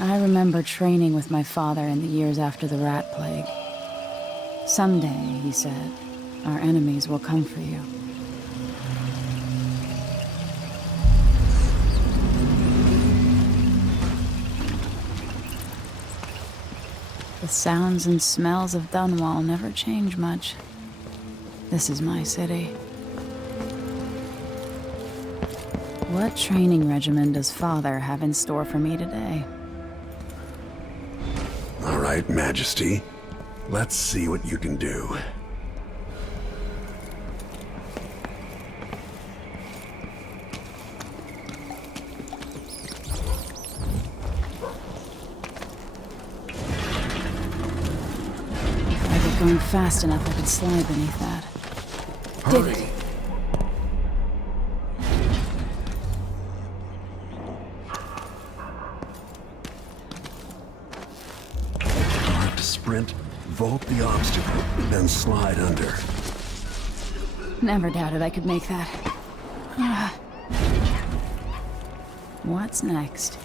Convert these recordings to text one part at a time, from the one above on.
I remember training with my father in the years after the rat plague. Someday, he said, our enemies will come for you. The sounds and smells of Dunwall never change much. This is my city. What training regimen does Father have in store for me today? All right, Majesty. Let's see what you can do. If I get going fast enough, I could slide beneath that. Hurry! Did it. Sprint, vault the obstacle, then slide under. Never doubted I could make that. What's next?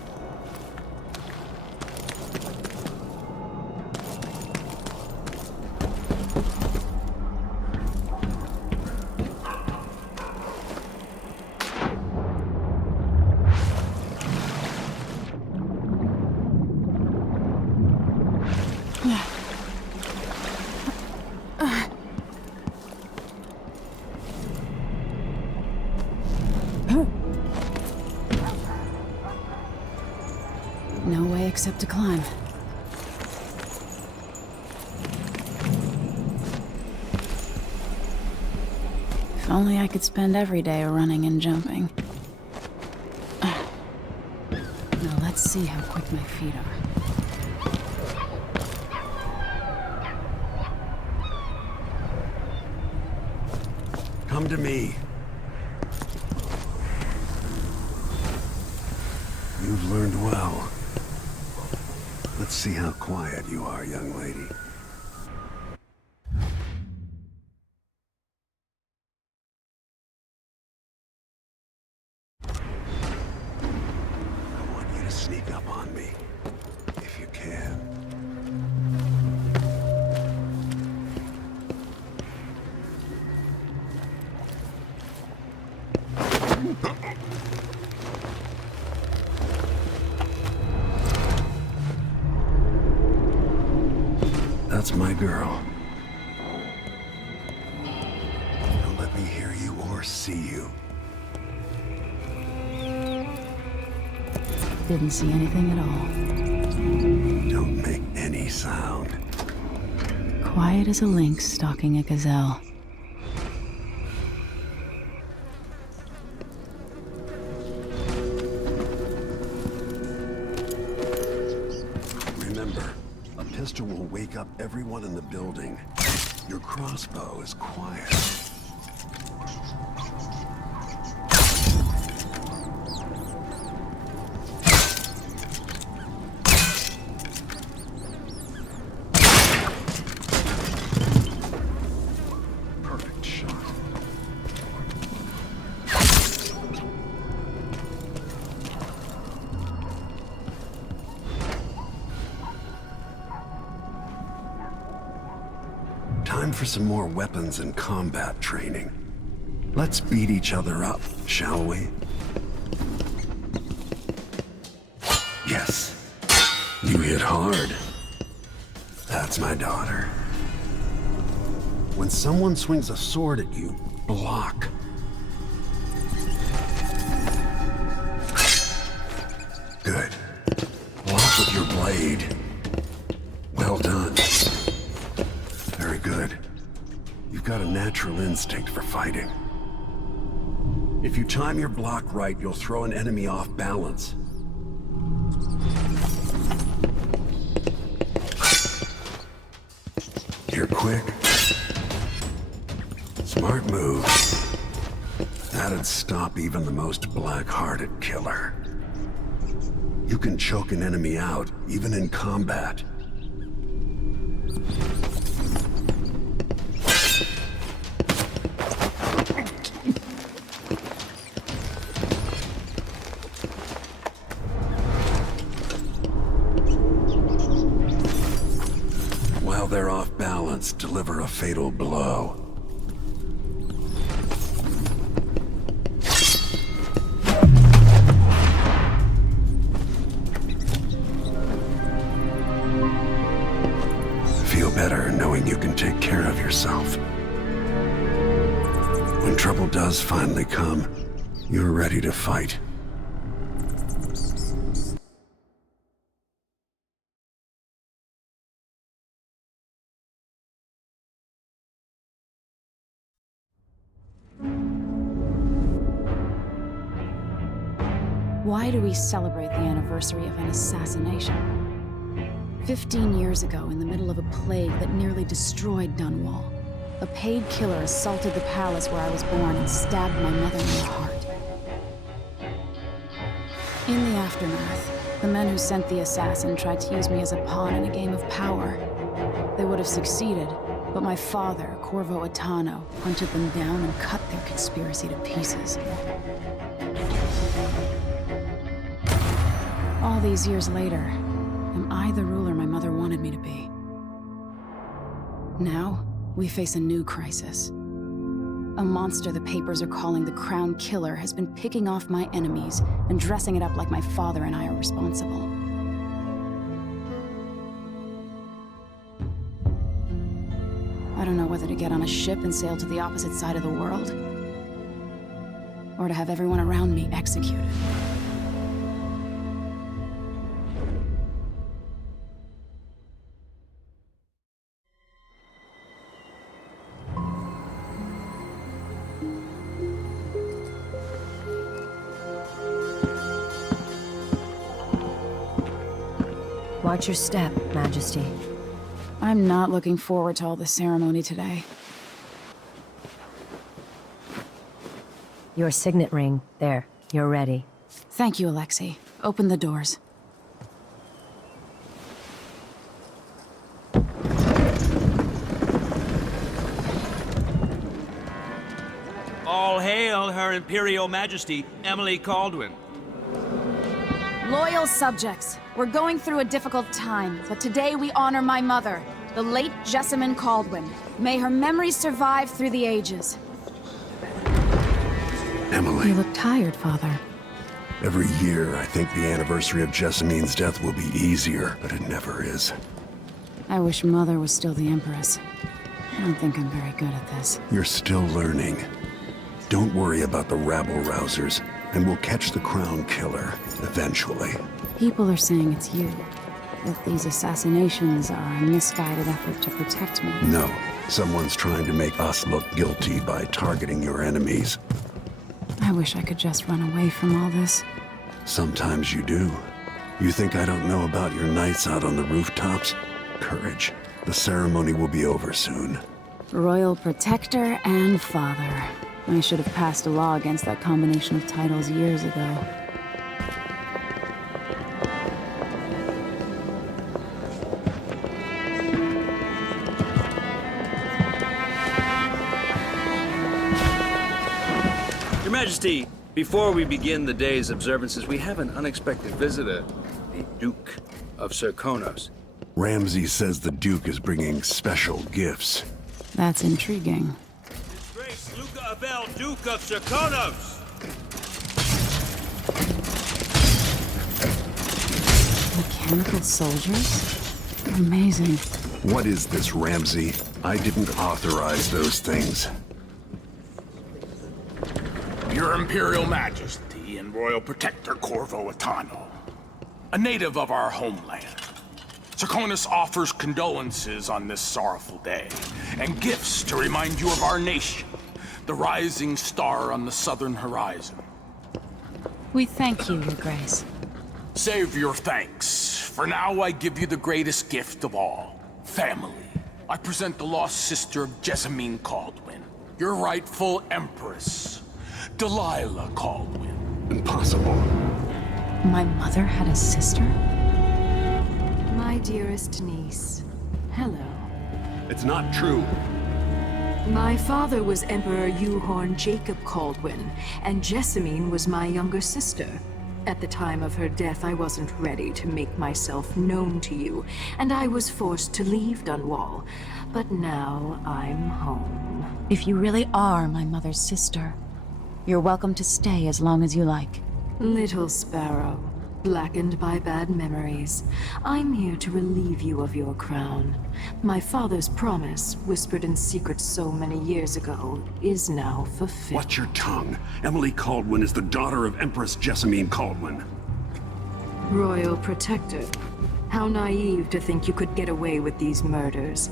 No way except to climb. If only I could spend every day running and jumping. Now let's see how quick my feet are. Come to me. You've learned well. Let's see how quiet you are, young lady. I want you to sneak up on me, if you can. That's my girl. Don't let me hear you or see you. Didn't see anything at all. Don't make any sound. Quiet as a lynx stalking a gazelle. Remember, a pistol will wake up everyone in the building. Your crossbow is quiet. Perfect shot. Time for some more weapons and combat training. Let's beat each other up, shall we? Yes. You hit hard. That's my daughter. When someone swings a sword at you, block. Good. Block with your blade. Well done. Very good. You've got a natural instinct for fighting. If you time your block right, you'll throw an enemy off balance. You're quick. Smart move. That'd stop even the most black-hearted killer. You can choke an enemy out, even in combat. they're off balance, deliver a fatal blow. Feel better knowing you can take care of yourself. When trouble does finally come, you're ready to fight. Why do we celebrate the anniversary of an assassination? 15 years ago, in the middle of a plague that nearly destroyed Dunwall, a paid killer assaulted the palace where I was born and stabbed my mother in the heart. In the aftermath, the men who sent the assassin tried to use me as a pawn in a game of power. They would have succeeded, but my father, Corvo Attano, hunted them down and cut their conspiracy to pieces. All these years later, am I the ruler my mother wanted me to be? Now, we face a new crisis. A monster the papers are calling the Crown Killer has been picking off my enemies and dressing it up like my father and I are responsible. I don't know whether to get on a ship and sail to the opposite side of the world, or to have everyone around me executed. Watch your step, Majesty. I'm not looking forward to all the ceremony today. Your signet ring. There. You're ready. Thank you, Alexei. Open the doors. All hail Her Imperial Majesty, Emily Kaldwin. Loyal subjects, we're going through a difficult time, but today we honor my mother, the late Jessamine Kaldwin. May her memories survive through the ages. Emily. You look tired, Father. Every year, I think the anniversary of Jessamine's death will be easier, but it never is. I wish Mother was still the Empress. I don't think I'm very good at this. You're still learning. Don't worry about the rabble-rousers, and we'll catch the Crown Killer, eventually. People are saying it's you. That these assassinations are a misguided effort to protect me. No. Someone's trying to make us look guilty by targeting your enemies. I wish I could just run away from all this. Sometimes you do. You think I don't know about your nights out on the rooftops? Courage. The ceremony will be over soon. Royal Protector and Father. I should have passed a law against that combination of titles years ago. Your Majesty, before we begin the day's observances, we have an unexpected visitor, the Duke of Serkonos. Ramsay says the Duke is bringing special gifts. That's intriguing. His Grace Luca Abel, Duke of Serkonos! Mechanical soldiers? Amazing. What is this, Ramsay? I didn't authorize those things. Your Imperial Majesty and Royal Protector Corvo Attano, a native of our homeland. Serkonos offers condolences on this sorrowful day, and gifts to remind you of our nation, the rising star on the southern horizon. We thank you, Your Grace. Save your thanks. For now, I give you the greatest gift of all, family. I present the lost sister of Jessamine Kaldwin, your rightful Empress, Delilah Kaldwin. Impossible. My mother had a sister? My dearest niece, hello. It's not true. My father was Emperor Uhorn Jacob Kaldwin, and Jessamine was my younger sister. At the time of her death, I wasn't ready to make myself known to you, and I was forced to leave Dunwall. But now I'm home. If you really are my mother's sister, you're welcome to stay as long as you like. Little sparrow, blackened by bad memories, I'm here to relieve you of your crown. My father's promise, whispered in secret so many years ago, is now fulfilled. Watch your tongue. Emily Kaldwin is the daughter of Empress Emily Kaldwin. Royal Protector. How naive to think you could get away with these murders.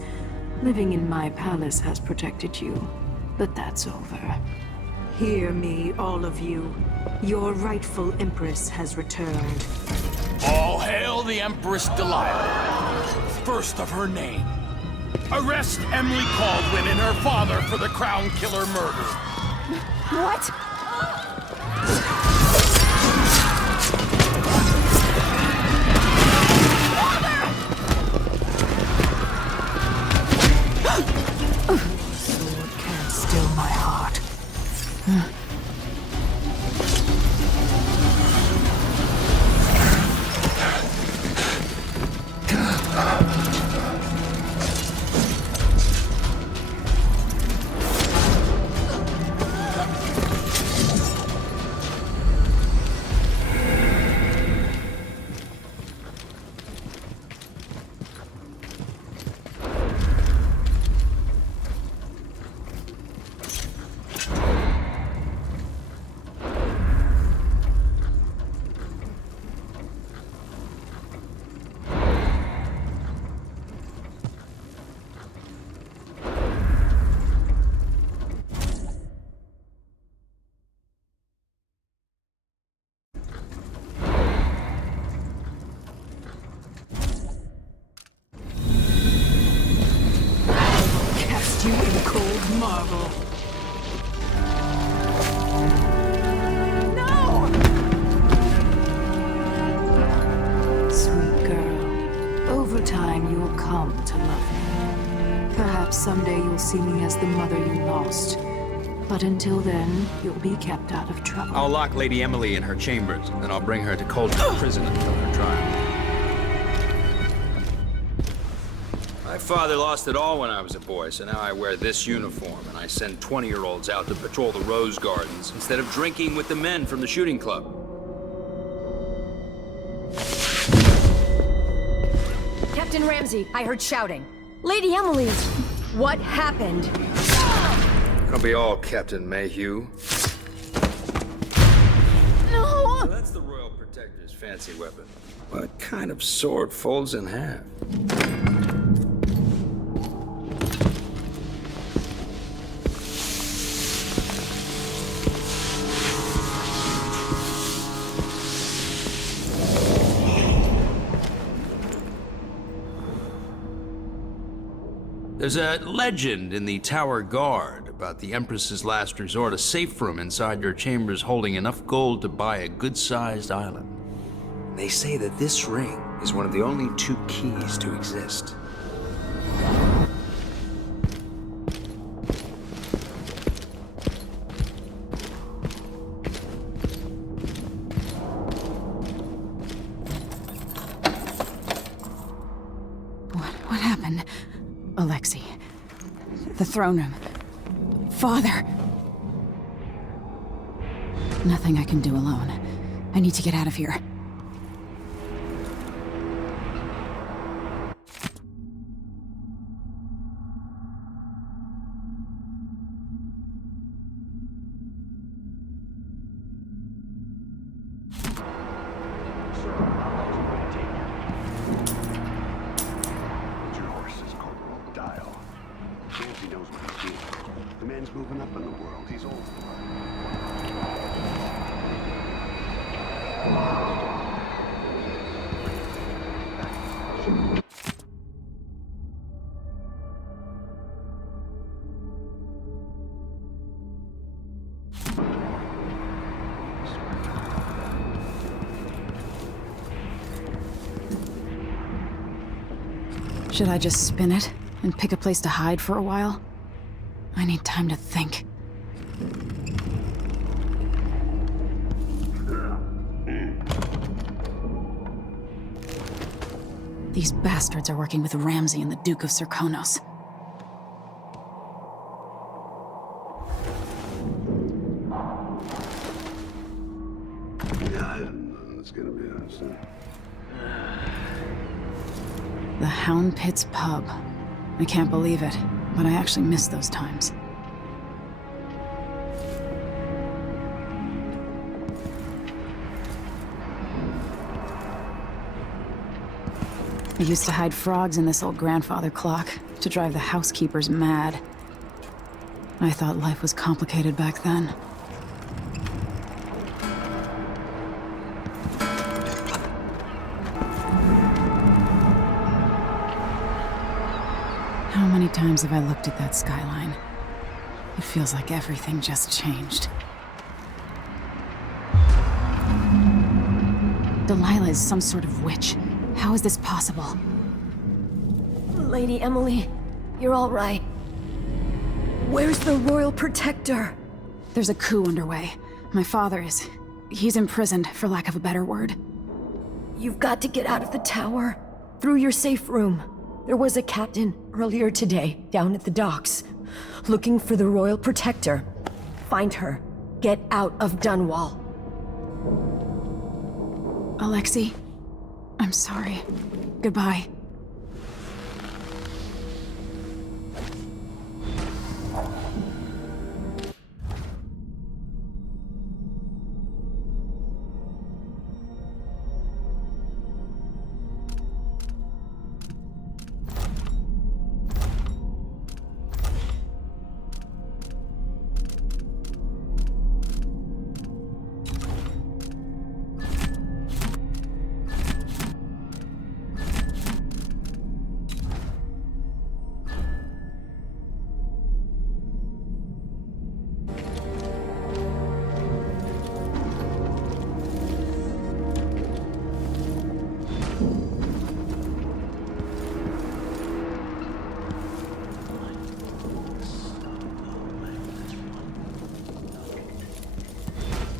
Living in my palace has protected you, but that's over. Hear me, all of you. Your rightful Empress has returned. All hail the Empress Delilah, first of her name. Arrest Emily Kaldwin and her father for the Crown Killer murder. What? Sword can't still my heart. You in cold marble. No! Sweet girl, over time you'll come to love me. Perhaps someday you'll see me as the mother you lost. But until then, you'll be kept out of trouble. I'll lock Lady Emily in her chambers, and then I'll bring her to Coldstream Prison until her trial. My father lost it all when I was a boy, so now I wear this uniform, and I send 20-year-olds out to patrol the rose gardens instead of drinking with the men from the shooting club. Captain Ramsey, I heard shouting. Lady Emily, what happened? It'll be all Captain Mayhew. No! So that's the Royal Protector's fancy weapon. What kind of sword folds in half? There's a legend in the Tower Guard about the Empress's last resort, a safe room inside your chambers holding enough gold to buy a good-sized island. They say that this ring is one of the only 2 keys to exist. What happened? Alexei. The throne room. Father. Nothing I can do alone. I need to get out of here. Moving up in the world. He's old. Should I just spin it and pick a place to hide for a while? I need time to think. These bastards are working with Ramsey and the Duke of Serkonos. It's gonna be us. The Hound Pit's pub. I can't believe it, but I actually miss those times. I used to hide frogs in this old grandfather clock to drive the housekeepers mad. I thought life was complicated back then. How many times have I looked at that skyline? It feels like everything just changed. Delilah is some sort of witch. How is this possible? Lady Emily, you're all right. Where's the Royal Protector? There's a coup underway. My father is... he's imprisoned, for lack of a better word. You've got to get out of the tower. Through your safe room. There was a captain earlier today, down at the docks, looking for the Royal Protector. Find her. Get out of Dunwall. Alexei, I'm sorry. Goodbye.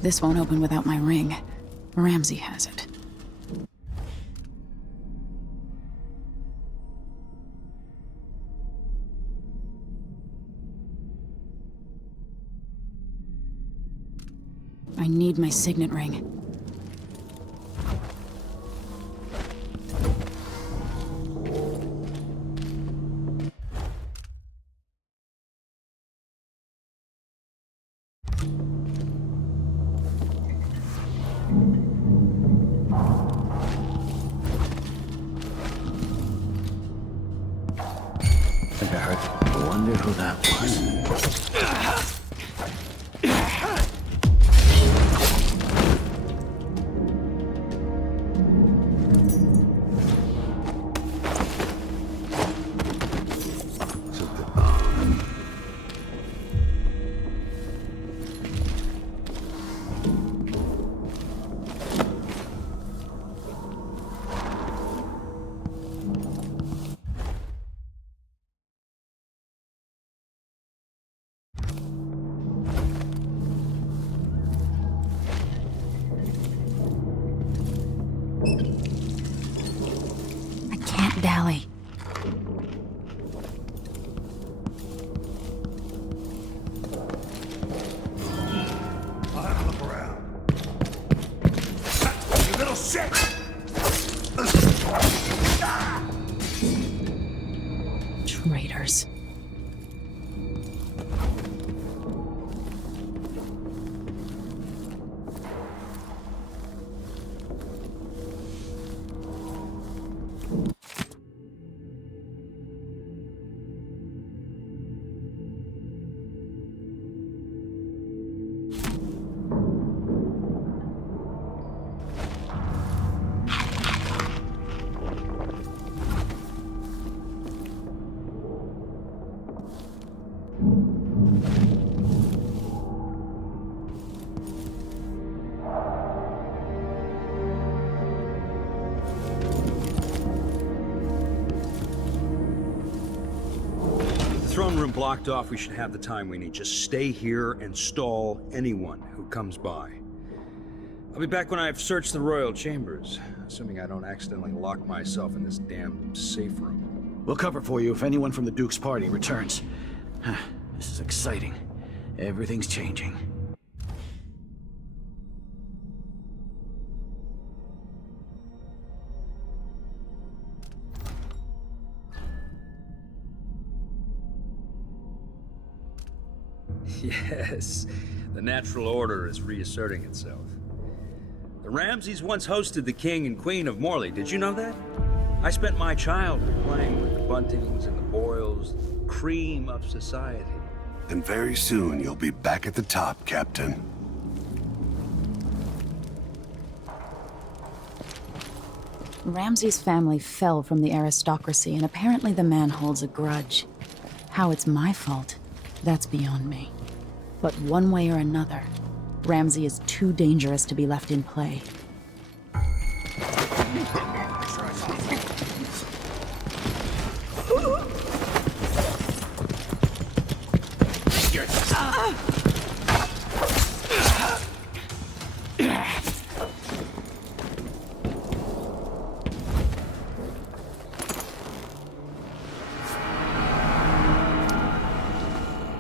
This won't open without my ring. Ramsey has it. I need my signet ring. I wonder who that was. Dally. I'll have a look around. You little shit! Traitors. Throne room blocked off, we should have the time we need. Just stay here and stall anyone who comes by. I'll be back when I've searched the royal chambers, assuming I don't accidentally lock myself in this damn safe room. We'll cover for you if anyone from the Duke's party returns. This is exciting. Everything's changing. Yes, the natural order is reasserting itself. The Ramseys once hosted the King and Queen of Morley, did you know that? I spent my childhood playing with the Buntings and the Boyles, the cream of society. And very soon you'll be back at the top, Captain. Ramsay's family fell from the aristocracy, and apparently the man holds a grudge. How it's my fault, that's beyond me. But one way or another, Ramsay is too dangerous to be left in play.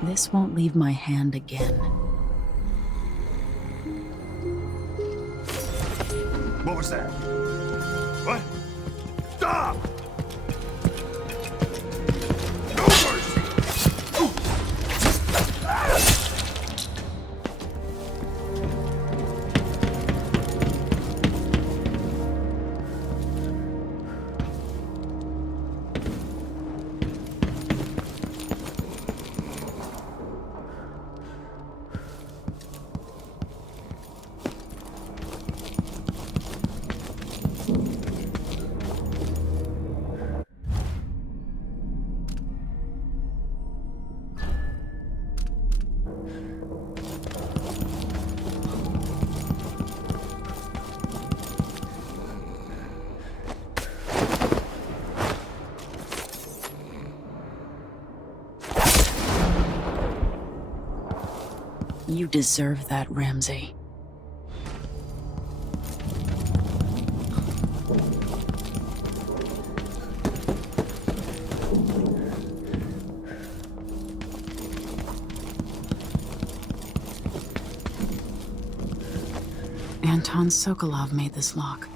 This won't leave my hand again. What was that? What? Stop! No mercy! You deserve that, Ramsay. Anton Sokolov made this lock.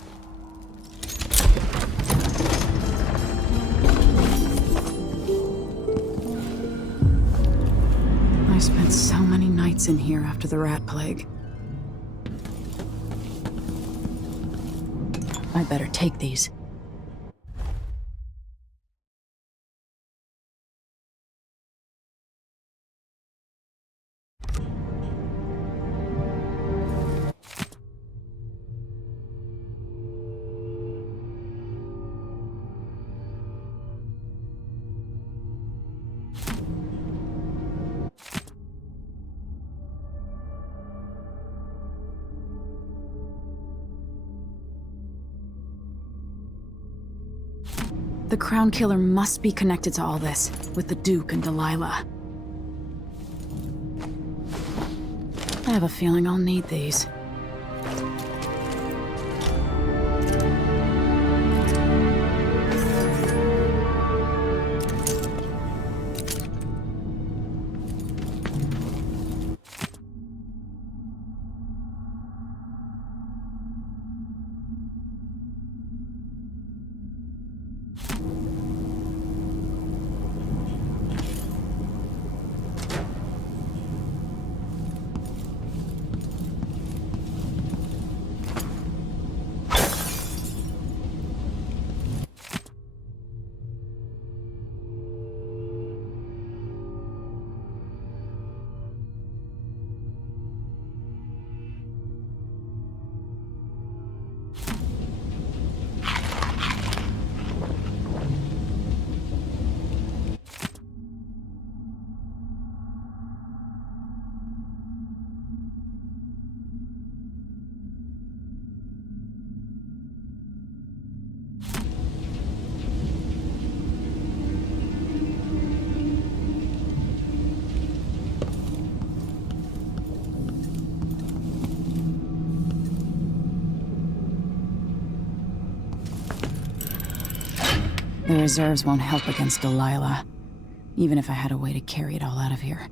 I spent so many nights in here after the rat plague. I better take these. The Crown Killer must be connected to all this, with the Duke and Delilah. I have a feeling I'll need these. The reserves won't help against Delilah, even if I had a way to carry it all out of here.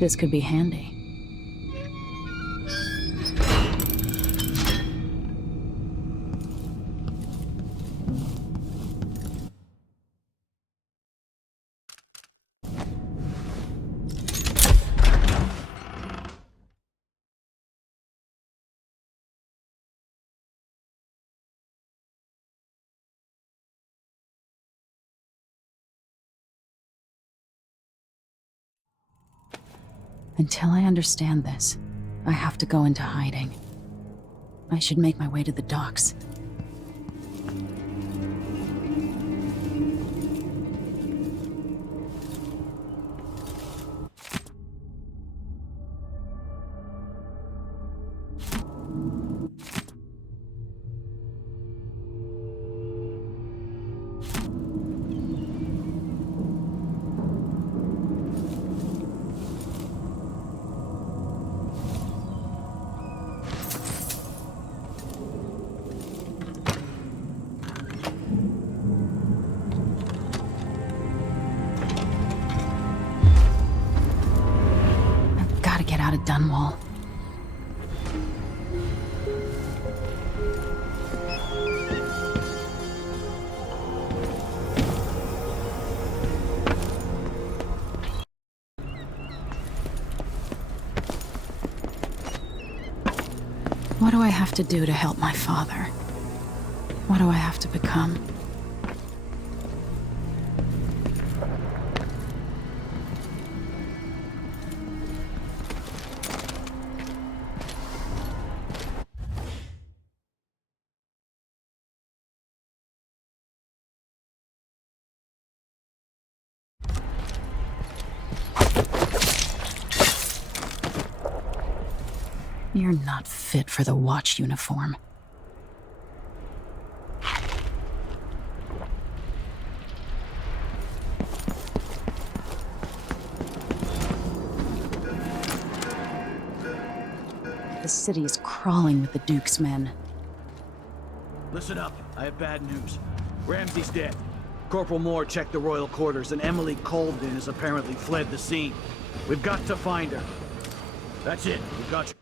This could be handy. Until I understand this, I have to go into hiding. I should make my way to the docks. Out of Dunwall. What do I have to do to help my father? What do I have to become? You're not fit for the watch uniform. The city is crawling with the Duke's men. Listen up, I have bad news. Ramsey's dead. Corporal Moore checked the royal quarters, and Emily Kaldwin has apparently fled the scene. We've got to find her. That's it, we've got you.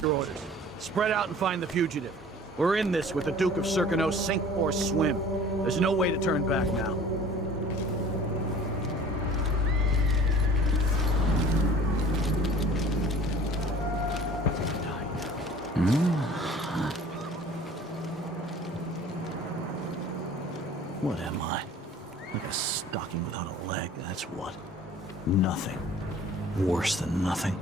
Your orders. Spread out and find the fugitive. We're in this with the Duke of Circano, sink or swim. There's no way to turn back now. What am I? Like a stocking without a leg, that's what. Nothing. Worse than nothing.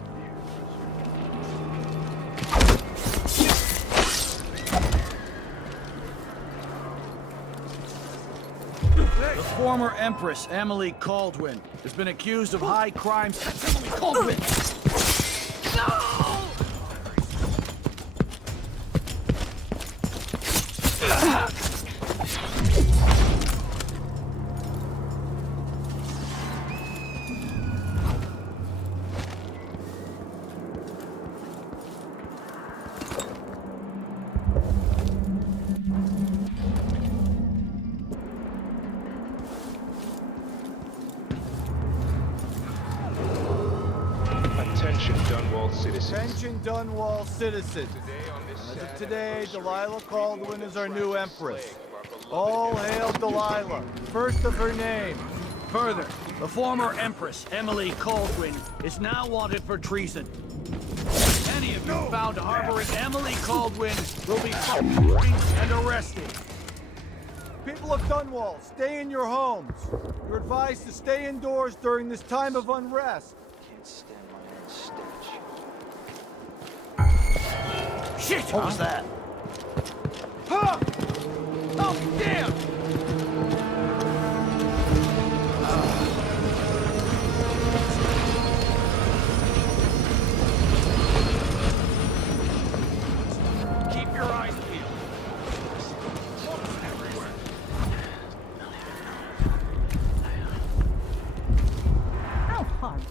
The former Empress Emily Kaldwin has been accused of high crimes. Emily Kaldwin! Attention Dunwall citizens. As of today, Delilah Kaldwin is our new Empress. All hail Delilah, first of her name. Further, the former Empress Emily Kaldwin is now wanted for treason. Any of you found harboring Emily Kaldwin will be fucking and arrested. People of Dunwall, stay in your homes. You're advised to stay indoors during this time of unrest. Can't stand my own stench. Shit! What was that? Huh! Oh, damn! Keep your eyes peeled. Everywhere.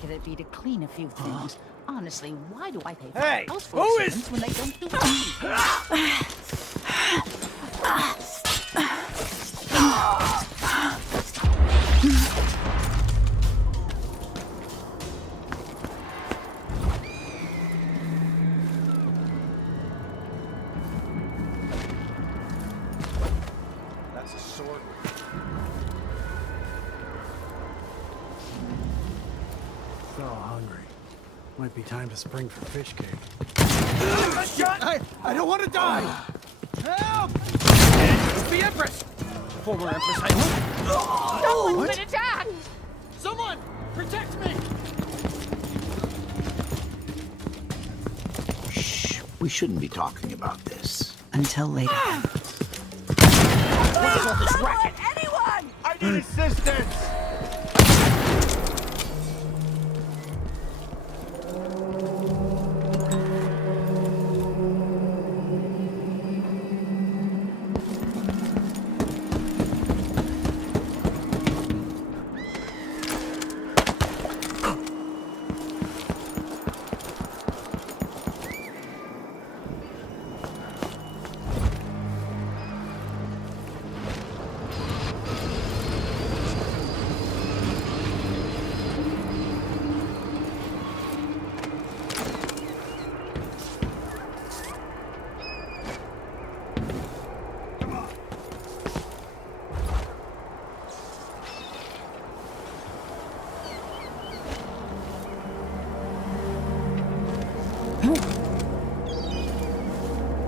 could it be to clean a few things? Honestly, why do I pay for Hey, household who is- servants when they don't do anything? That's a sword. So hungry. Might be time to spring for fish cake. I don't want to die! Help! It's the Empress! Former Empress, I hope. Someone's been attacked! Someone! Protect me! Shh. We shouldn't be talking about this. Until later. What's all this racket? Anyone! I need assistance!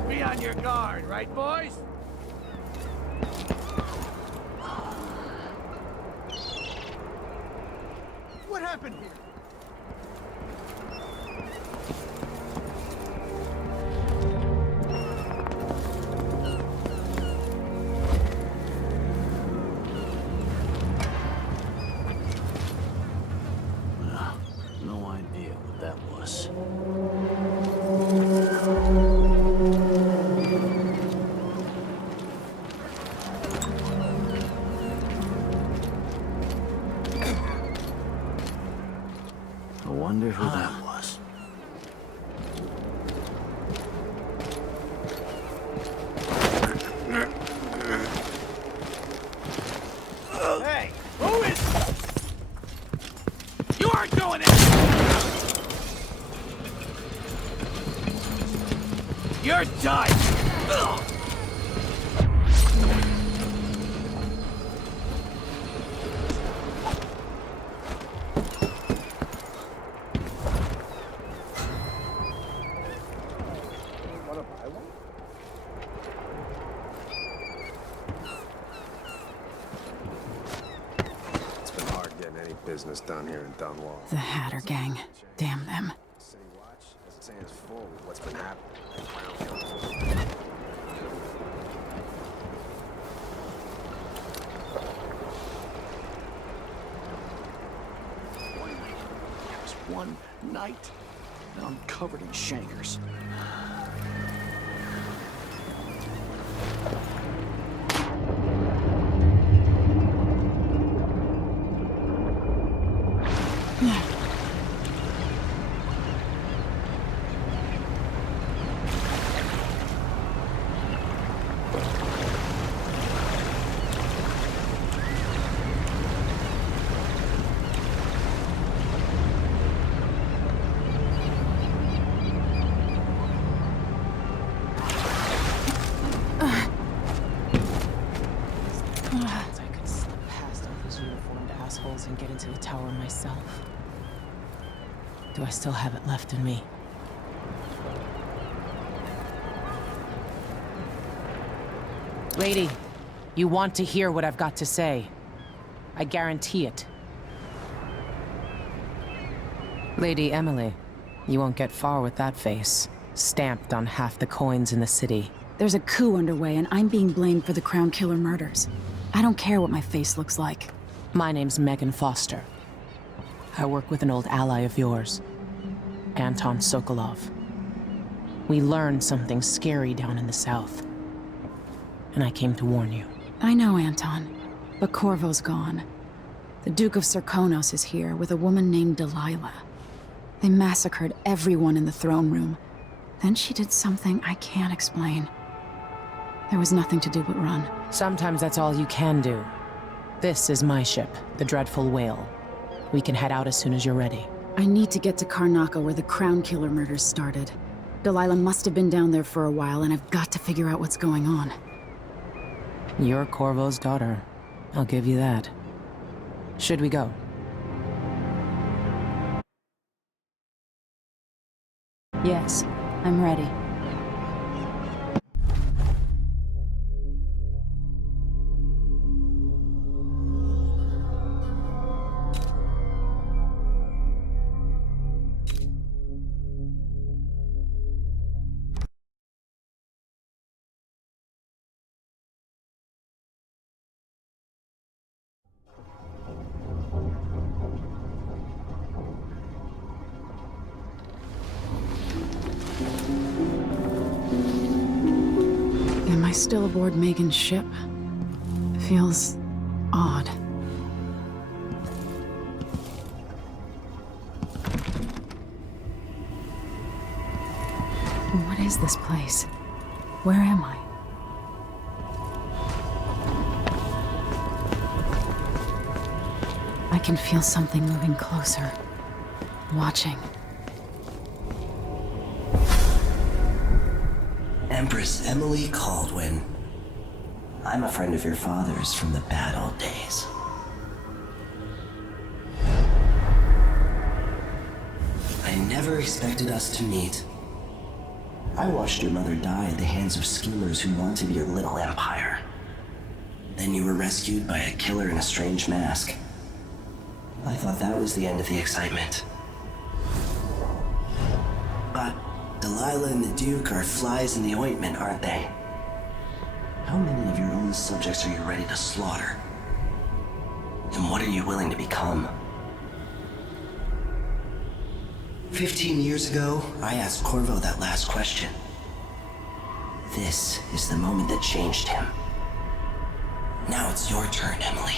Be on your guard, right, boys? What happened here? No idea what that was. I wonder who that was. Hey, who is... You aren't doing it! You're done! Ugh. It's been hard getting any business done here in Dunwall. The Hatter Gang. Damn them. City Watch has its hands full with what's been happening. One night. Now I'm covered in shankers. I could slip past all those uniformed assholes and get into the tower myself. Do I still have it left in me? Lady, you want to hear what I've got to say. I guarantee it. Lady Emily, you won't get far with that face. Stamped on half the coins in the city. There's a coup underway, and I'm being blamed for the Crown Killer murders. I don't care what my face looks like. My name's Megan Foster. I work with an old ally of yours, Anton Sokolov. We learned something scary down in the south, and I came to warn you. I know, Anton, but Corvo's gone. The Duke of Serkonos is here with a woman named Delilah. They massacred everyone in the throne room. Then she did something I can't explain. There was nothing to do but run. Sometimes that's all you can do. This is my ship, the Dreadful Whale. We can head out as soon as you're ready. I need to get to Karnaca where the Crown Killer murders started. Delilah must have been down there for a while, and I've got to figure out what's going on. You're Corvo's daughter. I'll give you that. Should we go? Yes, I'm ready. Am I still aboard Megan's ship? It feels odd. What is this place? Where am I? I can feel something moving closer. Watching. Empress Emily Kaldwin. I'm a friend of your father's from the bad old days. I never expected us to meet. I watched your mother die at the hands of schemers who wanted your little empire. Then you were rescued by a killer in a strange mask. I thought that was the end of the excitement. But Delilah and the Duke are flies in the ointment, aren't they? How many of your own subjects are you ready to slaughter? And what are you willing to become? 15 years ago, I asked Corvo that last question. This is the moment that changed him. Now it's your turn, Emily.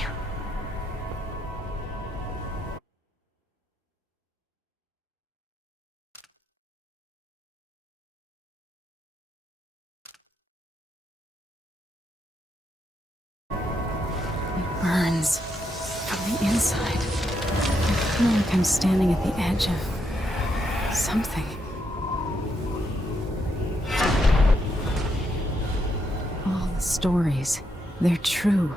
Burns from the inside. I feel like I'm standing at the edge of something. All the stories, they're true.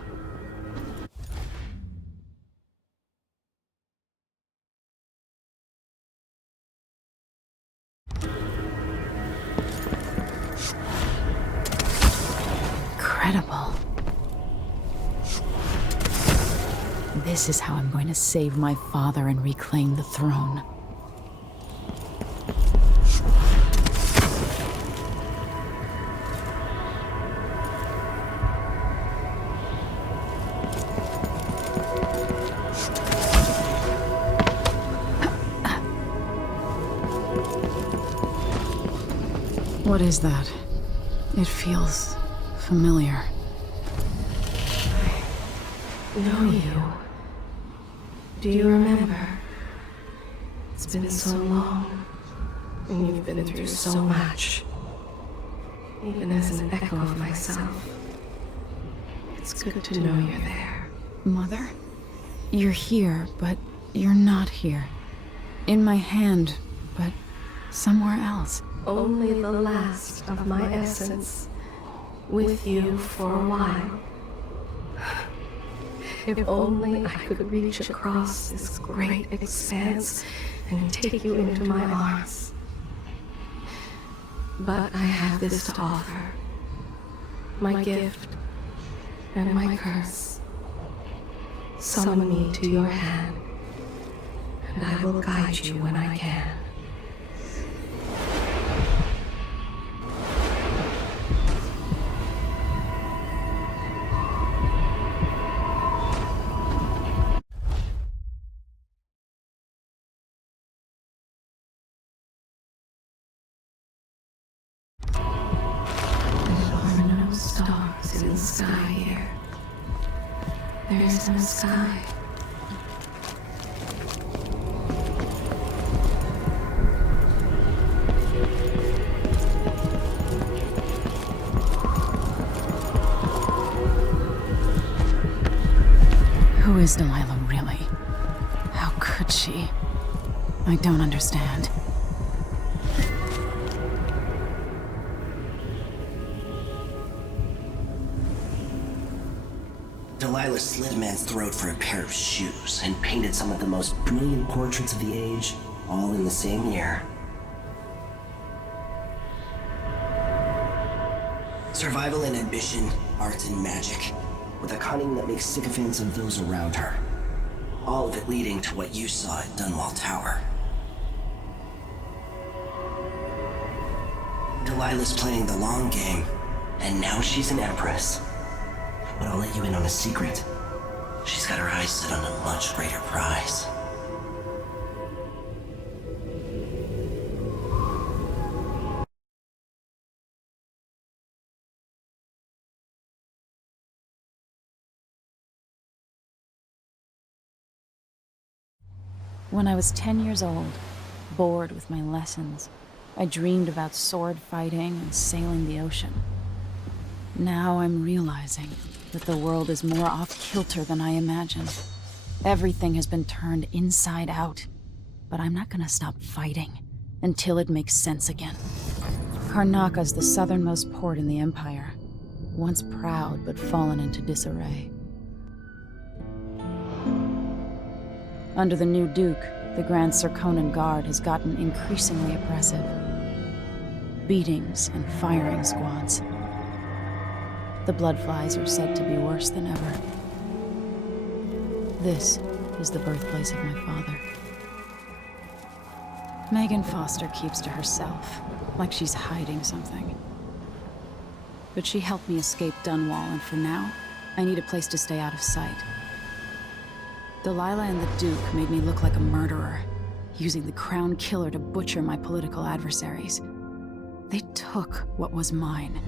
Incredible. This is how I'm going to save my father and reclaim the throne. What is that? It feels familiar. I know you. Do you remember? It's been so long, and you've been through so much. Even as an echo of myself, it's good to know you're there. Mother? You're here, but you're not here. In my hand, but somewhere else. Only the last of my essence, with you for a while. If only I could reach across this great expanse and take you into my arms. But I have this to offer. My gift and my curse. Summon me to your hand, and I will guide you when I can. Stars in the sky here. There is no sky, Who is Delilah really? How could she? I don't understand. Delilah slit a man's throat for a pair of shoes and painted some of the most brilliant portraits of the age, all in the same year. Survival and ambition, art and magic, with a cunning that makes sycophants of those around her. All of it leading to what you saw at Dunwall Tower. Delilah's playing the long game, and now she's an empress. But I'll let you in on a secret. She's got her eyes set on a much greater prize. When I was 10 years old, bored with my lessons, I dreamed about sword fighting and sailing the ocean. Now I'm realizing that the world is more off-kilter than I imagined. Everything has been turned inside out, but I'm not gonna stop fighting until it makes sense again. Karnaca's the southernmost port in the Empire, once proud but fallen into disarray. Under the new Duke, the Grand Serkonan Guard has gotten increasingly oppressive. Beatings and firing squads. The Bloodflies are said to be worse than ever. This is the birthplace of my father. Megan Foster keeps to herself, like she's hiding something. But she helped me escape Dunwall, and for now, I need a place to stay out of sight. Delilah and the Duke made me look like a murderer, using the Crown Killer to butcher my political adversaries. They took what was mine,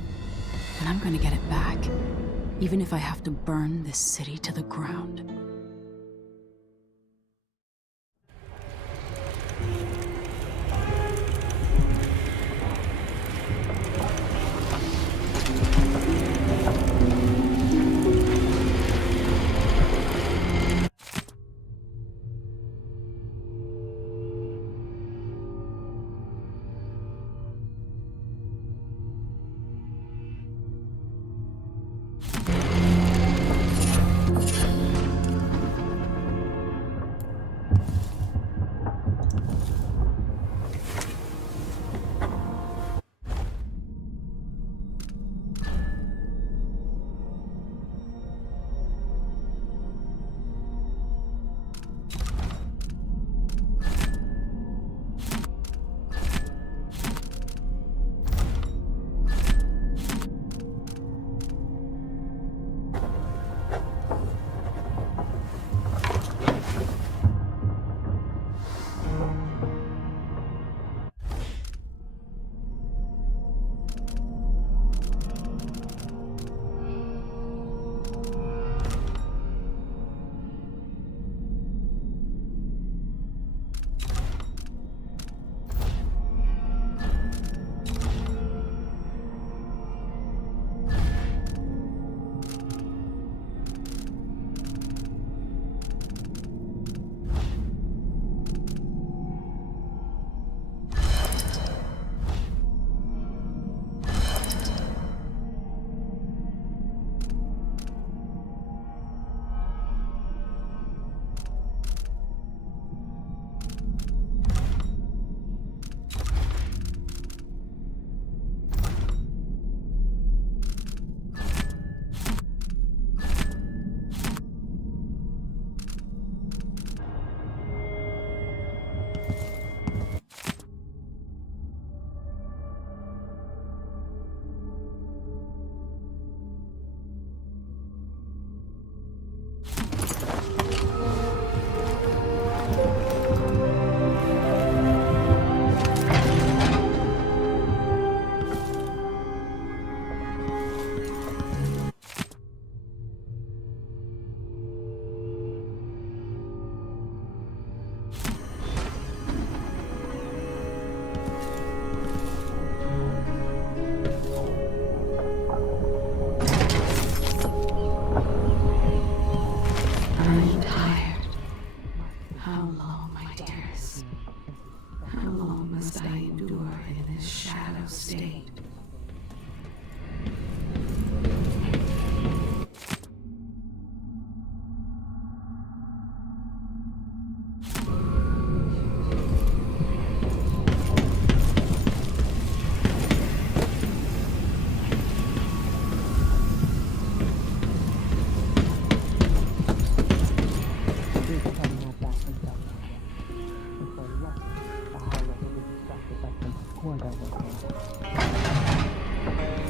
and I'm gonna get it back, even if I have to burn this city to the ground.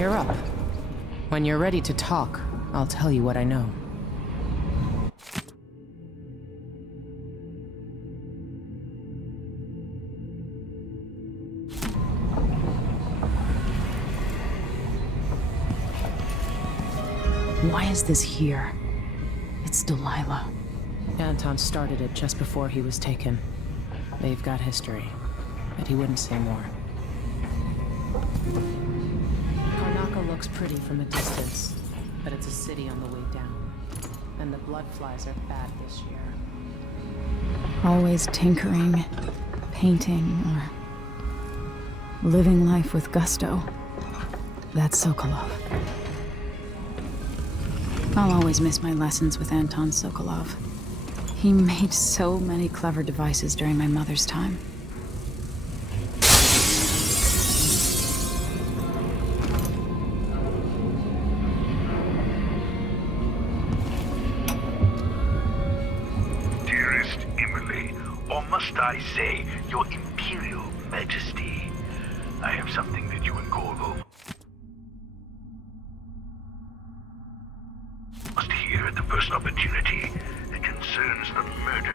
Cheer up. When you're ready to talk, I'll tell you what I know. Why is this here? It's Delilah. Anton started it just before he was taken. They've got history, but he wouldn't say more. Karnaca looks pretty from a distance, but it's a city on the way down. And the blood flies are bad this year. Always tinkering, painting, or living life with gusto. That's Sokolov. I'll always miss my lessons with Anton Sokolov. He made so many clever devices during my mother's time. Dearest Emily, or must I say, your Imperial Majesty, I have something that you and Corvo must hear at the first opportunity. It concerns the murder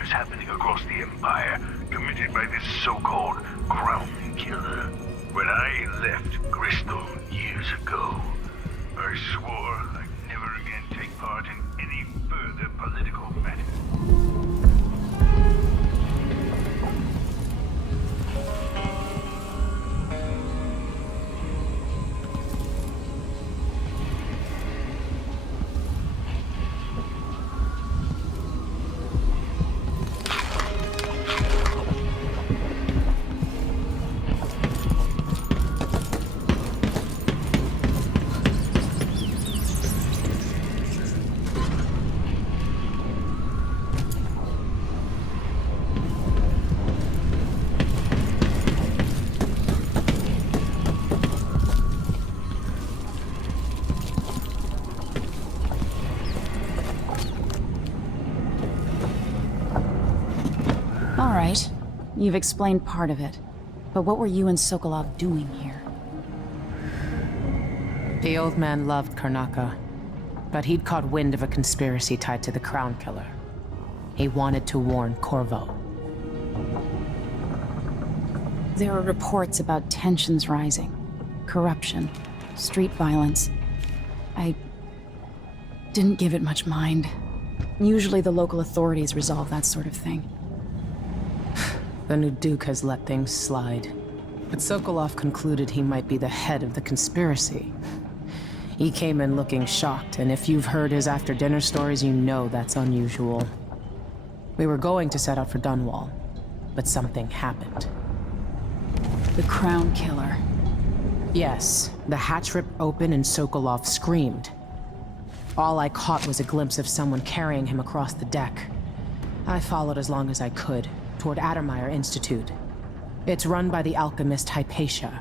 is happening across the Empire, committed by this so-called Crown Killer. When I left Crystal years ago, I swore I'd never again take part in any further political matters. All right, you've explained part of it. But what were you and Sokolov doing here? The old man loved Karnaca, but he'd caught wind of a conspiracy tied to the Crown Killer. He wanted to warn Corvo. There are reports about tensions rising, corruption, street violence. I didn't give it much mind. Usually the local authorities resolve that sort of thing. The new Duke has let things slide. But Sokolov concluded he might be the head of the conspiracy. He came in looking shocked, and if you've heard his after-dinner stories, you know that's unusual. We were going to set out for Dunwall, but something happened. The Crown Killer. Yes, the hatch ripped open and Sokolov screamed. All I caught was a glimpse of someone carrying him across the deck. I followed as long as I could, toward Addermeyer Institute. It's run by the alchemist Hypatia.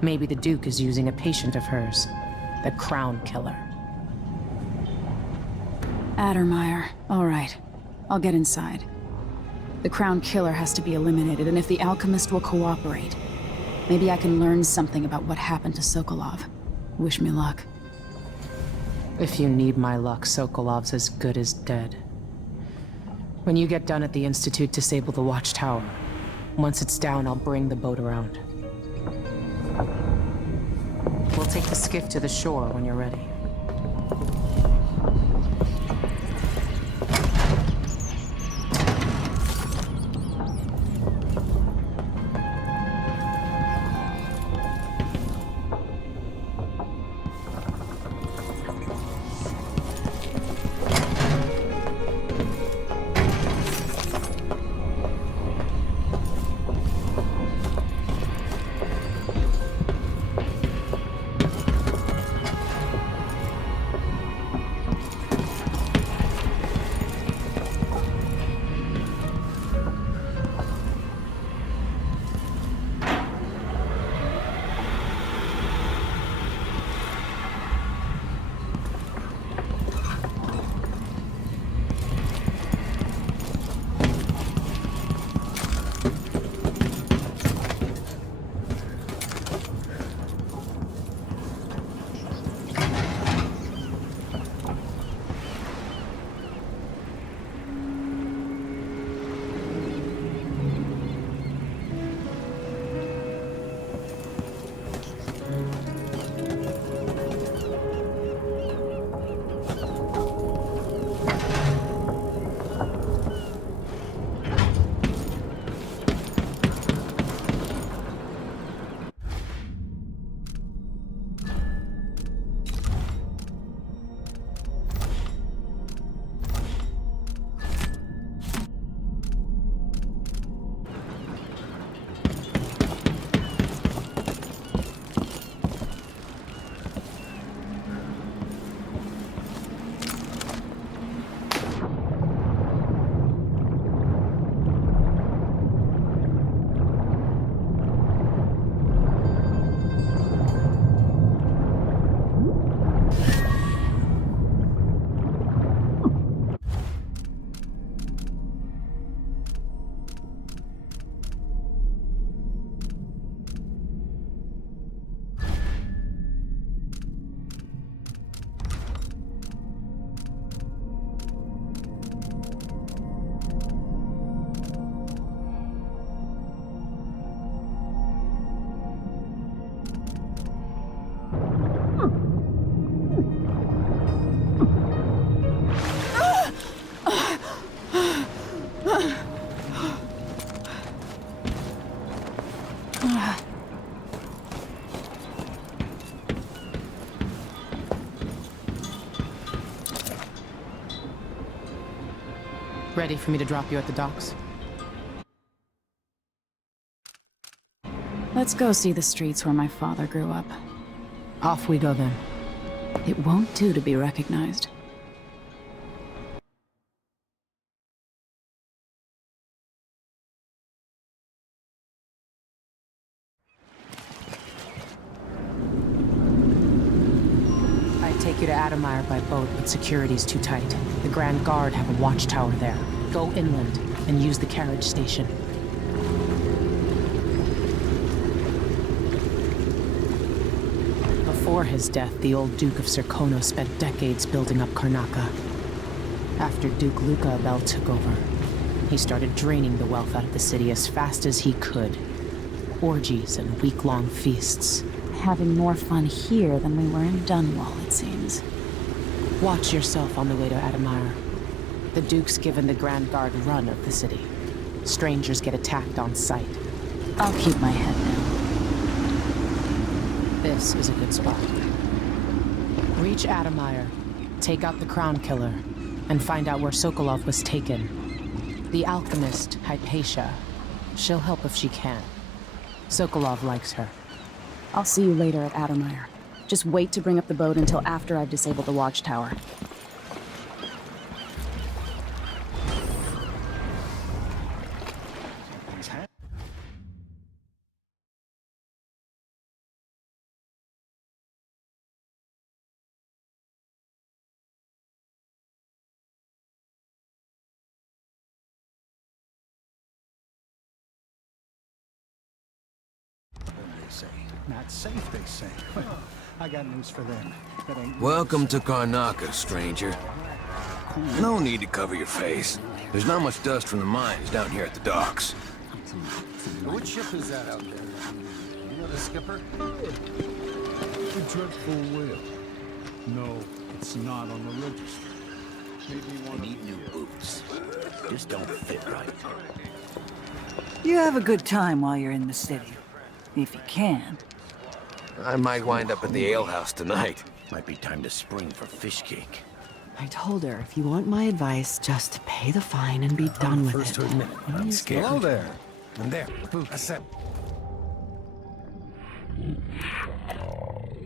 Maybe the Duke is using a patient of hers, the Crown Killer. Addermeyer. All right. I'll get inside. The Crown Killer has to be eliminated, and if the alchemist will cooperate, maybe I can learn something about what happened to Sokolov. Wish me luck. If you need my luck, Sokolov's as good as dead. When you get done at the Institute, disable the watchtower. Once it's down, I'll bring the boat around. We'll take the skiff to the shore when you're ready. Ready for me to drop you at the docks? Let's go see the streets where my father grew up. Off we go then. It won't do to be recognized. I'd take you to Adamire by boat, but security's too tight. The Grand Guard have a watchtower there. Go inland and use the carriage station. Before his death, the old Duke of Serkonos spent decades building up Karnaca. After Duke Luca Abel took over, he started draining the wealth out of the city as fast as he could. Orgies and week-long feasts. Having more fun here than we were in Dunwall, it seems. Watch yourself on the way to Adamire. The Duke's given the Grand Guard run of the city. Strangers get attacked on sight. I'll keep my head down. This is a good spot. Reach Adamire, take out the Crown Killer, and find out where Sokolov was taken. The alchemist, Hypatia. She'll help if she can. Sokolov likes her. I'll see you later at Adamire. Just wait to bring up the boat until after I've disabled the watchtower. Not safe, they say. Well, I got news for them. That ain't Welcome to Karnaca, stranger. No need to cover your face. There's not much dust from the mines down here at the docks. Which ship is that out there? You know the skipper? The dreadful whale. No, it's not on the register. I need new boots. Just don't fit right. You have a good time while you're in the city. If you can. I might wind up at the alehouse tonight. Might be time to spring for fish cake. I told her if you want my advice, just pay the fine and be done with First it. to admit, I'm scared. Hello there. And there, that's it.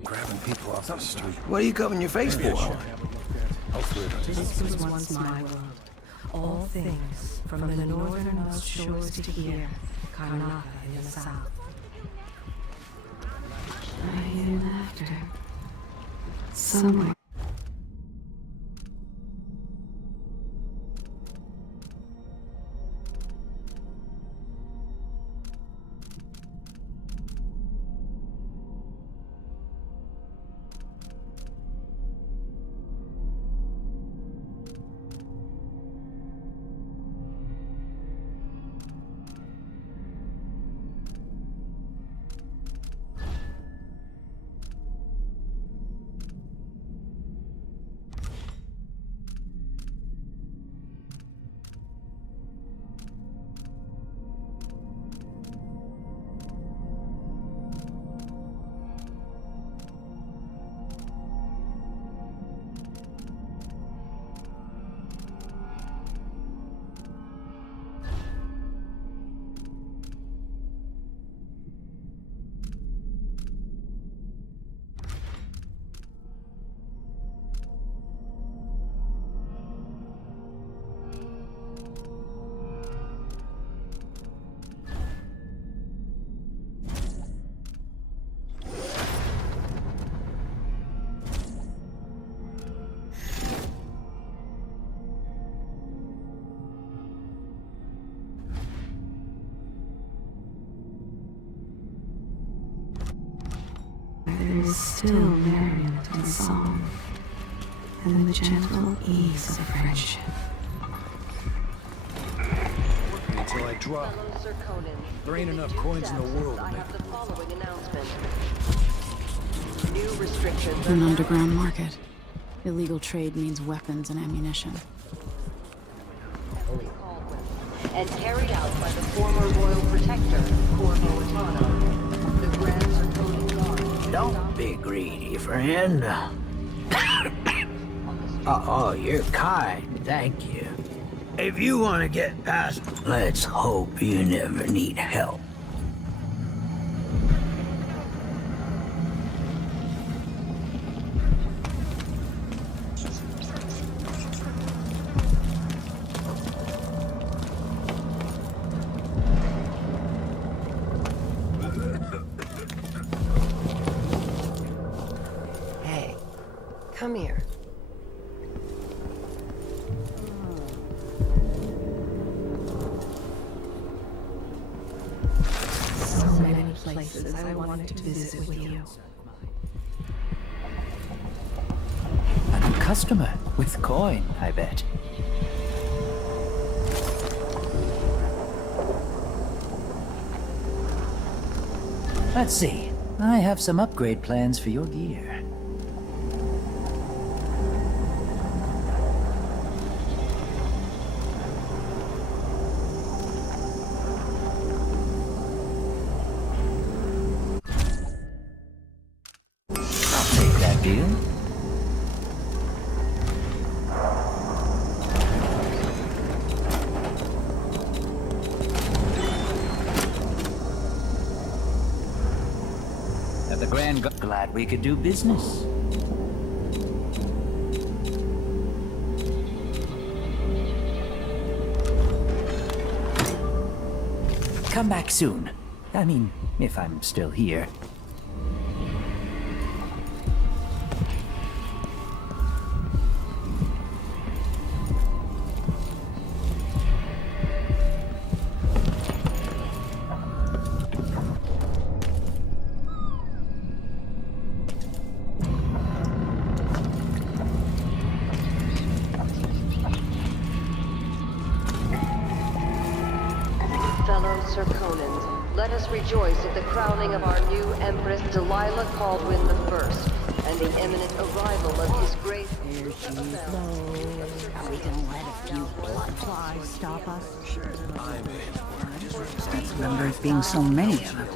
Grabbing people off the street. What are you covering your face for? This was once my world. All things, from the northernmost shores to here, Karnaca in the south. I hear laughter. Somewhere. There is still merriment and song, and the gentle ease of friendship. Until I drop. There ain't enough coins in the world to make it. New restrictions. An underground market. Illegal trade means weapons and ammunition. And carried out by the former royal protector, Corvo Attano, the Grand Serkonos Guard. Don't be greedy, friend. Oh, you're kind, thank you. If you want to get past, let's hope you never need help. Hey, come here. So many places I wanted to visit with you. A new customer with coin, I bet. Let's see. I have some upgrade plans for your gear. I'll take that deal. At the Grand Glad we could do business. Come back soon. I mean, if I'm still here. Fellow Serkonans, let us rejoice at the crowning of our new Empress Delilah Kaldwin I, and the imminent arrival of His Grace. Here she blows. Are we gonna let a few blood flies stop us? I remember it being so many of them.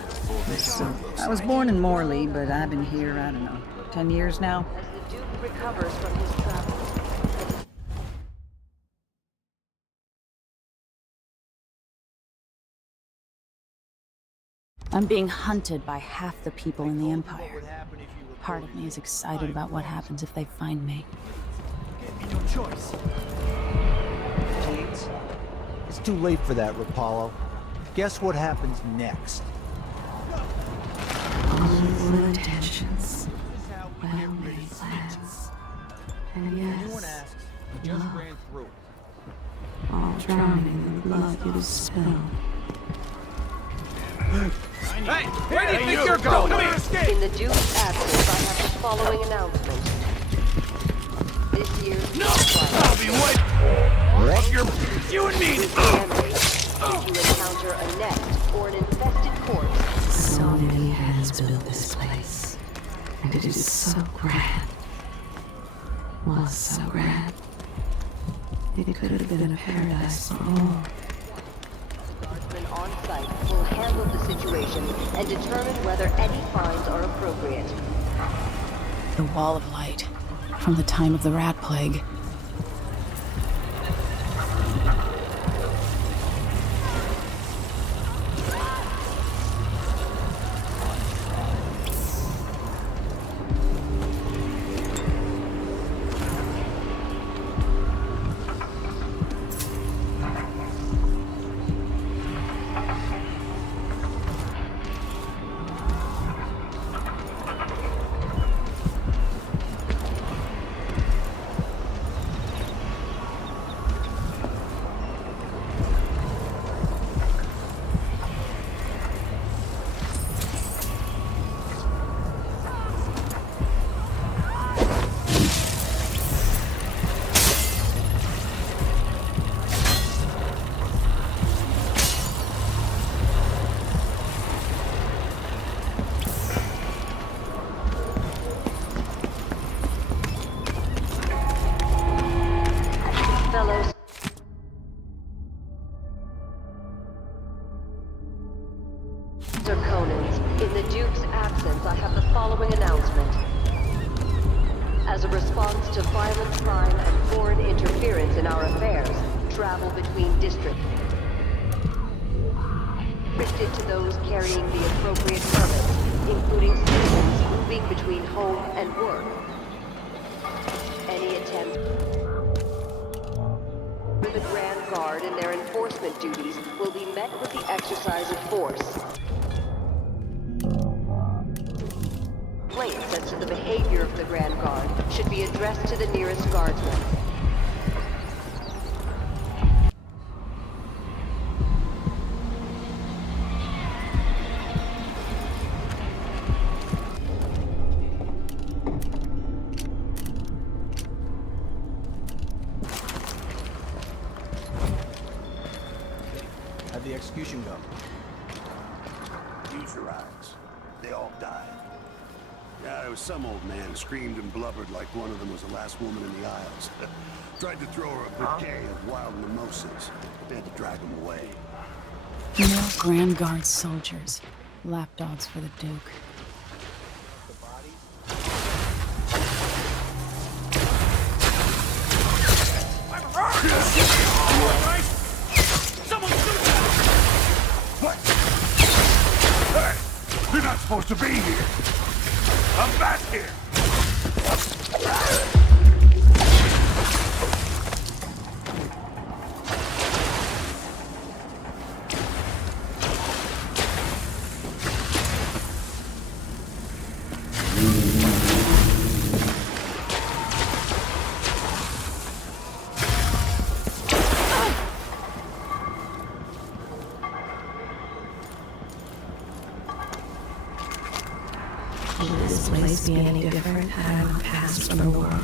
I was born in Morley, but I've been here, I don't know, 10 years now. As the Duke recovers from his travels. I'm being hunted by half the people in the Empire. Part of me is excited about what happens if they find me. No choice. Please. It's too late for that, Rapallo. Guess what happens next? Good intentions, well-made plans, and yes, love, all drowning in the blood you spilled. Hey, where do you think you're going? In the Duke's absence, I have the following announcement. This year's I'll be waiting. Rock your... You and me. If you encounter a nest or an infested corpse. So many hands built this place, and it is so grand. Was so grand. It could have been a paradise for all. On site will handle the situation and determine whether any fines are appropriate. The Wall of Light, from the time of the Rat Plague. In the Duke's absence, I have the following announcement. As a response to violent crime and foreign interference in our affairs, travel between districts. Restricted to those carrying the appropriate permits, including citizens moving between home and work. Any attempt with the Grand Guard in their enforcement duties will be met with the exercise of force. Complaints as to the behavior of the Grand Guard should be addressed to the nearest guardsman. How'd the execution go? Use your eyes. They all died. Yeah, there was some old man screamed and blubbered like one of them was the last woman in the Isles. Tried to throw her a bouquet of wild mimosas. They had to drag him away. More Grand Guard soldiers. Lapdogs for the Duke. What? Hey! You're not supposed to be here! I'm back here! Will this place be any different had I passed from the world?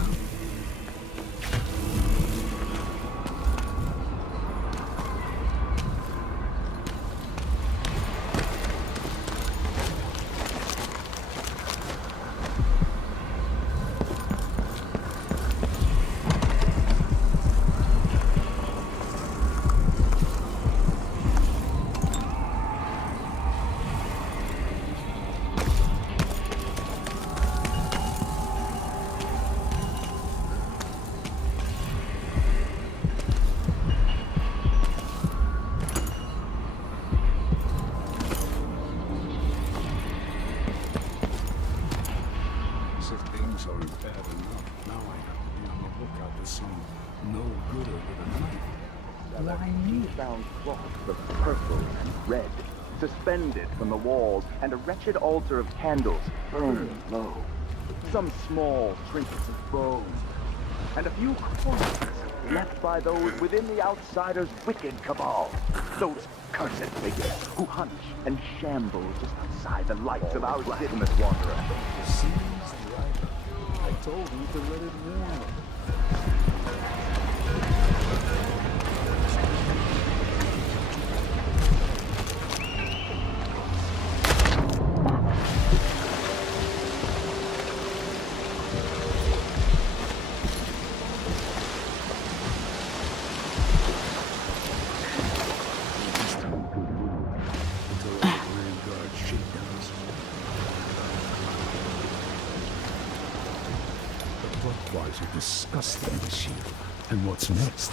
Bad enough. Now I have to be on the lookout for some no-gooder with a knife. Why me? Found cloths of purple and red, suspended from the walls, and a wretched altar of candles burning low. Some small trinkets of bones, and a few corpses left by those within the outsider's wicked cabal. Those cursed figures who hunch and shamble just outside the lights of our legitimate wanderer. I told him to let it warm. Disgusting this year. And what's next?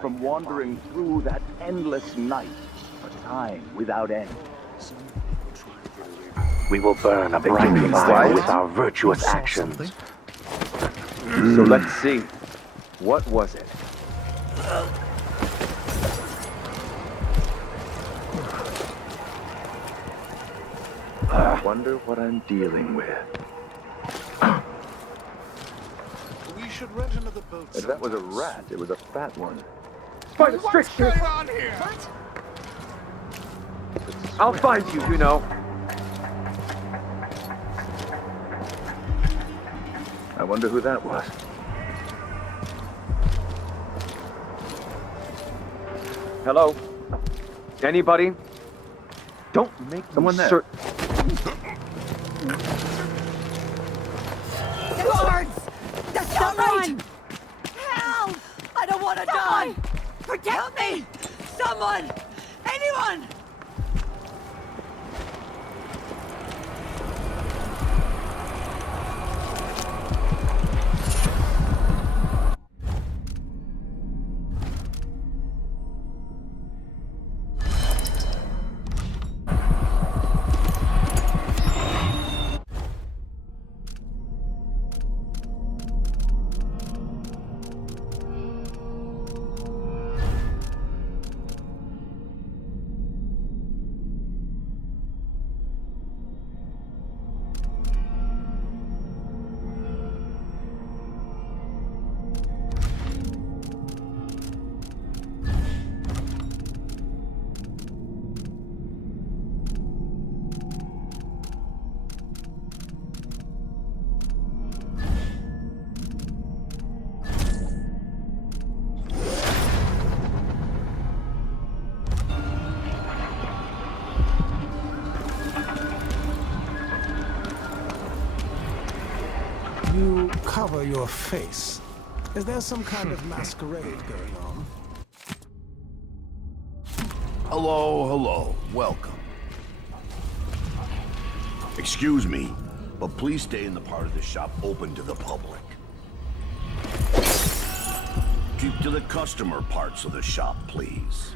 From wandering through that endless night, a time without end. We will burn a bright fire with our virtuous actions. So let's see. What was it? I wonder what I'm dealing with. We should rent another boat. If that was a rat, it was a fat one. What's going on here? What? I'll find you, you know. I wonder who that was. Hello? Anybody? Don't make someone there. Guards! That's not right! Help! I don't want to die! Help me! Someone! Anyone! You cover your face. Is there some kind of masquerade going on? Hello, hello. Welcome. Excuse me, but please stay in the part of the shop open to the public. Keep to the customer parts of the shop, please.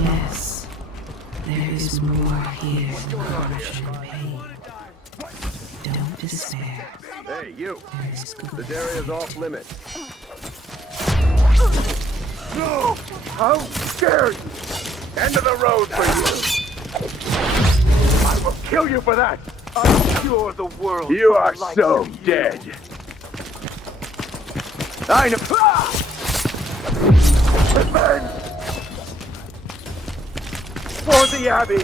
Yes, there is more here than crush and pain. Don't despair. Hey, you! This area's off limits. No! How dare you! End of the road for you! I will kill you for that! I'm sure the world. You are so dead! I know. Revenge! For the Abbey!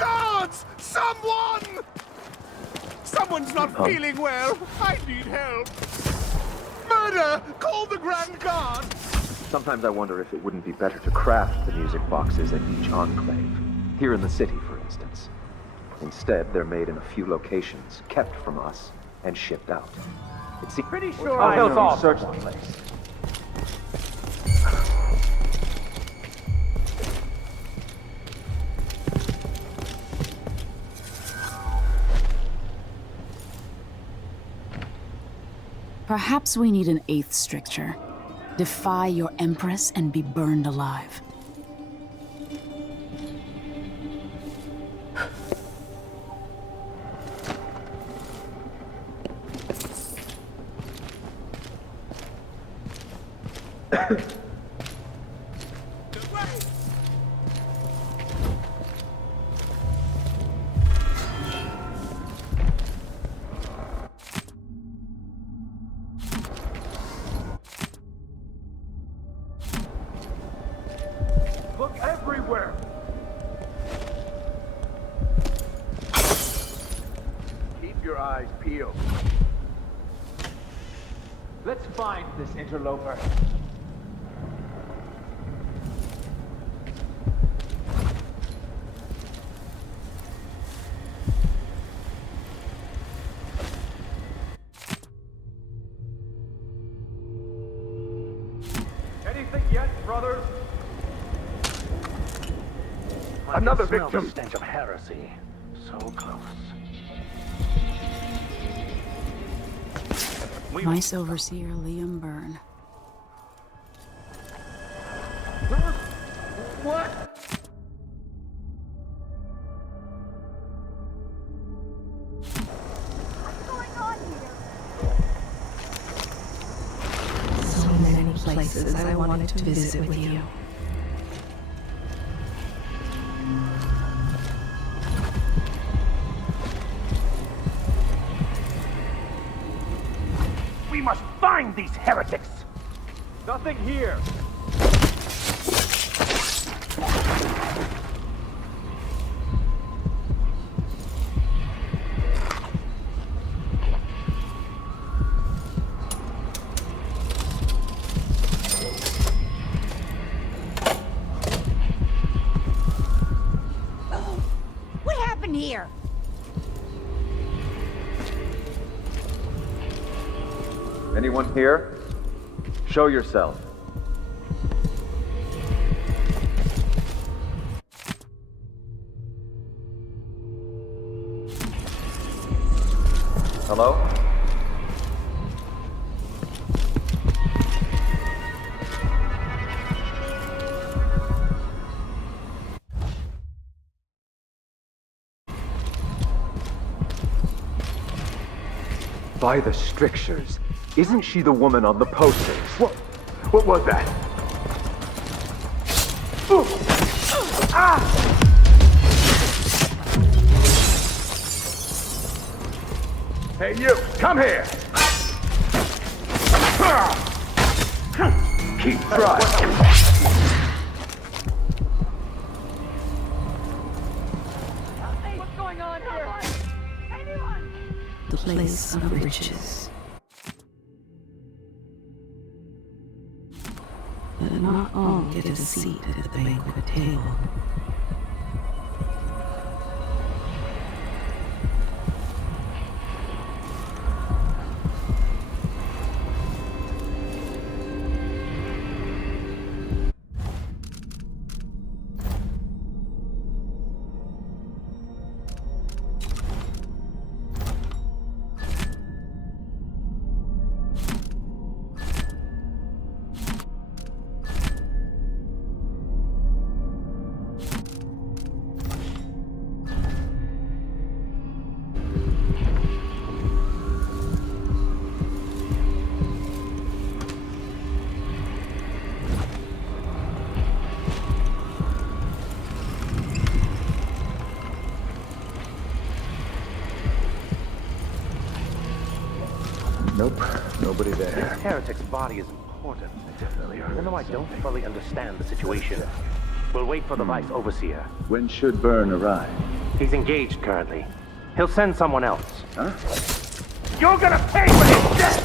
Guards! Someone! Someone's not feeling well. I need help. Murder! Call the Grand Guard! Sometimes I wonder if it wouldn't be better to craft the music boxes at each enclave. Here in the city, for instance. Instead, they're made in a few locations, kept from us, and shipped out. It seems pretty sure I'll research the place. Perhaps we need an 8th stricture. Defy your Empress and be burned alive. Look everywhere! Keep your eyes peeled. Let's find this interloper. Anything yet, brothers? Another victim! Stench of heresy. So close. Vice Overseer Liam Byrne. What? So many places I wanted to visit with you. We must find these heretics! Nothing here. What happened here? Anyone here? Show yourself. Hello? By the strictures, isn't she the woman on the posters? What was that? Ooh. Ah! Hey you, come here! Keep trying. What's going on here? Anyone? The place of riches. But not all get a seat at the banquet table. Nope, nobody there. This heretic's body is important, even though I don't fully understand the situation. We'll wait for the Vice Overseer. When should Byrne arrive? He's engaged currently. He'll send someone else. Huh? You're gonna pay for this shit!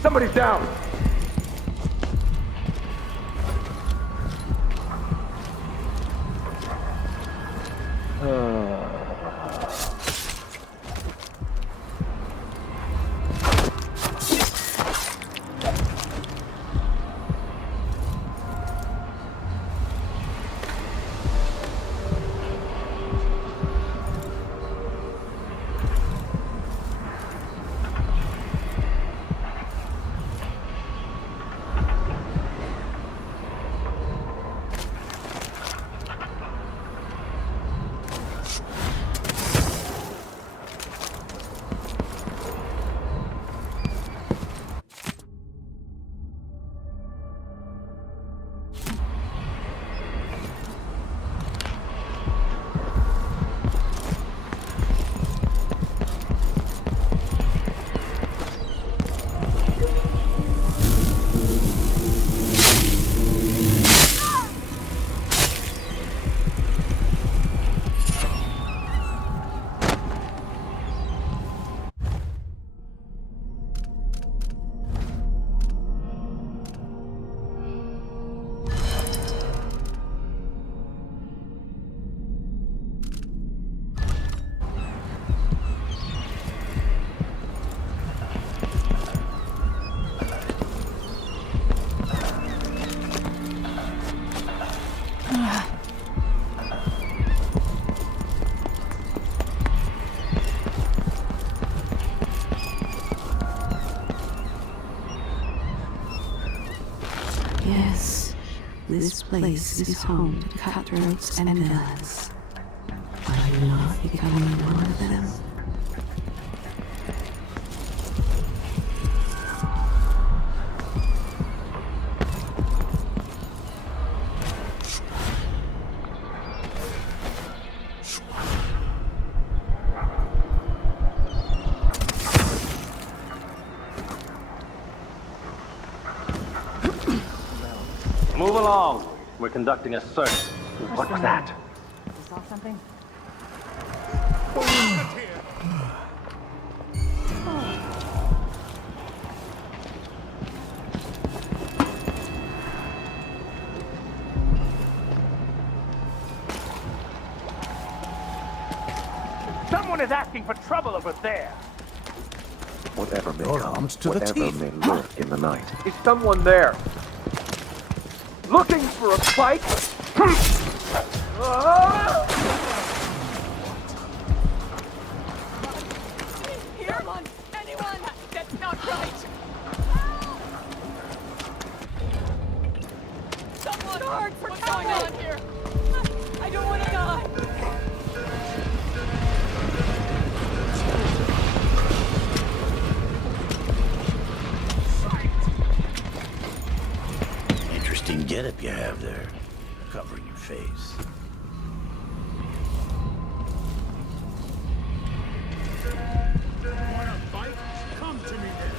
Somebody's down! Yes, this place is home to cutthroats and villains. Are you not becoming one of them? Move along. We're conducting a search. What was that? You saw something? Someone is asking for trouble over there. Whatever may Your come, arms to the whatever teeth. may lurk in the night. Is someone there? Looking for a fight? Anyone! Anyone! That's not right! Someone hard for what's going on here? I don't want to die! Interesting getup you have there, covering your face. Want a fight? Come to me then.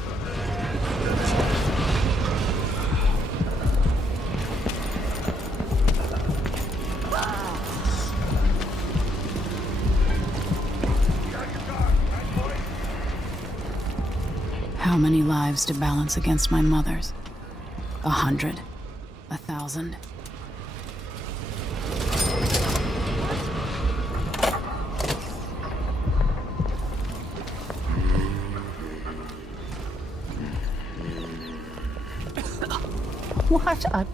How many lives to balance against my mother's? 100? 1,000? What a...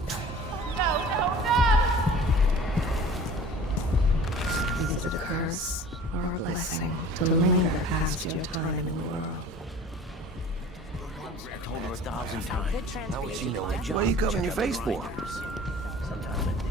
Is it a curse or a blessing to linger past your time in the world? I told her 1,000 times. How would she know what job? What are you covering your face for? Sometimes I think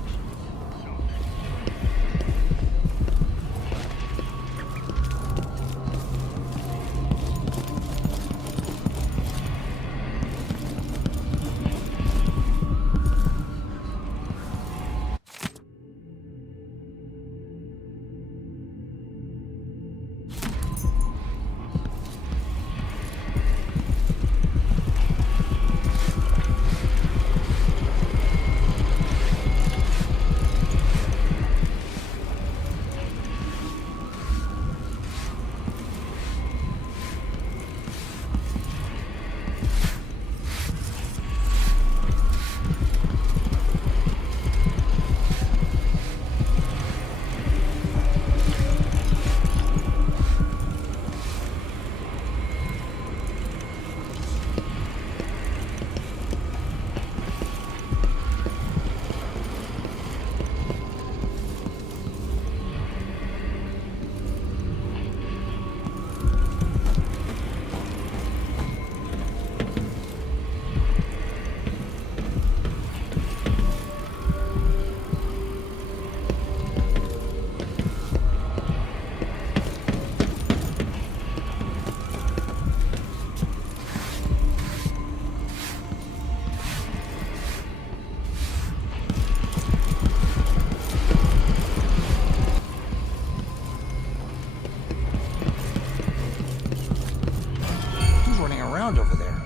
Over there.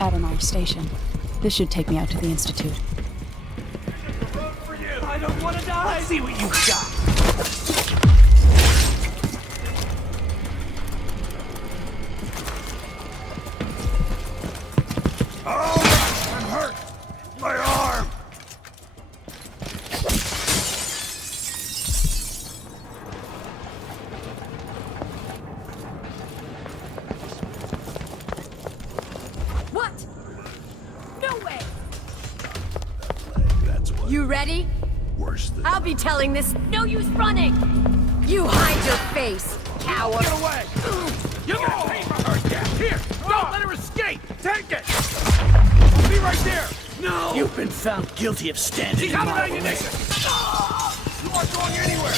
Addermeyer Station. This should take me out to the Institute. I don't want to die! Let's see what you got! Oh! I'm hurt! My arm! You ready? worse than... I'll be telling this. No use running! You hide your face, coward! Get away! You're gonna pay for her death! Here! Don't let her escape! Take it! I'll be right there! No! You've been found guilty of standing She's in out of my ammunition! You aren't going anywhere!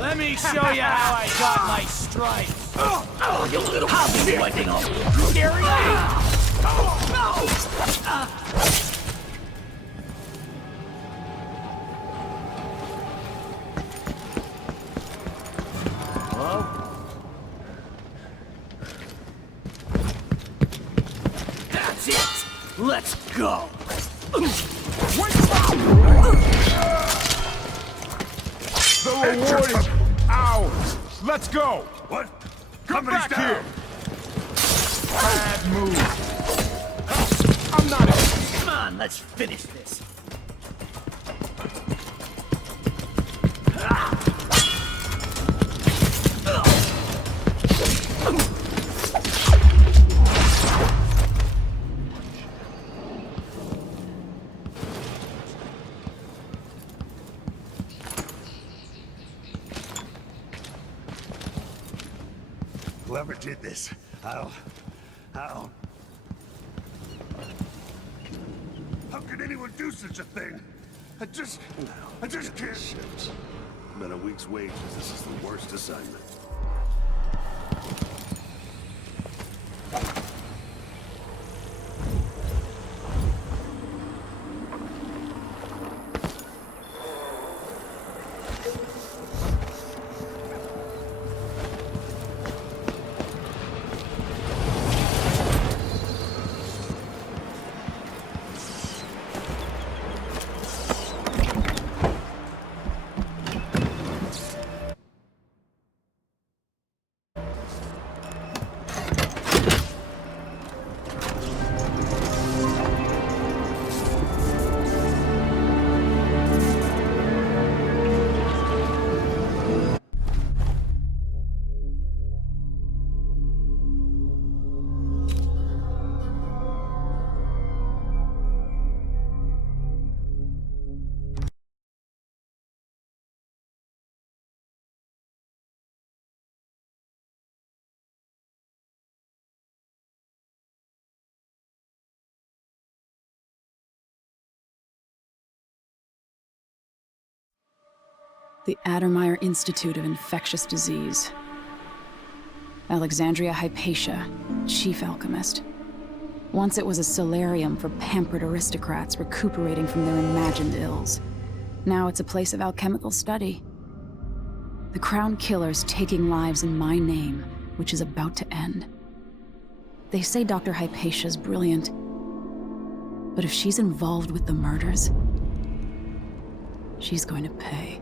Let me show you how I got my stripes. Oh, you little I'll be shit! wiping off. Scary me! Hello? That's it! Let's go! The reward is ours! Let's go! What? Come Company's back down. here! Bad move. I'm not in. Come on, let's finish this. Whoever did this, How could anyone do such a thing? I just can't. Ships. Been a week's wages. This is the worst assignment. The Addermeyer Institute of Infectious Disease. Alexandria Hypatia, chief alchemist. Once it was a solarium for pampered aristocrats recuperating from their imagined ills. Now it's a place of alchemical study. The Crown Killer's taking lives in my name, which is about to end. They say Dr. Hypatia's brilliant, but if she's involved with the murders, she's going to pay.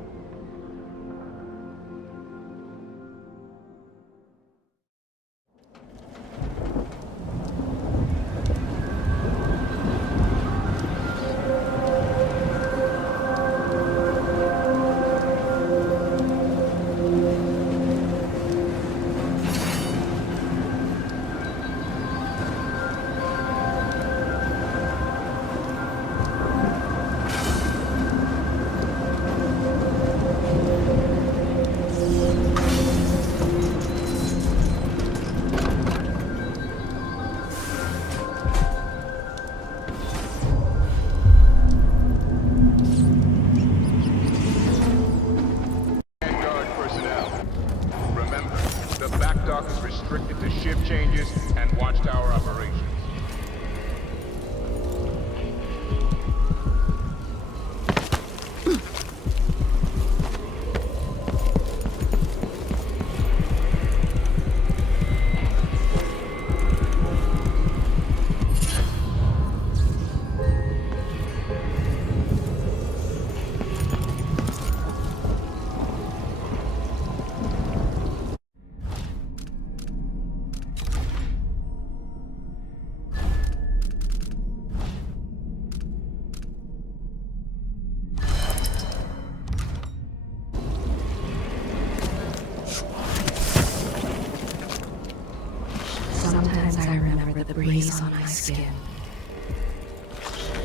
Sometimes I remember the breeze on my skin.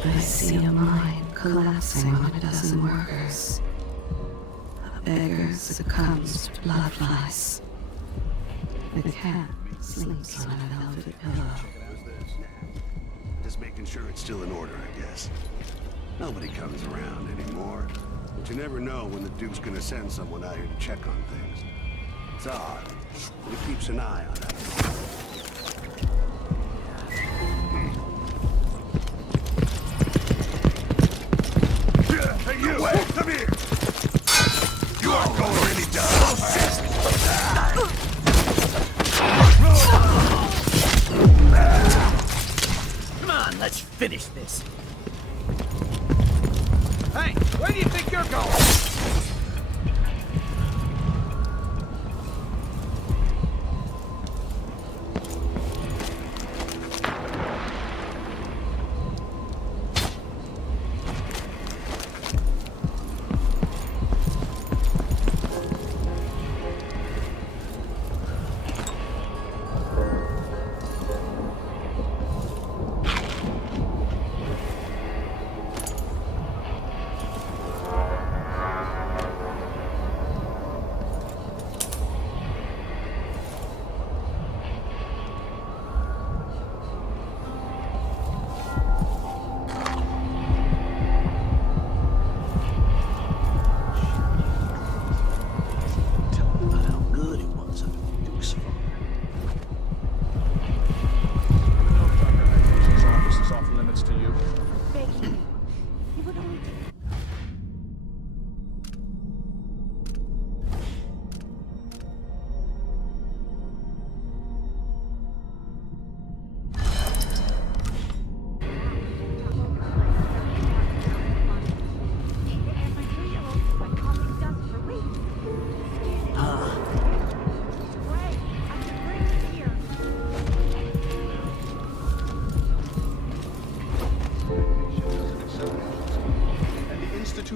I see a mind collapsing on a dozen workers. A beggar succumbs to blood flies. The cat sleeps on a velvet pillow. Just making sure it's still in order, I guess. Nobody comes around anymore. But you never know when the Duke's gonna send someone out here to check on things. It's odd. But he keeps an eye on us. Hey, you! Come here! You aren't going any down. Come on, let's finish this. Hey, where do you think you're going?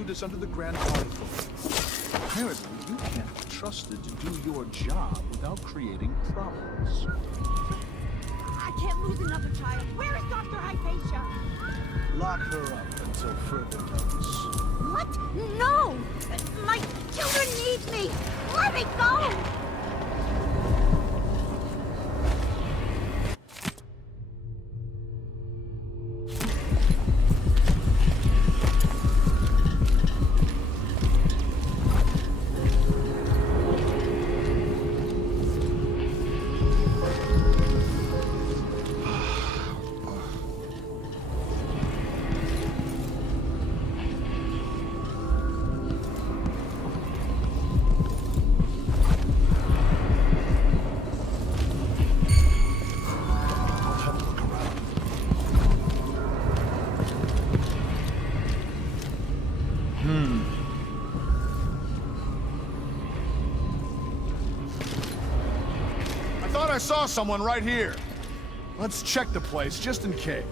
Is under the Grand Article. Apparently, you can't be trusted to do your job without creating problems. I can't lose another child. Where is Dr. Hypatia? Lock her up until further notice. What? No! My children need me! Let me go! I saw someone right here. Let's check the place, just in case.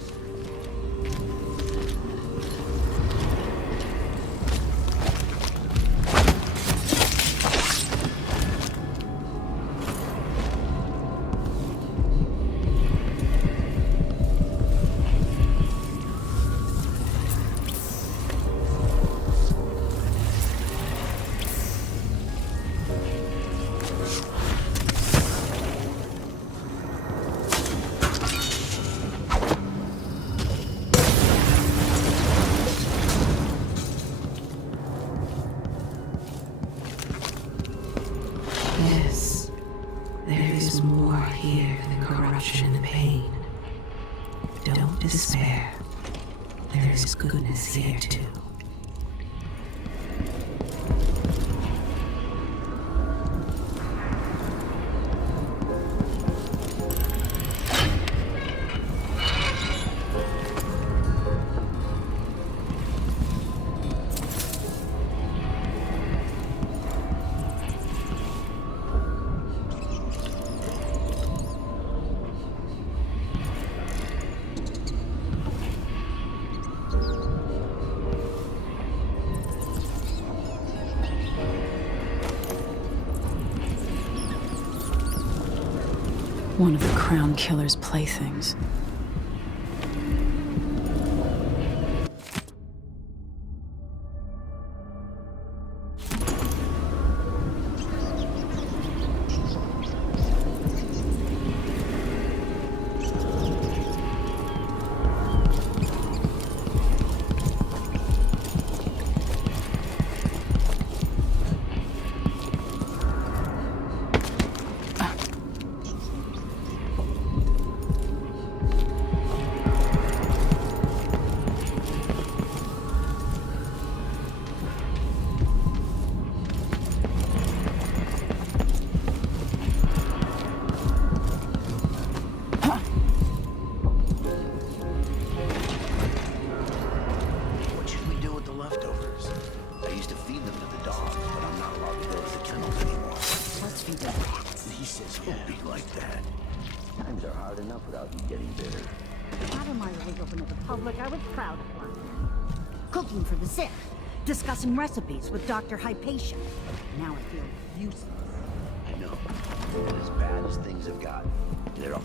Despair. There is goodness here too. One of the Crown Killer's playthings. feeding rats. He says don't be like that. Times are hard enough without you getting bitter. Adamire was open to the public. I was proud of one. Cooking for the sick. Discussing recipes with Dr. Hypatia. Now I feel useless. I know. And as bad as things have gotten, they're all...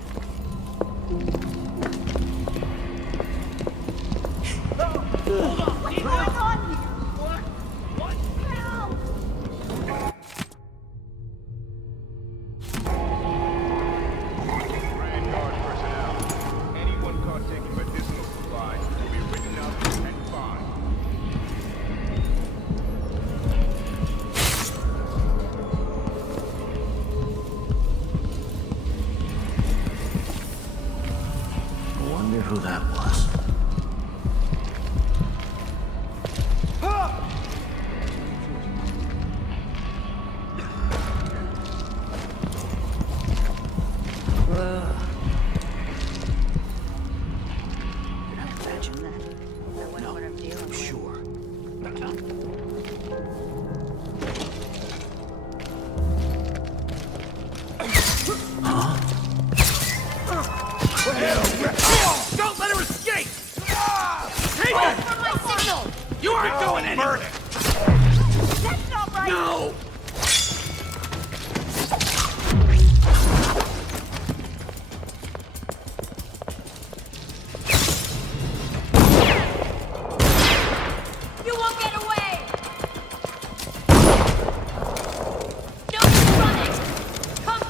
Hold on! What's going on here? What? Help! Grand Guard personnel. Anyone caught taking medicinal supplies will be written up and fined. I wonder who that was. Imagine that. I wonder what I'm dealing with. Sure. Don't let her escape! Take it! For my signal! You aren't doing anything! That's not right! No! You won't get away! No running! Come!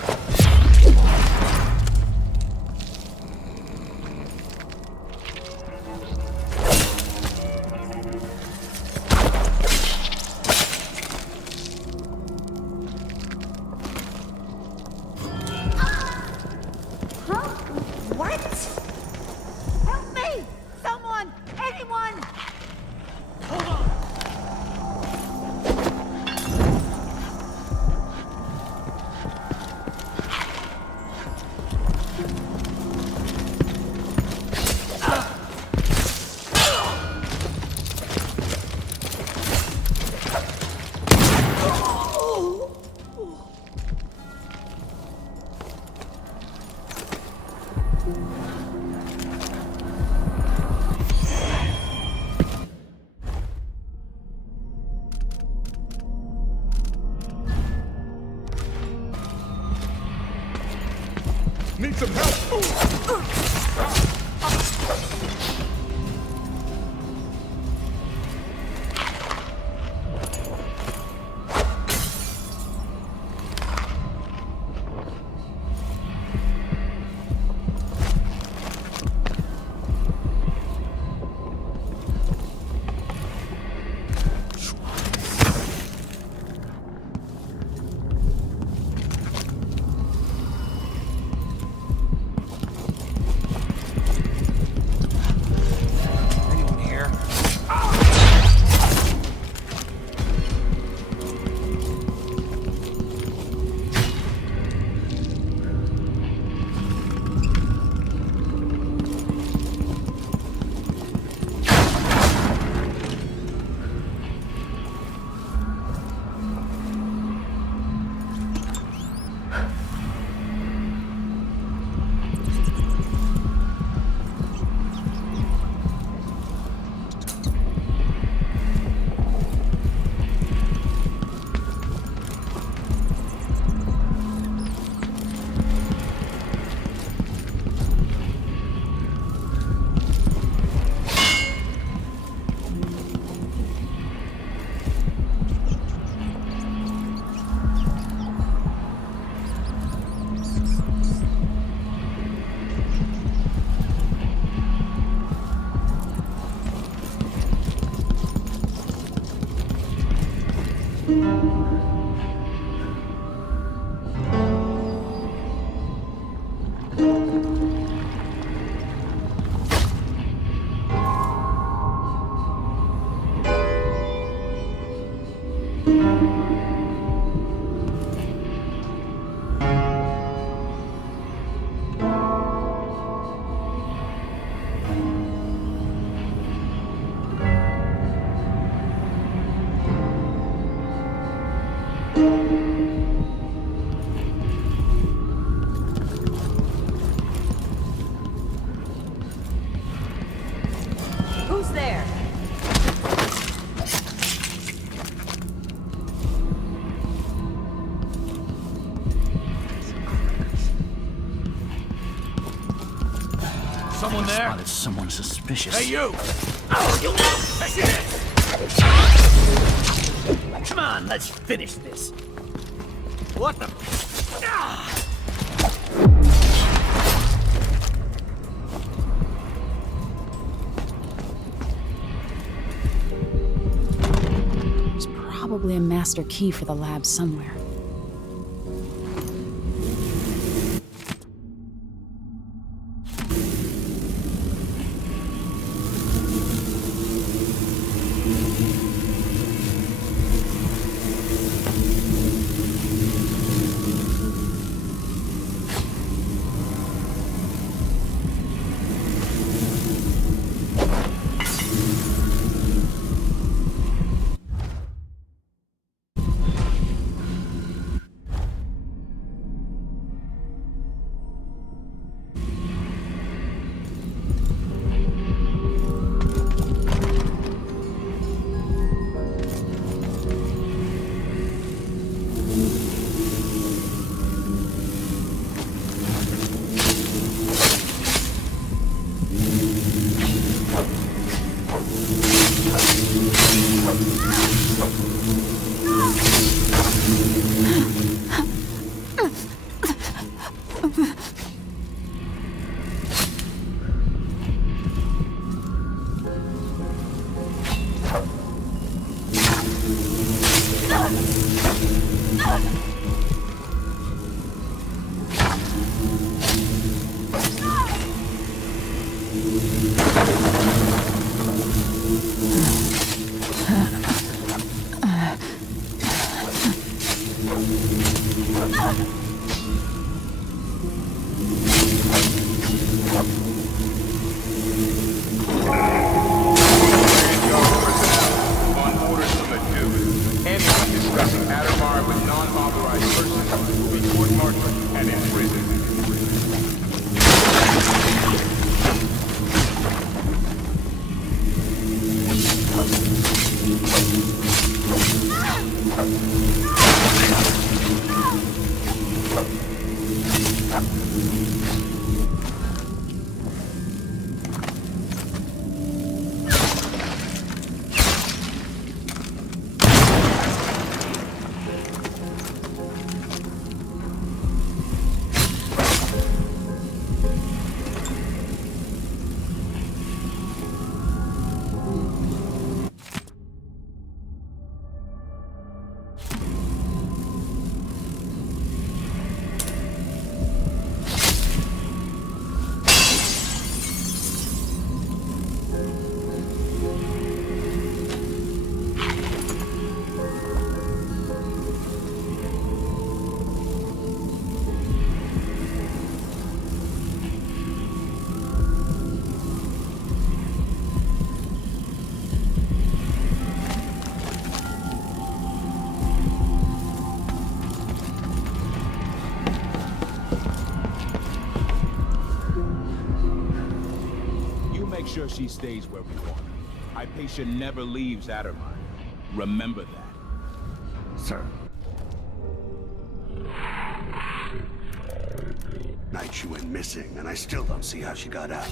Huh? What? Help me! Someone! Anyone! Hold on! Need some help! Someone there? Spotted someone suspicious. Hey, you! Come on, let's finish this. What the? There's probably a master key for the lab somewhere. Sure she stays where we want her. Hypatia never leaves Addermine. Remember that. Sir. Night she went missing, and I still don't see how she got out.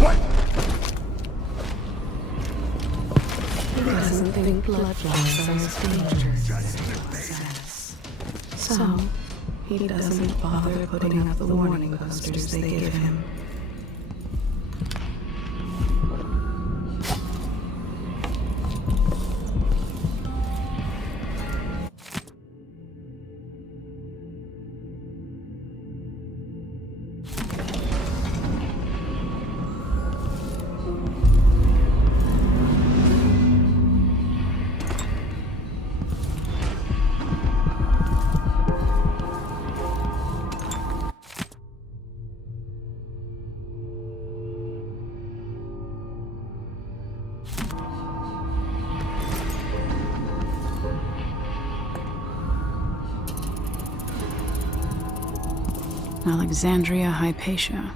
What? He doesn't think bloodlines are as dangerous as he says. So, he doesn't bother putting up the warning posters they give him. Alexandria Hypatia.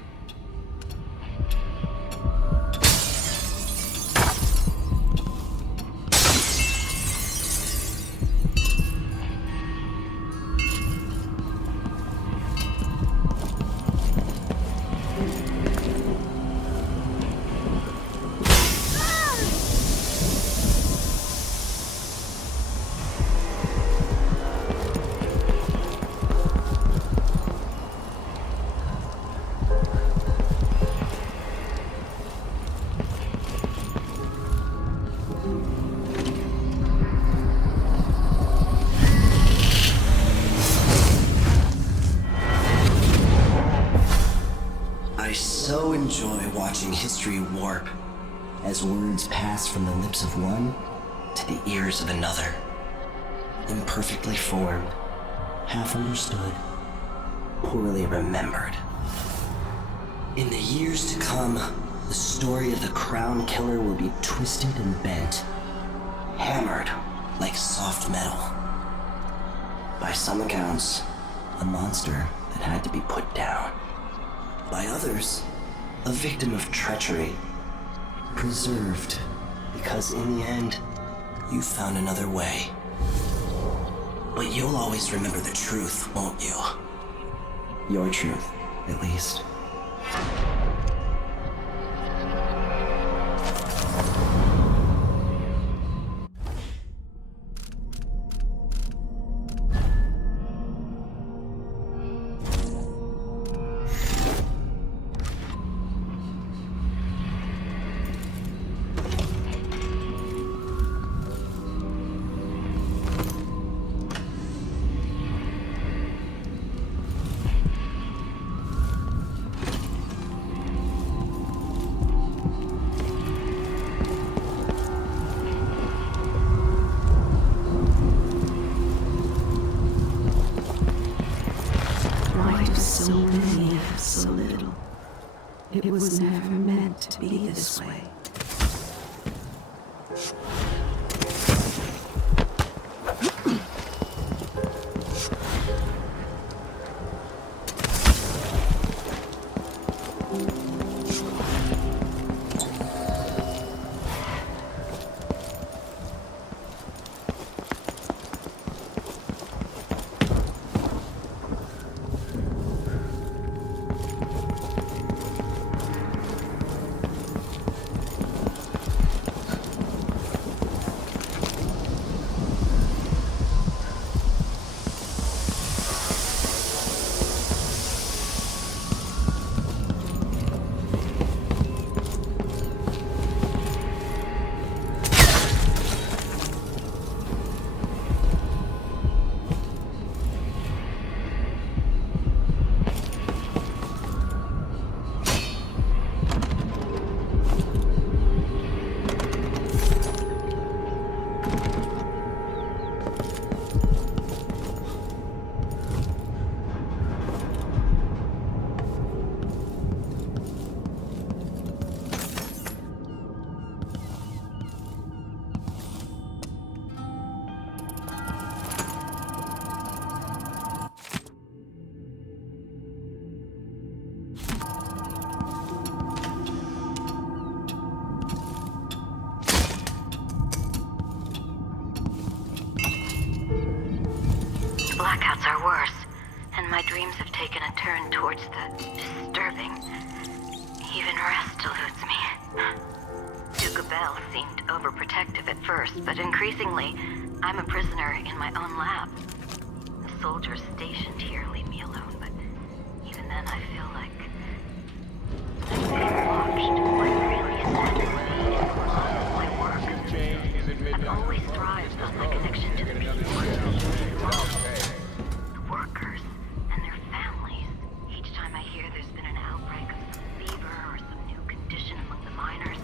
history warp as words pass from the lips of one to the ears of another. Imperfectly formed, half understood, poorly remembered. In the years to come, the story of the Crown Killer will be twisted and bent, hammered like soft metal. By some accounts, a monster that had to be put down. By others, a victim of treachery, preserved because in the end, you found another way. But you'll always remember the truth, won't you? Your truth, at least. So many, so little. It was never meant to be this way. Blackouts are worse, and my dreams have taken a turn towards the disturbing. Even rest eludes me. Duke Bell seemed overprotective at first, but increasingly, I'm a prisoner in my own lab. The soldiers stationed here leave me alone, but even then I feel like I'm being watched, like really sad. My work. I've always thrived on my connection to the people. The workers and their families. Each time I hear there's been an outbreak of some fever or some new condition among the miners,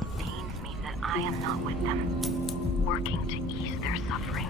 it pains me that I am not with them, working to ease their suffering.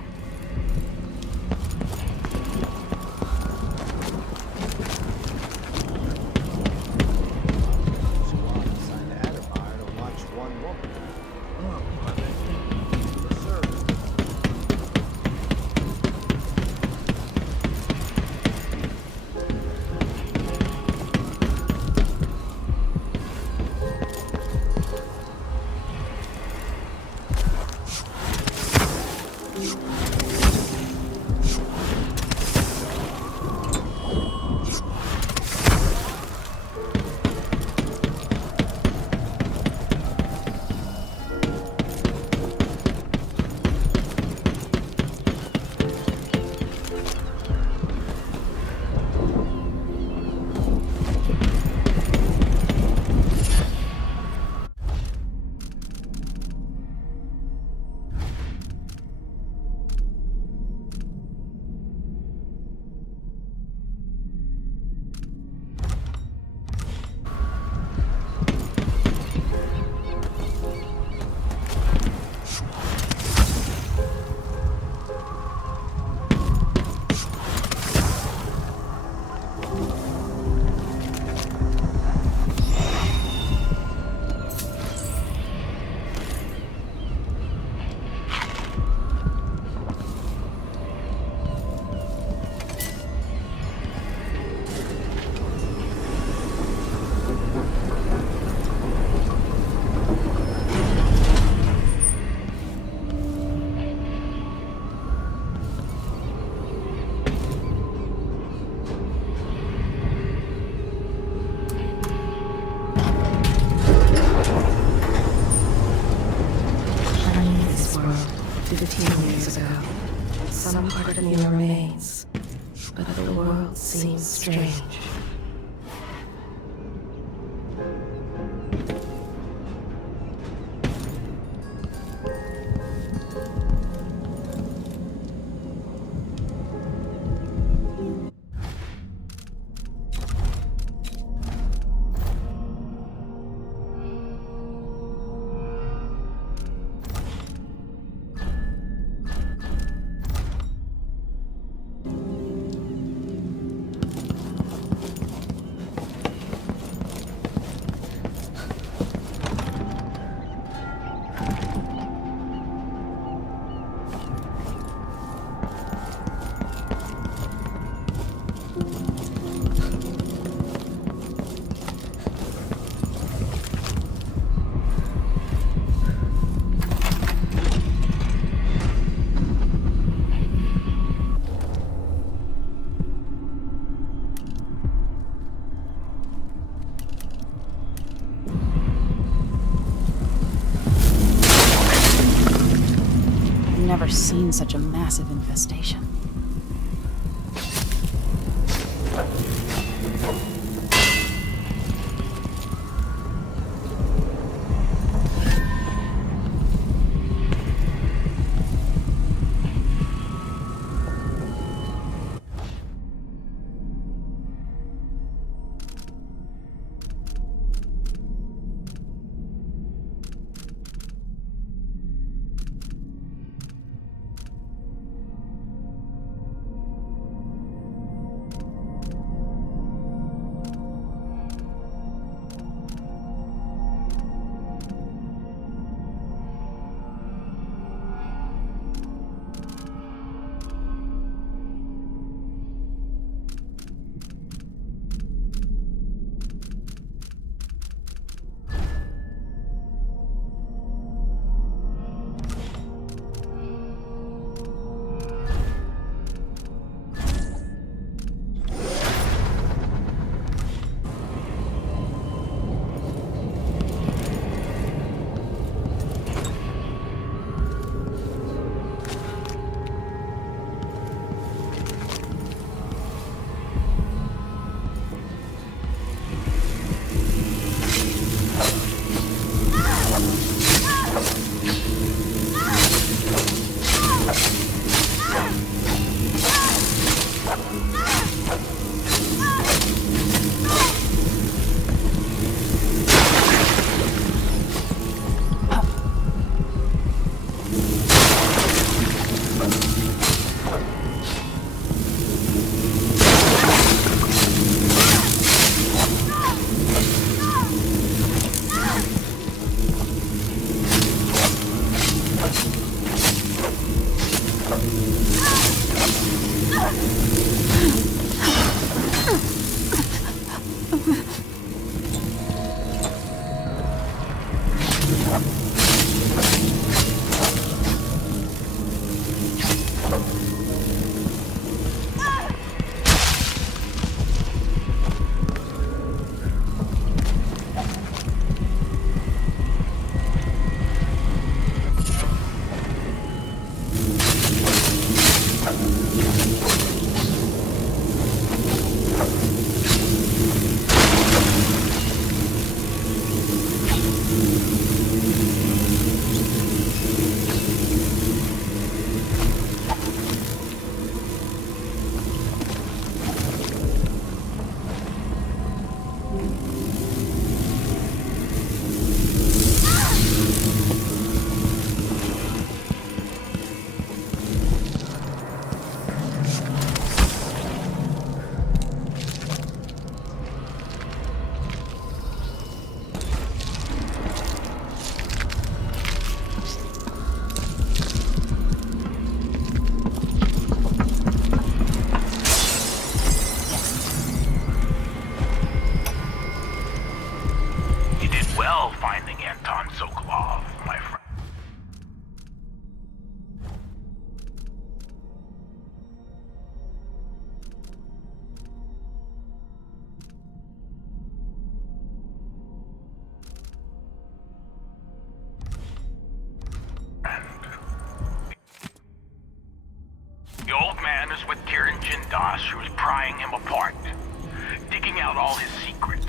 15 years ago. Some part of me remains, but the world seems strange. Never seen such a massive infestation. Jindosh who is prying him apart, digging out all his secrets,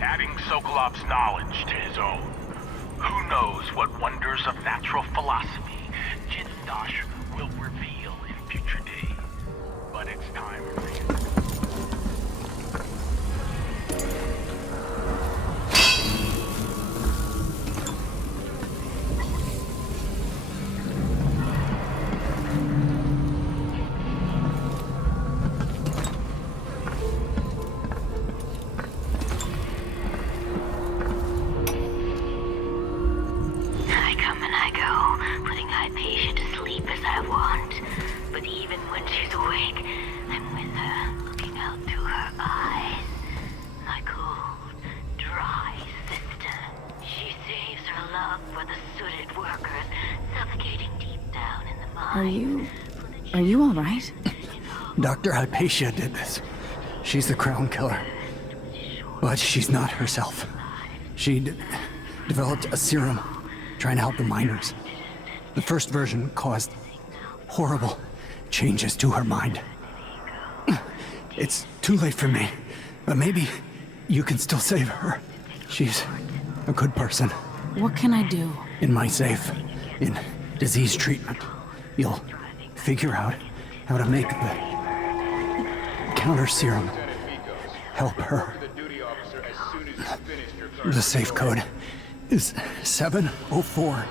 adding Sokolov's knowledge to his own. Who knows what wonders of natural philosophy Jindosh will reveal in future days. But it's time for you. Are you all right? Dr. Hypatia did this. She's the crown killer. But she's not herself. She developed a serum trying to help the miners. The first version caused horrible changes to her mind. It's too late for me, but maybe you can still save her. She's a good person. What can I do? In my safe, in disease treatment, you'll figure out how to make the counter serum help her. The safe code is 704.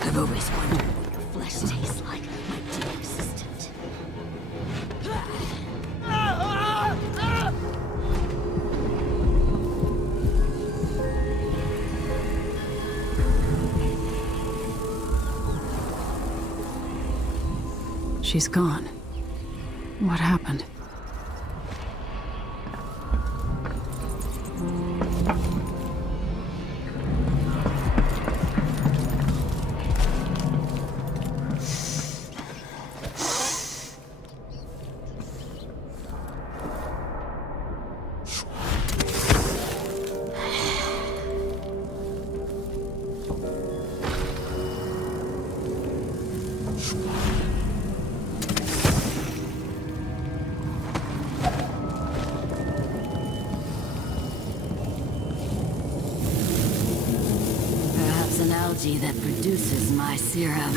I've always wondered what your flesh tastes like, my dear assistant. She's gone. What happened? That produces my serum.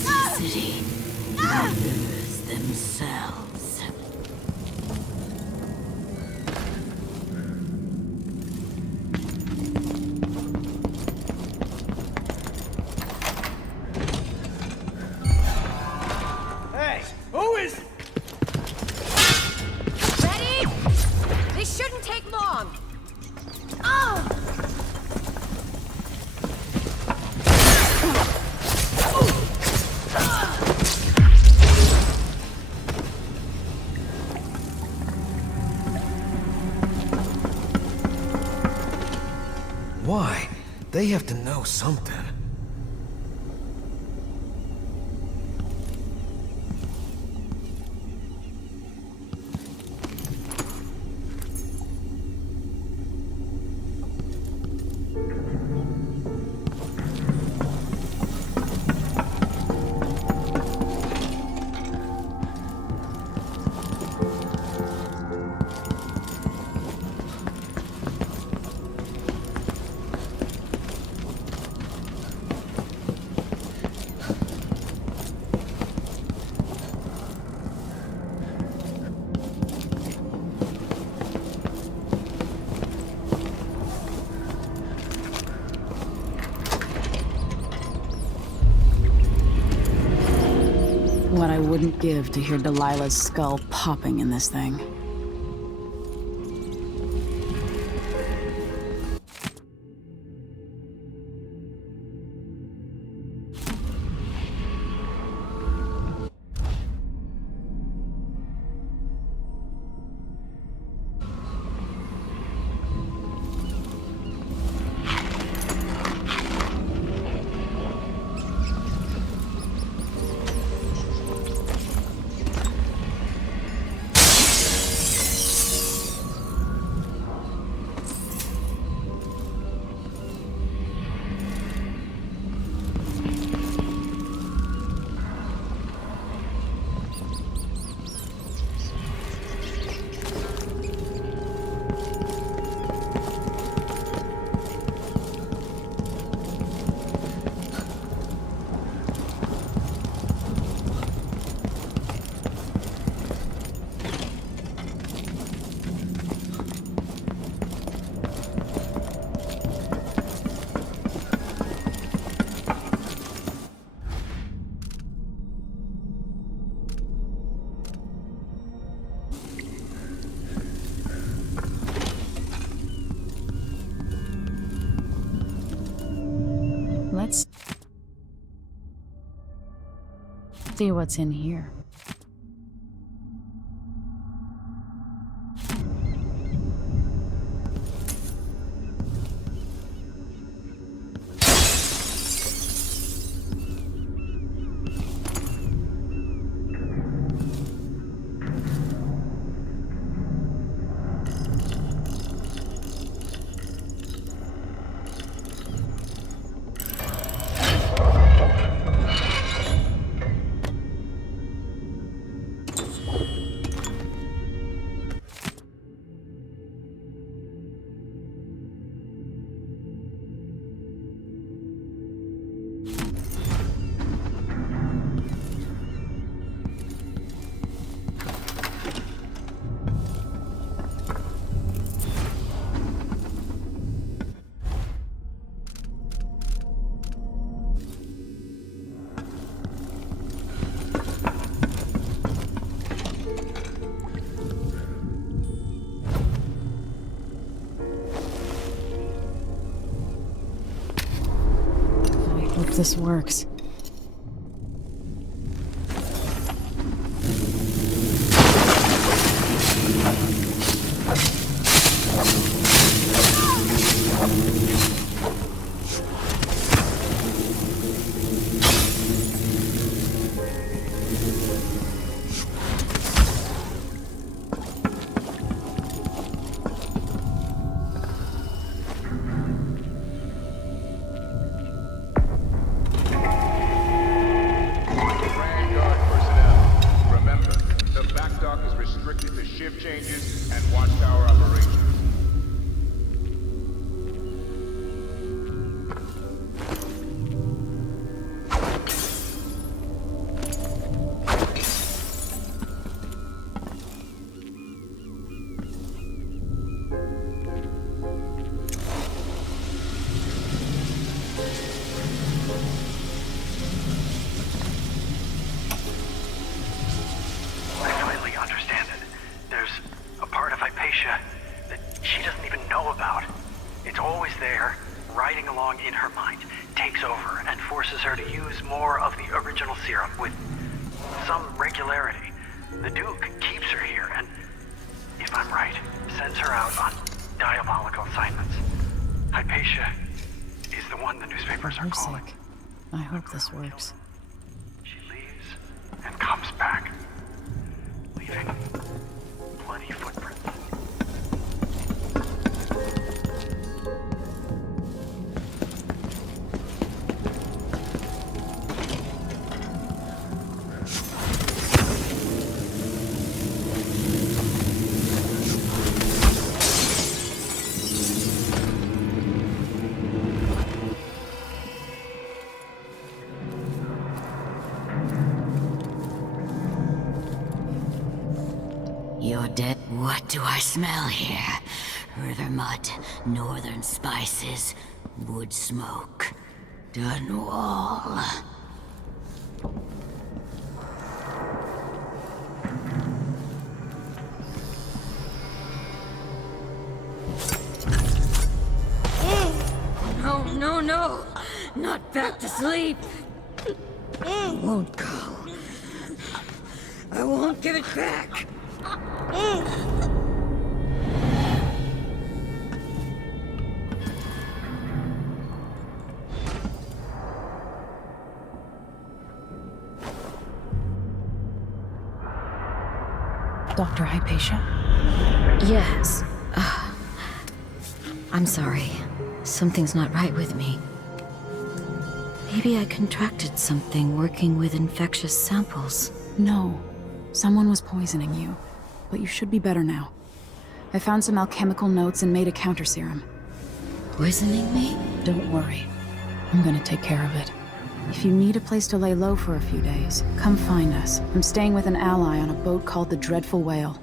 Toxicity. Others themselves. Hey, who is... Ready? This shouldn't take long. Oh! Why? They have to know something. What I wouldn't give to hear Delilah's skull popping in this thing. See what's in here. This works. I hope this works. She leaves and comes back, leaving bloody footprints. You're dead. What do I smell here? River mud, northern spices, wood smoke, done wall. No, no, no! Not back to sleep! I won't go. I won't give it back! Dr. Hypatia? Yes. I'm sorry. Something's not right with me. Maybe I contracted something working with infectious samples. No. Someone was poisoning you. But you should be better now. I found some alchemical notes and made a counter serum. Poisoning me? Don't worry. I'm gonna take care of it. If you need a place to lay low for a few days, come find us. I'm staying with an ally on a boat called the Dreadful Whale.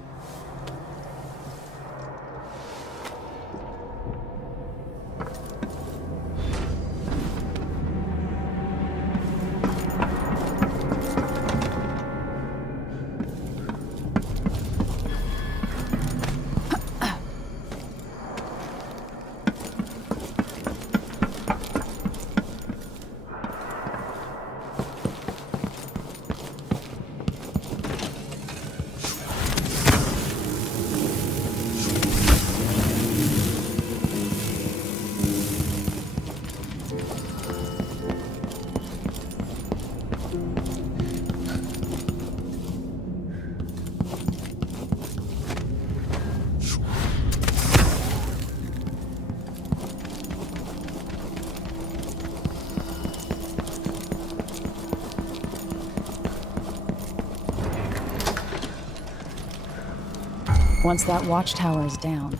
Once that watchtower is down,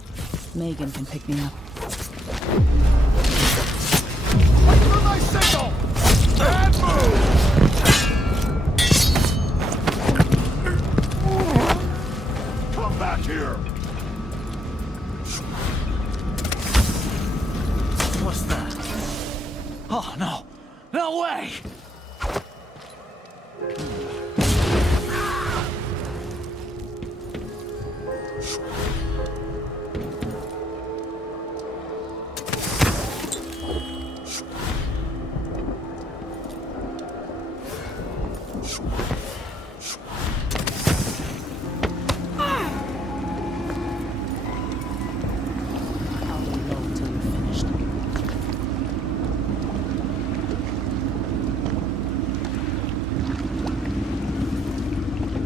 Megan can pick me up. Wait for my signal! And move! Come back here! What's that? Oh, no. No way!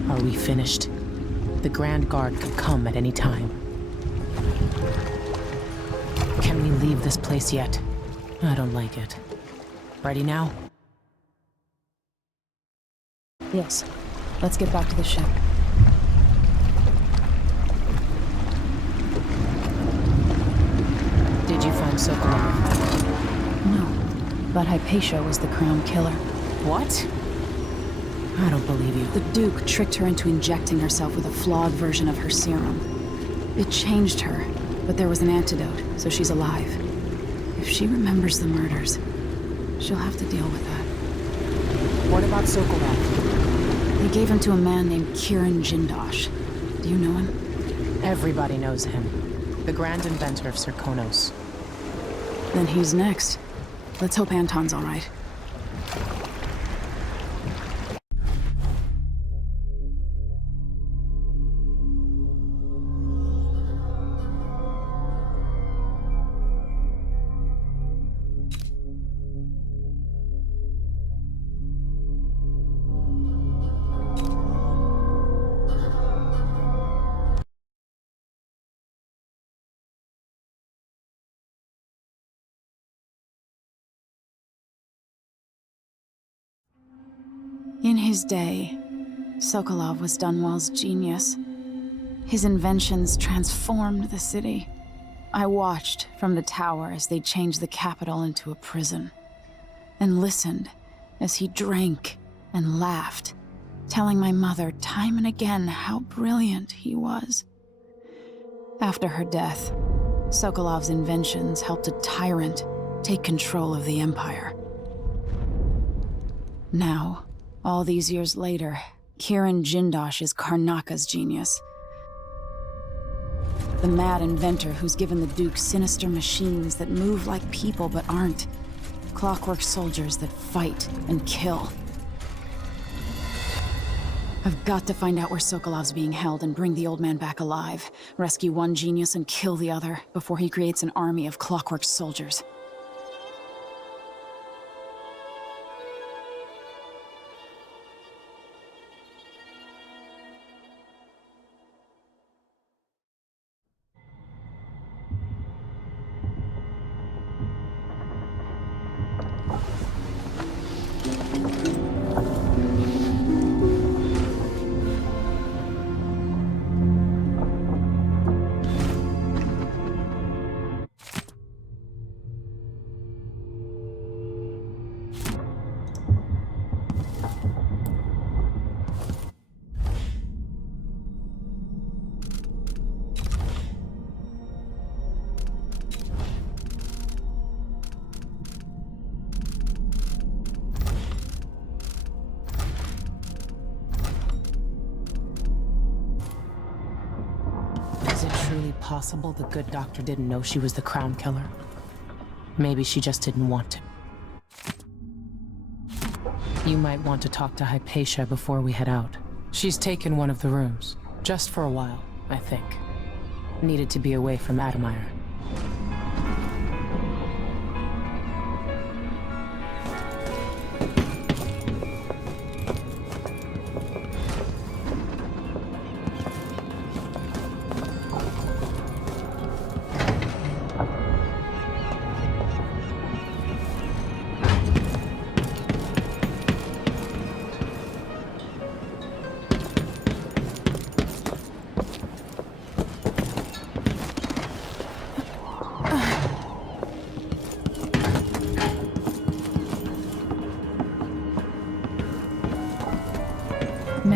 Are we finished? The Grand Guard could come at any time. Can we leave this place yet? I don't like it. Ready now? Yes. Let's get back to the ship. Did you find Sokolov? No. But Hypatia was the crown killer. What? I don't believe you. The Duke tricked her into injecting herself with a flawed version of her serum. It changed her, but there was an antidote, so she's alive. If she remembers the murders, she'll have to deal with that. What about Sokolov? They gave him to a man named Kieran Jindosh. Do you know him? Everybody knows him. The grand inventor of Serkonos. Then he's next. Let's hope Anton's all right. In his day, Sokolov was Dunwall's genius. His inventions transformed the city. I watched from the tower as they changed the capital into a prison, and listened as he drank and laughed, telling my mother time and again how brilliant he was. After her death, Sokolov's inventions helped a tyrant take control of the Empire. Now, all these years later, Kieran Jindosh is Karnaca's genius. The mad inventor who's given the Duke sinister machines that move like people but aren't. Clockwork soldiers that fight and kill. I've got to find out where Sokolov's being held and bring the old man back alive. Rescue one genius and kill the other before he creates an army of clockwork soldiers. Possible the good doctor didn't know she was the crown killer. Maybe she just didn't want to. You might want to talk to Hypatia before we head out. She's taken one of the rooms. Just for a while, I think. Needed to be away from Adamire.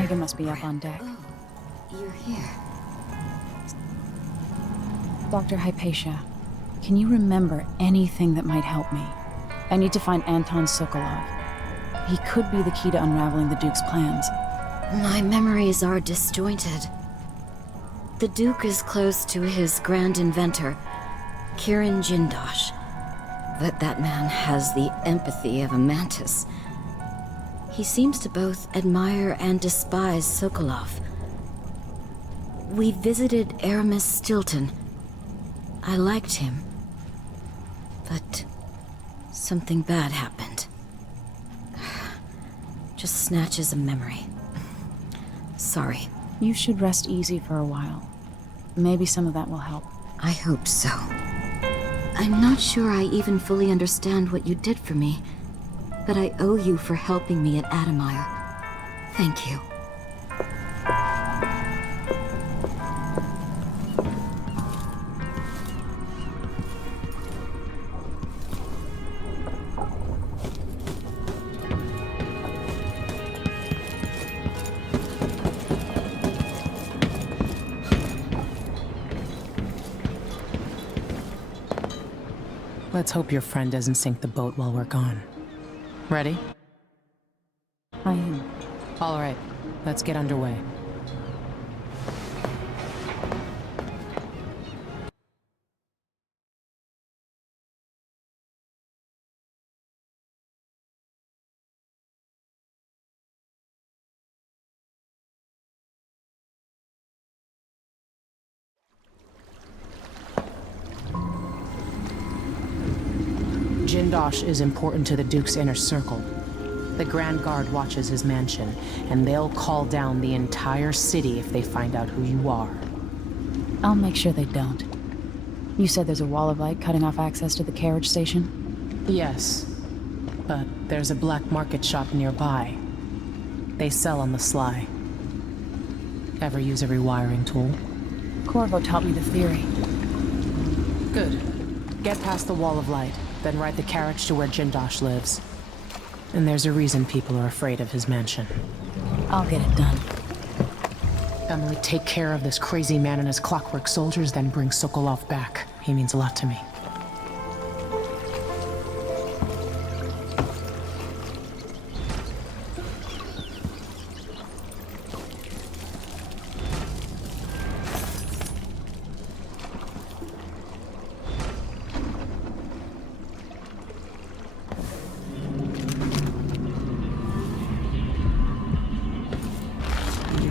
Morgan must be up on deck. You're here. Dr. Hypatia, can you remember anything that might help me? I need to find Anton Sokolov. He could be the key to unraveling the Duke's plans. My memories are disjointed. The Duke is close to his grand inventor, Kirin Jindosh. But that man has the empathy of a mantis. He seems to both admire and despise Sokolov. We visited Aramis Stilton. I liked him. But something bad happened. Just snatches of memory. Sorry. You should rest easy for a while. Maybe some of that will help. I hope so. I'm not sure I even fully understand what you did for me, but I owe you for helping me at Adamire. Thank you. Let's hope your friend doesn't sink the boat while we're gone. Ready? I am. All right, let's get underway. Jindosh is important to the Duke's inner circle. The Grand Guard watches his mansion, and they'll call down the entire city if they find out who you are. I'll make sure they don't. You said there's a wall of light cutting off access to the carriage station? Yes, but there's a black market shop nearby. They sell on the sly. Ever use a rewiring tool? Corvo taught me the theory. Good. Get past the wall of light, then ride the carriage to where Jindosh lives. And there's a reason people are afraid of his mansion. I'll get it done. Emily, take care of this crazy man and his clockwork soldiers, then bring Sokolov back. He means a lot to me.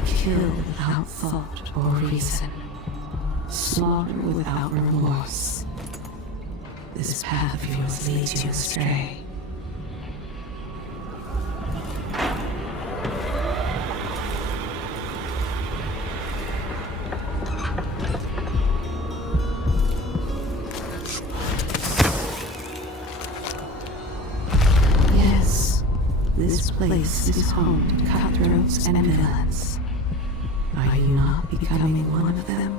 Kill without thought or reason. Slaughter without remorse. This path of yours leads you astray. Yes, this place is home to cutthroats and villains. Are you not becoming one of them?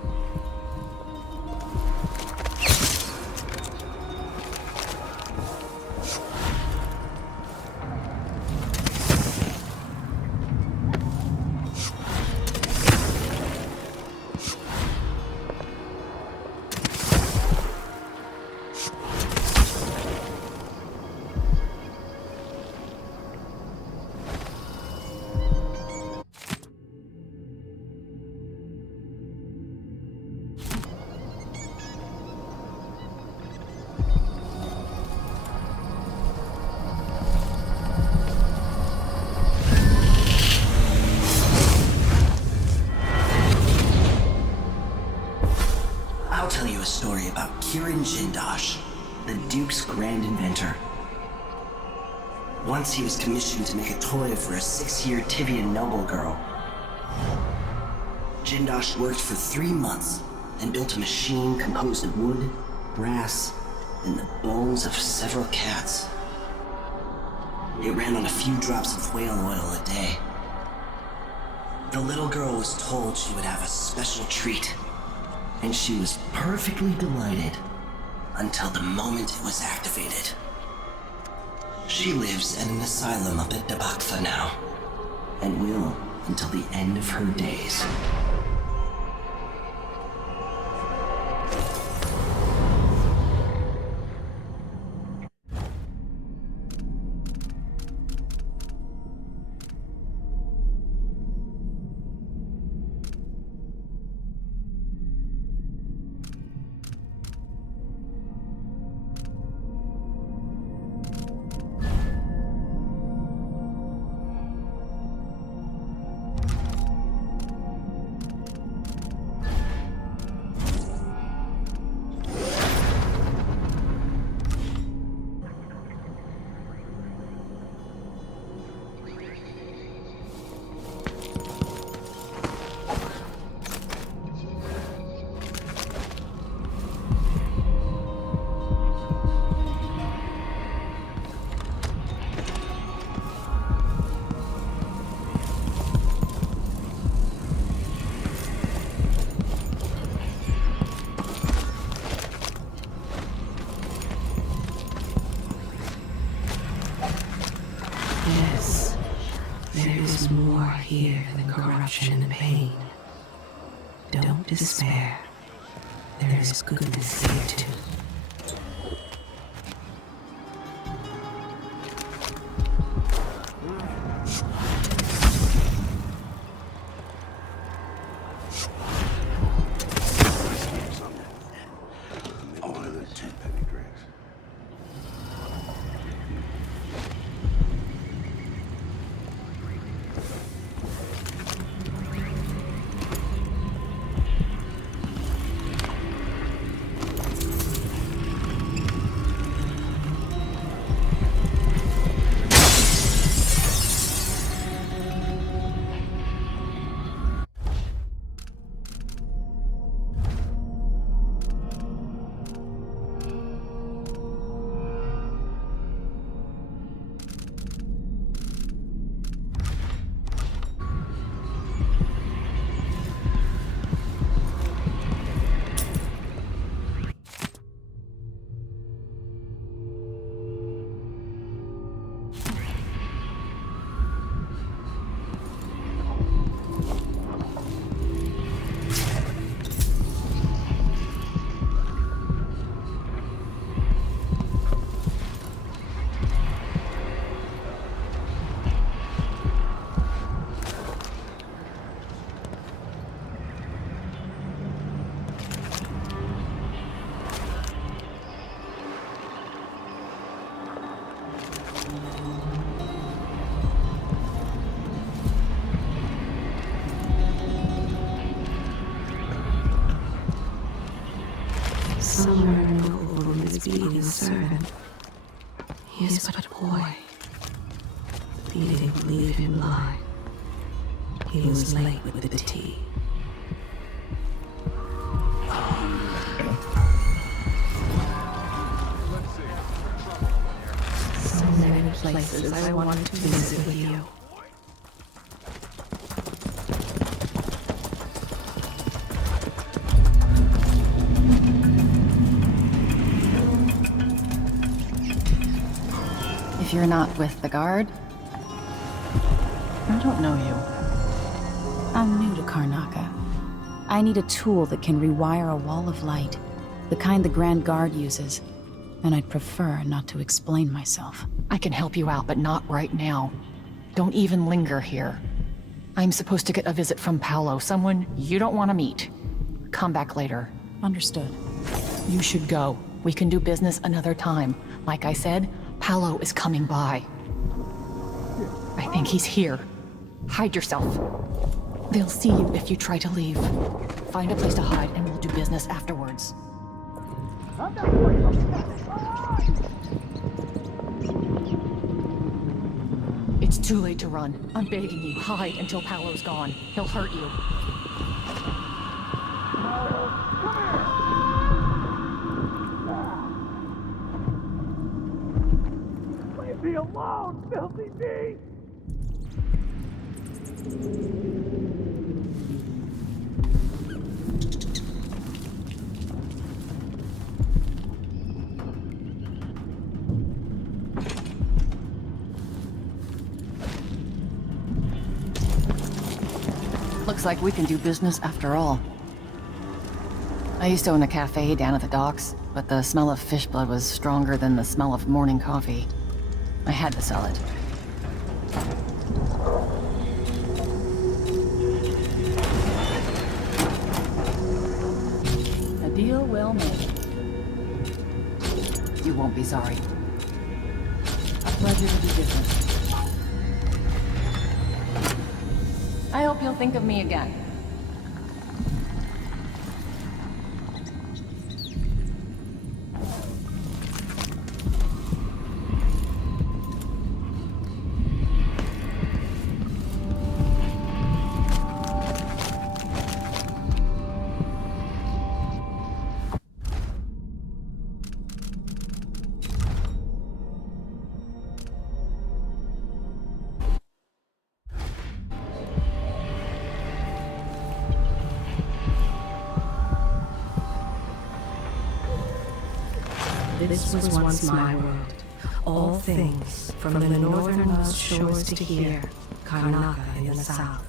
Kirin Jindosh, the Duke's grand inventor. Once he was commissioned to make a toy for a 6-year Tivian noble girl. Jindosh worked for 3 months and built a machine composed of wood, brass, and the bones of several cats. It ran on a few drops of whale oil a day. The little girl was told she would have a special treat, and she was perfectly delighted until the moment it was activated. She lives at an asylum up at Dabakfa now, and will until the end of her days. There's more here than corruption and pain. Don't despair. There is goodness here too. Somewhere a noble woman is beating a servant. He is but a boy. He didn't leave him lie. He was late with the tea. So many places I wanted to visit with you. If you're not with the guard, I don't know you. I'm new to Karnaca. I need a tool that can rewire a wall of light, the kind the Grand Guard uses, and I'd prefer not to explain myself. I can help you out, but not right now. Don't even linger here. I'm supposed to get a visit from Paolo, someone you don't want to meet. Come back later. Understood. You should go. We can do business another time. Like I said, Paolo is coming by. I think he's here. Hide yourself. They'll see you if you try to leave. Find a place to hide and we'll do business afterwards. It's too late to run. I'm begging you, hide until Paolo's gone. He'll hurt you. Leave me alone, filthy beast! Looks like we can do business after all. I used to own a cafe down at the docks, but the smell of fish blood was stronger than the smell of morning coffee. I had to sell it. A deal well made. You won't be sorry. A pleasure to be different. I hope you'll think of me again. This was once my world. All things, from the northernmost shores to here, Karnaca in the south.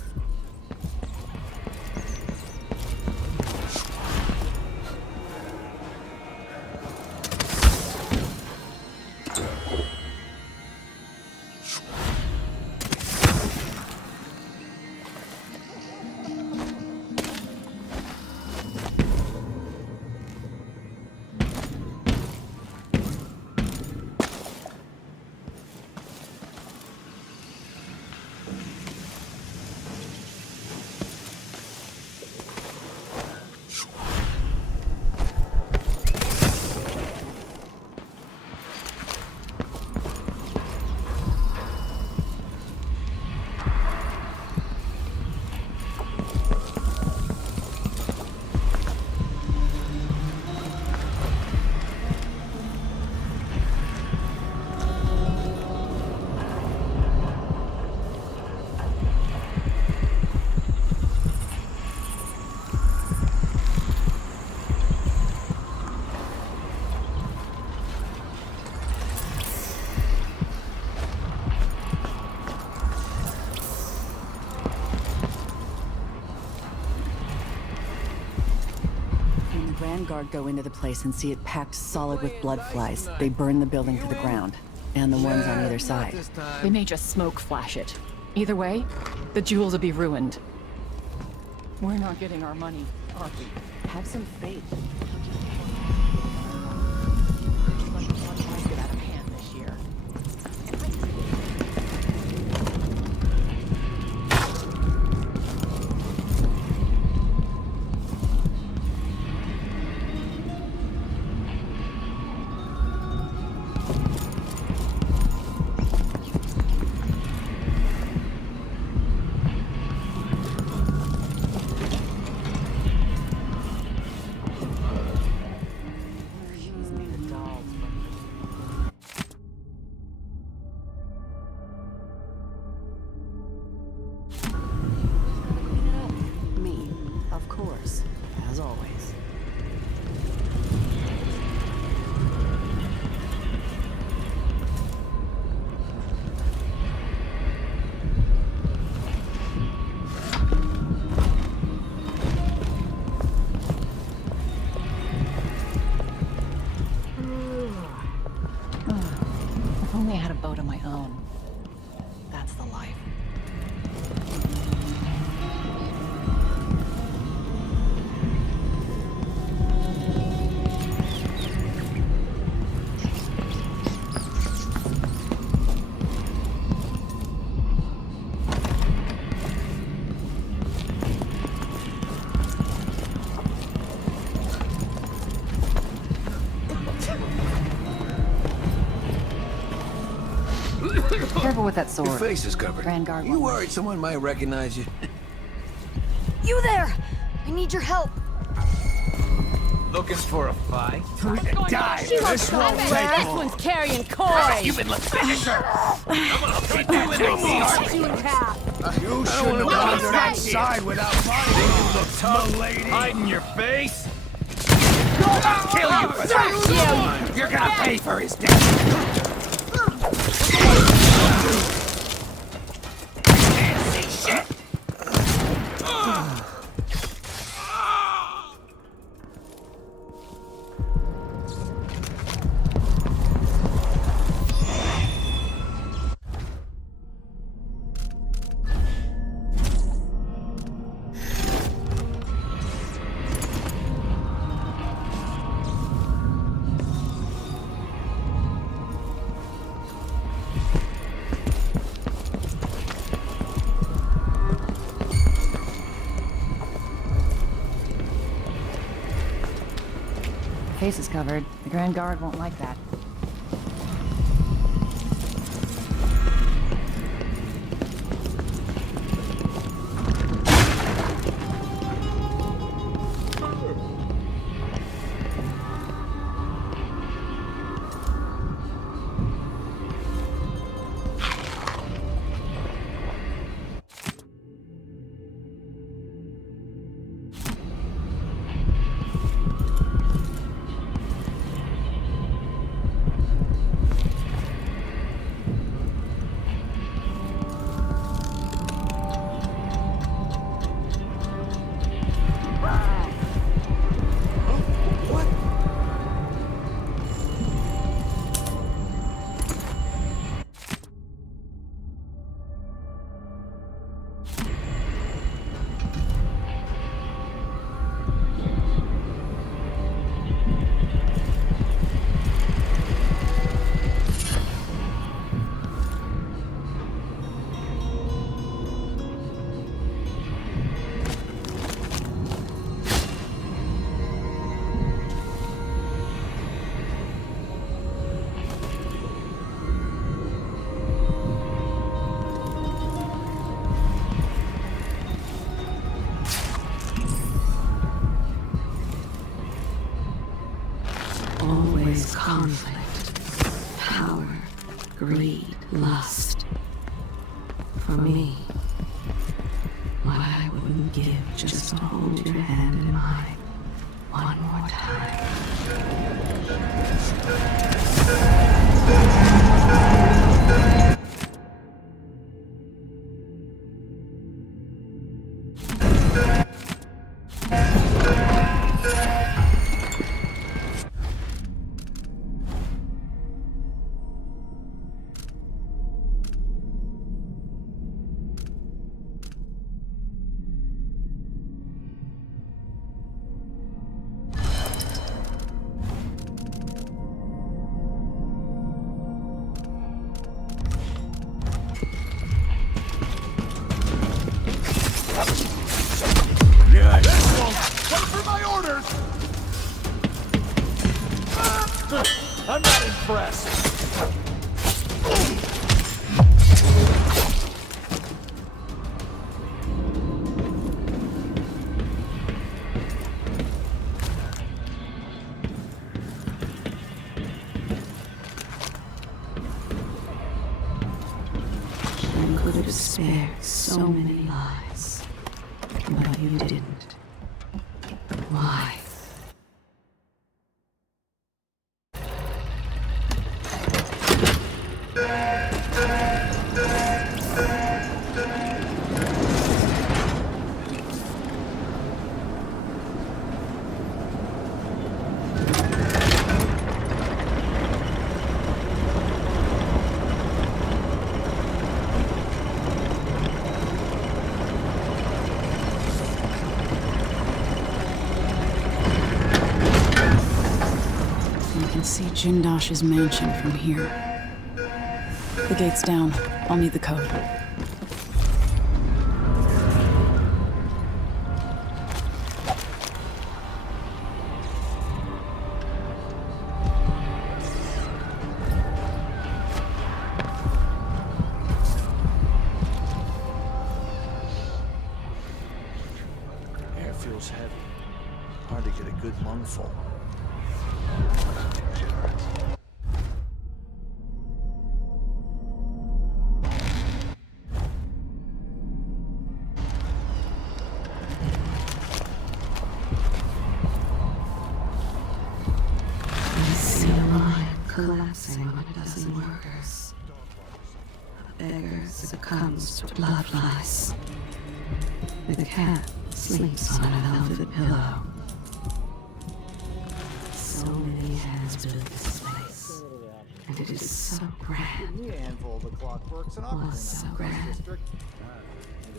Guard go into the place and see it packed solid with blood flies. They burn the building to the ground, and the ones on either side. They may just smoke flash it. Either way, the jewels will be ruined. We're not getting our money, are we? Have some faith. Get out of hand this year. Careful with that sword. Your face is covered. Vanguard. You worried someone might recognize you? You there! I need your help. Looking for a fight? Die! This won't take This long. one's carrying coin! You've been let finish her! You in half! You shouldn't have gone to that side without fighting. You look tough, lady. Hiding your face? I'll kill you for that! You're gonna pay for his death! Can't see shit! face is covered. The Grand Guard won't like that. Always conflict, power, greed, lust. For me, what I wouldn't give just to hold your hand in mine one more time. I'm not impressed. You could have spared so many lives, but you didn't. Why? See Jindosh's mansion from here. The gate's down. I'll need the code. Air feels heavy. Hard to get a good lungful. Collapsing on a dozen workers. A beggar succumbs to blood flies. The cat sleeps on a velvet pillow. So many hands built this place, and it is so grand. Was so grand.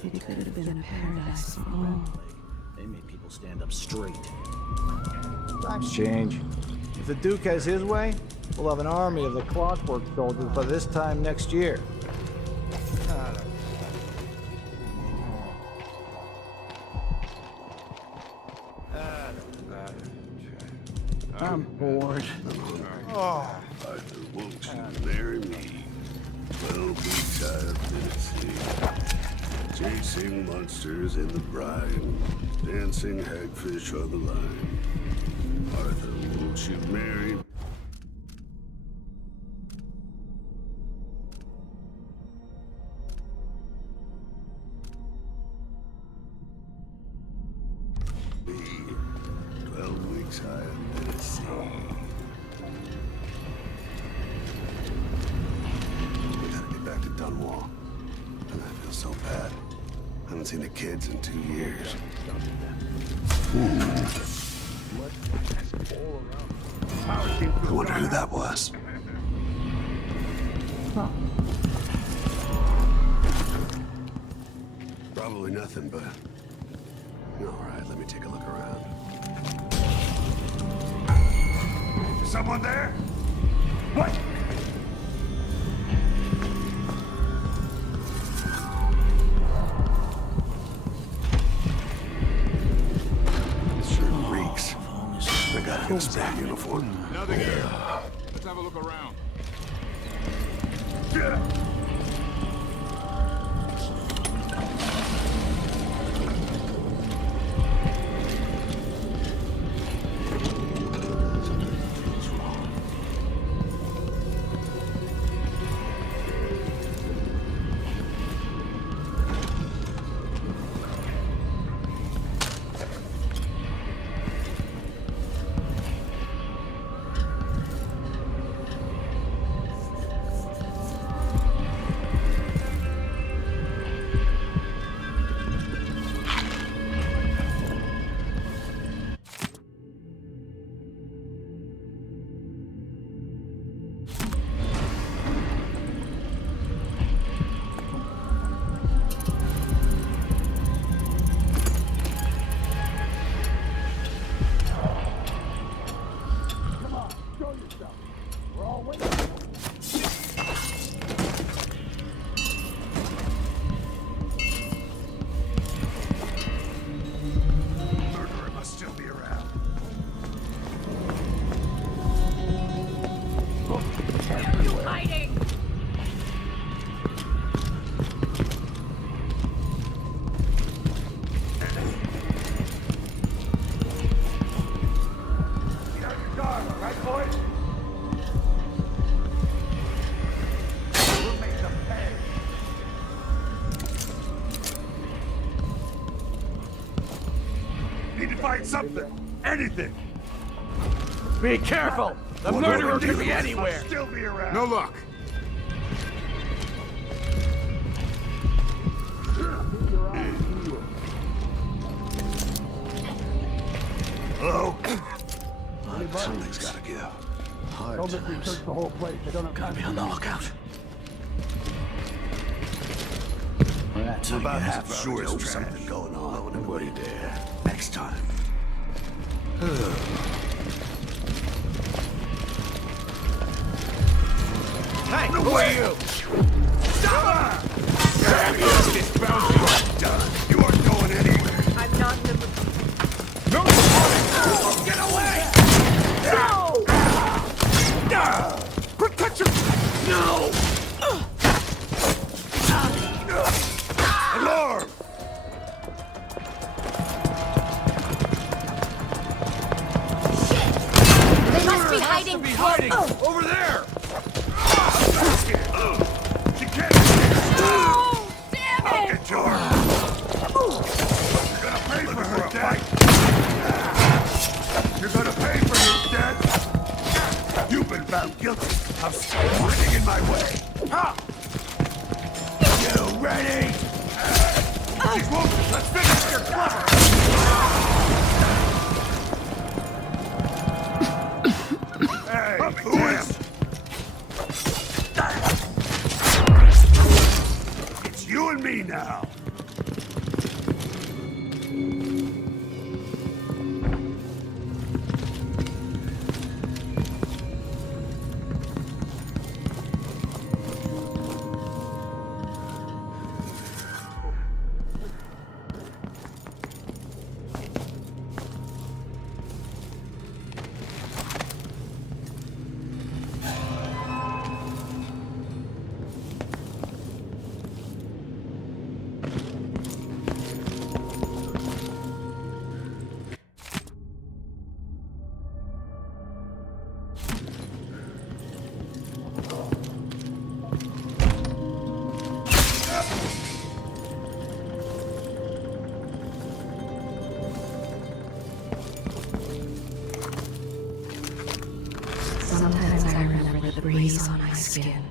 It could have been a paradise for all. They made people stand up straight. Times change. If the Duke has his way, we'll have an army of the Clockwork soldiers by this time next year. I'm bored. Oh. Arthur, won't you marry me? 12 weeks out of Tennessee. Chasing monsters in the brine. Dancing hagfish on the line. Arthur, won't you marry me? Seen the kids in 2 years. I wonder who that was. Probably nothing, but... All right, let me take a look around. Someone there? What? Spare uniform. Nothing here. Let's have a look around. Something. Anything. Be careful! The murderer could be anywhere! Still be around. No luck. Hello? Something's gotta give. Hard times. The whole place. They don't have Gotta be on the lookout. It's about half sure there's something going on. Nobody there. Next time. Hey, who are you? Stop! This bounty is done. You aren't going anywhere. I'm not in the... No! Get away! No! Protect your... No! Alarm! They must be hiding. Over there! She can't Oh, damn I'll it! get yours! You're gonna pay for her death! You're gonna pay for his death! You've been found guilty of standing in my way! Ha! You ready? She's wounded! Let's finish your clever! Hey, who is... It's you and me now! skin.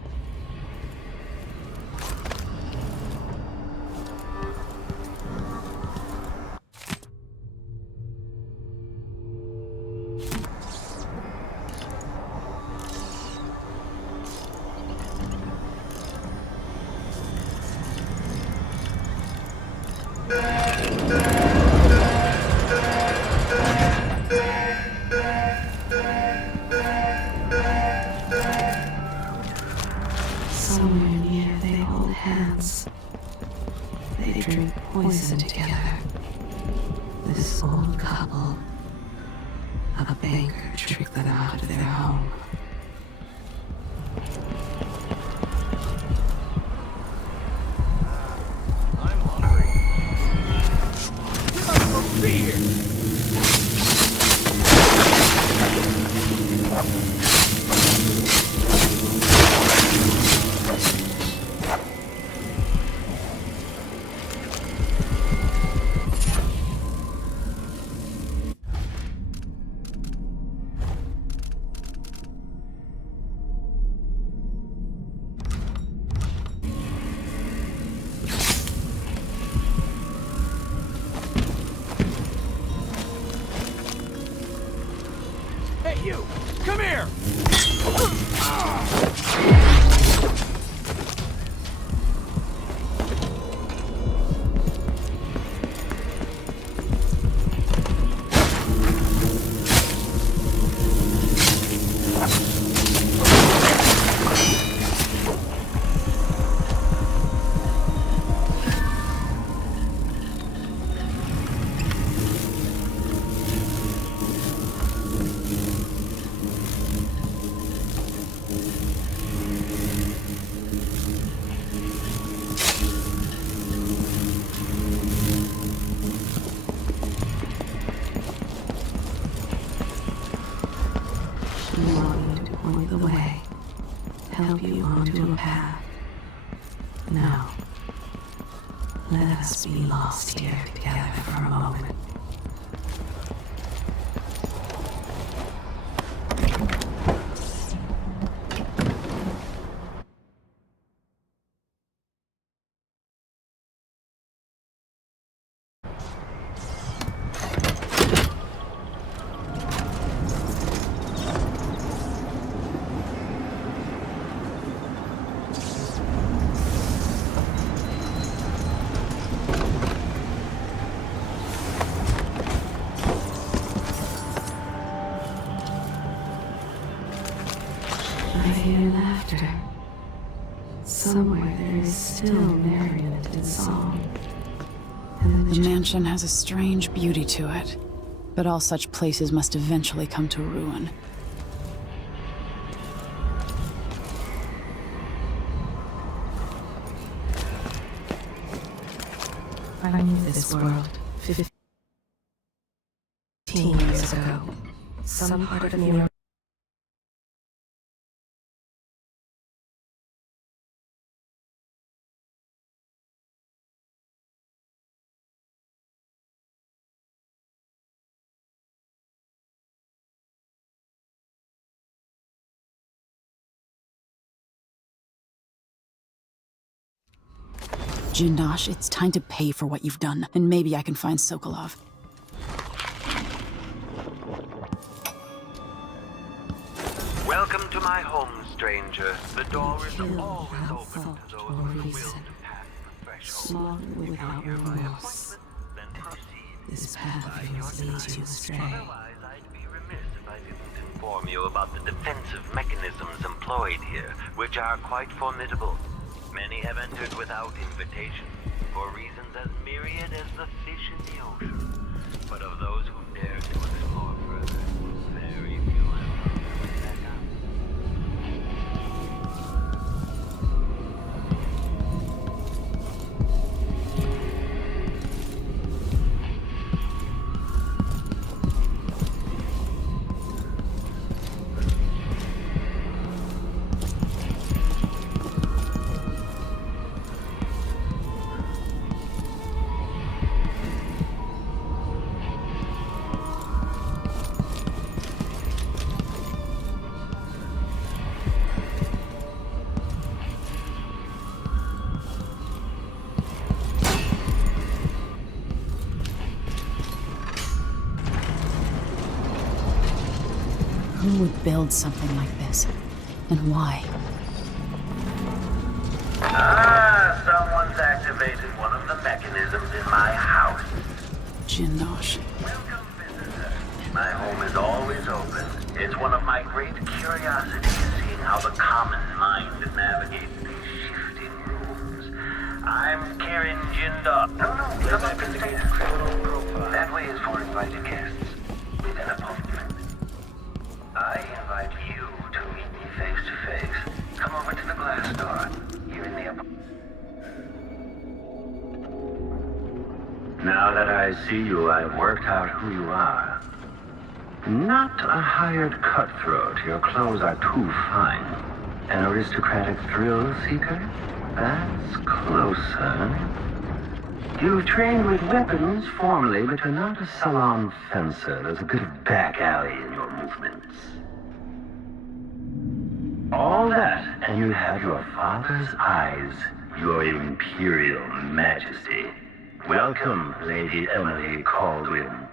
Somewhere near they hold hands. They drink poison together. This old couple. A banker tricked them out of their home. I'm hungry. You're not supposed to be here. Hey, you! Come here! The way, help you onto a path. Now, let us be lost here together for a moment. I hear laughter. Somewhere there is still merriment and song. And The mansion has a strange beauty to it, but all such places must eventually come to ruin. I knew this world 15 years ago. Some part of me Jinash, it's time to pay for what you've done, and maybe I can find Sokolov. Welcome to my home, stranger. The door is always open to those who will to pass the threshold. slaughtered without remorse. This path of yours leads you astray. Otherwise, I'd be remiss if I didn't inform you about the defensive mechanisms employed here, which are quite formidable. Many have entered without invitation, for reasons as myriad as the fish in the ocean. But of those who dare to explore further, very few have come back out. Who would build something like this? And why? Ah, someone's activated one of the mechanisms in my house. Jindosh. Welcome, visitor. My home is always open. It's one of my great curiosities seeing how the common mind navigates these shifting rooms. I'm Karen Jindosh. No, come up and say that way is for invited guests. With an appointment. I invite you to meet me face to face. Come over to the glass door. Here in the apartment. Now that I see you, I've worked out who you are. Not a hired cutthroat. Your clothes are too fine. An aristocratic thrill seeker? That's closer. You've trained with weapons formally, but you're not a salon fencer. There's a bit of back alley in your movements. All that, and you have your father's eyes, your imperial majesty. Welcome, Lady Emily Kaldwin.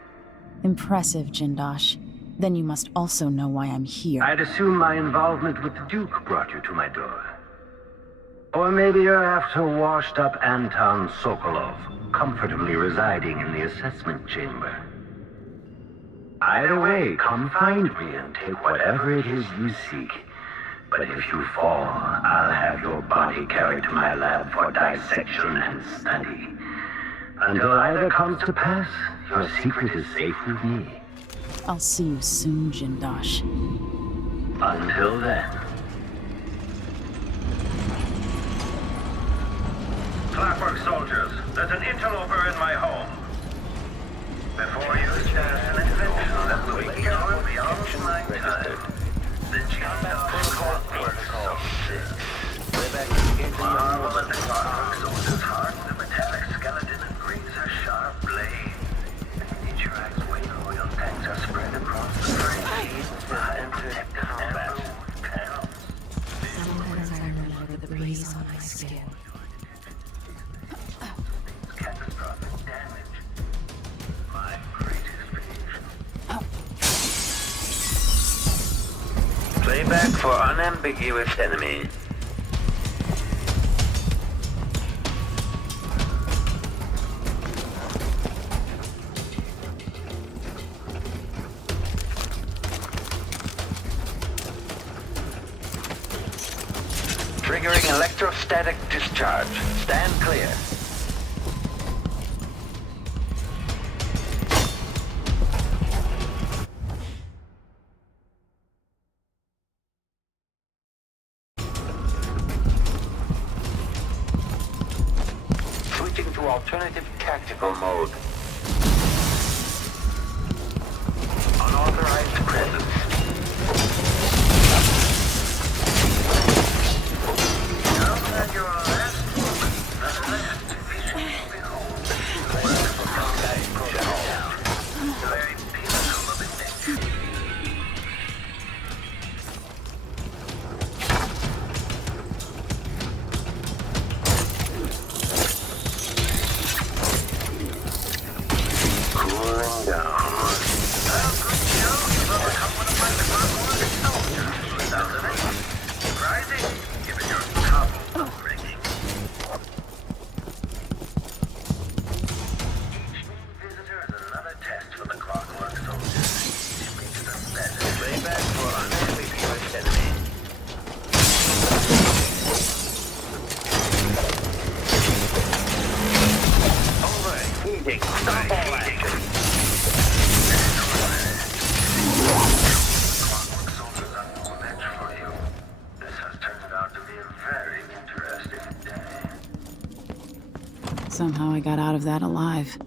Impressive, Jindosh. Then you must also know why I'm here. I'd assume my involvement with the Duke brought you to my door. Or maybe you're after washed-up Anton Sokolov, comfortably residing in the assessment chamber. Either way, come find me and take whatever it is you seek. But if you fall, I'll have your body carried to my lab for dissection and study. Until either comes to pass, your secret is safe with me. I'll see you soon, Jindosh. Until then. Clockwork soldiers, there's an interloper in my home. Before you stand an invention that will make you beyond my time. The Clockwork soldiers. Marvel at the Clockwork soldier's heart, the metallic skeleton and razor-sharp blade. Nature's weight oil tanks are spread across the frame and protective ammo panels. Sometimes I remember the breeze on my skin. Catastrophic damage. My greatest creation. Playback for unambiguous enemy. Triggering electrostatic discharge. Stand clear. Switching to alternative tactical mode. Unauthorized presence. Somehow I got out of that alive.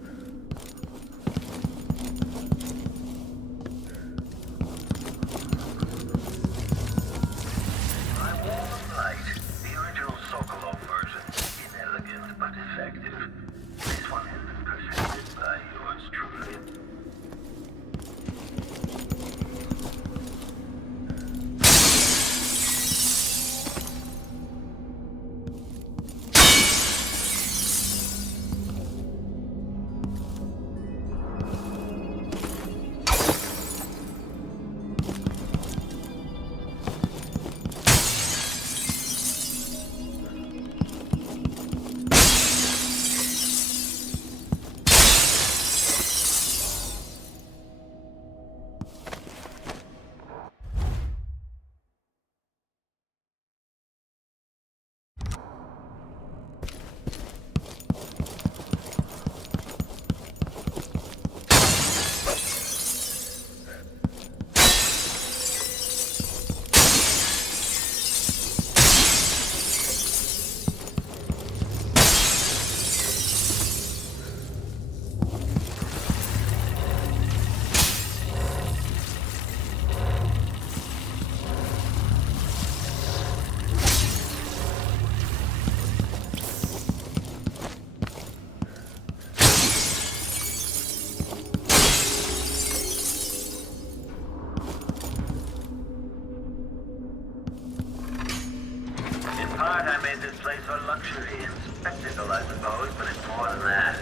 for luxury and spectacle, I suppose, but it's more than that.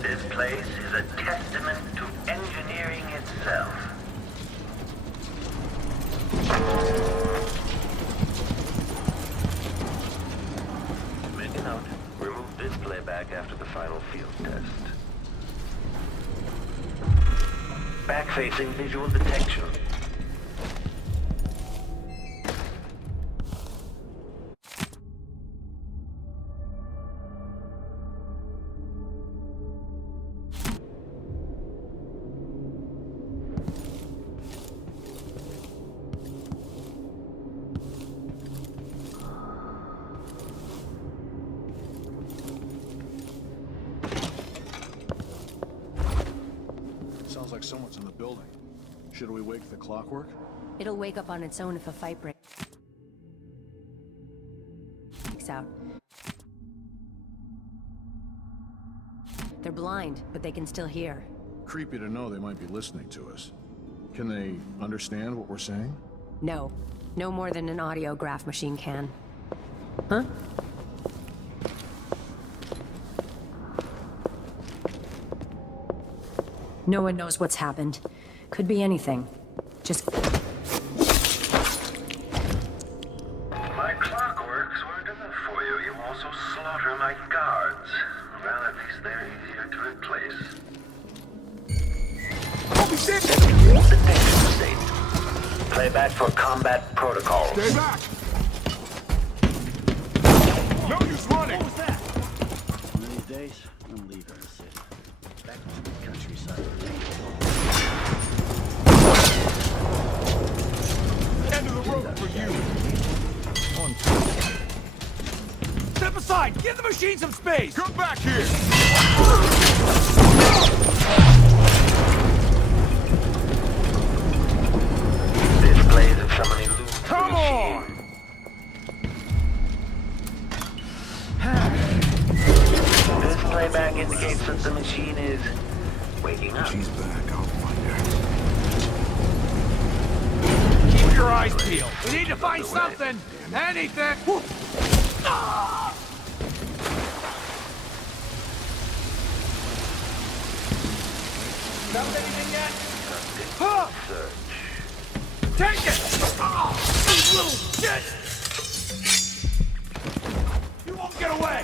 This place is a testament to engineering itself. Make a note. Remove this playback after the final field test. Back-facing visual detection. Sounds like someone's in the building. Should we wake the clockwork? It'll wake up on its own if a fight breaks out. They're blind, but they can still hear. Creepy to know they might be listening to us. Can they understand what we're saying? No. No more than an audiograph machine can. Huh? No one knows what's happened. Could be anything. Just... My clockworks weren't enough for you. You also slaughter my guards. Well, at least they're easier to replace. Detection state. Playback for combat protocols. Stay back! No use running! What was that? One of these days, I'm leaving the city. Back to the countryside. End of the road for you! Step aside! Give the machine some space! Come back here! Displays of summoning loot. Come on! This playback indicates that the machine is waking up. She's back. I'll find her. Keep your eyes peeled. We need to find something! Anything! Ah! Found anything yet? Huh! Take it! Oh, you little shit! You won't get away!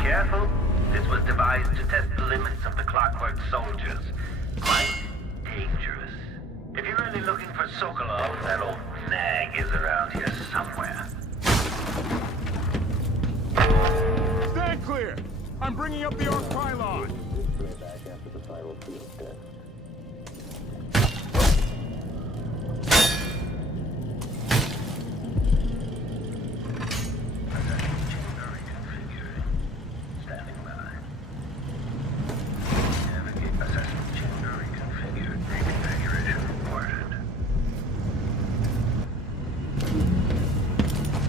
Careful. This was devised to test the limits of the clockwork soldiers. Quite dangerous. If you're really looking for Sokolov, that old nag is around here somewhere. Stand clear! I'm bringing up the arc pylon!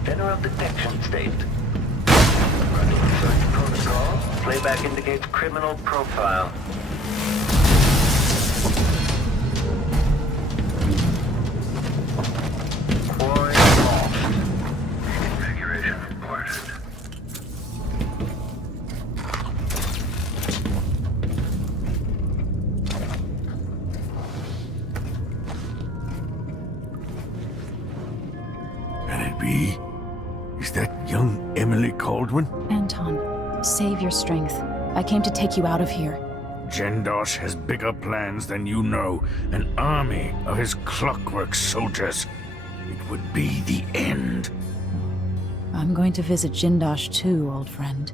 General detection state. Running search protocol. Playback indicates criminal profile. Quarry lost. Configuration reported. Can it be? Is that young Emily Kaldwin? Anton, save your strength. I came to take you out of here. Jindosh has bigger plans than you know. An army of his clockwork soldiers. It would be the end. I'm going to visit Jindosh too, old friend.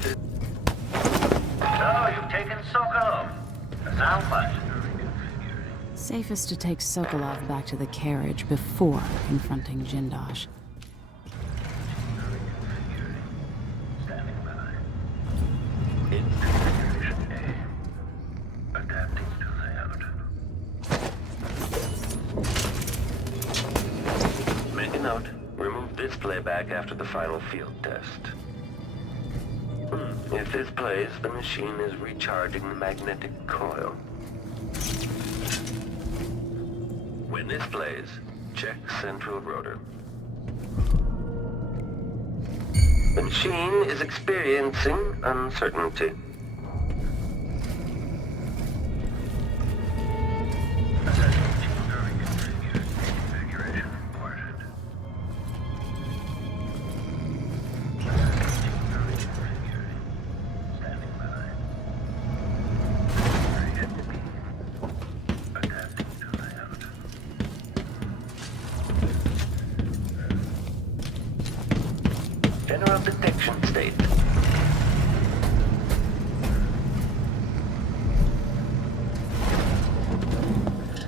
So, you've taken Sokolov. How much? Safest to take Sokolov back to the carriage before confronting Jindosh. Make a note. Remove this playback after the final field test. If this plays, the machine is recharging the magnetic coil. When this plays, check central rotor. The machine is experiencing uncertainty. General detection state.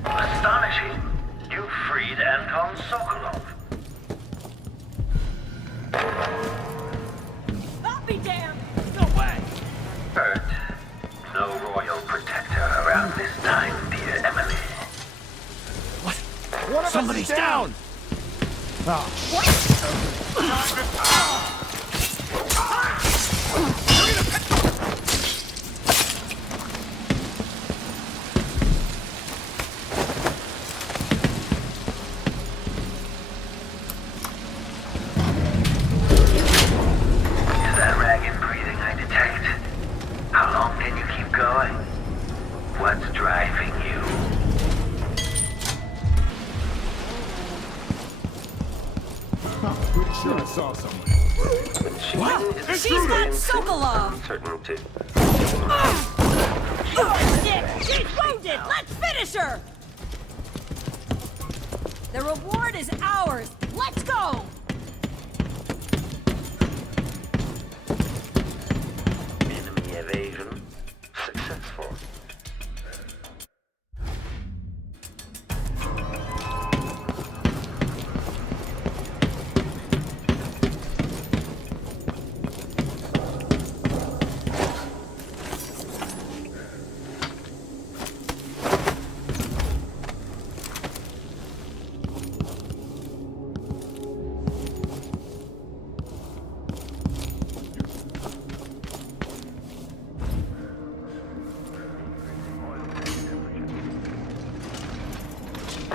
Astonishing! You freed Anton Sokolov. I'll be damned! No way! Bert, no royal protector around this time, dear Emily. One of Somebody's us is down! Is that ragged breathing I detect? How long can you keep going? What's driving you? Pretty sure I saw someone. What? She's got Sokolov! Uncertainty. Oh, shit! She's wounded! Let's finish her! The reward is ours! Let's go! Enemy evasion successful.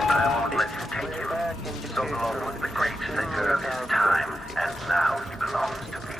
I won't let you take him. Sokolov was the great thinker of his time, and now he belongs to me.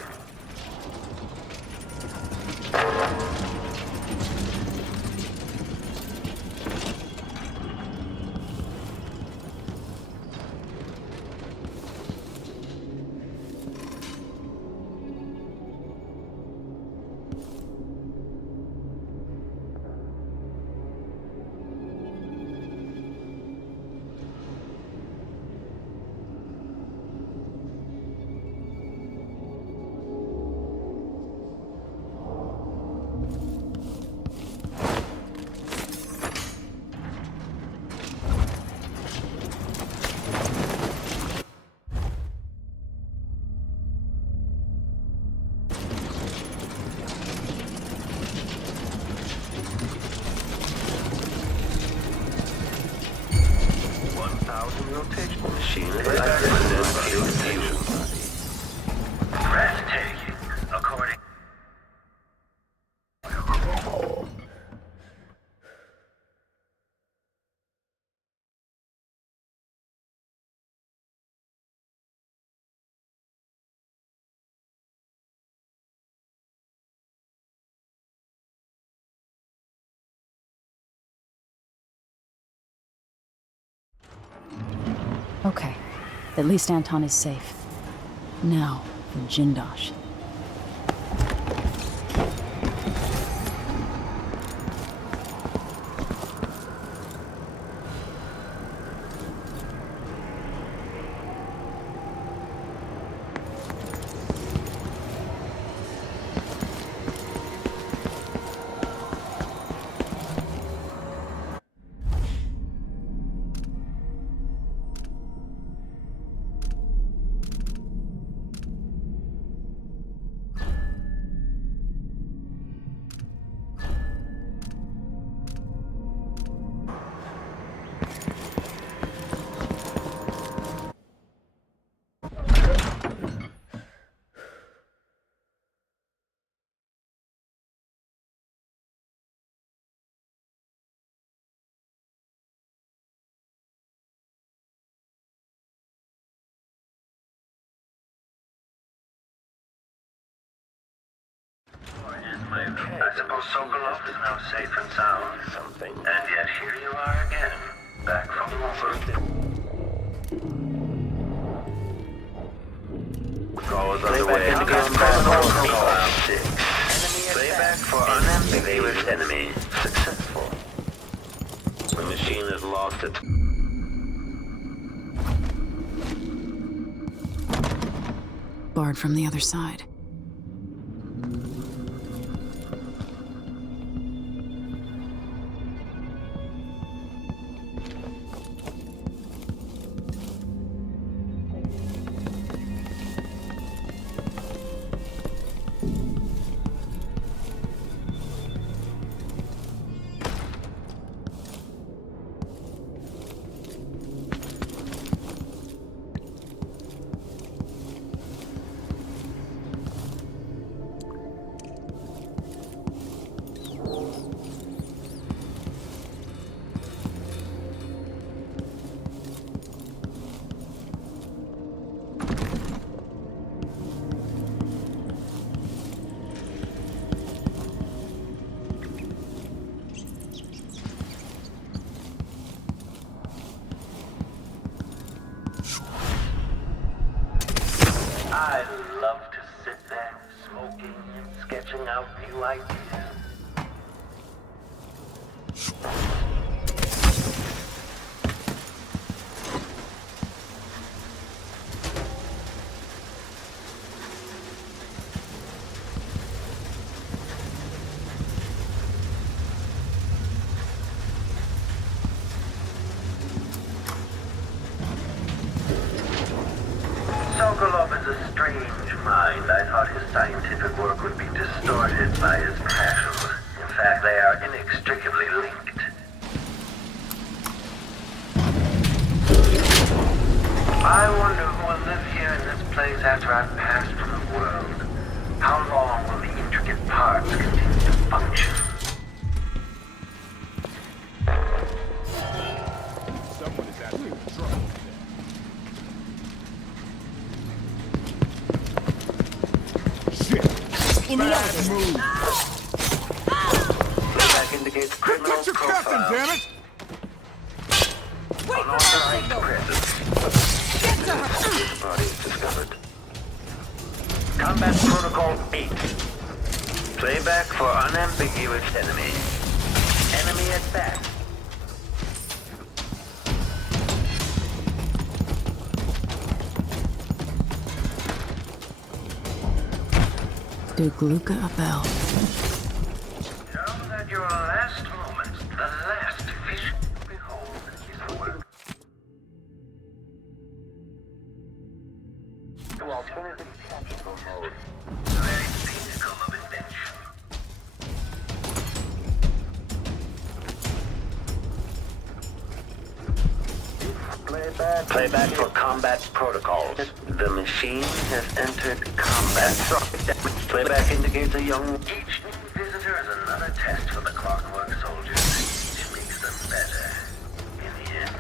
Rotational machine is breathtaking, according. Okay. At least Anton is safe. Now, for Jindosh. I suppose Sokolov is now safe and sound. And yet here you are again, back from over. Goes underway. Combat 6. Playback for unambiguous enemy. Successful. The machine has lost its... Barred from the other side. I love to sit there, smoking and sketching out new ideas. Sokolov is a strange mind. I thought his scientific work would be distorted by his passions. In fact, they are inextricably linked. I wonder who will live here in this place after I've passed from the world. How long will the intricate parts continue to function? Someone is actually in trouble. In the elevator. That indicates criminal What's your captain, profile. damn it? Unauthorized presence. Get to her! Body discovered. Combat Protocol 8. Playback for unambiguous enemy. Enemy at bat. Dugluka Abel. Now at your last moment, the last fish behold his work. To alternative tactical mode. The very pinnacle of invention. Playback for combat protocols. The machine has entered combat. Playback indicates a young... Each new visitor is another test for the clockwork soldiers. Each makes them better. In the end,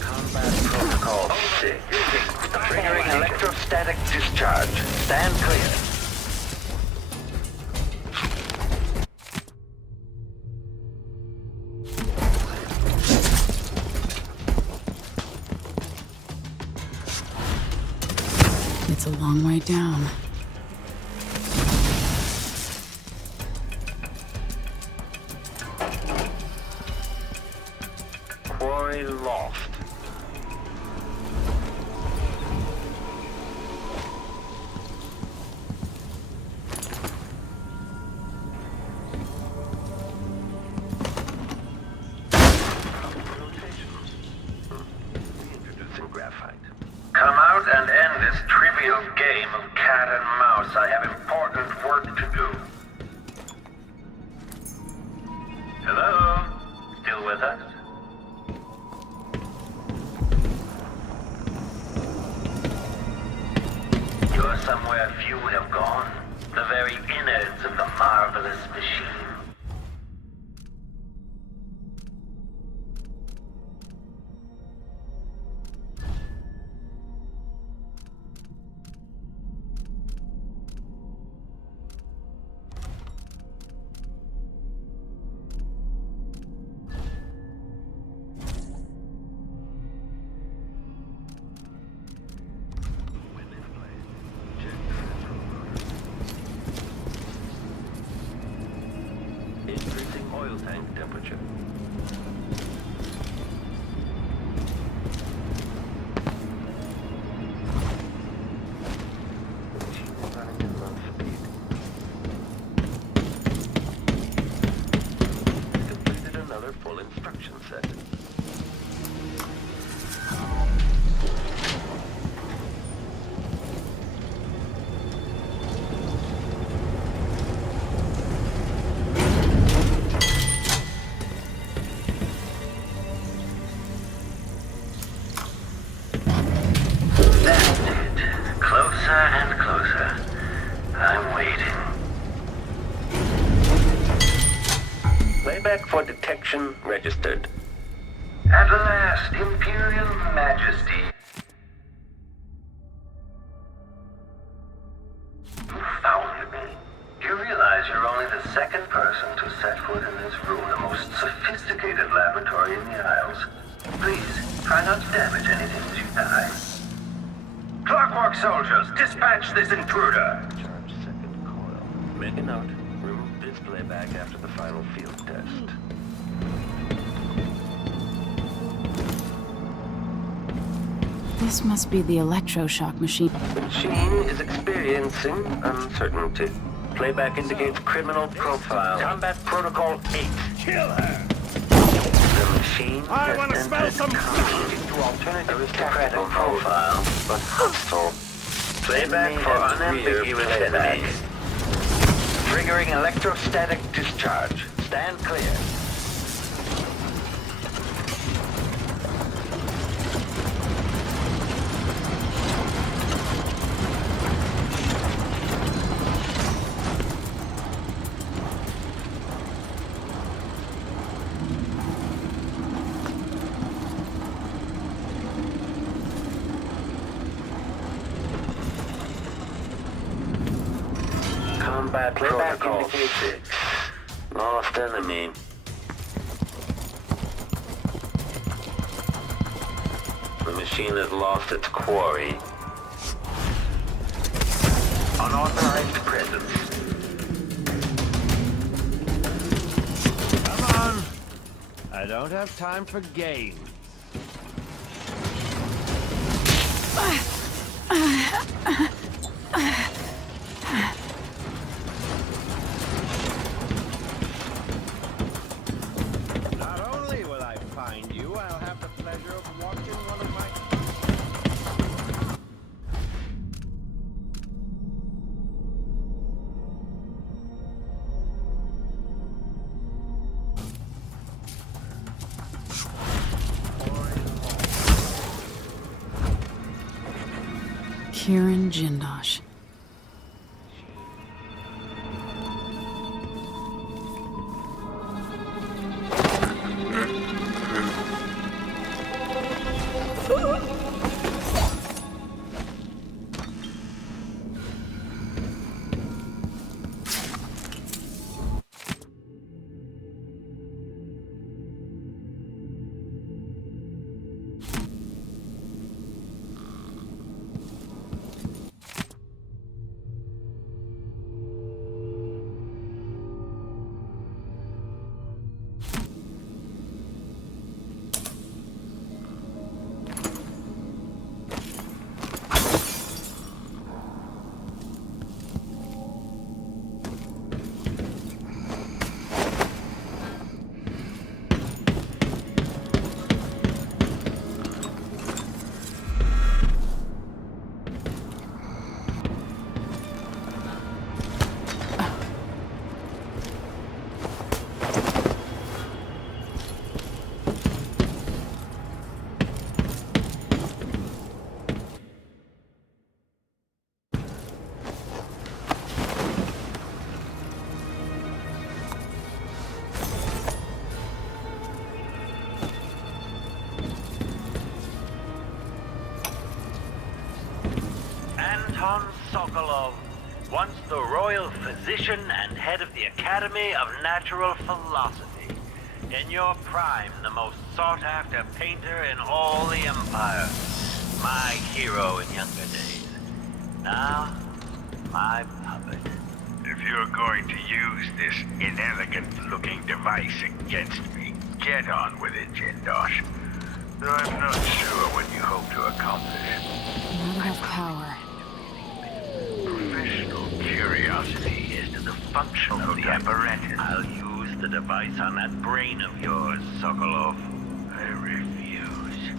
combat protocol 6. Triggering electrostatic discharge. Stand clear. It's a long way down. Quarry lost. Introducing graphite. Come out and end this trivial game of cat and mouse. I have important work to do. Hello? Still with us? You're somewhere few have gone. The very innards of the marvelous machine. oil tank temperature. Machine is running at low speed. Completed another full instruction set. For detection registered. At last, Imperial Majesty. You found me. You realize you're only the second person to set foot in this room, the most sophisticated laboratory in the Isles. Please, try not to damage anything as you die. Clockwork soldiers, dispatch this intruder! Charge second coil. Make a note. Remove this playback after the final field test. This must be the electroshock machine. The machine is experiencing uncertainty. Playback indicates criminal profile. Combat Protocol 8. Kill her! The machine I want to smell some into alternative aristocratic profile, but hostile. Playback for unambiguous enemy. Triggering electrostatic discharge. Stand clear. Combat Protocol 6. Lost enemy. The machine has lost its quarry. Unauthorized presence. Come on! I don't have time for games. Kieran Jindosh. Sokolov, once the royal physician and head of the Academy of Natural Philosophy. In your prime, the most sought-after painter in all the Empire. My hero in younger days. Now, my puppet. If you're going to use this inelegant-looking device against me, get on with it, Jindosh. Though I'm not sure what you hope to accomplish. Not enough power. Professional curiosity as to the function of the apparatus. I'll use the device on that brain of yours, Sokolov. I refuse.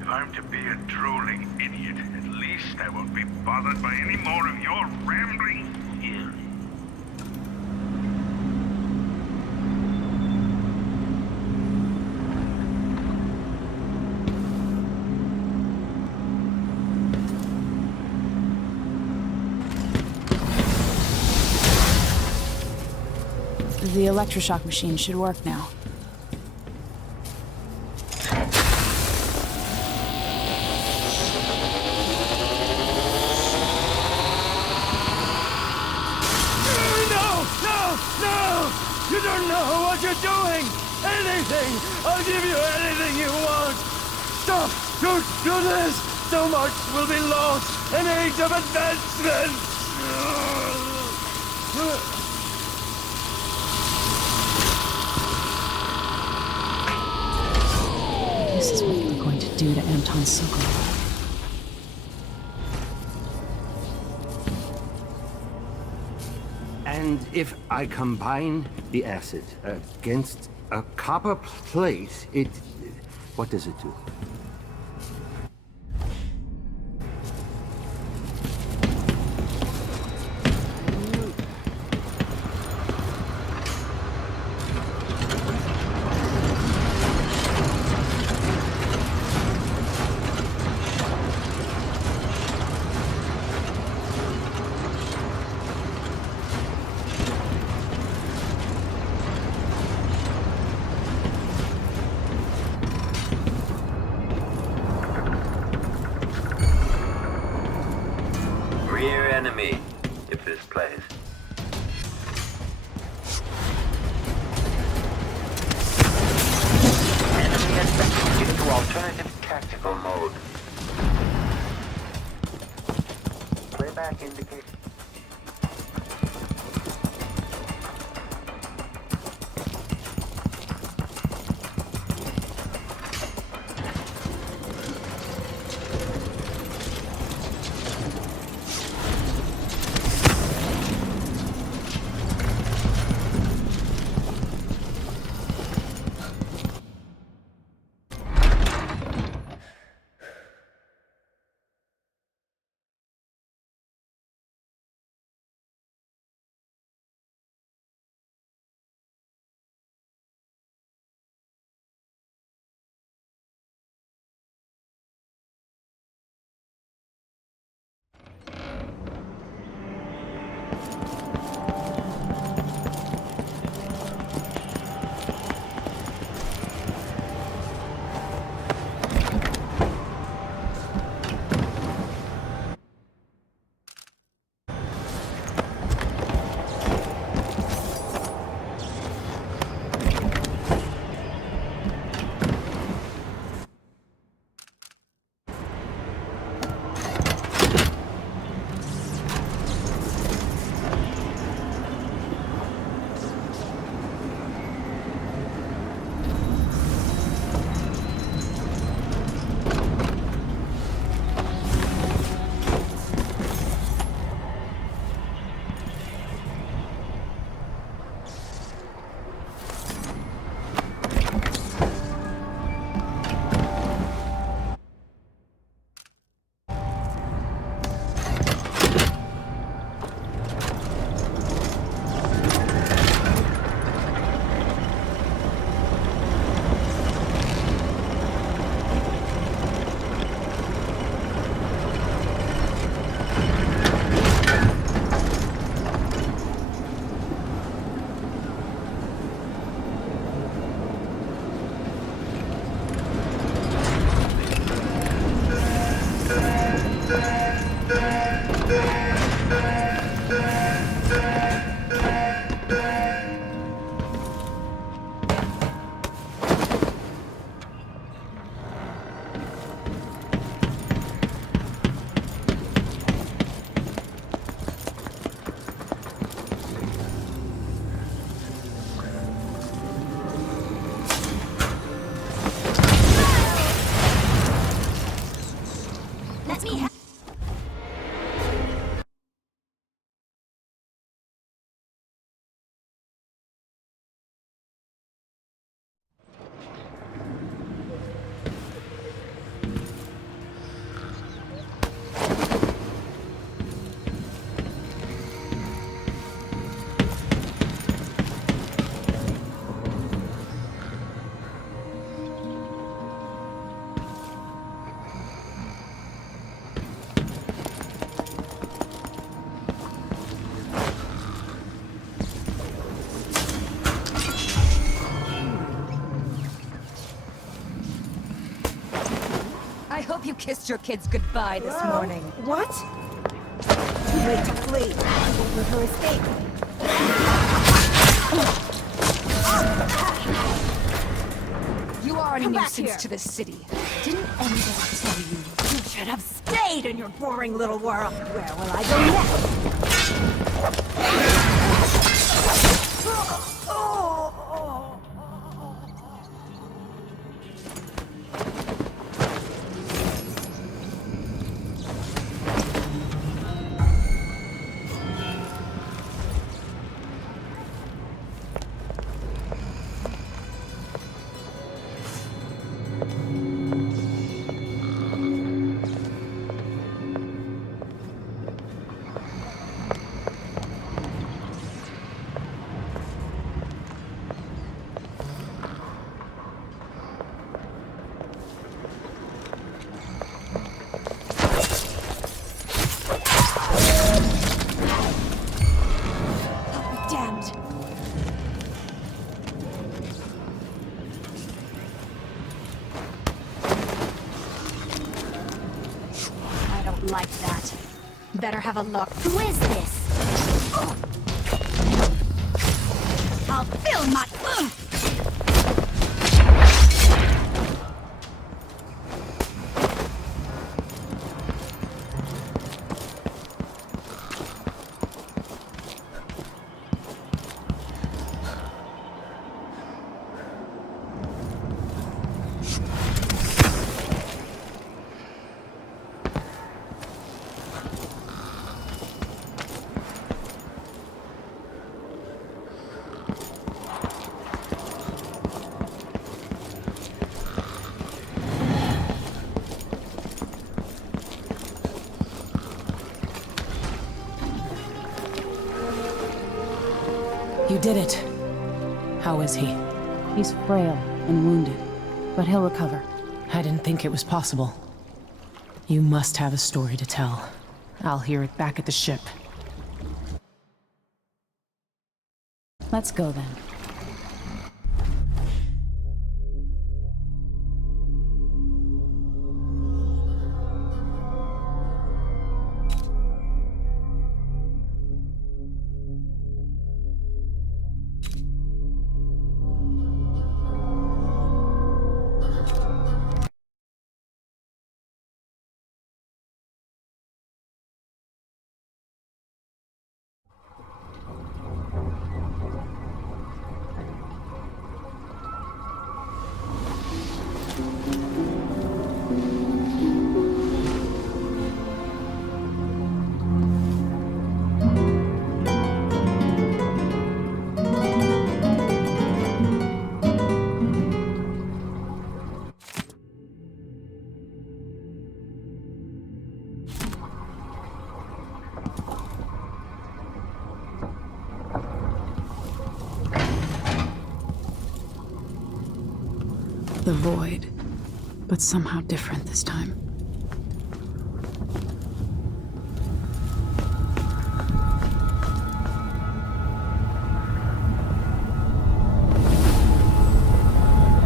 If I'm to be a drooling idiot, at least I won't be bothered by any more of your rambling. Here. The electroshock machine should work now. No! You don't know what you're doing! Anything! I'll give you anything you want! Stop! Don't do this! So much will be lost! An age of advancement! This is what you were going to do to Anton Sokolov. And if I combine the acid against a copper plate, what does it do? Rear enemy, if this plays. Enemy has been switched to alternative tactical mode. Playback indication. kissed your kids goodbye this morning. What? Too late to flee. Over her escape. You are a Come back nuisance here. to the city. Didn't anybody tell you you should have stayed in your boring little world? Where will I go like that? Better have a look. Who is this? I'll fill my... You did it. How is he? He's frail and wounded, but he'll recover. I didn't think it was possible. You must have a story to tell. I'll hear it back at the ship. Let's go then. The void, but somehow different this time.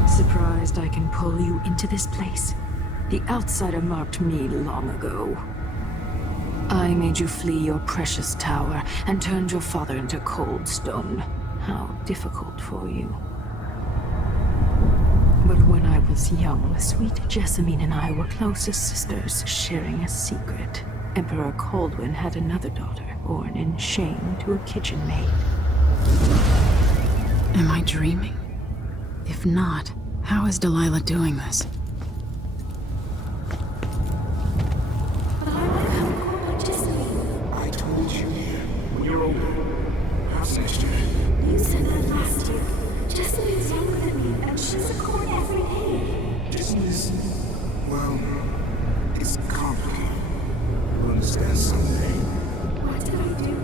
Surprised I can pull you into this place? The outsider marked me long ago. I made you flee your precious tower and turned your father into cold stone. How difficult for you. But when I was young, sweet Jessamine and I were close as sisters, sharing a secret. Emperor Kaldwin had another daughter, born in shame to a kitchen maid. Am I dreaming? If not, how is Delilah doing this? I told you when you're older. How's next year? You said that last year. Jessamine's younger than me, and she's a court every day. Business, well, it's complicated. You'll understand someday. What did I do?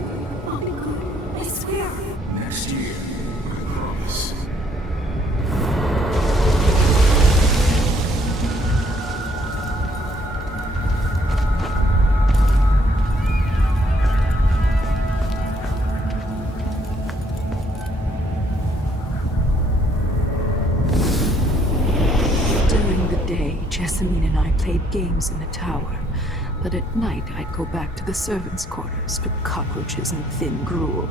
I'll be good. I swear. Next year, I promise. Jessamine and I played played games in the tower, but at night I'd go back to the servants' quarters for cockroaches and thin gruel.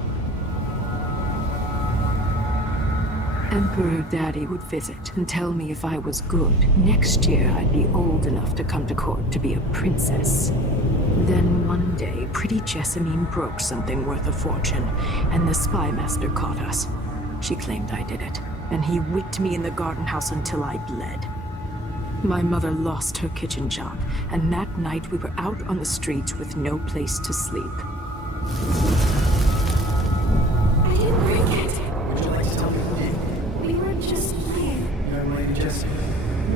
Emperor Daddy would visit and tell me if I was good. Next year I'd be old enough to come to court to be a princess. Then one day, pretty Jessamine broke something worth a fortune, and the spy master caught us. She claimed I did it, and he whipped me in the garden house until I bled. My mother lost her kitchen job, and that night we were out on the streets with no place to sleep. I didn't break it. Would you like to tell me who did? We were just playing. Young lady Jessie.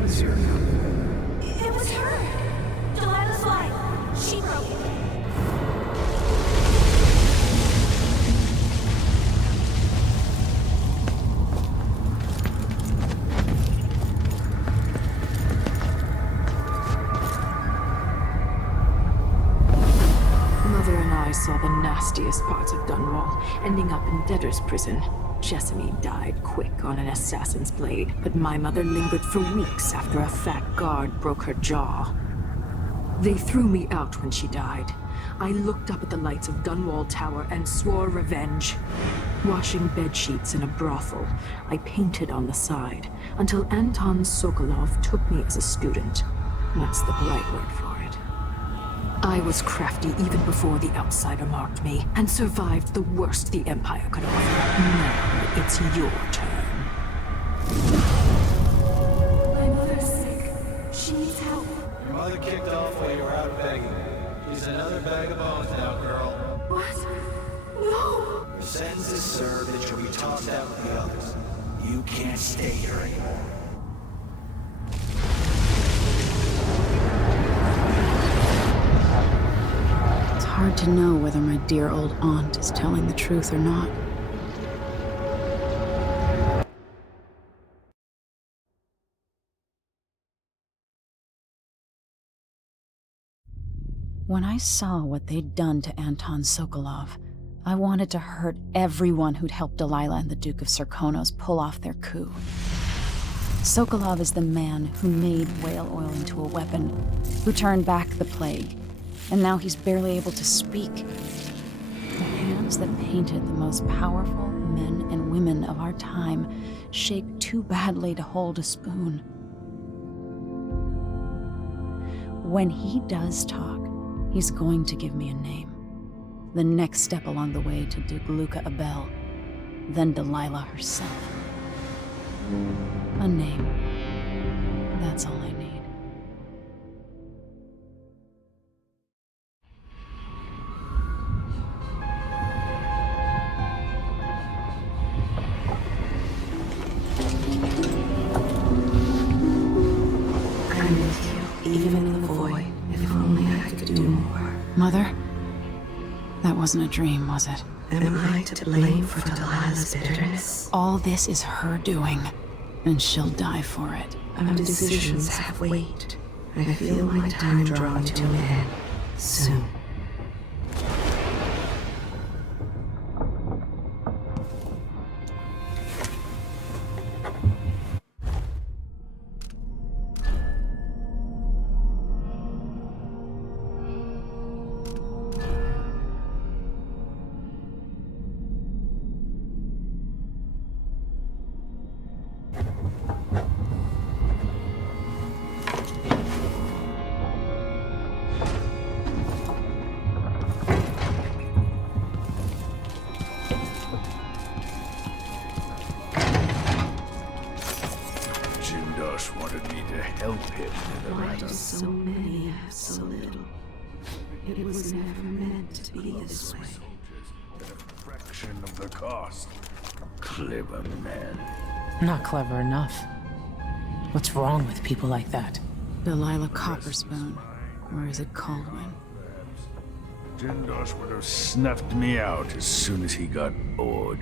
It's your account. It was her. Delilah's life. She broke it. Mother and I saw the nastiest parts of Dunwall, ending up in debtor's prison. Jessamine died quick on an assassin's blade, but my mother lingered for weeks after a fat guard broke her jaw. They threw me out when she died. I looked up at the lights of Dunwall Tower and swore revenge. Washing bedsheets in a brothel, I painted on the side, until Anton Sokolov took me as a student. That's the polite word for it. I was crafty even before the outsider marked me, and survived the worst the Empire could offer. Now it's your turn. My mother's sick. She needs help. Your mother kicked off while you were out begging. She's another bag of bones now, girl. What? No! Your sentence is served and she'll be tossed out with the others. You can't stay here anymore. It's hard to know whether my dear old aunt is telling the truth or not. When I saw what they'd done to Anton Sokolov, I wanted to hurt everyone who'd helped Delilah and the Duke of Serkonos pull off their coup. Sokolov is the man who made whale oil into a weapon, who turned back the plague, and now he's barely able to speak. The hands that painted the most powerful men and women of our time shake too badly to hold a spoon. When he does talk, he's going to give me a name. The next step along the way to Duke Luca Abel, then Delilah herself. A name. That's all I need. I'm with you, even in the void. If only I could do more. Mother? That wasn't a dream, was it? Am I to blame for Delilah's bitterness? All this is her doing, and she'll die for it. Our decisions have weight. I feel my time drawing to an end soon. Wanted me to help him in the Why matter. do so many have so little? It was never meant to be this way. At a fraction of the cost. Clever man. Not clever enough. What's wrong with people like that? Delilah Copperspoon. Or is it Kaldwin? Jindosh would have snuffed me out as soon as he got bored.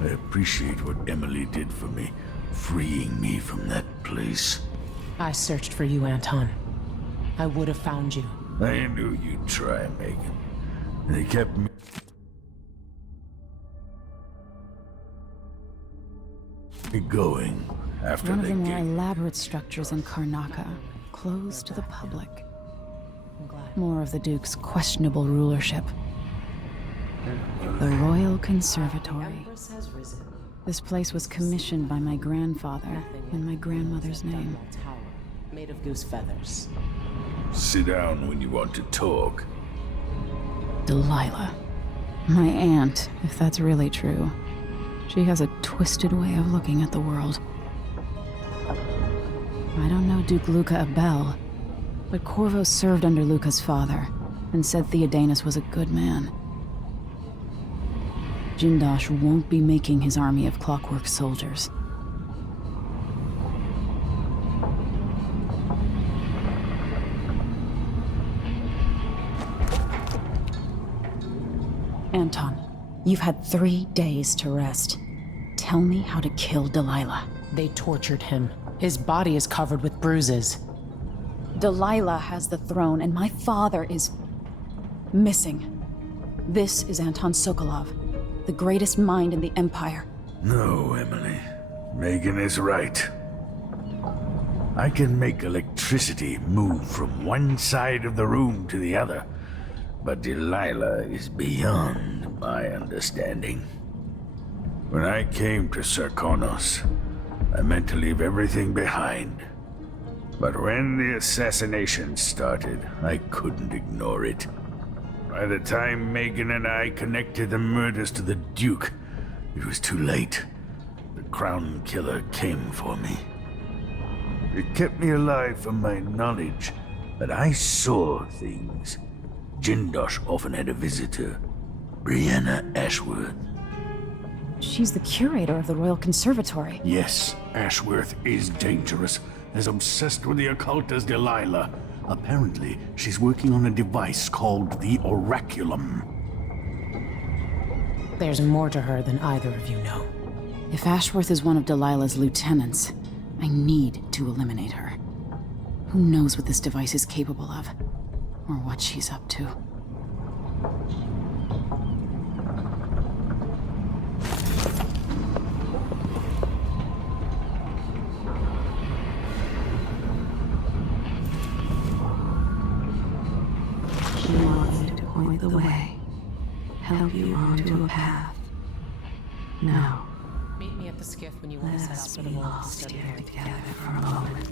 I appreciate what Emily did for me, freeing me from that place. I searched for you, Anton. I would have found you. I knew you'd try, Megan. They kept me going after One of they the more gave. elaborate structures in Karnaca, closed to the public. More of the Duke's questionable rulership. The Royal Conservatory. This place was commissioned by my grandfather in my grandmother's name. Made of goose feathers. Sit down when you want to talk. Delilah. My aunt, if that's really true. She has a twisted way of looking at the world. I don't know Duke Luca Abel, but Corvo served under Luca's father and said Theodanis was a good man. Jindosh won't be making his army of clockwork soldiers. Anton, you've had 3 days to rest. Tell me how to kill Delilah. They tortured him. His body is covered with bruises. Delilah has the throne, and my father is missing. This is Anton Sokolov, the greatest mind in the Empire. No, Emily. Megan is right. I can make electricity move from one side of the room to the other, but Delilah is beyond my understanding. When I came to Sarkonos, I meant to leave everything behind. But when the assassination started, I couldn't ignore it. By the time Megan and I connected the murders to the Duke, it was too late. The Crown Killer came for me. It kept me alive from my knowledge that I saw things. Jindosh often had a visitor, Brianna Ashworth. She's the curator of the Royal Conservatory. Yes, Ashworth is dangerous, as obsessed with the occult as Delilah. Apparently, she's working on a device called the Oraculum. There's more to her than either of you know. If Ashworth is one of Delilah's lieutenants, I need to eliminate her. Who knows what this device is capable of, or what she's up to. She wants to point the way, help you onto a path. Now, Meet me at the skiff when you want to set out let's for be the lost here together for a moment.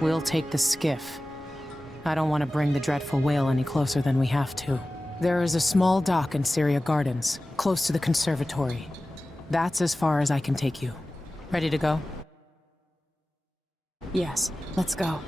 We'll take the skiff. I don't want to bring the dreadful whale any closer than we have to. There is a small dock in Syria Gardens, close to the conservatory. That's as far as I can take you. Ready to go? Yes, let's go.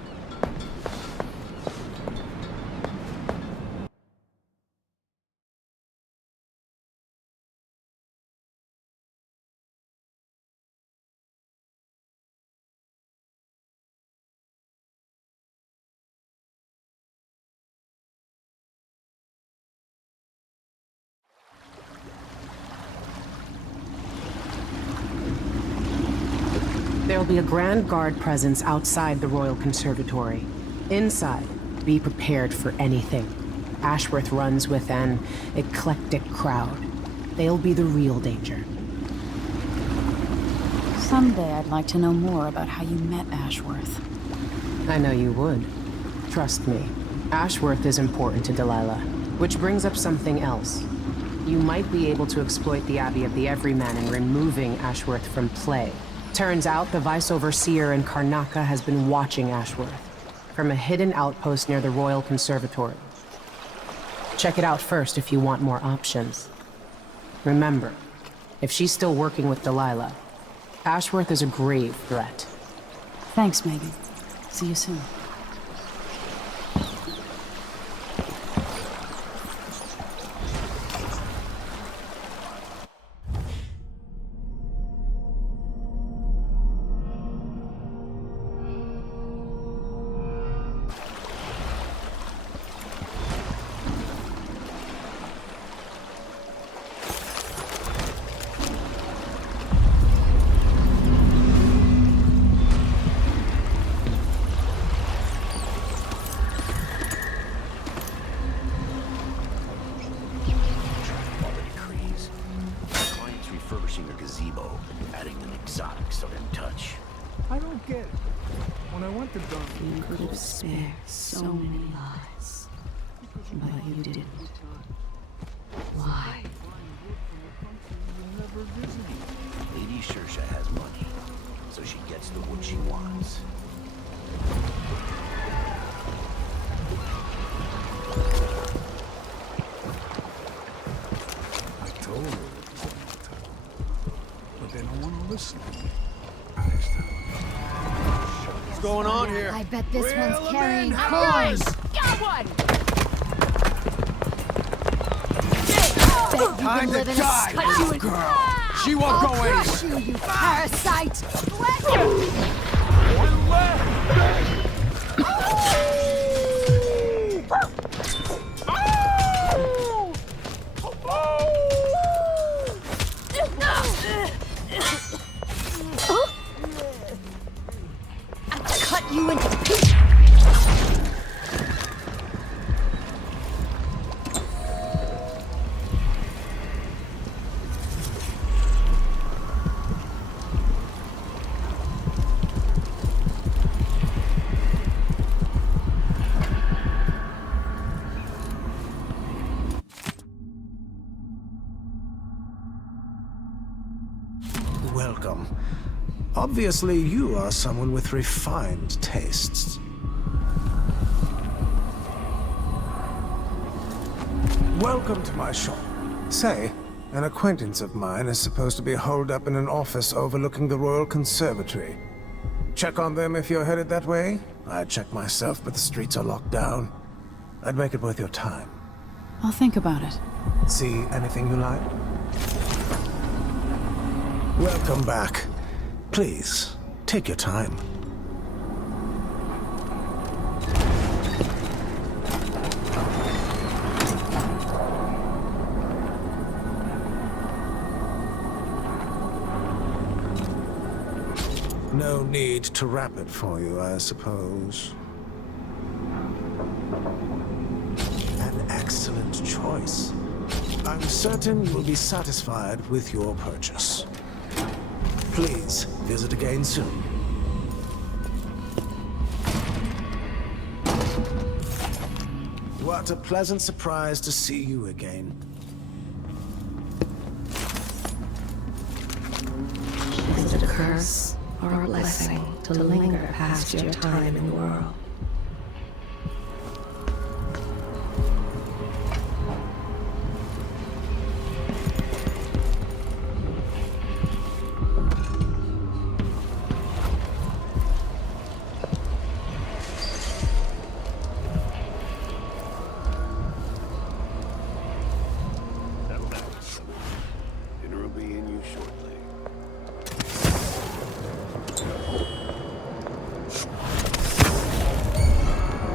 There'll be a Grand Guard presence outside the Royal Conservatory. Inside, be prepared for anything. Ashworth runs with an eclectic crowd. They'll be the real danger. Someday I'd like to know more about how you met Ashworth. I know you would. Trust me. Ashworth is important to Delilah. Which brings up something else. You might be able to exploit the Abbey of the Everyman in removing Ashworth from play. Turns out the Vice Overseer in Karnaca has been watching Ashworth from a hidden outpost near the Royal Conservatory. Check it out first if you want more options. Remember, if she's still working with Delilah, Ashworth is a grave threat. Thanks, Megan. See you soon. don't get it. When I went to Dunwall, You could have spared so many lives, but you didn't. Why? Lady Shersha has money, so she gets the wood she wants. I told her it was on the top, but they don't want to listen to me. What's going on here? I bet this Reel one's 'em carrying in, coins. Got one! Time to die, little girl. She won't I'll go crush anywhere. you parasite! One left. I'll cut you into pieces! Welcome. Obviously, you are someone with refined tastes. Welcome to my shop. Say, an acquaintance of mine is supposed to be holed up in an office overlooking the Royal Conservatory. Check on them if you're headed that way. I'd check myself, but the streets are locked down. I'd make it worth your time. I'll think about it. See anything you like? Welcome back. Please, take your time. No need to wrap it for you, I suppose. An excellent choice. I'm certain you will be satisfied with your purchase. Please, visit again soon. What a pleasant surprise to see you again. Is it a curse or a blessing to linger past your time in the world? Dinner will be in you shortly.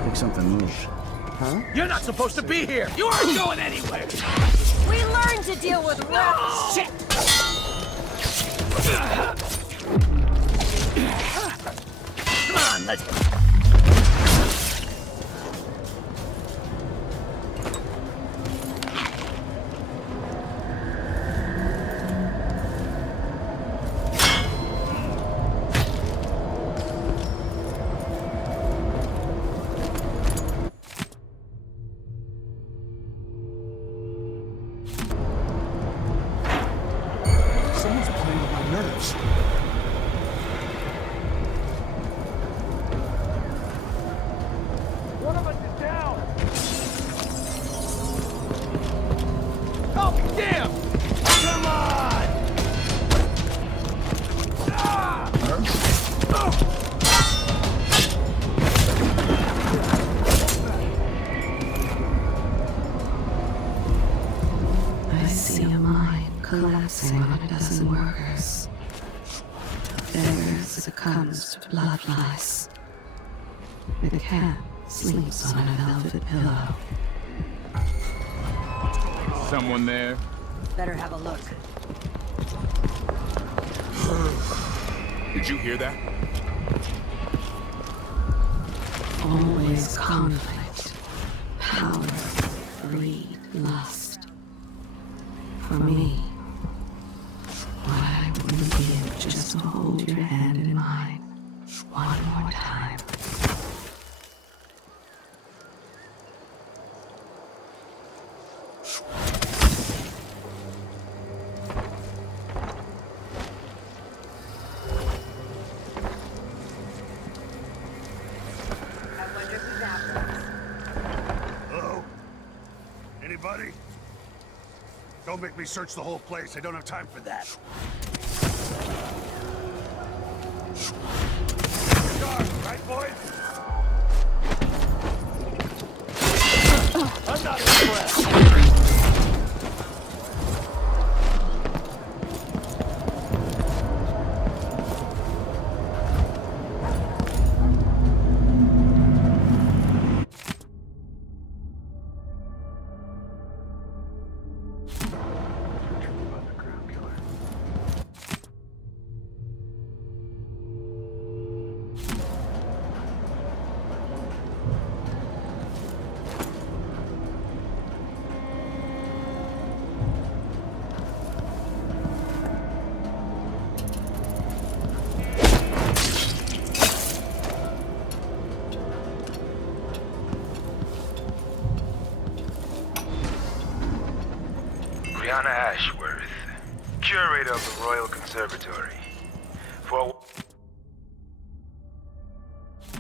Think something moved. Huh? You're not supposed to be here! You aren't going anywhere! We learned to deal with rough shit! Come on, let's... Someone's playing with my nerves. One of us is down. Oh, damn! Come on! I see a mine collapsing on a dozen workers. Beggar succumbs to blood flies. The cat sleeps on a velvet pillow. Someone there? Better have a look. Did you hear that? Always conflict, power, greed, lust. For me, what I wouldn't give just to hold your hand in mine. buddy? Don't make me search the whole place. I don't have time for that. Right, boys? I'm not impressed. Ashworth, curator of the Royal Conservatory. For a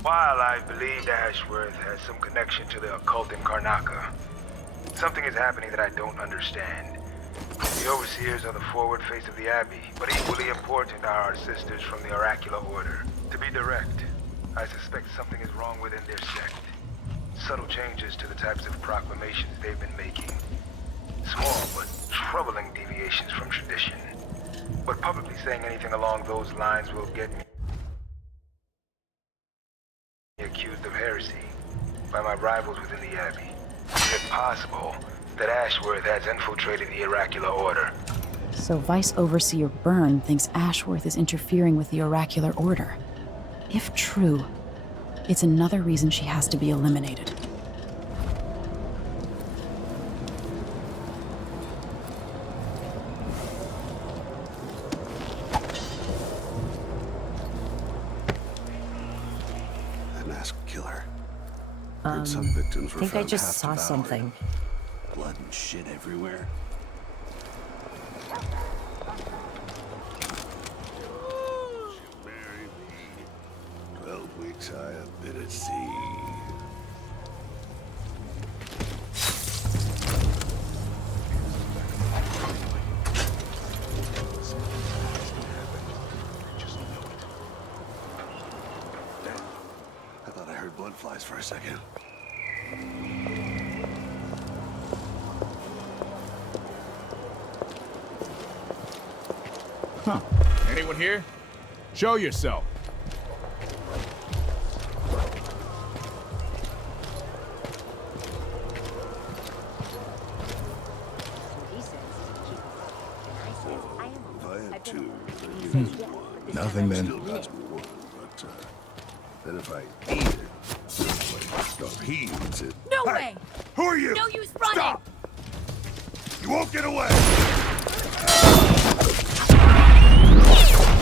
while, I believed Ashworth has some connection to the occult in Karnaca. Something is happening that I don't understand. The overseers are the forward face of the Abbey, but equally important are our sisters from the Oracular Order. To be direct, I suspect something is wrong within their sect. Subtle changes to the types of proclamations they've been making. Small but troubling deviations from tradition. But publicly saying anything along those lines will get me accused of heresy by my rivals within the Abbey. Is it possible that Ashworth has infiltrated the Oracular Order? So Vice Overseer Byrne thinks Ashworth is interfering with the Oracular Order. If true, it's another reason she has to be eliminated. Some victims were I think I found just half saw devoured. something. Blood and shit everywhere. Marry me. 12 weeks I have been at sea. Damn. I thought I heard blood flies for a second. Huh. Anyone here? Show yourself. If I have two, then give me one. Nothing then. Still costs me one, but then if I eat it, or he eats it. No Hey, way! Who are you? No use running! Stop! You won't get away!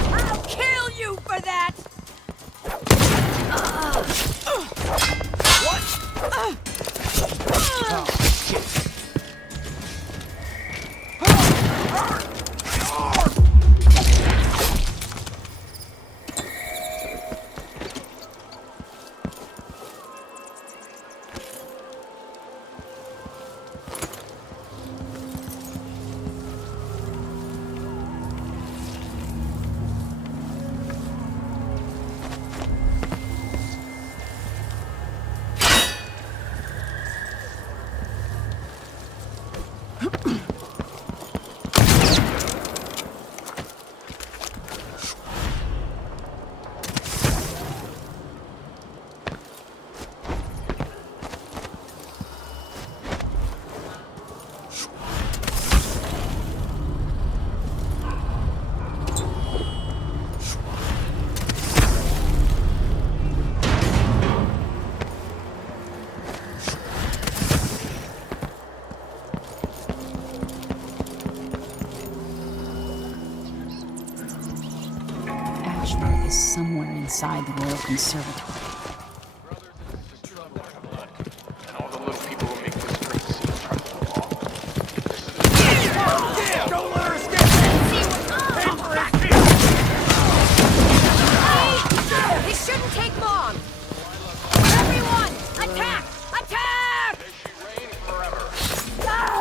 I'll kill you for that! What? Oh, shit. Ashworth is somewhere inside the Royal Conservatory. And all the little people who make this great scene try to pull off. Don't let her escape! Hey! This shouldn't take long! Everyone! Attack! Attack! May she reign forever. Ah!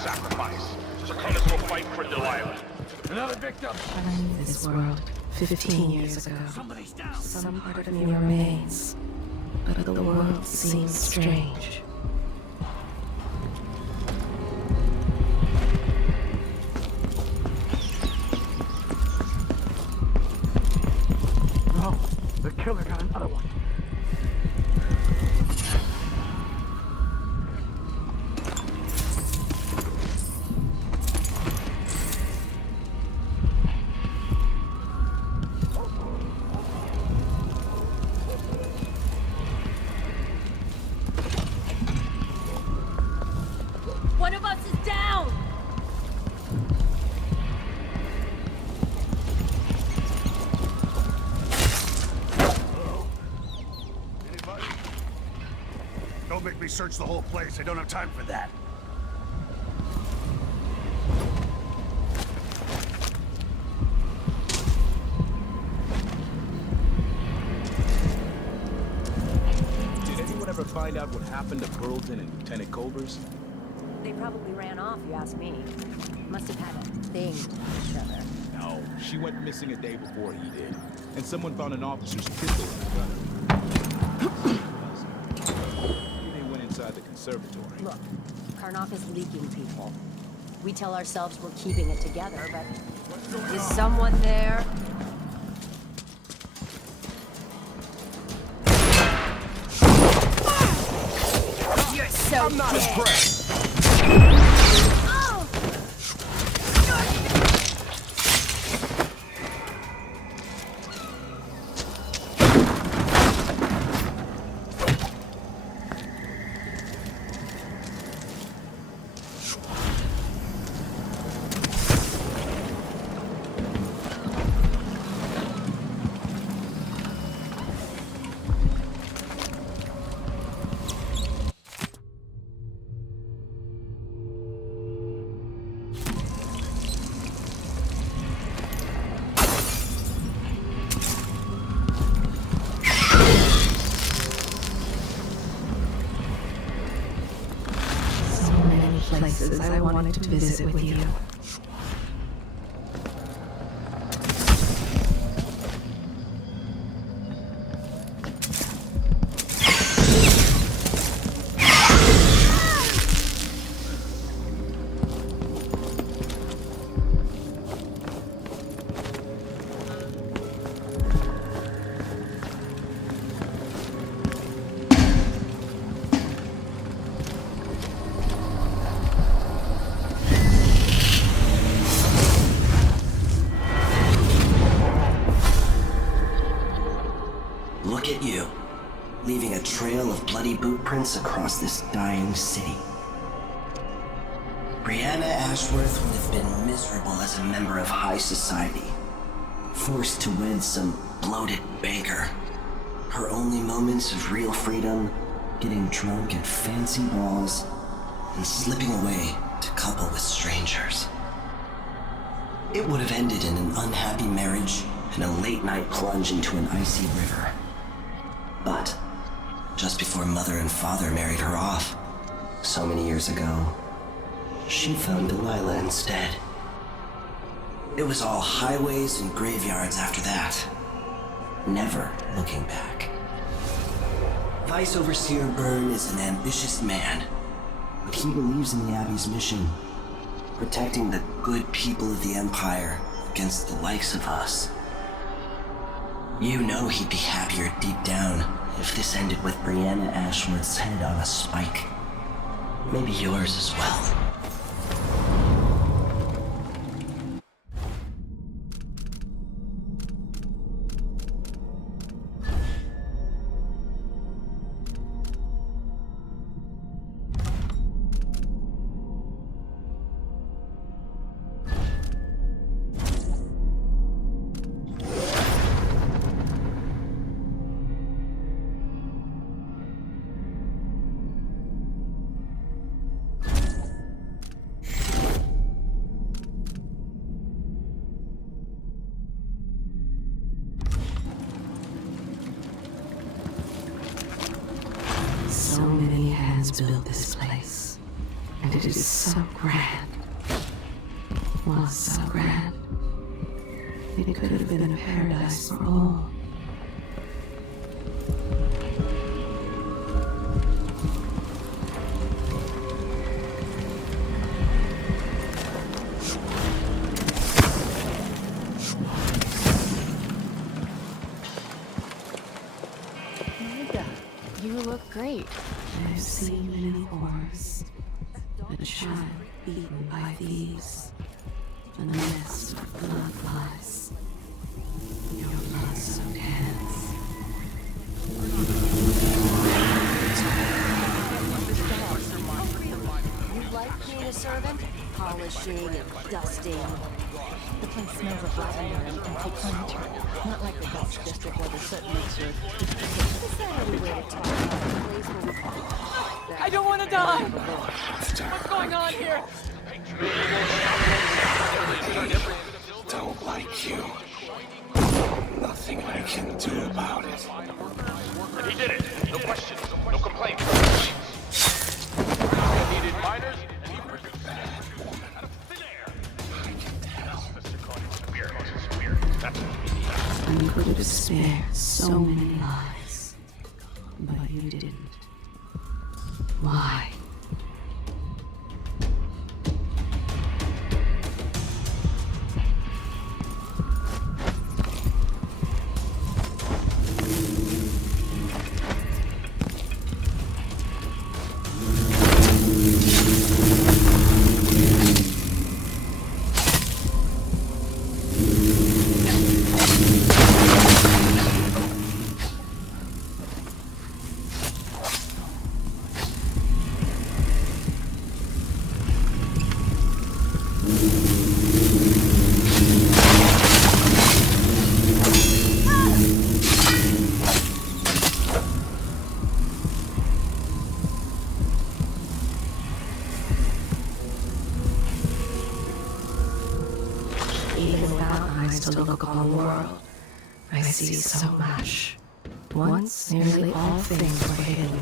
sacrifice. Serkonos will fight for Delilah. Another victim! I leave this world 15 years ago. Some part of me remains, but the world seems strange. No, the killer got another one. One of us is down! Anybody? Don't make me search the whole place. I don't have time for that. Did anyone ever find out what happened to Burleton and Lieutenant Culvers? They probably ran off, you ask me. Must have had a thing with each other. No, she went missing a day before he did. And someone found an officer's pistol in the gunner. Maybe they went inside the conservatory. Look, Karnaca's leaking people. We tell ourselves we're keeping it together, but... Is someone there? You're so I'm not dead. impressed! Places I wanted to visit with you. Look at you, leaving a trail of bloody boot prints across this dying city. Brianna Ashworth would have been miserable as a member of high society, forced to wed some bloated banker. Her only moments of real freedom, getting drunk at fancy balls, and slipping away to couple with strangers. It would have ended in an unhappy marriage and a late-night plunge into an icy river. But just before Mother and Father married her off, so many years ago, she found Delilah instead. It was all highways and graveyards after that, never looking back. Vice Overseer Byrne is an ambitious man, but he believes in the Abbey's mission, protecting the good people of the Empire against the likes of us. You know he'd be happier deep down if this ended with Brianna Ashworth's head on a spike. Maybe yours as well. So many hands built this place. And it is so grand. Was so grand. It could have been a paradise for all. You look great. I've seen many horrors. A child beaten by thieves. A nest of blood flies. Your blood-soaked hands. You like being a servant? Polishing and dusting. The place smells of lavender and empty furniture. Not like the Dutch district where the soot makes your... Is that any way to talk about the place where we... I don't want to die! What's going on here? Don't like you. Nothing I can do about it. He did it. No questions. No complaints. Needed minors, and he brought it back. Out of thin air. I can tell. I could have spared so many lives. But you didn't. Why? To look upon the world, I see so much. Once nearly all things were hidden.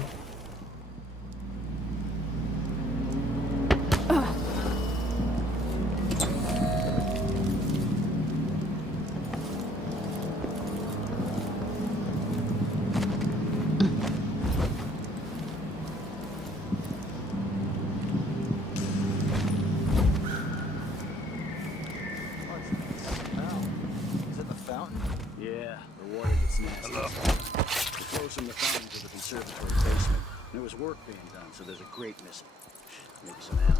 Yeah, the water gets nasty. Hello? We're closing the fountain to the conservatory basement. There was work being done, so there's a grate missing. Maybe some ammo.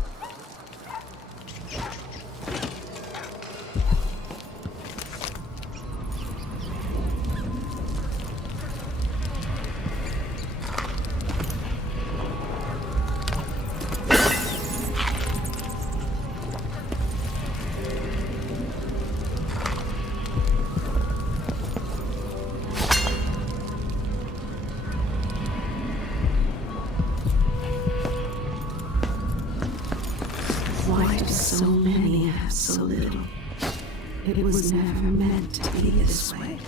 So many have so little. It was never meant to be this way.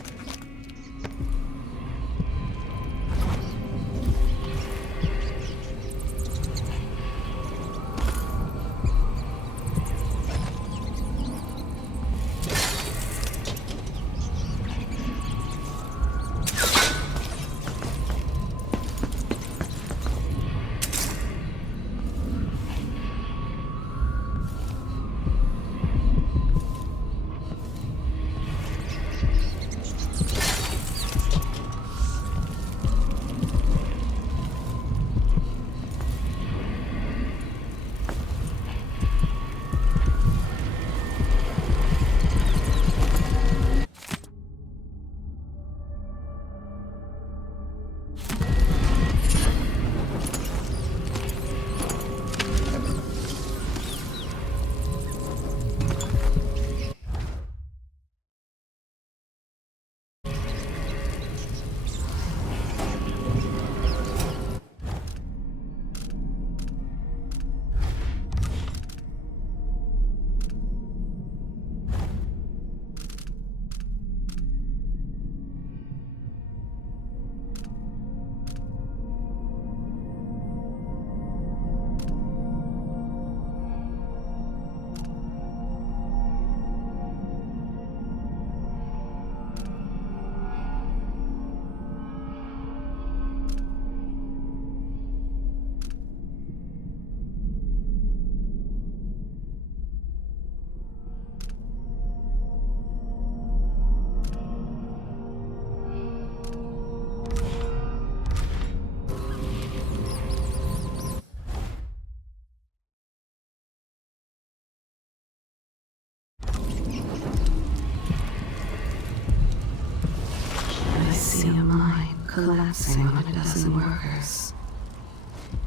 collapsing on a dozen workers.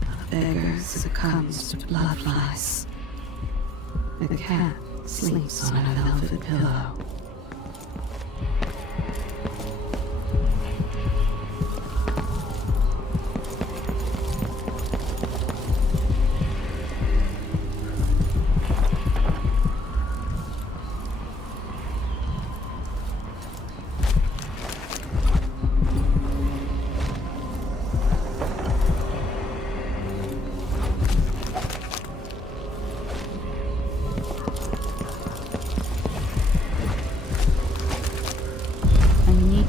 A beggar succumbs to blood flies. The cat sleeps on a velvet pillow.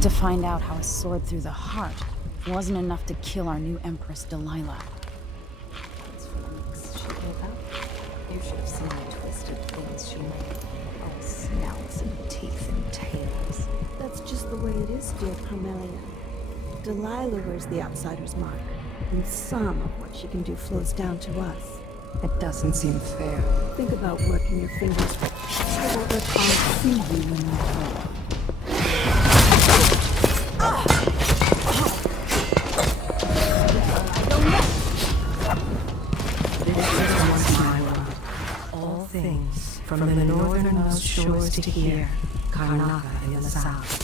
To find out how a sword through the heart wasn't enough to kill our new Empress Delilah. It's for weeks she gave up. You should have seen the twisted things she made. All snouts and teeth and tails. That's just the way it is, dear Carmelia. Delilah wears the outsider's mark, and some of what she can do flows down to us. It doesn't seem fair. Think about working your fingers. I won't let Arkane see you when you're home. All things, from the northernmost shores to here, Karnaca in the south.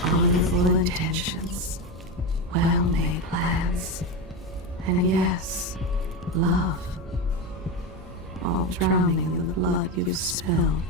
Honorable intentions, well-made plans, and yes, love. All drowning in the blood you've spilled.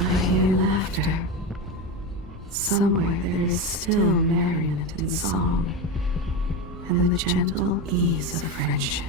I hear laughter. Somewhere there is still merriment and song, and the gentle ease of friendship.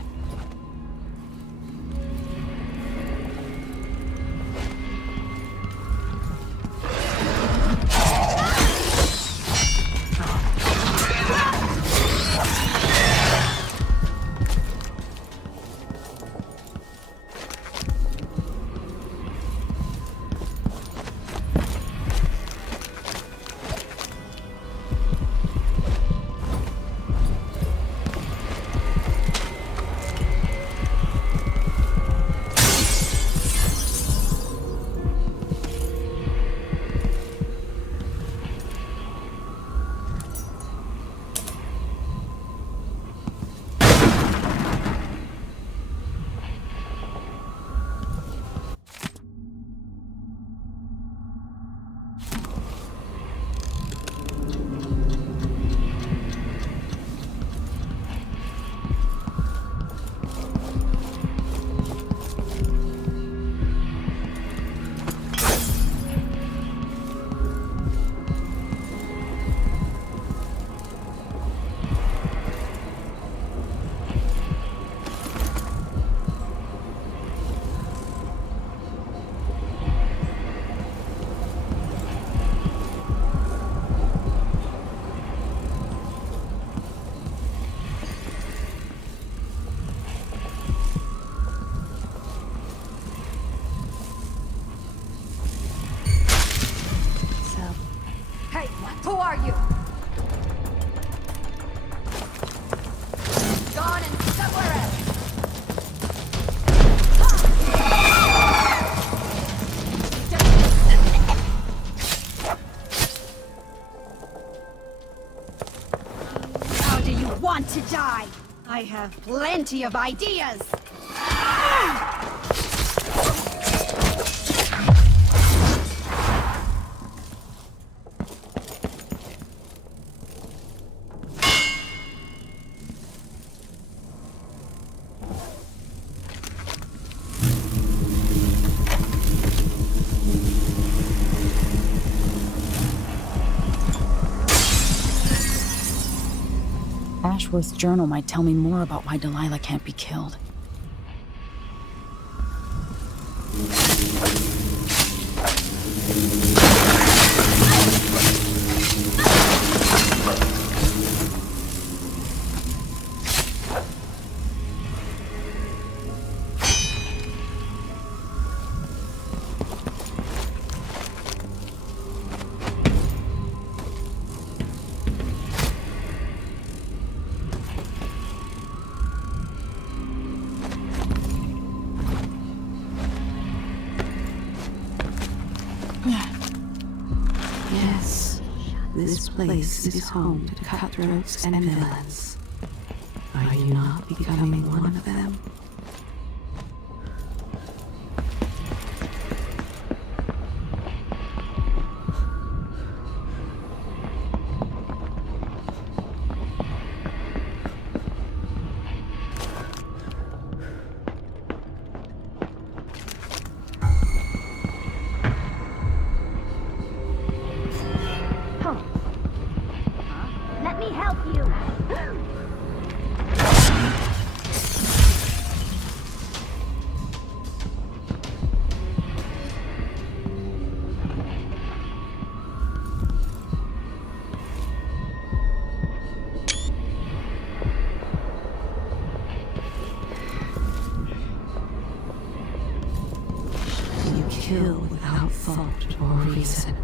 Who are you? Gone and somewhere else. How do you want to die? I have plenty of ideas. Ashworth's journal might tell me more about why Delilah can't be killed. Yes, this place is home to cutthroats and villains. Are you not becoming one of them? Let me help you. You kill without thought or reason.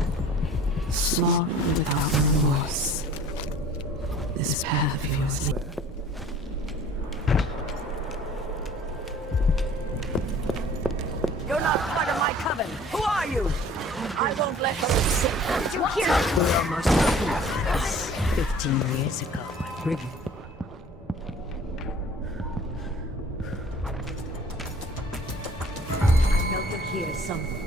Slaughter without remorse. This path of yours. You're not part of my coven. Who are you? I won't let them sit. Did you hear? We're almost done. 15 years ago, Brigham. I know you're here somewhere.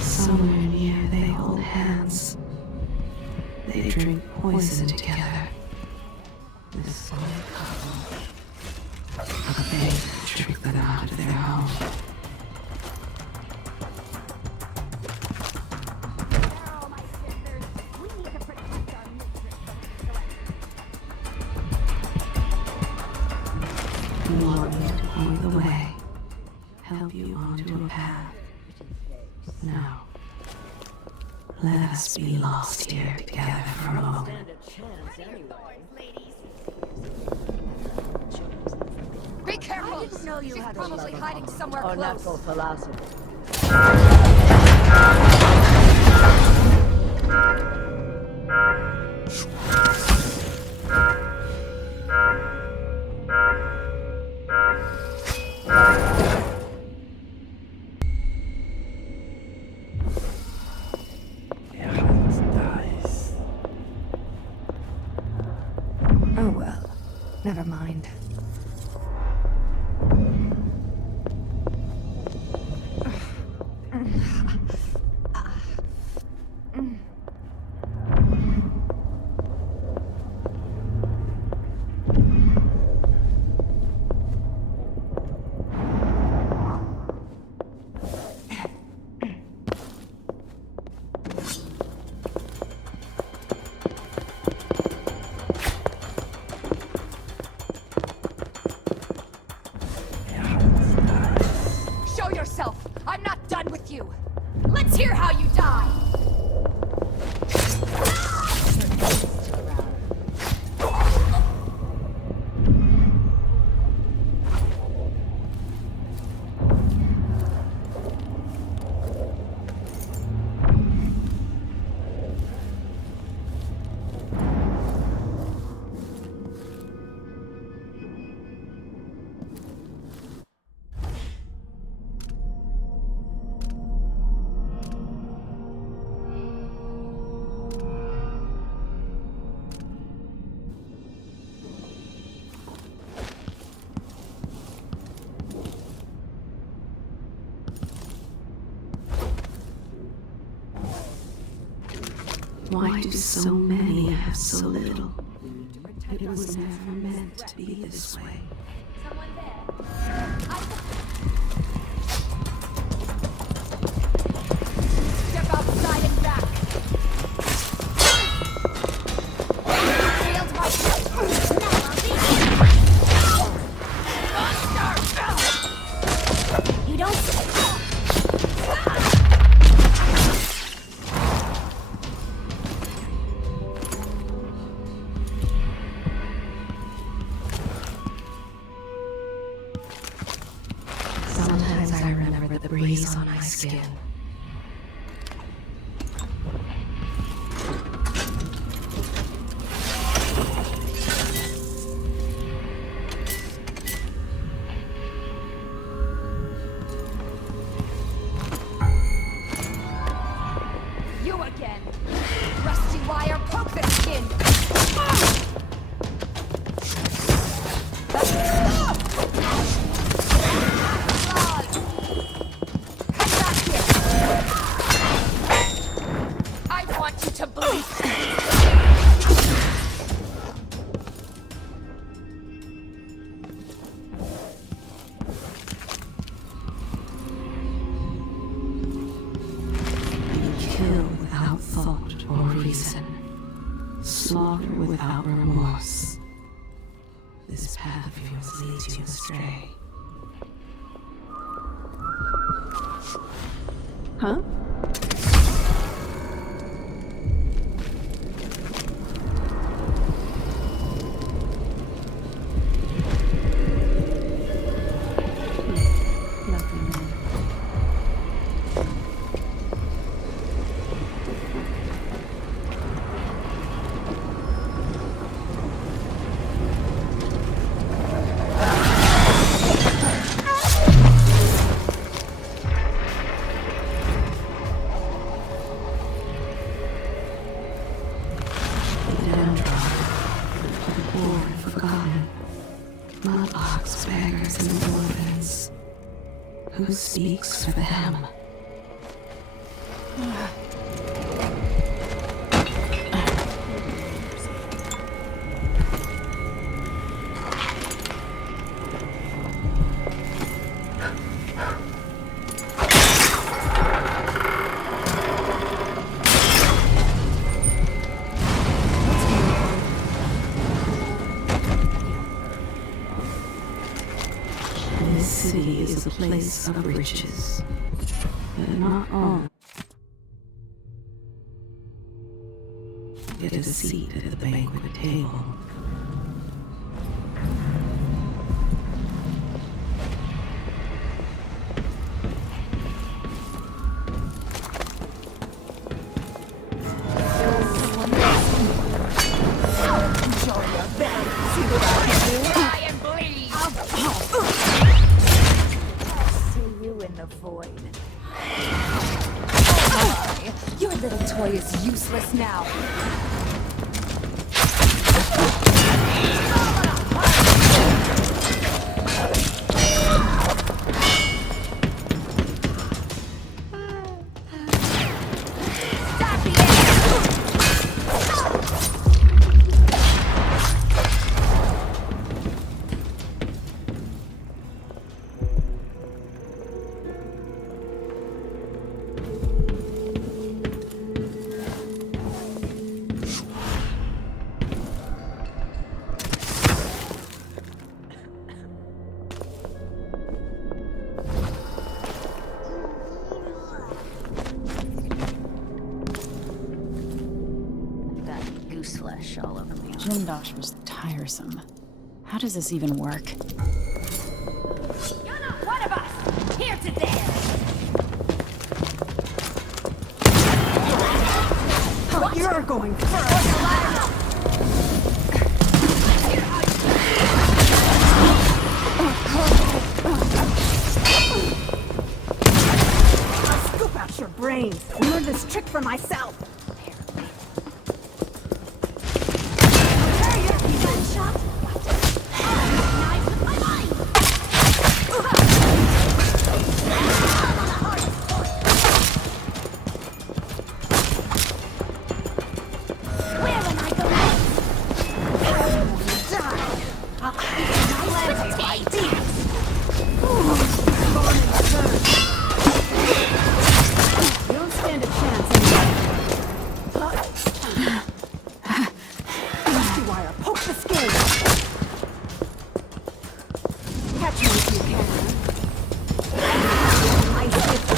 Somewhere near they hold hands. They drink poison together. This whole couple. A bait to trick them out of their home. You want me to point the way, help you onto a path. Now, let us be lost here together for a moment. Be careful! I didn't know you had probably hiding somewhere close. Natural philosophy. Oh well, never mind. Why do so many have so little? It was never meant to be this way. Step outside and back. Failed my monster! You don't. Sometimes I remember the breeze on my skin. You again! Rusty wire, poke the skin! I want you to bleed! Kill without thought or reason. Slaughter without remorse. This path of yours leads you astray. Huh? Who speaks for them? This city is a place of riches, but not all. Get a seat at the banquet table. Your little toy is useless now. Flesh all over me. Jindosh was tiresome. How does this even work? You're not one of us! Here to there! Oh, you're going first! I'll scoop out your brains and learn this trick for myself! You don't stand a chance anyway. Rusty wire, poke the skin! Catch me if you can. I hit the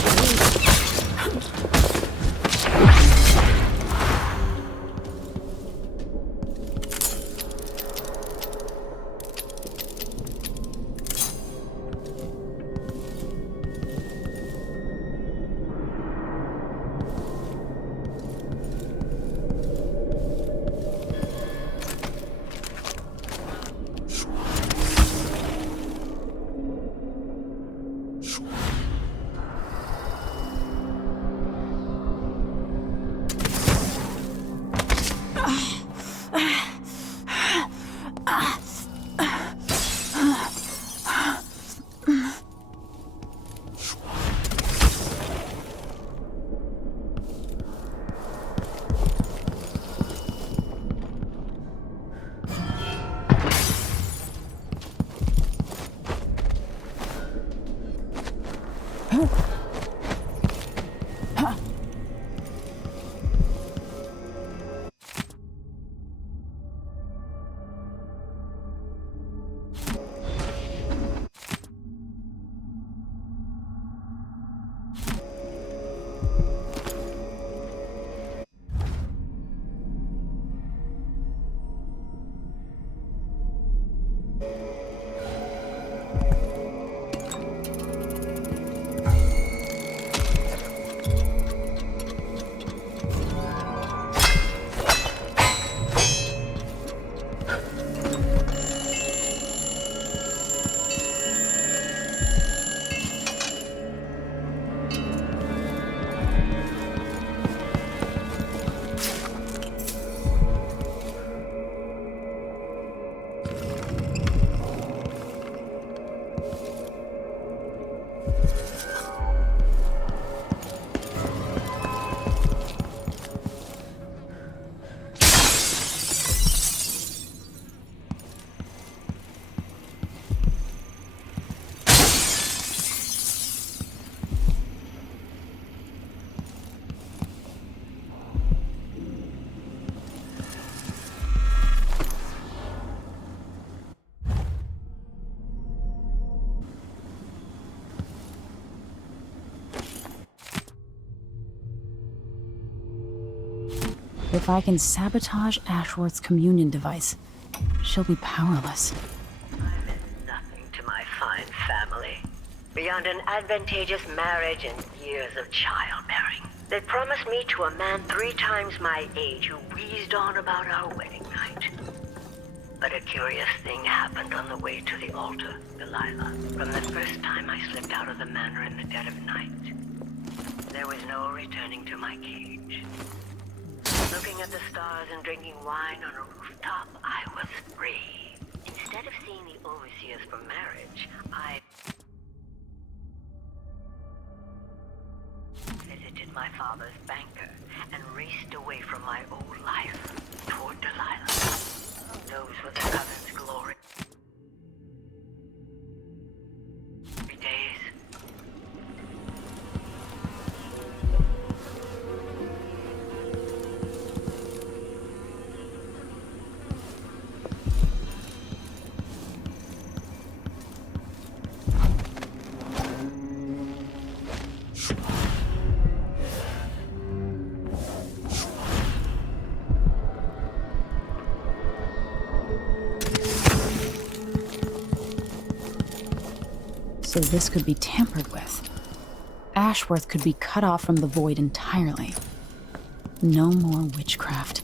If I can sabotage Ashworth's communion device, she'll be powerless. Nothing to my fine family, beyond an advantageous marriage and years of childbearing. They promised me to a man 3 times my age who wheezed on about our wedding night. But a curious thing happened on the way to the altar, Delilah. From the first time I slipped out of the manor in the dead of night, there was no returning to my cage. Looking at the stars and drinking wine on a rooftop, I was free. Instead of seeing the overseers for marriage, I visited my father's banker and raced away from my old life toward Delilah. Those were the coven's glory days. So this could be tampered with. Ashworth could be cut off from the void entirely. No more witchcraft.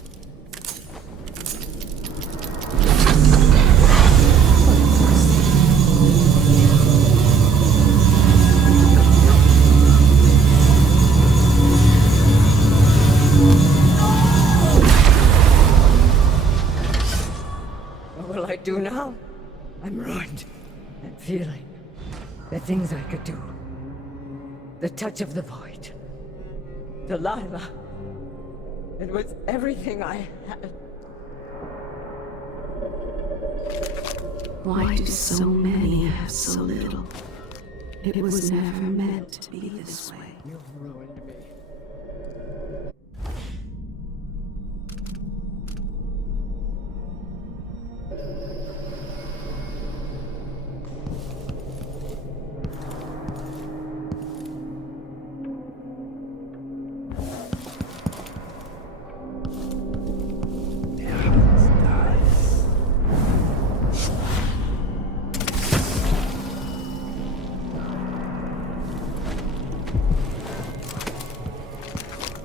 What will I do now? I'm ruined. I'm feeling the things I could do. The touch of the void. Delilah. It was everything I had. Why do so many have so little? It was never meant to be this way. You've ruined me.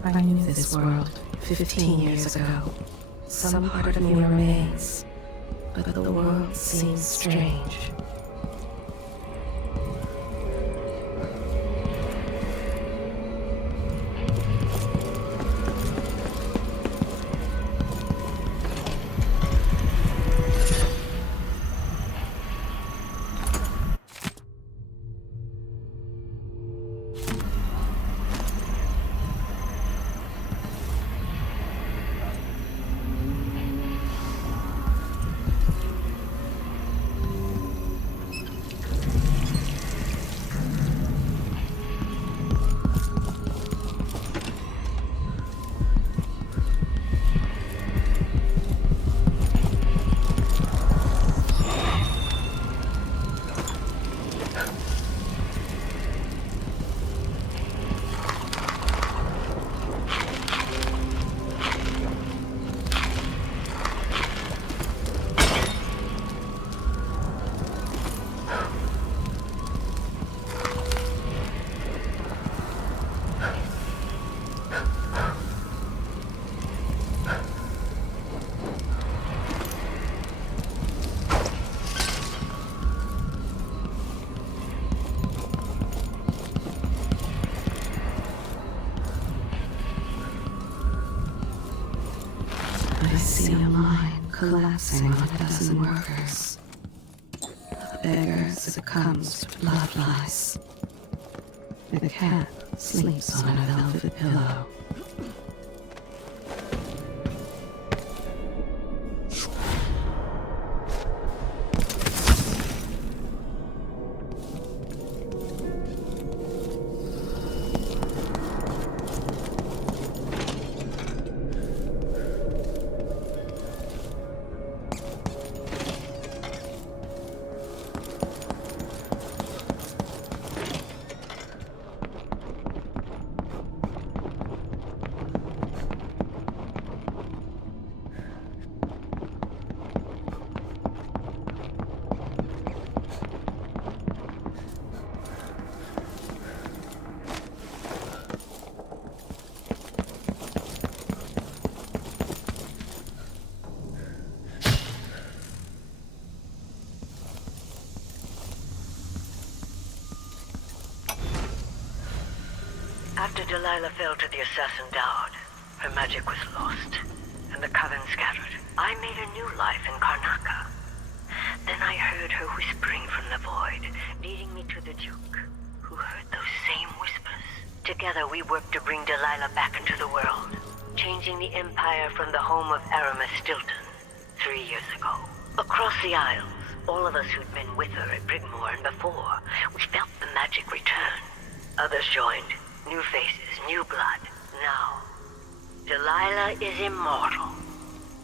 I knew this world 15 years ago. Some part of me remains, but the world seems strange. I see a mine collapsing on a dozen workers. A beggar succumbs to blood lice. The cat sleeps on a velvet pillow. After Delilah fell to the assassin Daud, her magic was lost, and the coven scattered. I made a new life in Karnaca. Then I heard her whispering from the void, leading me to the Duke, who heard those same whispers. Together we worked to bring Delilah back into the world, changing the Empire from the home of Aramis Stilton 3 years ago. Across the Isles, all of us who'd been with her at Brigmore and before, we felt the magic return. Others joined. New faces, new blood. Now, Delilah is immortal.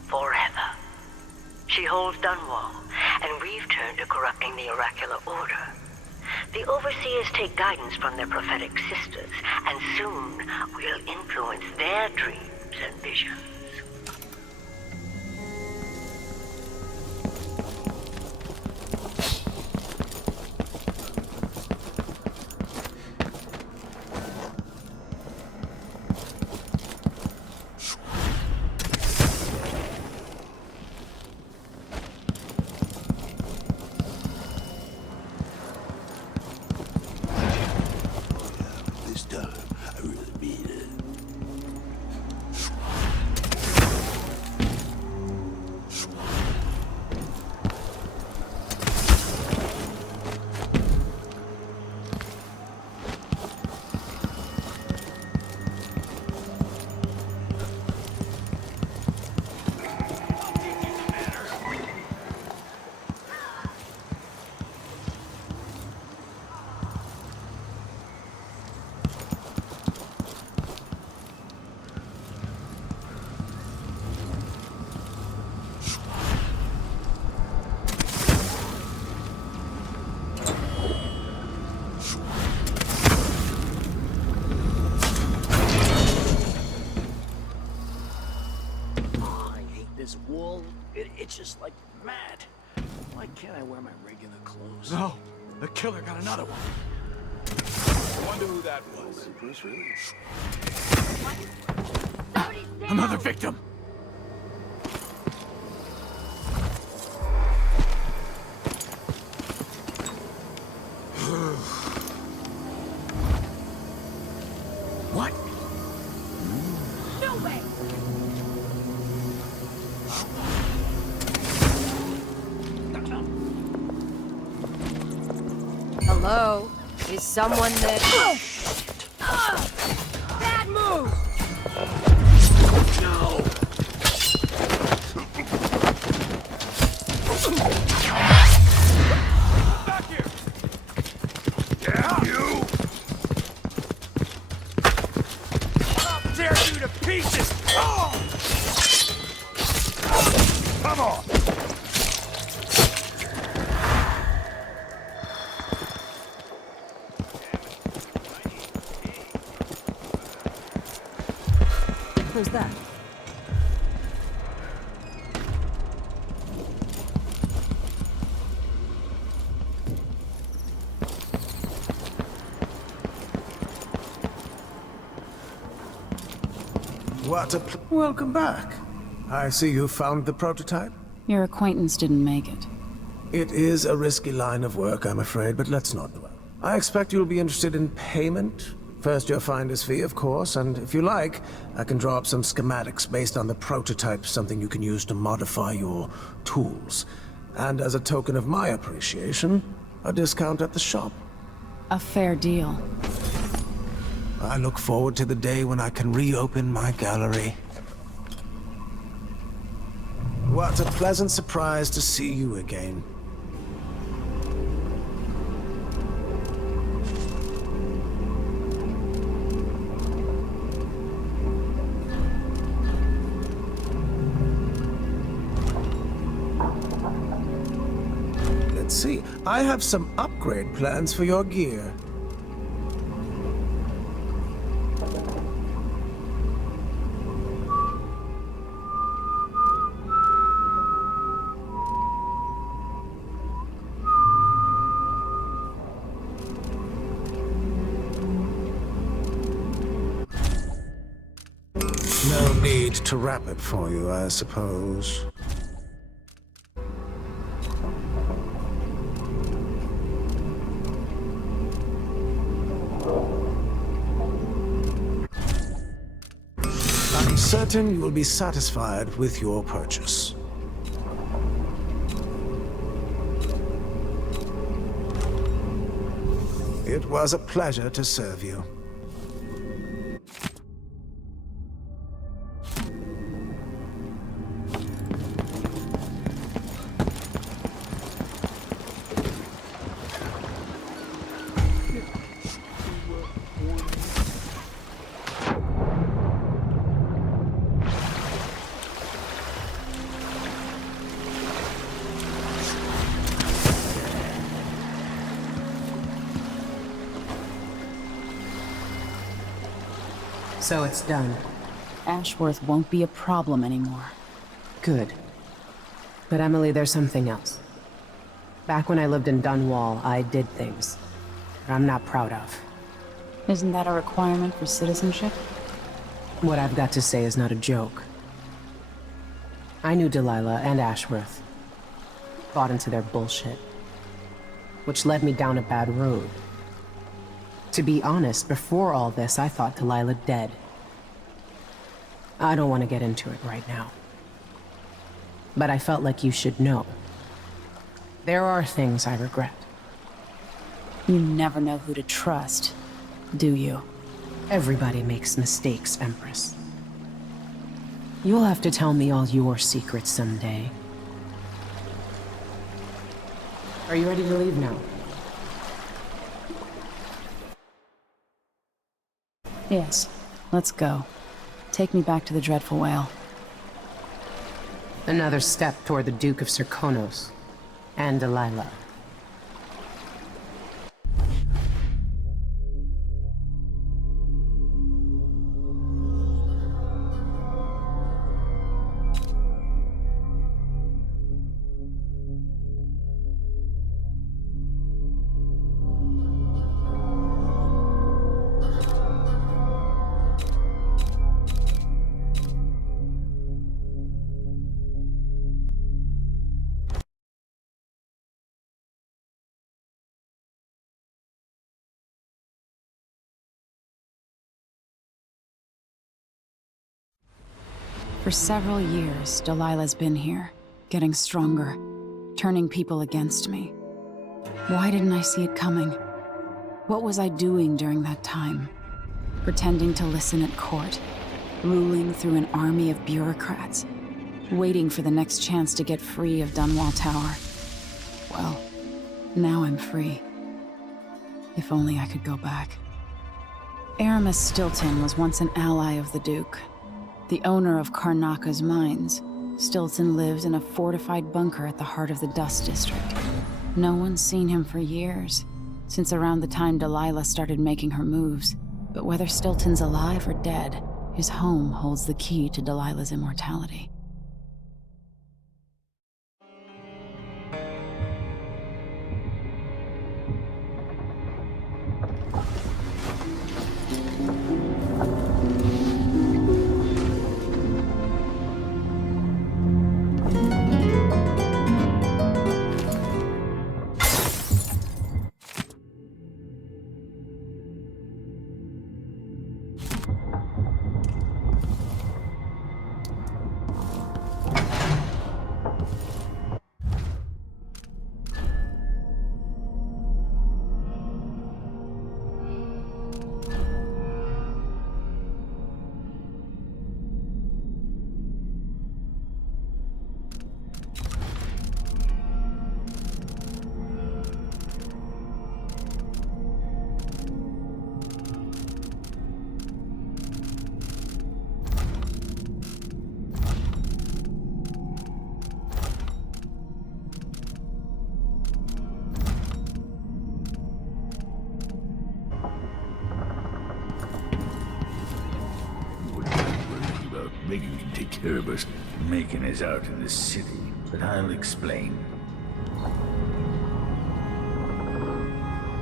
Forever. She holds Dunwall, and we've turned to corrupting the oracular order. The Overseers take guidance from their prophetic sisters, and soon we'll influence their dreams and visions. itches like mad. Why can't I wear my regular clothes? No, the killer got another one. I wonder who that was. Another victim. What? No way! Hello? Is someone there? Bad move! No! Back here! Damn you! I'll tear you to pieces! Oh! Come on! Who's that? Welcome back. I see you found the prototype. Your acquaintance didn't make it. It is a risky line of work, I'm afraid, but let's not dwell. I expect you'll be interested in payment. First your finder's fee, of course, and if you like, I can draw up some schematics based on the prototype, something you can use to modify your tools. And as a token of my appreciation, a discount at the shop. A fair deal. I look forward to the day when I can reopen my gallery. What a pleasant surprise to see you again. Let's see. I have some upgrade plans for your gear. No need to wrap it for you, I suppose. I'm certain you will be satisfied with your purchase. It was a pleasure to serve you. So it's done. Ashworth won't be a problem anymore. Good. But Emily, there's something else. Back when I lived in Dunwall, I did things that I'm not proud of. Isn't that a requirement for citizenship? What I've got to say is not a joke. I knew Delilah and Ashworth. Bought into their bullshit. Which led me down a bad road. To be honest, before all this, I thought Delilah dead. I don't want to get into it right now. But I felt like you should know. There are things I regret. You never know who to trust, do you? Everybody makes mistakes, Empress. You'll have to tell me all your secrets someday. Are you ready to leave now? Yes. Let's go. Take me back to the Dreadful Whale. Another step toward the Duke of Serkonos and Delilah. For several years, Delilah's been here, getting stronger, turning people against me. Why didn't I see it coming? What was I doing during that time? Pretending to listen at court, ruling through an army of bureaucrats, waiting for the next chance to get free of Dunwall Tower. Well, now I'm free. If only I could go back. Aramis Stilton was once an ally of the Duke. The owner of Karnaca's mines, Stilton lived in a fortified bunker at the heart of the Dust District. No one's seen him for years, since around the time Delilah started making her moves. But whether Stilton's alive or dead, his home holds the key to Delilah's immortality. Making him take care of us, making us out in the city. But I'll explain.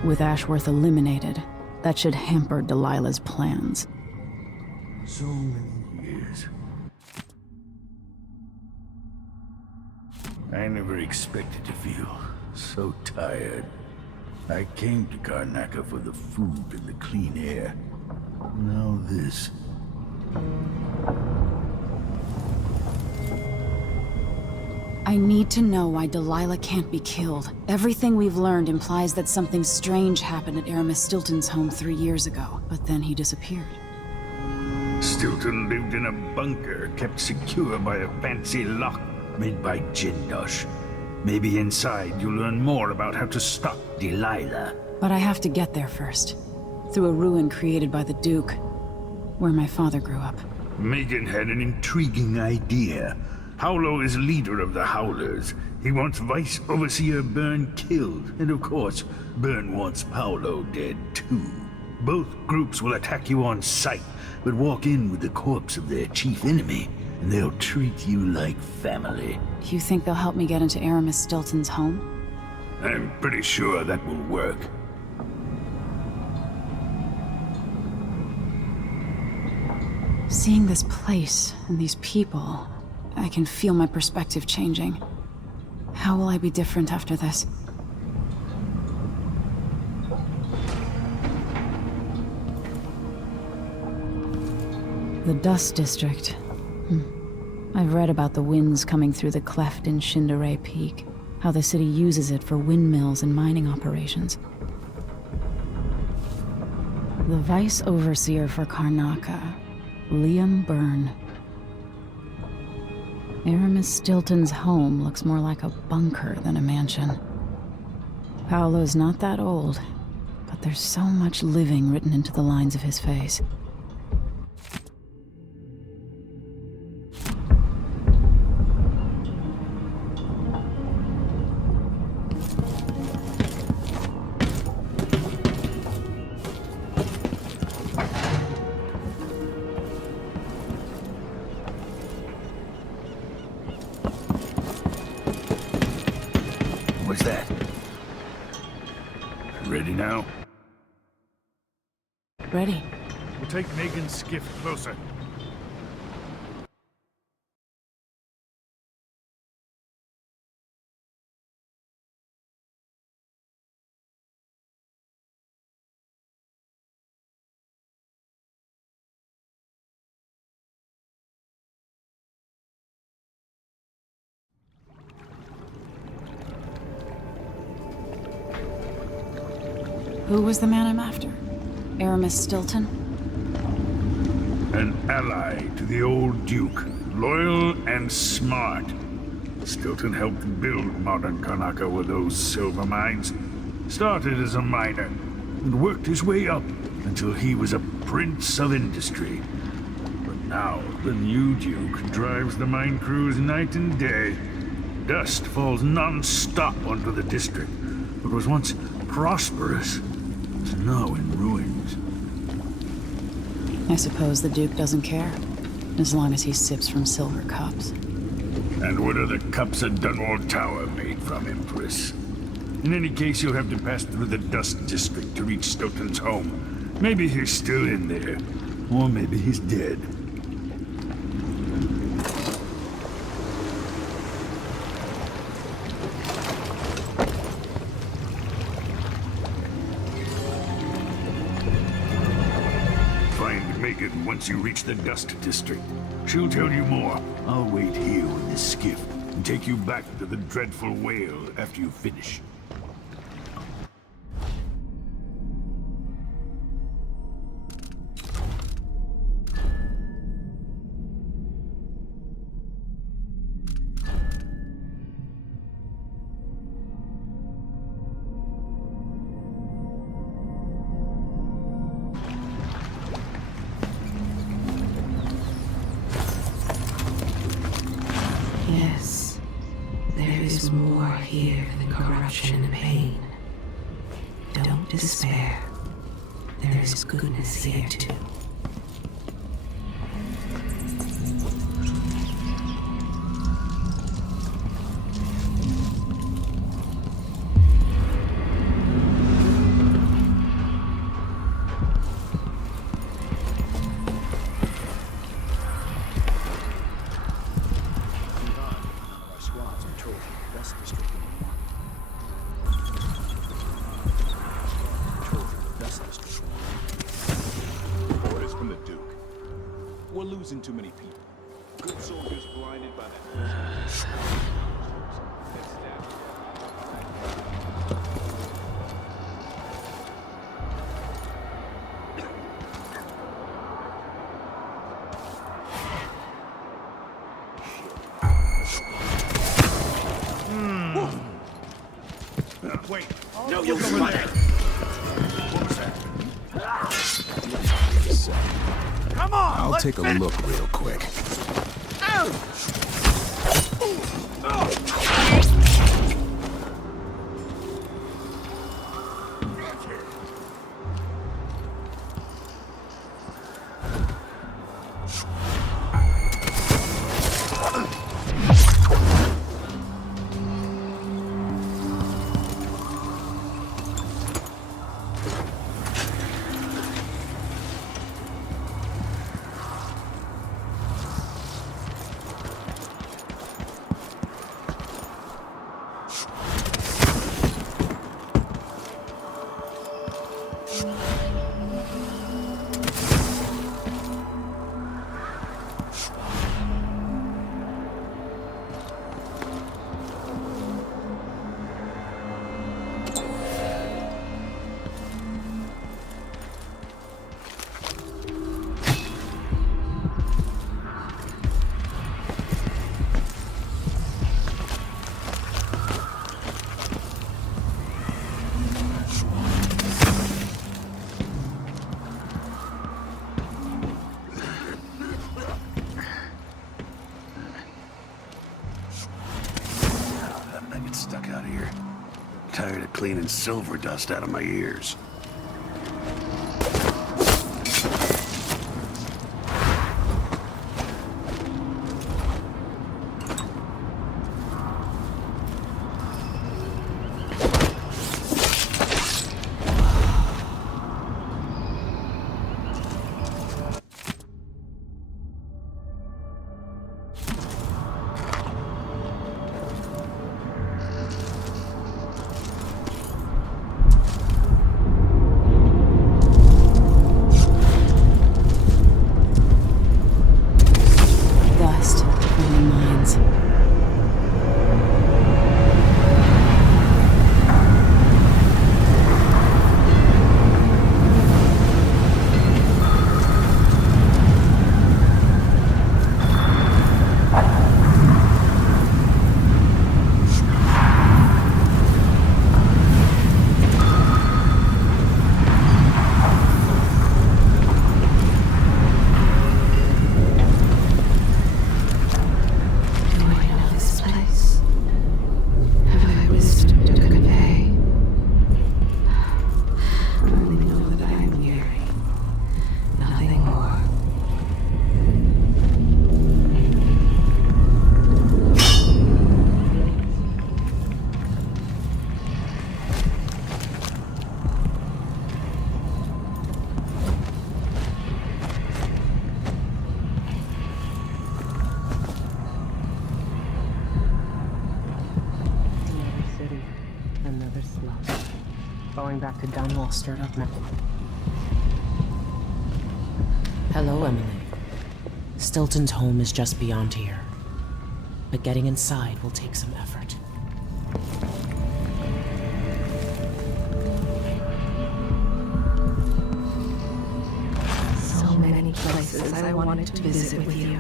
With Ashworth eliminated, that should hamper Delilah's plans. So many years. I never expected to feel so tired. I came to Karnaca for the food and the clean air. Now this. I need to know why Delilah can't be killed. Everything we've learned implies that something strange happened at Aramis Stilton's home 3 years ago, but then he disappeared. Stilton lived in a bunker kept secure by a fancy lock made by Jindosh. Maybe inside you'll learn more about how to stop Delilah. But I have to get there first. Through a ruin created by the Duke, where my father grew up. Megan had an intriguing idea. Paolo is leader of the Howlers. He wants Vice Overseer Byrne killed, and of course, Byrne wants Paolo dead too. Both groups will attack you on sight, but walk in with the corpse of their chief enemy, and they'll treat you like family. You think they'll help me get into Aramis Stilton's home? I'm pretty sure that will work. Seeing this place and these people, I can feel my perspective changing. How will I be different after this? The Dust District. I've read about the winds coming through the cleft in Shindaray Peak, how the city uses it for windmills and mining operations. The Vice Overseer for Karnaca, Liam Byrne. Aramis Stilton's home looks more like a bunker than a mansion. Paolo's not that old, but there's so much living written into the lines of his face. What's that? Ready now? Ready. We'll take Megan's skiff closer. Who was the man I'm after? Aramis Stilton? An ally to the old Duke, loyal and smart. Stilton helped build modern Karnaca with those silver mines. Started as a miner, and worked his way up until he was a prince of industry. But now, the new Duke drives the mine crews night and day. Dust falls non-stop onto the district, but was once prosperous, is now in ruins. I suppose the Duke doesn't care, as long as he sips from silver cups. And what are the cups at Dunwall Tower made from, Empress? In any case, you'll have to pass through the Dust District to reach Stilton's home. Maybe he's still in there, or maybe he's dead. Once you reach the Dust District, she'll tell you more. I'll wait here with this skiff and take you back to the dreadful whale after you finish. Yes, there is more here than corruption and pain. Don't despair. There is goodness here too. Too many people. Good soldiers blinded by that. Wait. No, you'll go over there. What was that? Come on! I'll take a look real quick. Tired of cleaning silver dust out of my ears. Going back to Dunwall stirred up now. Hello, Emily. Stilton's home is just beyond here. But getting inside will take some effort. So many places I wanted to visit with you.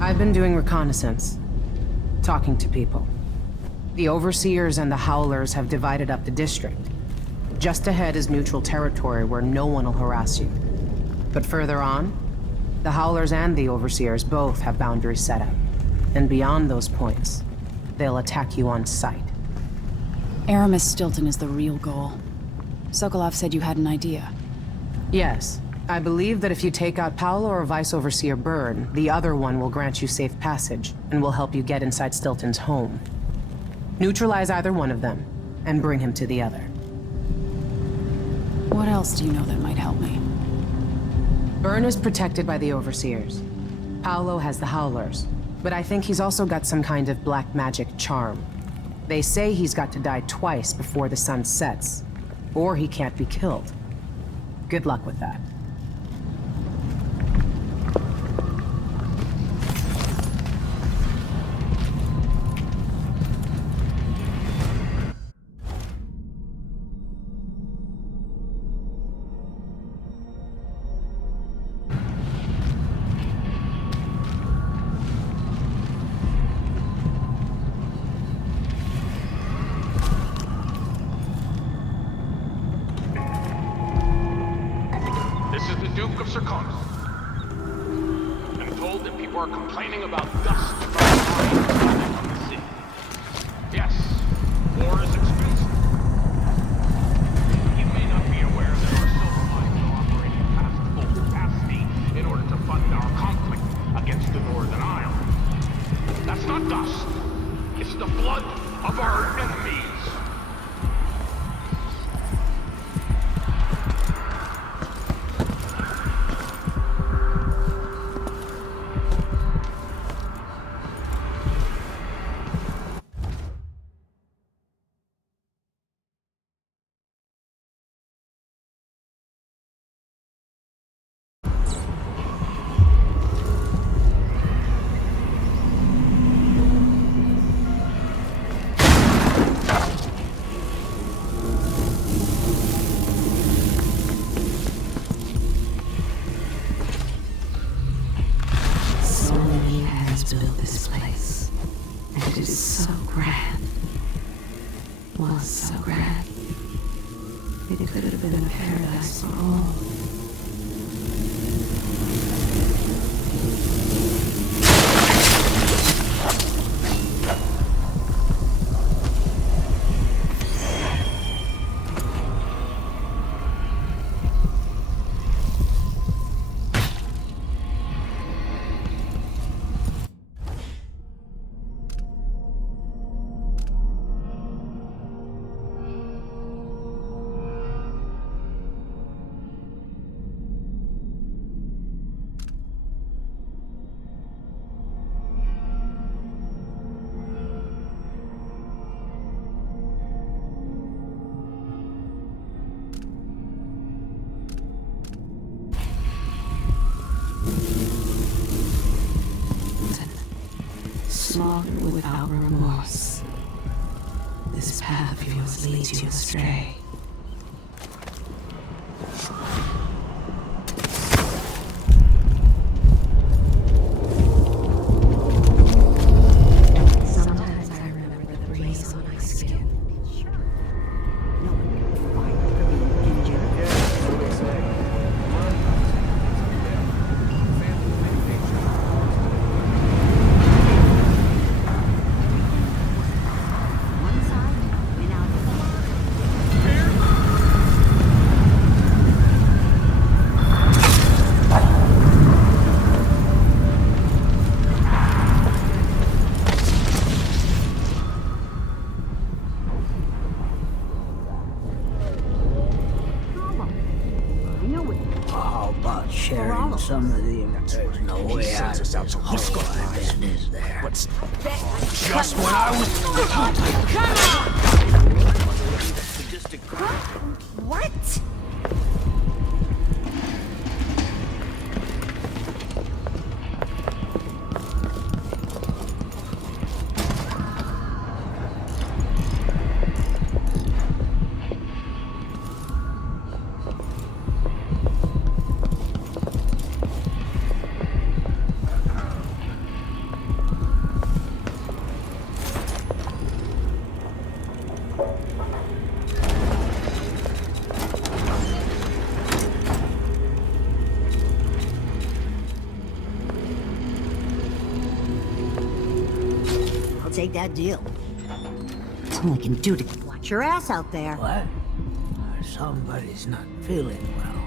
I've been doing reconnaissance, talking to people. The Overseers and the Howlers have divided up the district. Just ahead is neutral territory where no one will harass you. But further on, the Howlers and the Overseers both have boundaries set up. And beyond those points, they'll attack you on sight. Aramis Stilton is the real goal. Sokolov said you had an idea. Yes. I believe that if you take out Paolo or Vice Overseer Byrne, the other one will grant you safe passage, and will help you get inside Stilton's home. Neutralize either one of them, and bring him to the other. What else do you know that might help me? Byrne is protected by the Overseers. Paolo has the Howlers, but I think he's also got some kind of black magic charm. They say he's got to die twice before the sun sets, or he can't be killed. Good luck with that. Slaughtered without remorse. This path of yours leads you astray. Sometimes I remember the breeze on my skin. No one can fight for being injured. Yeah, so they say. Here some of the no way out of this hole I've been, is there? But just when I was... Come on! What? Take that deal. That's all I can do to watch your ass out there. What? Somebody's not feeling well.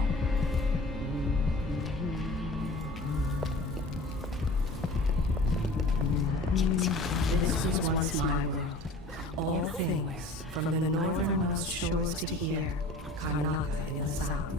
This is once my world. All things, from the northernmost shores to here, Karnaca in the south.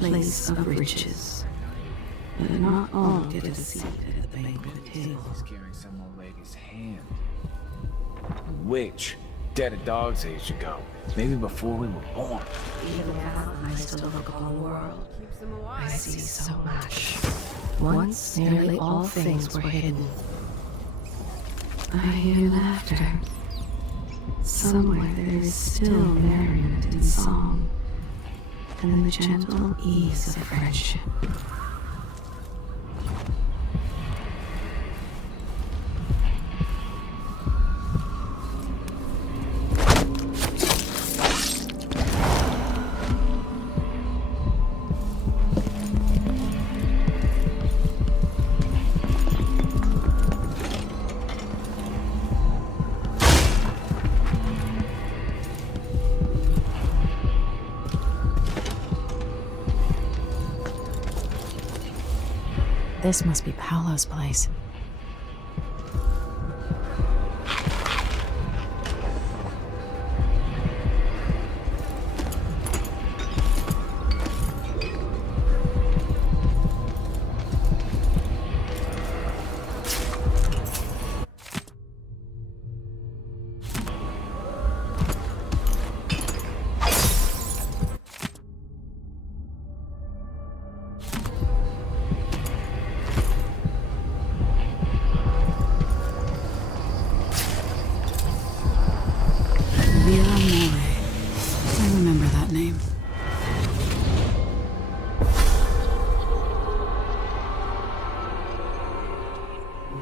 Place of riches, but not all get a seat at the banquet table. He's carrying some old lady's hand. Which? Dead a dog's age ago. Maybe before we were born. Even now, I still look upon the world. I see so much. Once, nearly all things were hidden. I hear laughter. Somewhere there is still merriment and song. And the gentle ease of friendship. This must be Paolo's place.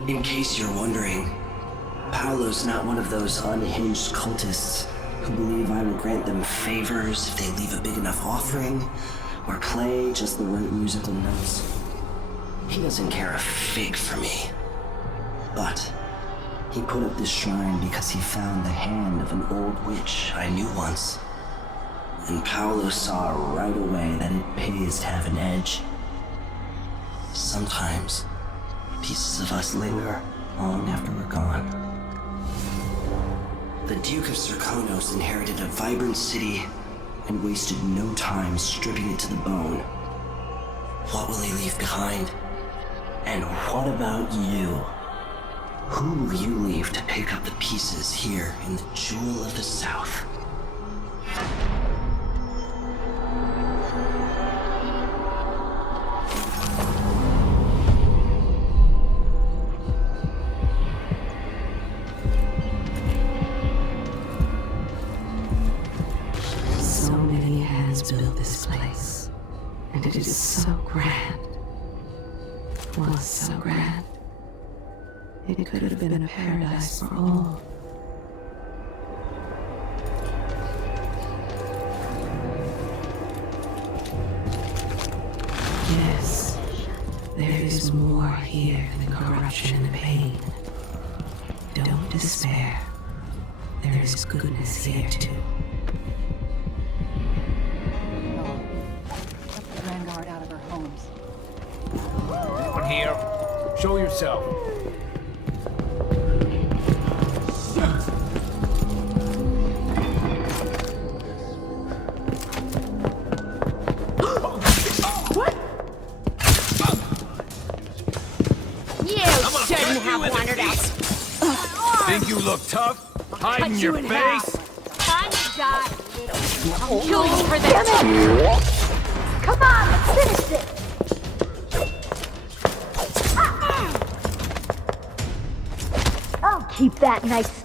In case you're wondering, Paolo's not one of those unhinged cultists who believe I will grant them favors if they leave a big enough offering or play just the right musical notes. He doesn't care a fig for me. But he put up this shrine because he found the hand of an old witch I knew once. And Paolo saw right away that it pays to have an edge. Sometimes pieces of us linger long after we're gone. The Duke of Serkonos inherited a vibrant city and wasted no time stripping it to the bone. What will he leave behind? And what about you? Who will you leave to pick up the pieces here in the Jewel of the South? Built this place, and it is so grand. Was so grand. It could have been a paradise for all. Yes, There's more here than corruption and pain. Don't despair. There is goodness here too. Kept the Vanguard out of our homes. Anyone here? Show yourself. Shouldn't have wandered out. Think you look tough? Hiding your face? Time to die. I'll kill you for this. Come on, let's finish this. I'll keep that nice.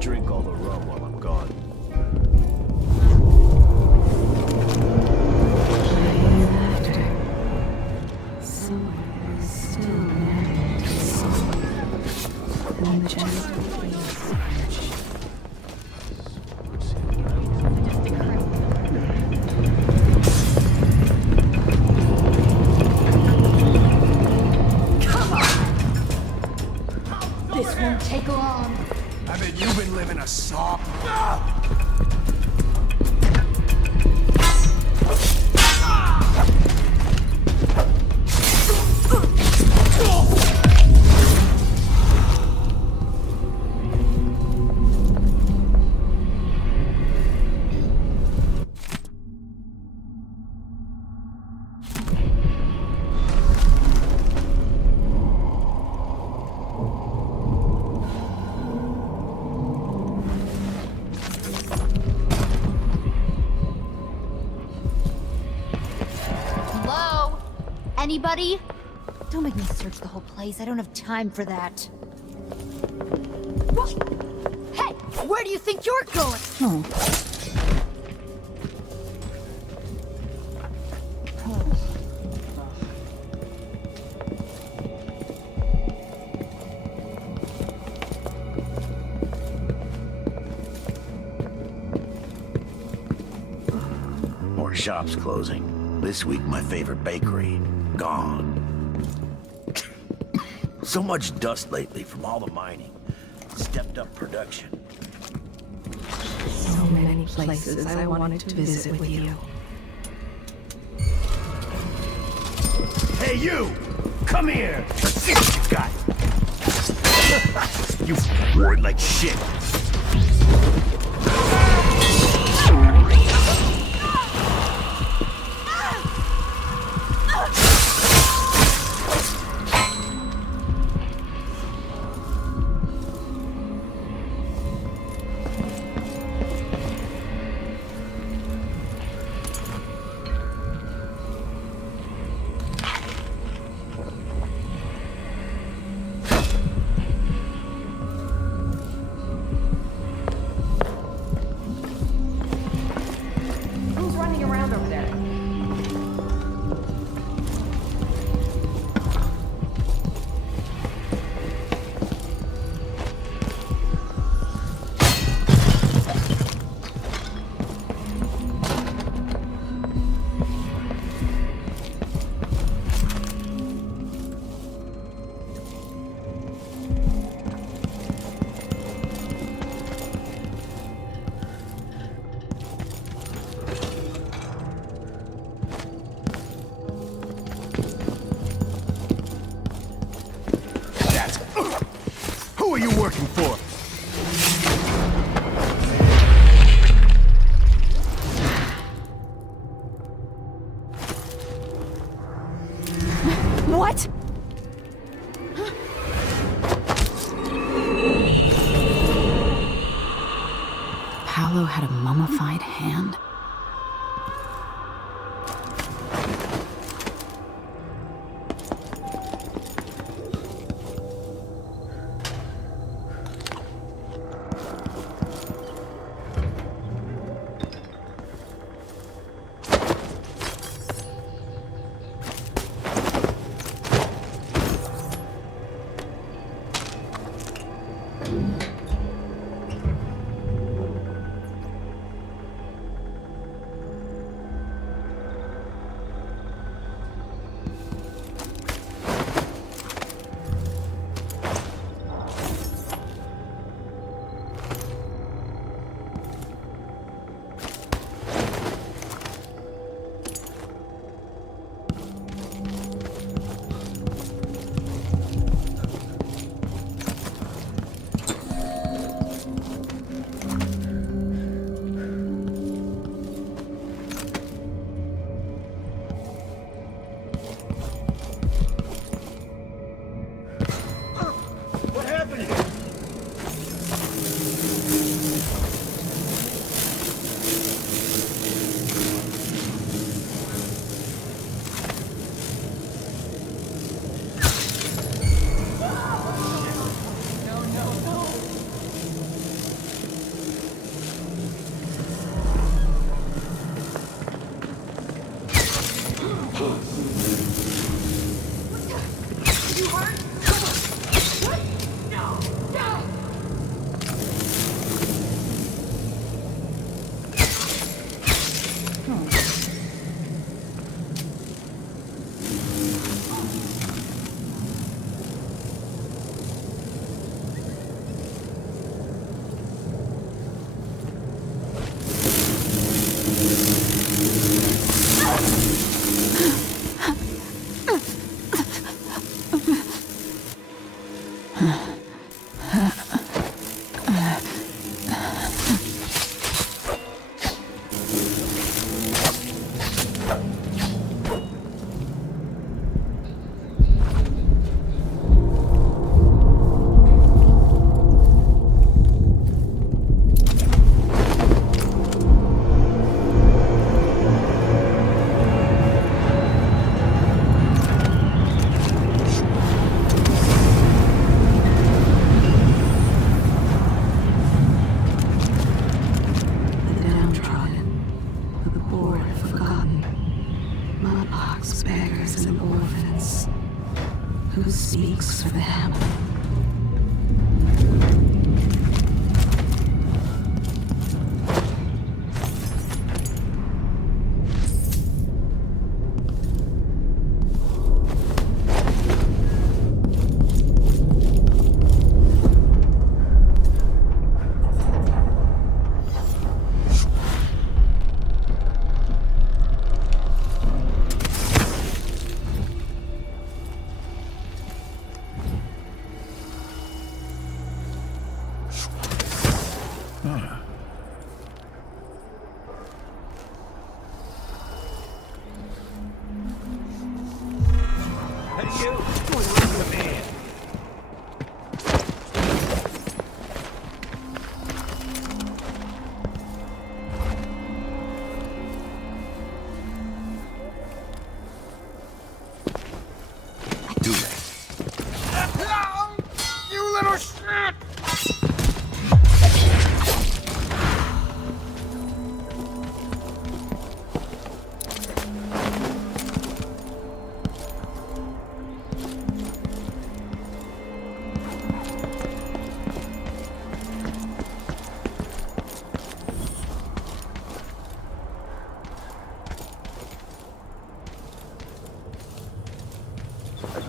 Drink all the rum while I'm gone. Someone is still married to someone. And the Come on! This won't take long. I bet you've been living a soft. Anybody? Don't make me search the whole place. I don't have time for that. Hey, where do you think you're going? More shops closing. This week, my favorite bakery. Gone. So much dust lately from all the mining. Stepped up production. So many places I wanted to visit with you. Hey, you! Come here! Let's see what you got! You wore it like shit. Who are you working for? What? Paolo had a mummified hand?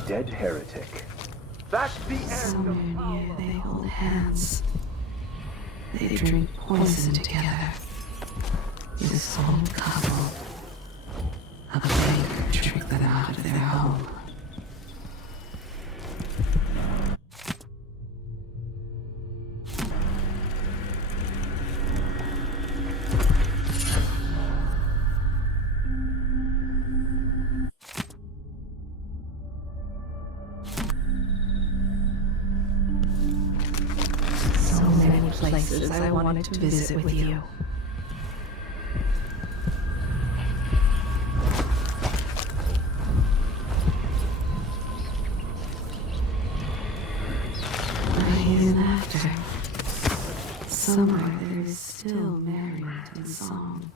Dead heretic. That's the end. Somewhere near they hold hands. They drink poison together. This soul couple. A plague tricked them out of their home. Places I wanted to visit with you. Here's laughter. Somewhere there is still merriment and song,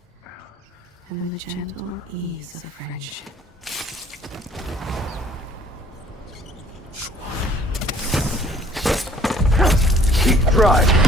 and the gentle ease of friendship. Keep driving.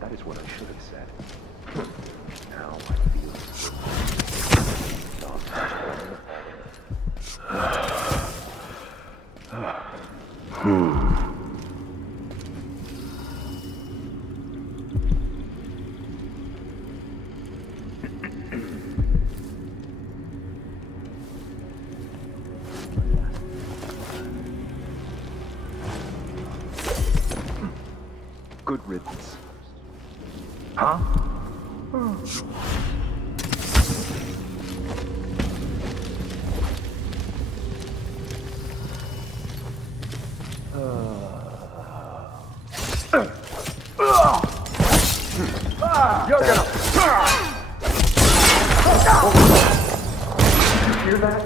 That is what I should have said. Now I feel good riddance. Huh? You're gonna... Hear that?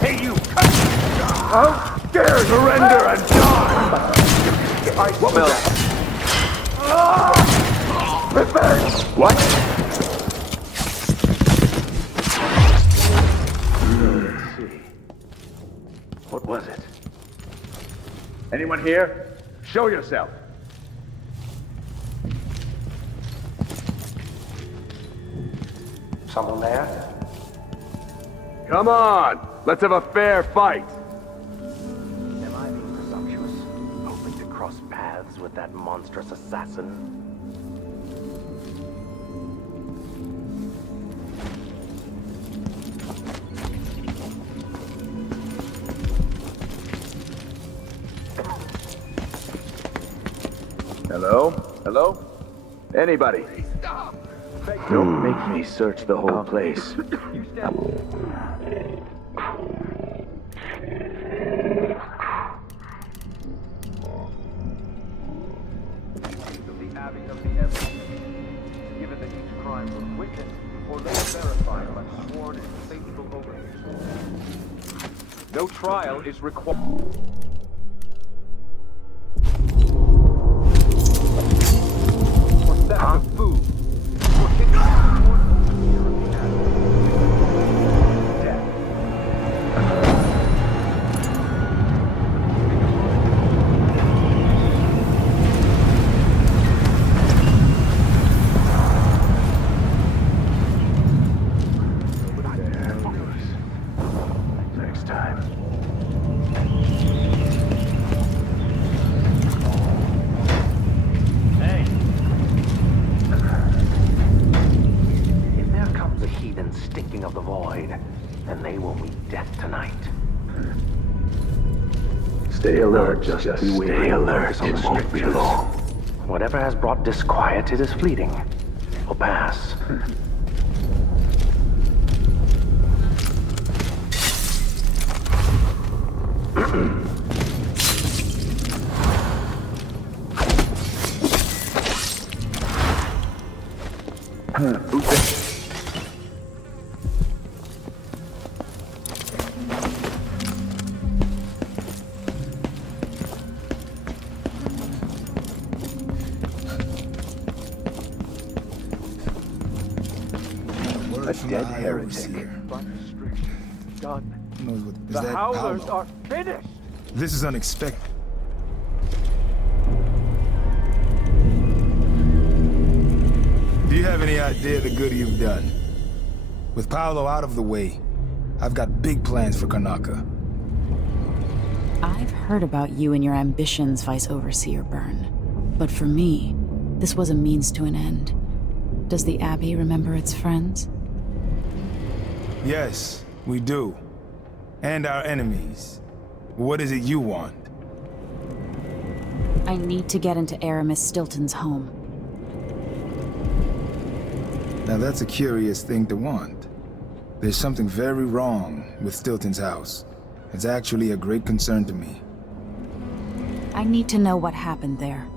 Hey, you! How dare surrender and die! What will that? Revenge! What? Let's see. What was it? Anyone here? Show yourself. Someone there? Come on! Let's have a fair fight! Am I being presumptuous? Hoping to cross paths with that monstrous assassin? Hello? Hello? Anybody? Stop! Don't make me search the whole place. Given that each crime was witnessed or later verified by sworn and faithful overseers. No trial is required. For theft of food. For kidnapping. Next time. the void, and they will meet death tonight. Stay alert, just stay alert. It won't be long. Whatever has brought disquiet, it is fleeting. It will pass. Who's there? A dead heretic. Done. Knows what, is The that Howlers Paolo? are finished. This is unexpected. Do you have any idea the good you've done? With Paolo out of the way, I've got big plans for Karnaca. I've heard about you and your ambitions, Vice Overseer Byrne. But for me, this was a means to an end. Does the Abbey remember its friends? Yes, we do. And our enemies. What is it you want? I need to get into Aramis Stilton's home. Now that's a curious thing to want. There's something very wrong with Stilton's house. It's actually a great concern to me. I need to know what happened there.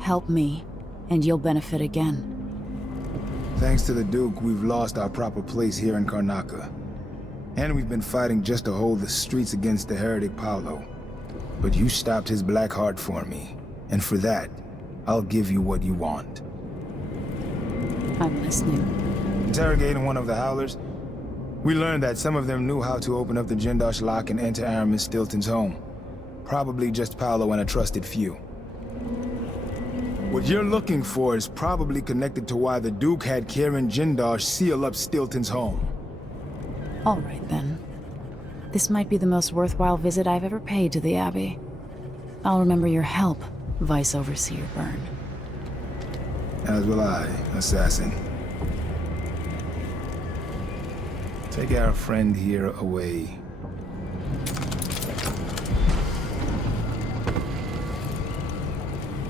Help me, and you'll benefit again. Thanks to the Duke, we've lost our proper place here in Karnaca. And we've been fighting just to hold the streets against the heretic Paolo. But you stopped his black heart for me. And for that, I'll give you what you want. I'm listening. Interrogating one of the Howlers, we learned that some of them knew how to open up the Jindosh lock and enter Aramis Stilton's home. Probably just Paolo and a trusted few. What you're looking for is probably connected to why the Duke had Kieran Jindosh seal up Stilton's home. All right, then. This might be the most worthwhile visit I've ever paid to the Abbey. I'll remember your help, Vice Overseer Byrne. As will I, assassin. Take our friend here away.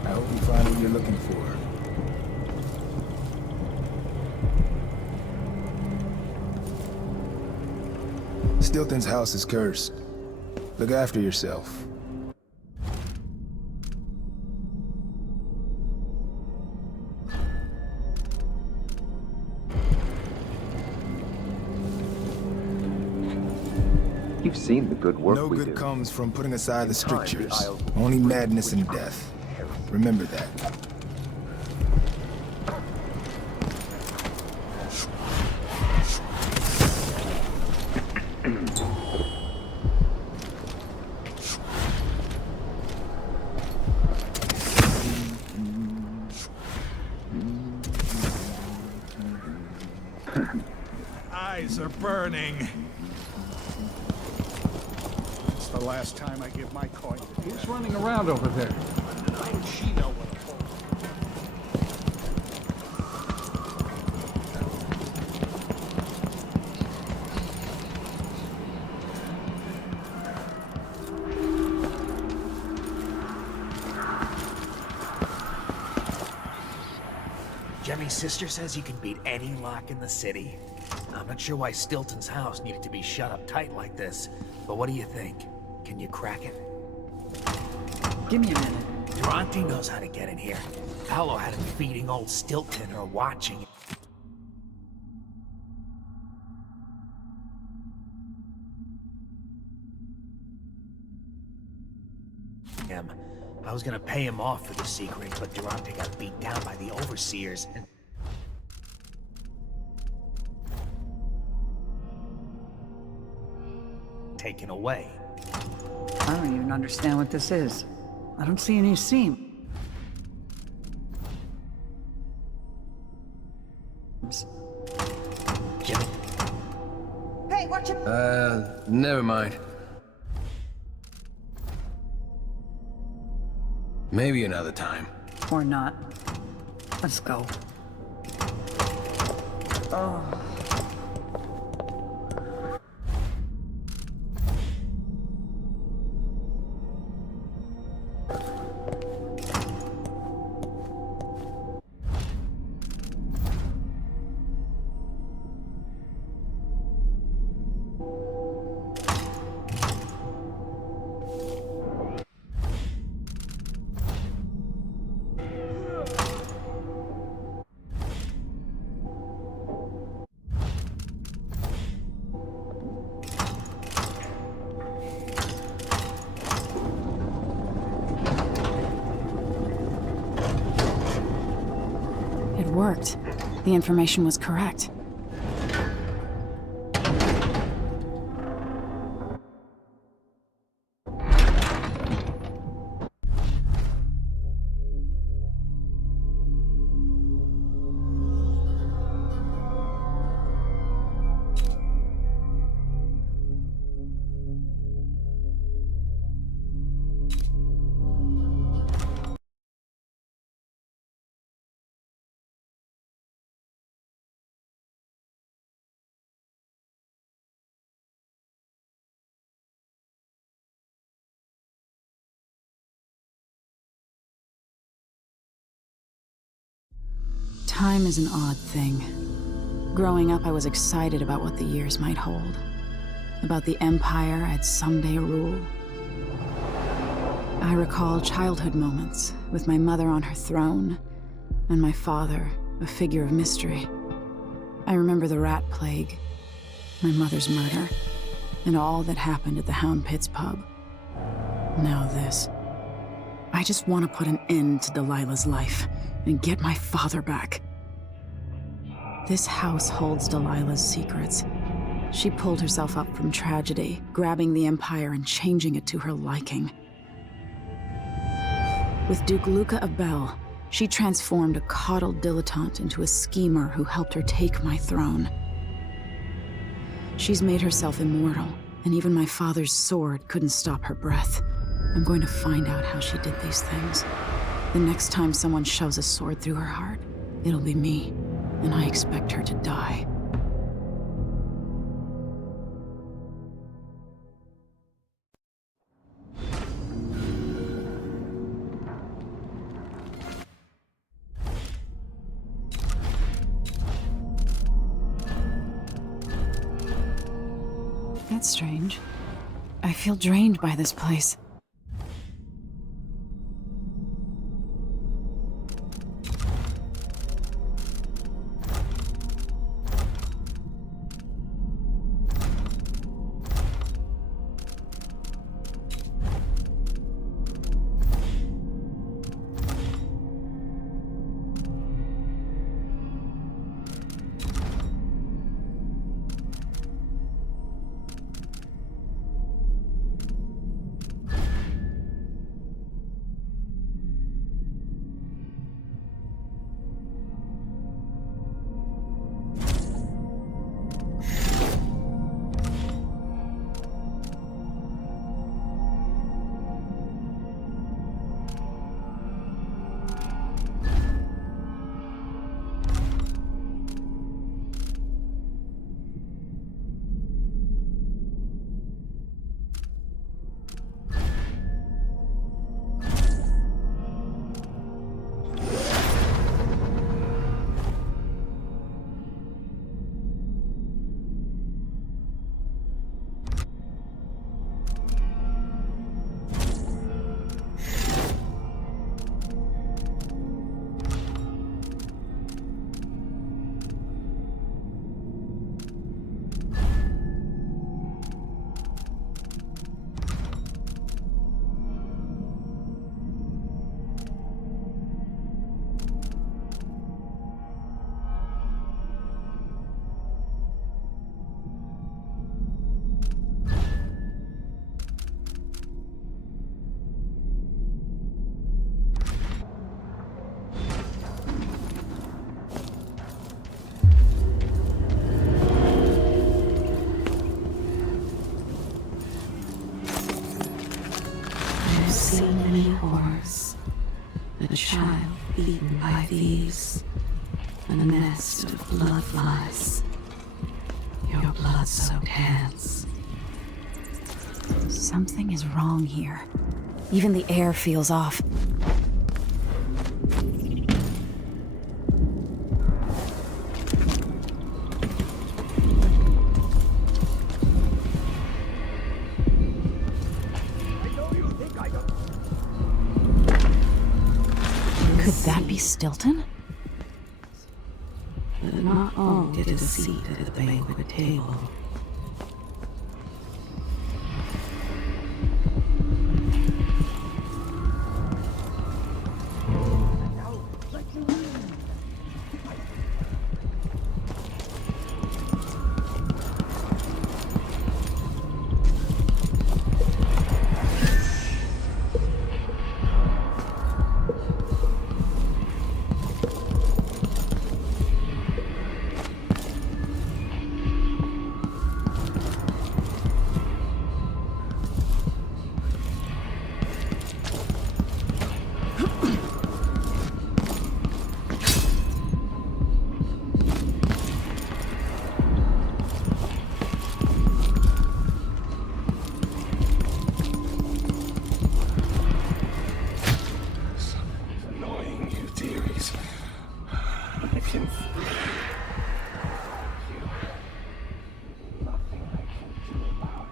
I hope you find what you're looking for. Stilton's house is cursed. Look after yourself. You've seen the good work we do. No good comes from putting aside the strictures. Only madness and death. Remember that. Eyes are burning. It's the last time I give my coin. Who's running around over there? How would she know what for? Jemmy's sister says you can beat any lock in the city. I'm not sure why Stilton's house needed to be shut up tight like this, but what do you think? Can you crack it? Give me a minute. Durante knows how to get in here. Paolo had him feeding old Stilton or watching him. I was gonna pay him off for the secret, but Durante got beat down by the overseers and... taken away. I don't even understand what this is. I don't see any seam. Jimmy? Hey, watch it! Never mind. Maybe another time. Or not. Let's go. Oh. It worked. The information was correct. Time is an odd thing. Growing up, I was excited about what the years might hold. About the empire I'd someday rule. I recall childhood moments with my mother on her throne, and my father, a figure of mystery. I remember the rat plague, my mother's murder, and all that happened at the Hound Pits pub. Now this. I just want to put an end to Delilah's life and get my father back. This house holds Delilah's secrets. She pulled herself up from tragedy, grabbing the Empire and changing it to her liking. With Duke Luca Abel, she transformed a coddled dilettante into a schemer who helped her take my throne. She's made herself immortal, and even my father's sword couldn't stop her breath. I'm going to find out how she did these things. The next time someone shoves a sword through her heart, it'll be me, and I expect her to die. That's strange. I feel drained by this place. A child beaten by thieves. A nest of blood flies. Your blood-soaked hands. Something is wrong here. Even the air feels off. Could that be Stilton? But not all get a seat at the banquet table. can see. Nothing I can do about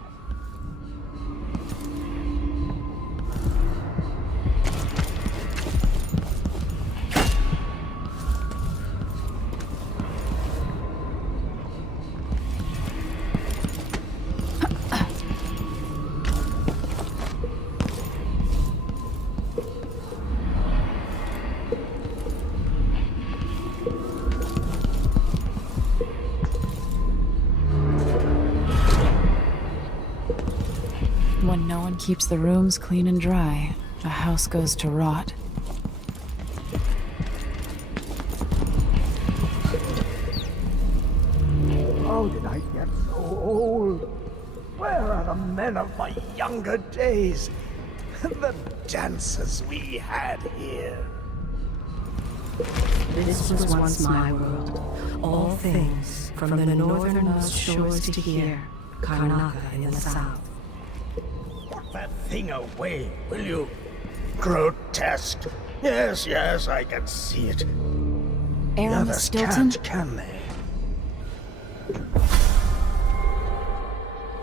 When no one keeps the rooms clean and dry, the house goes to rot. How did I get so old? Where are the men of my younger days? The dances we had here. This was once my world. All things, from the northernmost shores to here, Karnaca in the south. Put that thing away, will you? Grotesque. Yes, yes, I can see it. The Aaron others Stilton? can't, can they?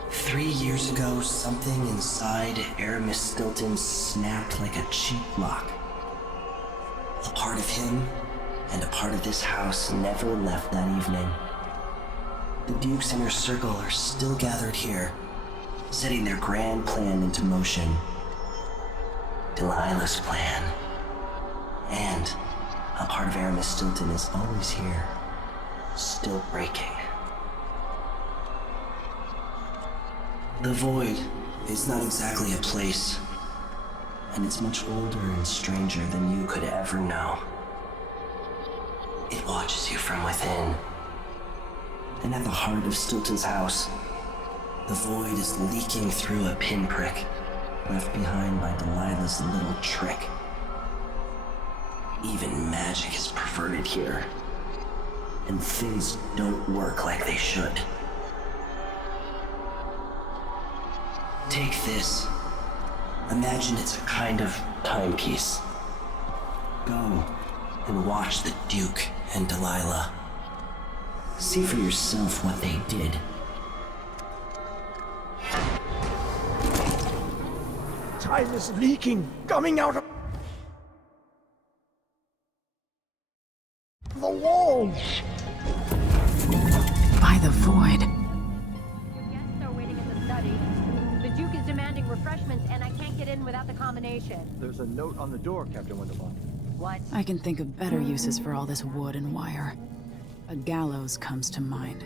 3 years ago, something inside Aramis Stilton snapped like a cheap lock. A part of him and a part of this house never left that evening. The Duke's inner circle are still gathered here, setting their grand plan into motion. Delilah's plan. And a part of Aramis Stilton is always here, still breaking. The Void is not exactly a place, and it's much older and stranger than you could ever know. It watches you from within. And at the heart of Stilton's house, the Void is leaking through a pinprick left behind by Delilah's little trick. Even magic is perverted here, and things don't work like they should. Take this. Imagine it's a kind of timepiece. Go and watch the Duke and Delilah. See for yourself what they did. Time is leaking, coming out of the walls. By the Void. Guests are waiting in the study. The Duke is demanding refreshments, and I can't get in without the combination. There's a note on the door, Captain Winterbourne. What? I can think of better uses for all this wood and wire. A gallows comes to mind.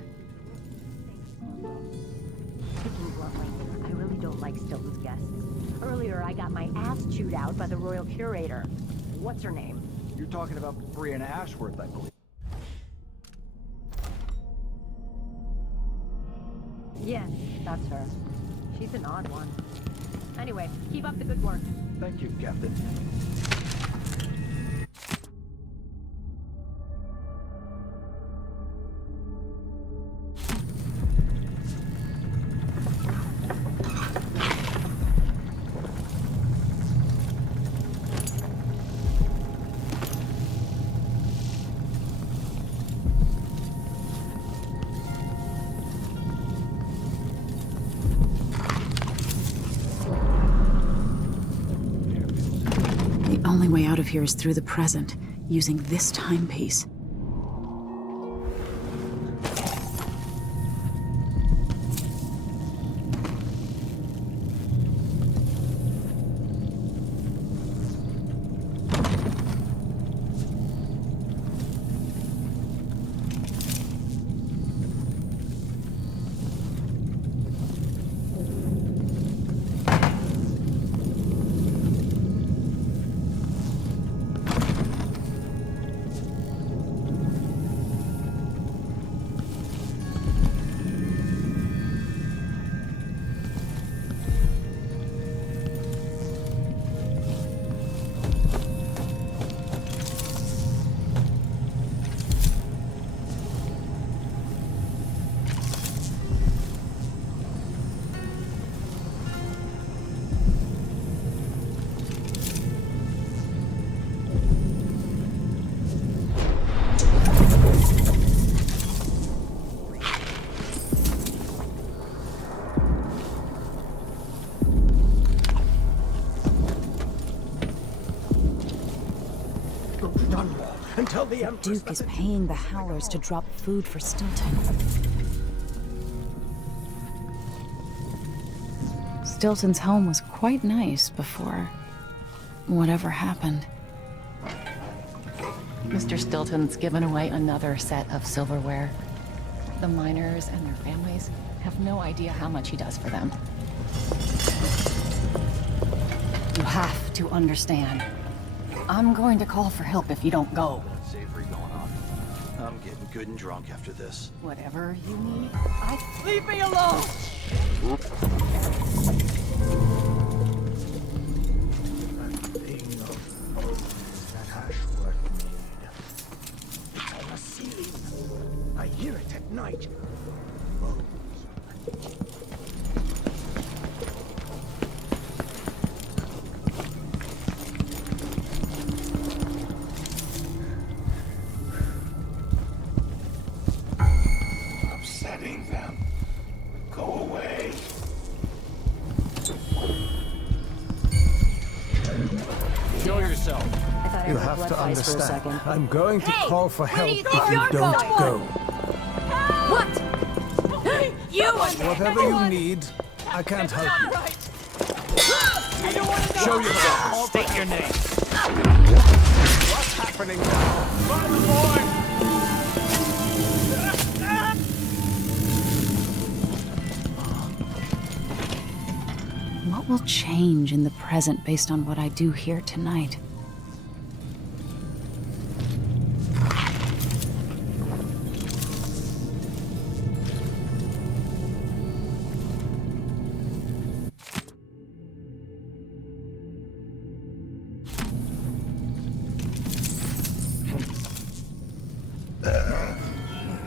Speaking bluntly, I really don't like Stilton's guests. Earlier, I got my ass chewed out by the royal curator. What's her name? You're talking about Brianna Ashworth, I believe. Yes, that's her. She's an odd one. Anyway, keep up the good work. Thank you, Captain. The only way out of here is through the present, using this timepiece. Don't tell the Empress. Duke is paying the Howlers to drop food for Stilton. Stilton's home was quite nice before whatever happened. Mr. Stilton's given away another set of silverware. The miners and their families have no idea how much he does for them. You have to understand. I'm going to call for help if you don't go. Savory going on. I'm getting good and drunk after this. Whatever you need, Leave me alone! On the ceiling. I hear it at night. Upsetting them. Go away. Show yourself. I thought I You heard have blood to flies for a understand. second. I'm going to call for help you if think you you're don't going? go. What? You Whatever you need, I can't help you. Show yourself. State your name. What's happening now? Find the boy! What will change in the present based on what I do here tonight?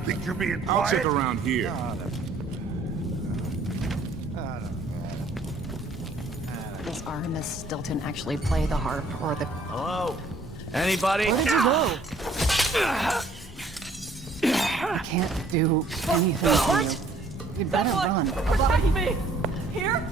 Think you're being I'll quiet? check around here. does Artemis Stilton actually play the harp or the... Hello? Anybody? Where did you go? I can't do anything for you. You'd better run. Protect me! Here?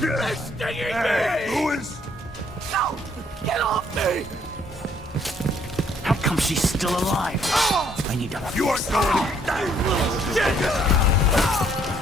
They're stinging me! Louis! No! Get off me! How come she's still alive? I need to... You aren't going to die, little shit!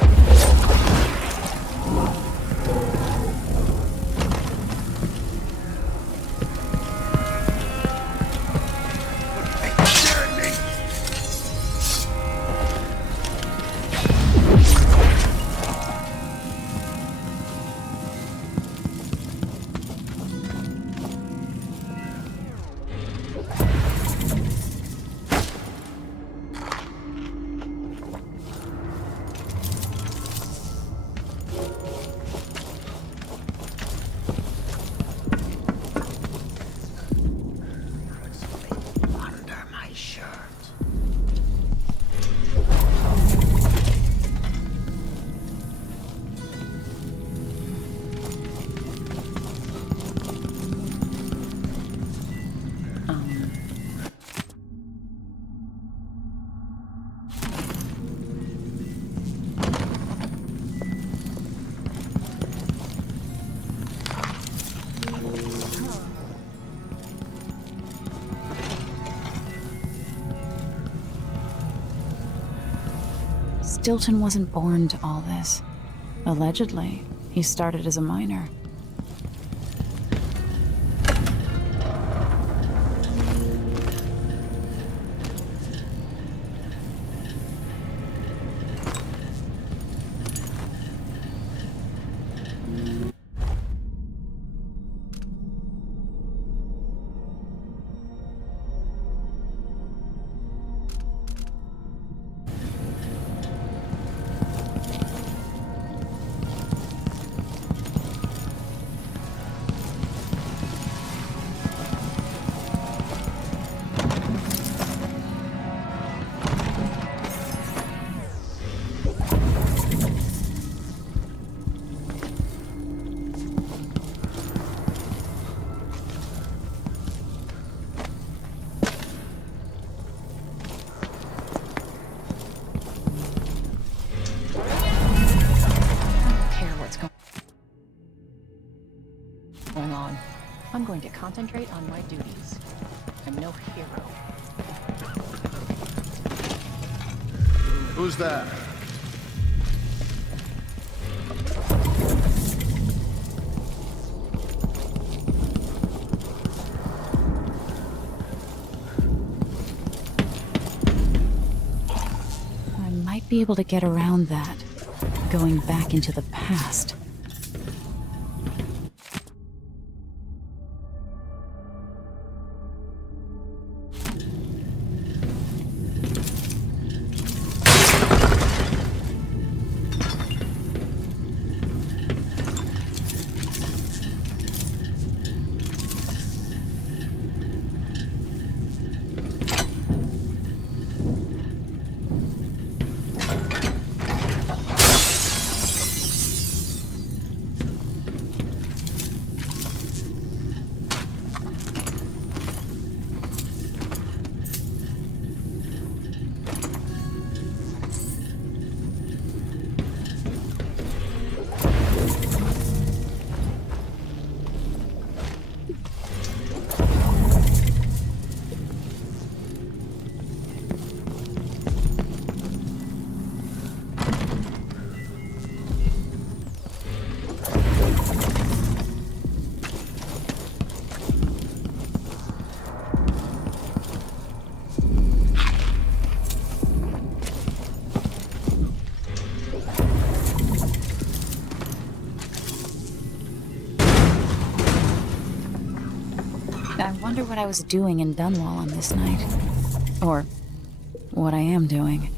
Stilton wasn't born to all this. Allegedly, he started as a miner. concentrate on my duties. I'm no hero. Who's that? I might be able to get around that, going back into the past. I wonder what I was doing in Dunwall on this night. Or what I am doing.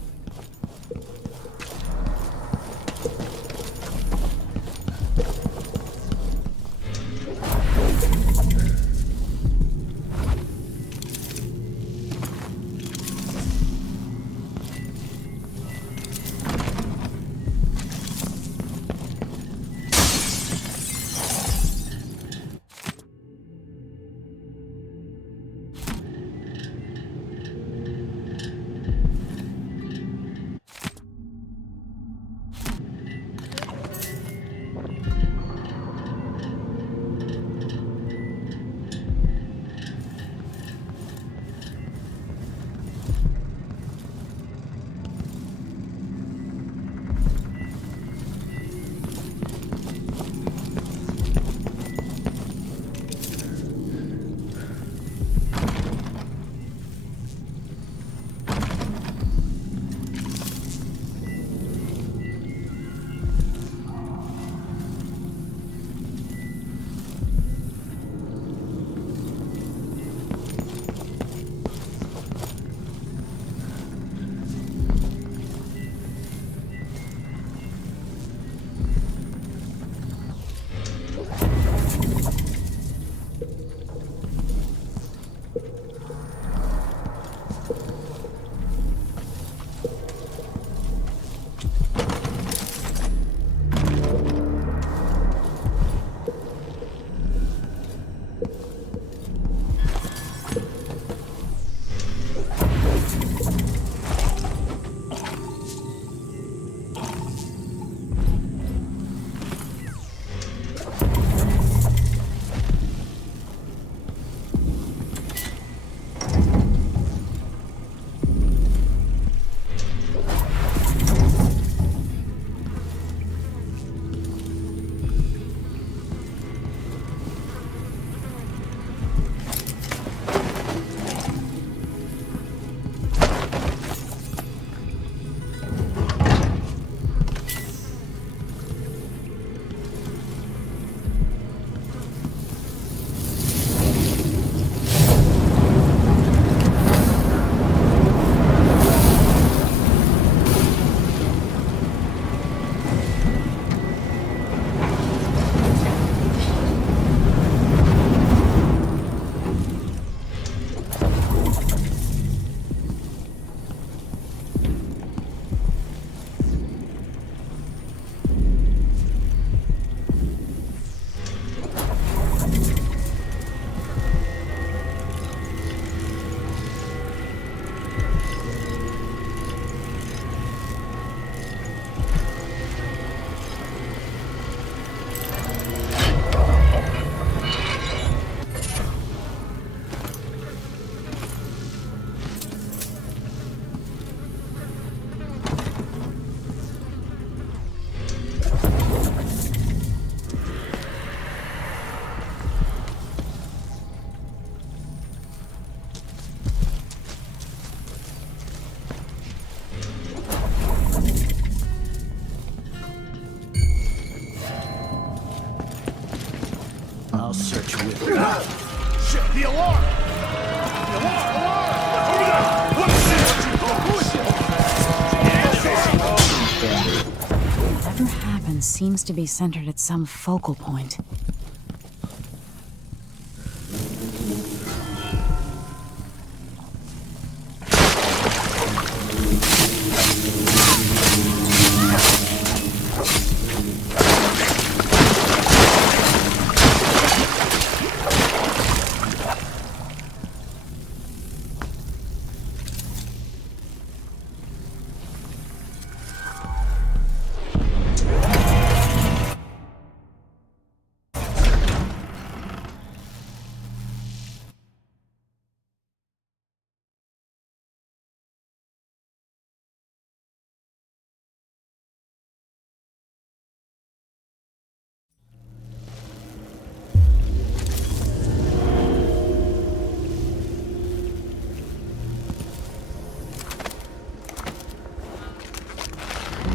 seems to be centered at some focal point.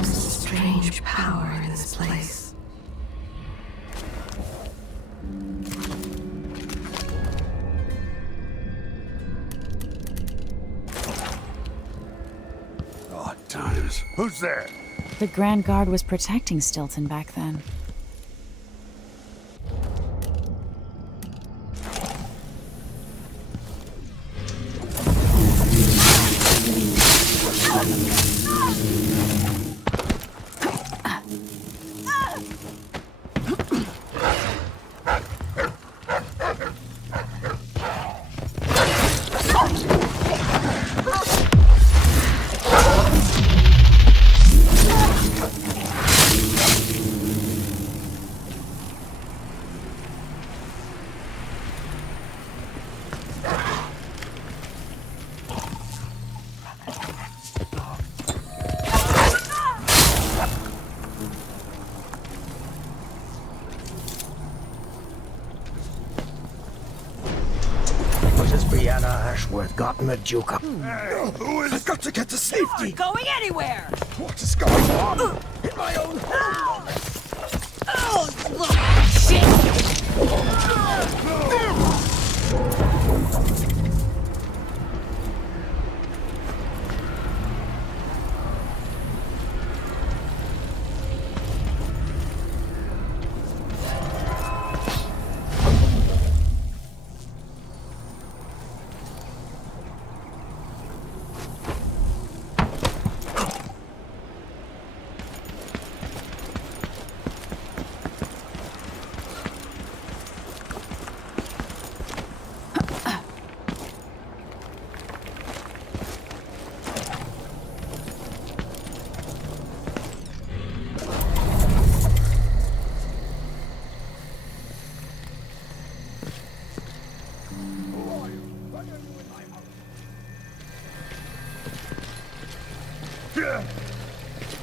Strange power in this place. Odd times. Who's there? The Grand Guard was protecting Stilton back then. Ashworth gotten a juke up. Hey, who is... I've got to get to safety! Not going anywhere! What is going on? In my own home! Oh, look! Shit!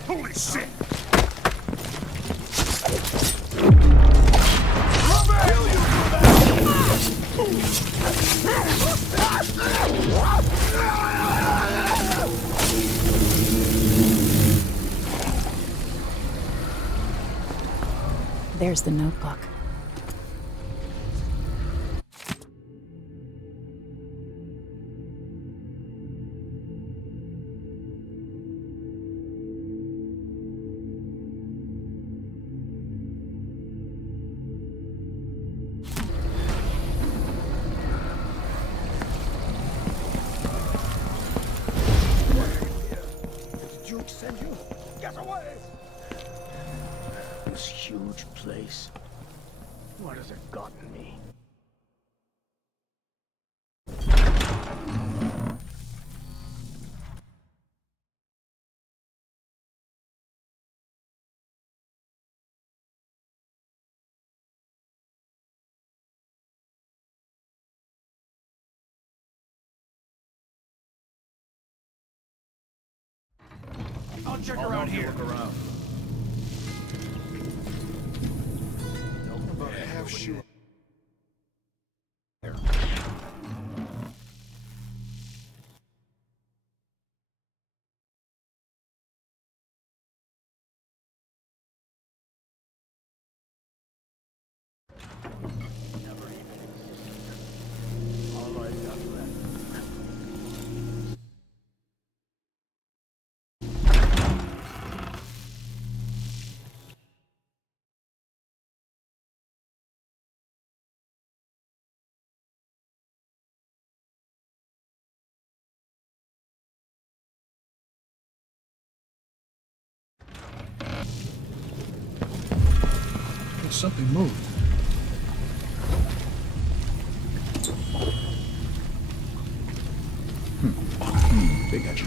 Holy shit! There's the notebook. Send you. Get away! This huge place. What has it gotten me? I'll check around here. Look around. Have shoot. Something moved. They got you.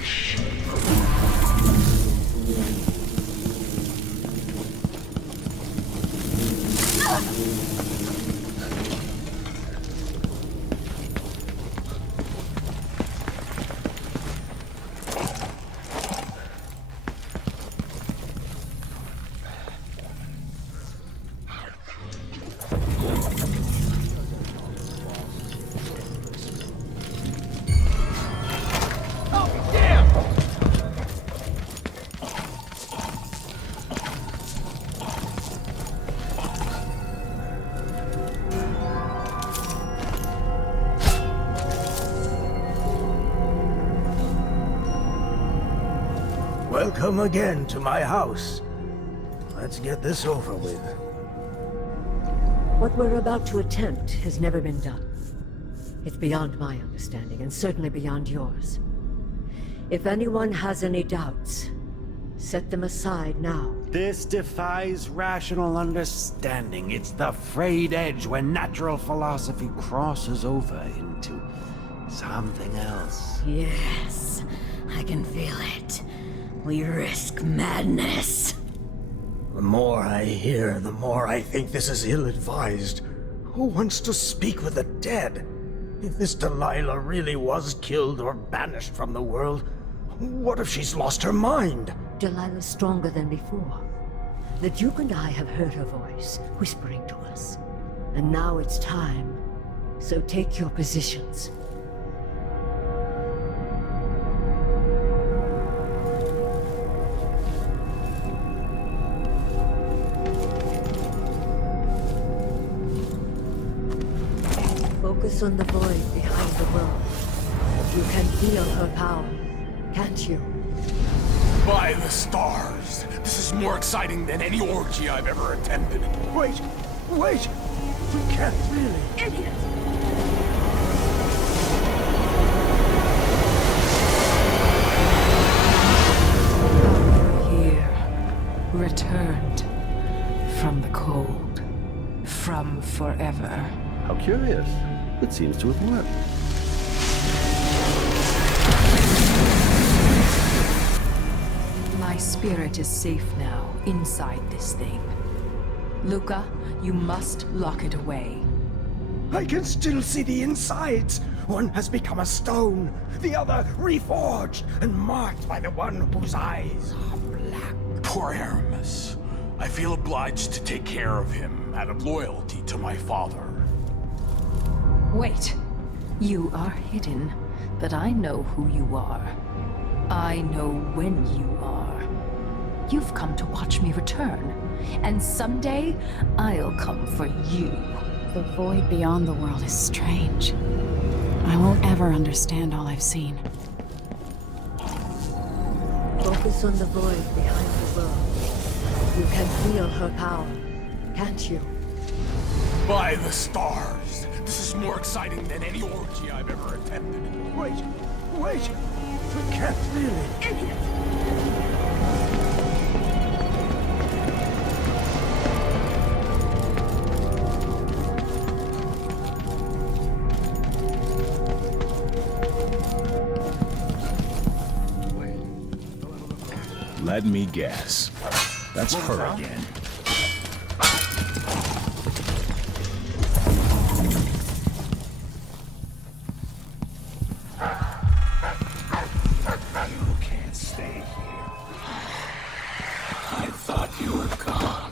Welcome again to my house. Let's get this over with. What we're about to attempt has never been done. It's beyond my understanding, and certainly beyond yours. If anyone has any doubts, set them aside now. This defies rational understanding. It's the frayed edge when natural philosophy crosses over into something else. Yes, I can feel it. We risk madness. The more I hear, the more I think this is ill-advised. Who wants to speak with the dead? If this Delilah really was killed or banished from the world, what if she's lost her mind? Delilah's stronger than before. The Duke and I have heard her voice, whispering to us. And now it's time. So take your positions. Focus on the void behind the world. You can feel her power, can't you? By the stars! This is more exciting than any orgy I've ever attended. Wait! Wait! We can't really... Idiot! Here, returned from the cold, from forever. How curious. It seems to have worked. My spirit is safe now, inside this thing. Luca, you must lock it away. I can still see the insides. One has become a stone, the other reforged and marked by the one whose eyes are black. Poor Aramis. I feel obliged to take care of him out of loyalty to my father. Wait. You are hidden, but I know who you are. I know when you are. You've come to watch me return, and someday I'll come for you. The void beyond the world is strange. I won't ever understand all I've seen. Focus on the void behind the world. You can feel her power, can't you? By the stars! This is more exciting than any orgy I've ever attended. Wait! Wait! We can't really... Idiot! Let me guess. That's her again. You can't stay here. I thought you were gone.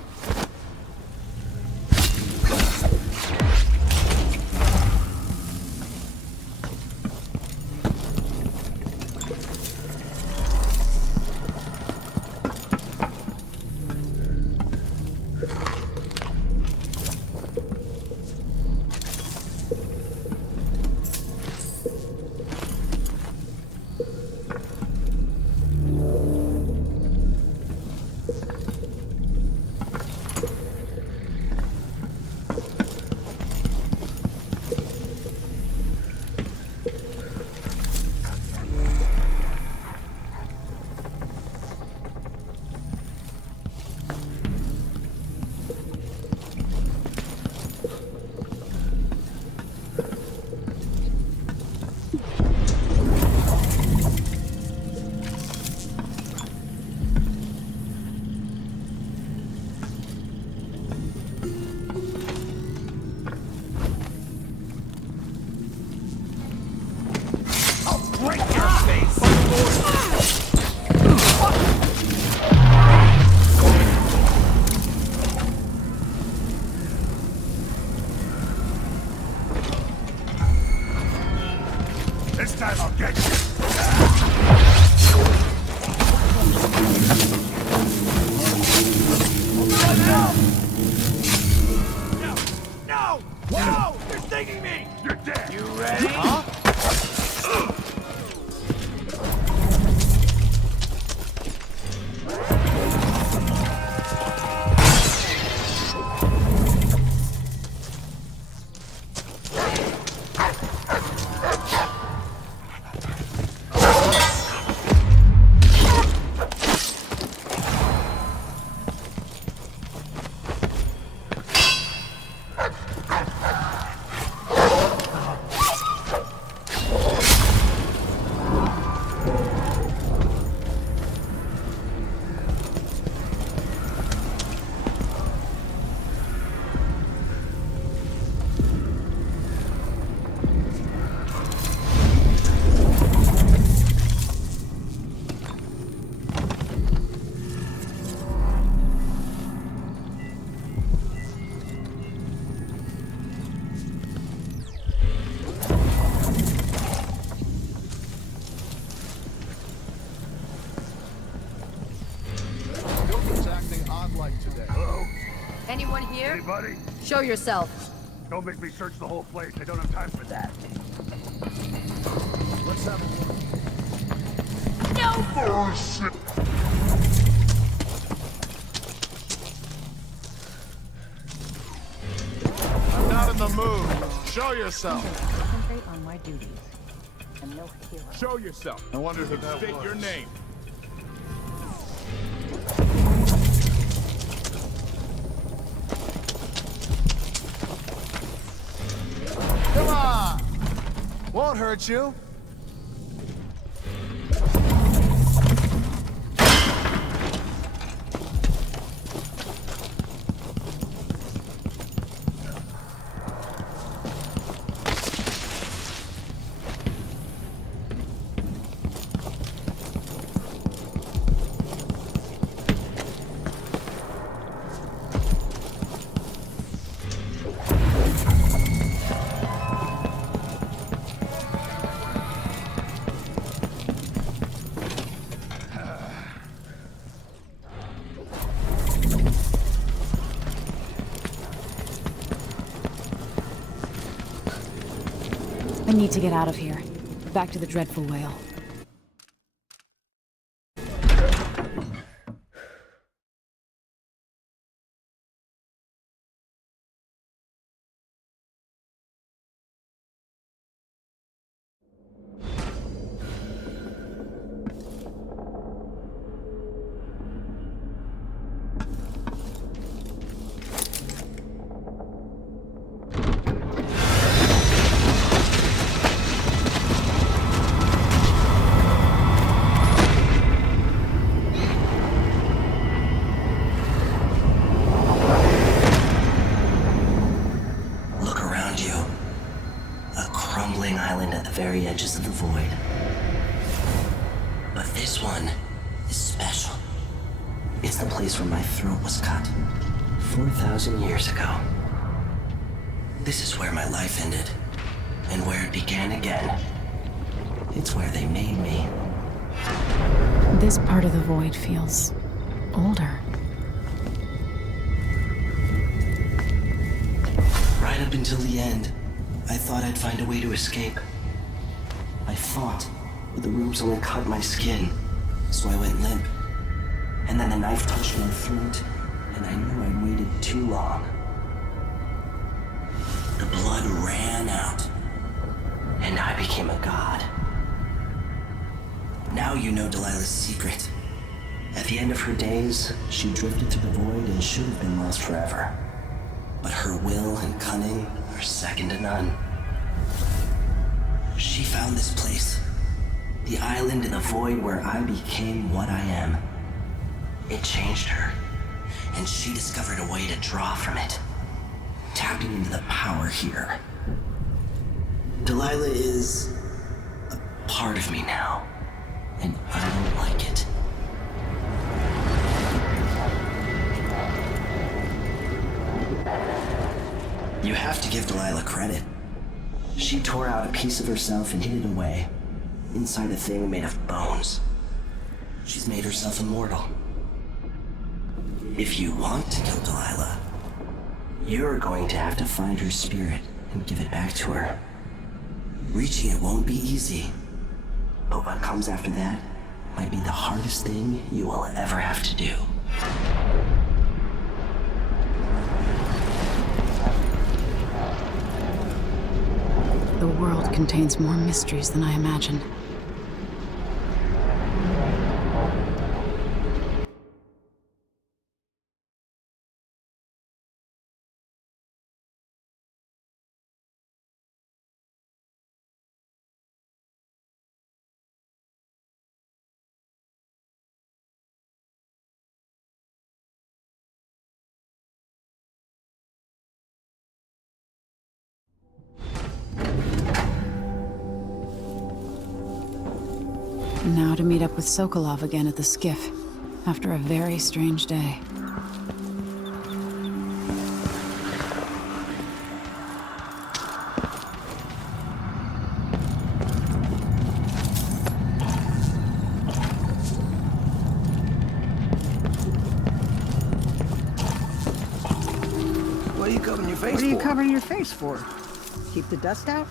This time I'll get you. No! No! You're stinging me! You're dead. You ready? Huh? Anyone here? Anybody? Show yourself. Don't make me search the whole place. I don't have time for that. Let's have a look. No! Oh, shit. I'm not in the mood. Show yourself. Concentrate on my duties. I'm no hero. Show yourself. I wonder who that state your name. Come on! Won't hurt you. I need to get out of here. Back to the dreadful whale. Very edges of the void. But this one is special. It's the place where my throat was cut 4,000 years ago. This is where my life ended, and where it began again. It's where they made me. This part of the void feels older. Right up until the end, I thought I'd find a way to escape. I fought, but the ropes only cut my skin, so I went limp. And then the knife touched my throat, and I knew I'd waited too long. The blood ran out, and I became a god. Now you know Delilah's secret. At the end of her days, she drifted through the void and should have been lost forever. But her will and cunning are second to none. She found this place, the island in the void where I became what I am. It changed her, and she discovered a way to draw from it, tapping into the power here. Delilah is a part of me now, and I don't like it. You have to give Delilah credit. She tore out a piece of herself and hid it away, inside a thing made of bones. She's made herself immortal. If you want to kill Delilah, you're going to have to find her spirit and give it back to her. Reaching it won't be easy, but what comes after that might be the hardest thing you will ever have to do. The world contains more mysteries than I imagined. Now to meet up with Sokolov again at the skiff, after a very strange day. What are you covering your face for? What are you covering your face for? Keep the dust out?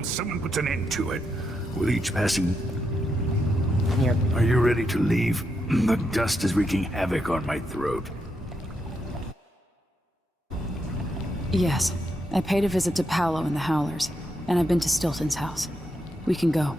Someone puts an end to it. With each passing... Are you ready to leave? The dust is wreaking havoc on my throat. Yes. I paid a visit to Paolo and the Howlers, and I've been to Stilton's house. We can go.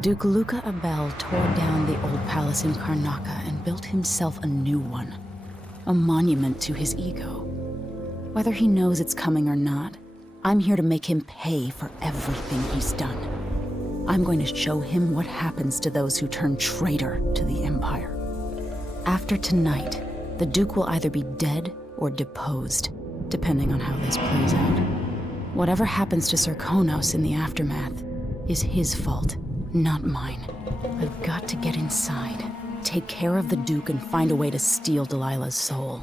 Duke Luca Abel tore down the old palace in Karnaca and built himself a new one. A monument to his ego. Whether he knows it's coming or not, I'm here to make him pay for everything he's done. I'm going to show him what happens to those who turn traitor to the Empire. After tonight, the Duke will either be dead or deposed, depending on how this plays out. Whatever happens to Sir Konos in the aftermath is his fault. Not mine. I've got to get inside, take care of the Duke, and find a way to steal Delilah's soul.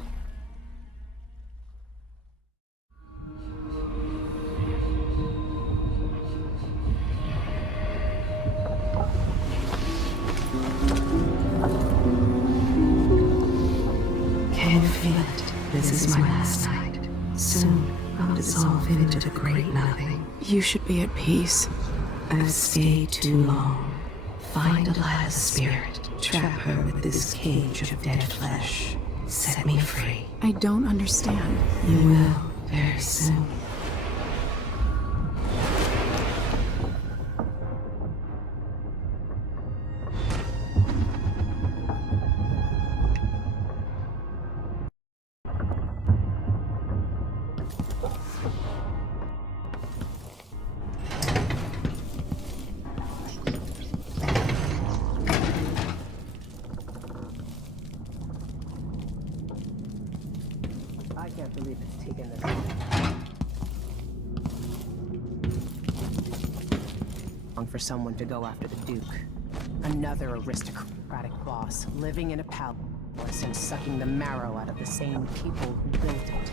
Can you feel it? This is my last night. Soon, I'll dissolve into the great nothing. You should be at peace. I've stayed too long. Find Delilah's spirit. Trap her with this cage of dead flesh. Set me free. I don't understand. You will, very soon. I can't believe it's taken this long for someone to go after the Duke. Another aristocratic boss, living in a palace and sucking the marrow out of the same people who built it.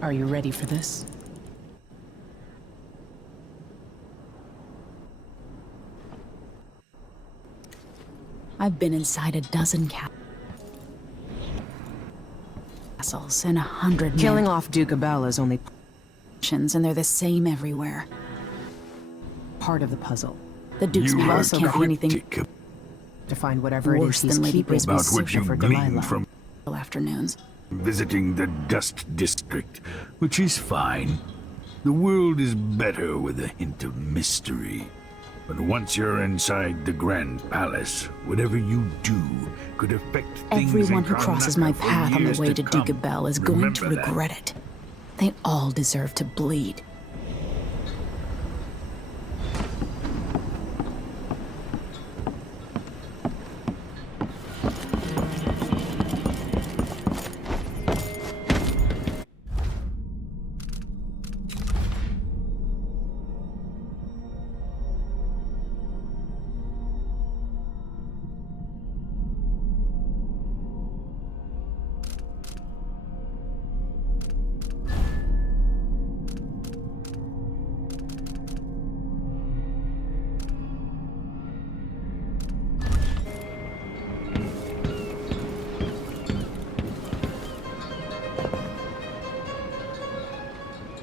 Are you ready for this? I've been inside a dozen castles and 100 Killing off Duke Abel is only and they're the same everywhere. Part of the puzzle. The Duke's palace can't be anything to find whatever it is he's than Lady keeping Brisby's about what you sushi for glean Delilah. from Afternoons. visiting the Dust District, which is fine. The world is better with a hint of mystery. But once you're inside the Grand Palace, whatever you do could affect things. Everyone in who crosses my Karnaca for path on the years way to come. Duke Abel is going to Remember that. regret it. They all deserve to bleed.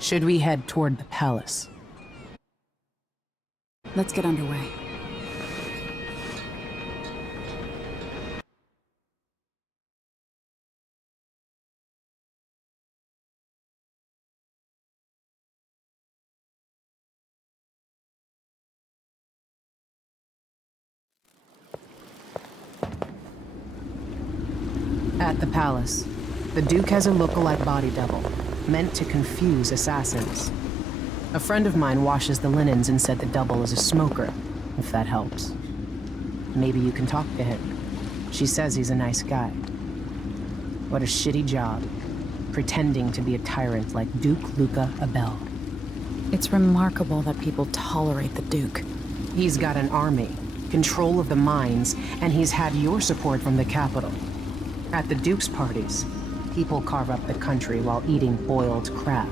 Should we head toward the palace? Let's get underway. At the palace, the Duke has a look-alike body double, meant to confuse assassins. A friend of mine washes the linens and said the double is a smoker, if that helps. Maybe you can talk to him. She says he's a nice guy. What a shitty job, pretending to be a tyrant like Duke Luca Abel. It's remarkable that people tolerate the Duke. He's got an army, control of the mines, and he's had your support from the capital. At the Duke's parties, people carve up the country while eating boiled crab.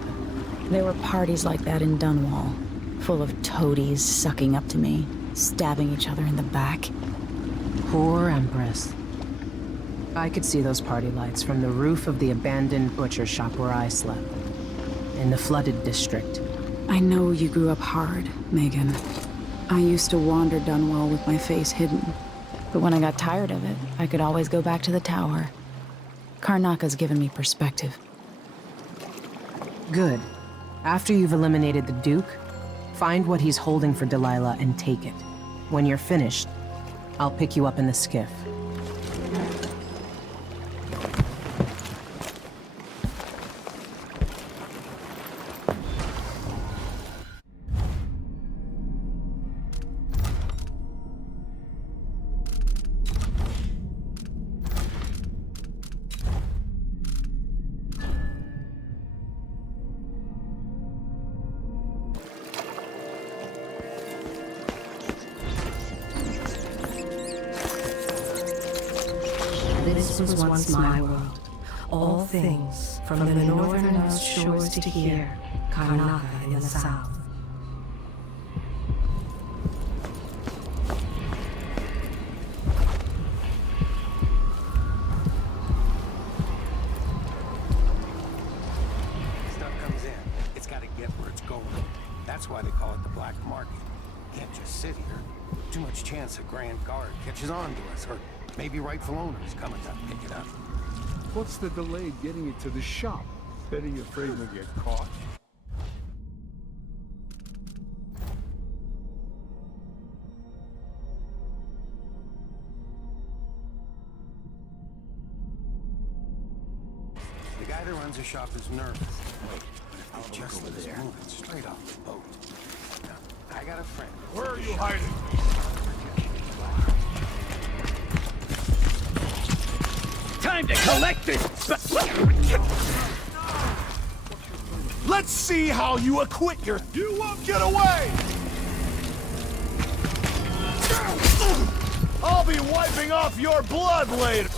There were parties like that in Dunwall, full of toadies sucking up to me, stabbing each other in the back. Poor Empress. I could see those party lights from the roof of the abandoned butcher shop where I slept, in the flooded district. I know you grew up hard, Megan. I used to wander Dunwall with my face hidden. But when I got tired of it, I could always go back to the tower. Karnaca's given me perspective. Good. After you've eliminated the Duke, find what he's holding for Delilah and take it. When you're finished, I'll pick you up in the skiff. This was once my world. All things, from the northernmost shores to here, Karnaca in the south. Stuff comes in. It's got to get where it's going. That's why they call it the black market. Can't just sit here. Too much chance a Grand Guard catches on to us, or maybe rightful owners coming to pick it up. What's the delay getting it to the shop? Betty afraid we'll get caught. The guy that runs the shop is nervous. But if they just let us move it straight off the boat. Now, I got a friend. Where are you hiding? Time to collect this! Let's see how you acquit your... You won't get away! I'll be wiping off your blood later!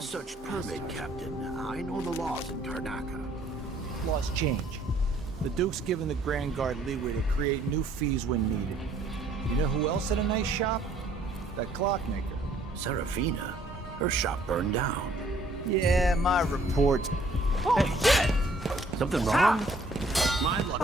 Such permit, Captain. I know the laws in Karnaca. Laws change. The Duke's given the Grand Guard leeway to create new fees when needed. You know who else had a nice shop? That clockmaker. Serafina? Her shop burned down. Yeah, my reports. Oh, hey, shit! Something wrong? My luck.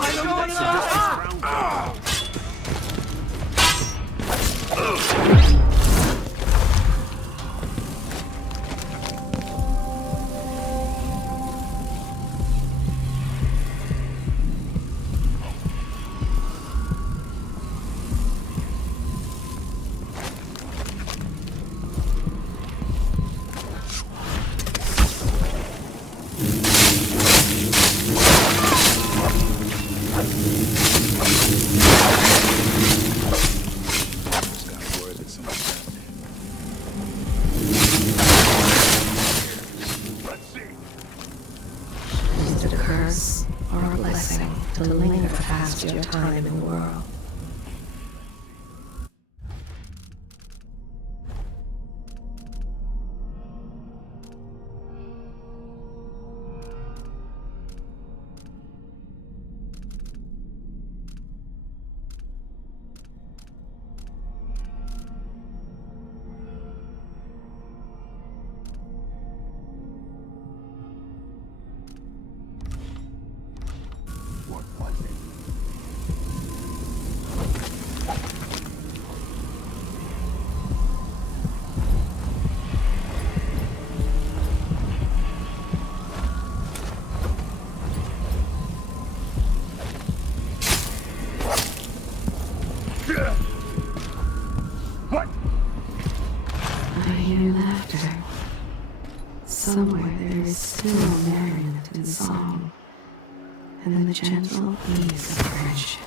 Your time in the world. What was it? Somewhere there is still merriment and song, and the gentle ease of friendship.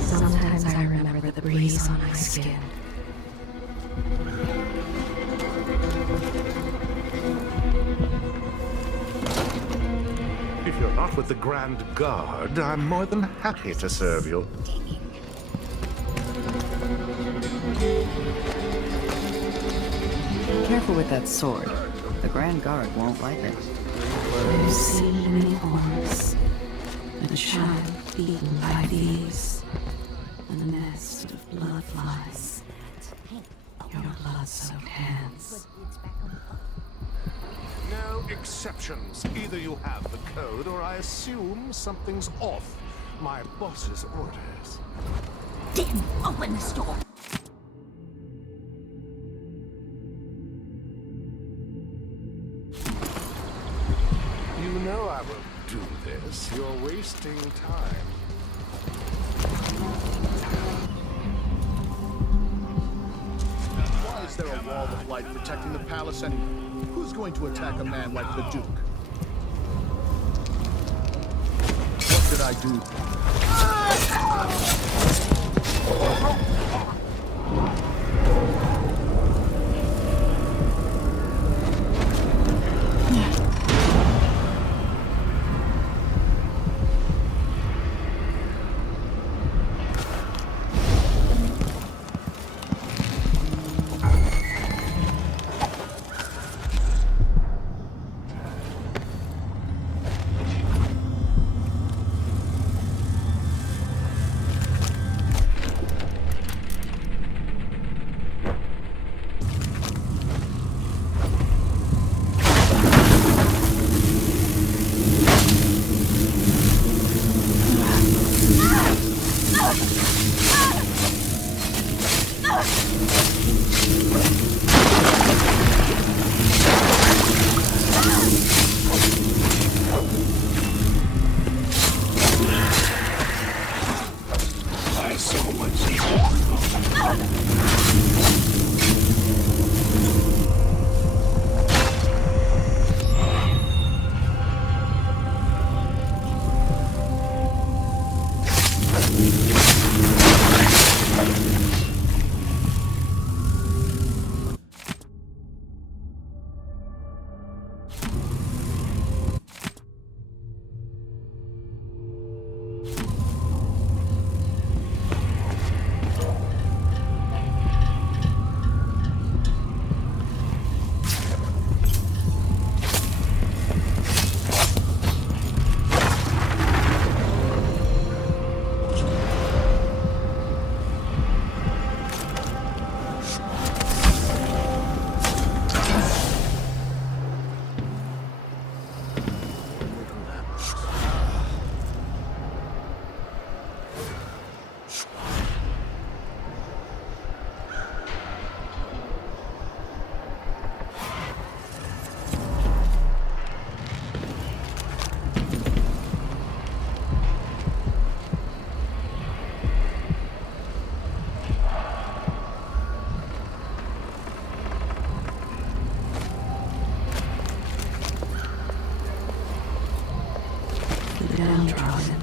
Sometimes I remember the breeze on my skin. If you're not with the Grand Guard, I'm more than happy to serve you. Careful with that sword. The Grand Guard won't like it. I've seen many horns, a child beaten by these, a nest of blood flies, your blood-soaked hands. No exceptions. Either you have the code, or I assume something's off. My boss's orders. Damn, open this door! know I will do this. You're wasting time. Why is there a wall of light protecting the palace anyway? Who's going to attack a man like the Duke? What did I do? Downtrodden,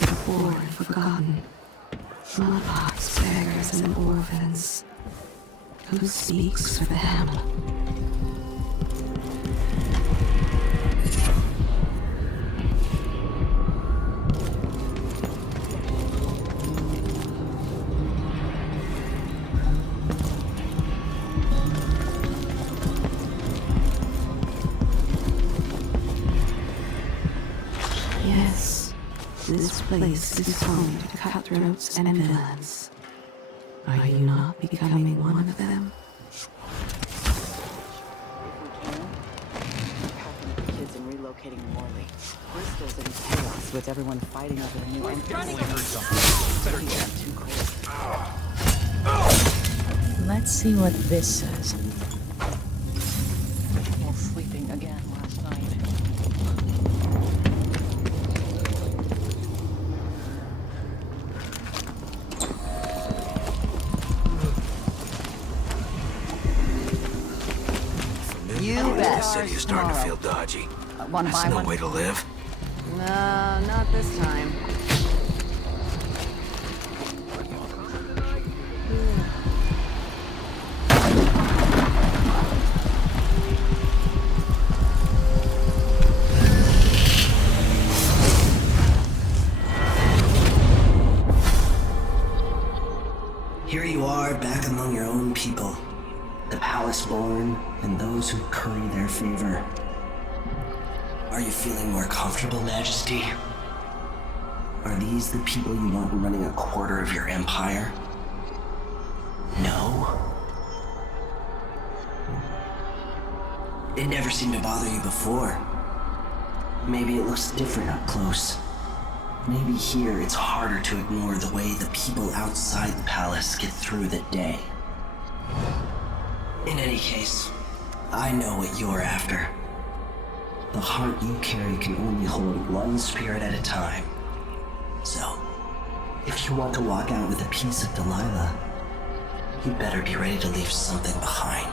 the poor and forgotten, smallpox beggars and orphans. Who speaks for them? This place is home to cutthroats and villains. Are you not becoming one of them? Packing up the kids and relocating them Morley. Bristol's in chaos with everyone fighting over the new Empress. Better get too close. Let's see what this says. While sleeping again last night. You bet. The city is starting to feel dodgy. That's no way to live. No, not this time. Here you are, back among your own people. The palace-born and those who curry their favor. Are you feeling more comfortable, Majesty? Are these the people you want running a quarter of your empire? No? It never seemed to bother you before. Maybe it looks different up close. Maybe here it's harder to ignore the way the people outside the palace get through the day. In any case, I know what you're after. The heart you carry can only hold one spirit at a time. So, if you want to walk out with a piece of Delilah, you'd better be ready to leave something behind.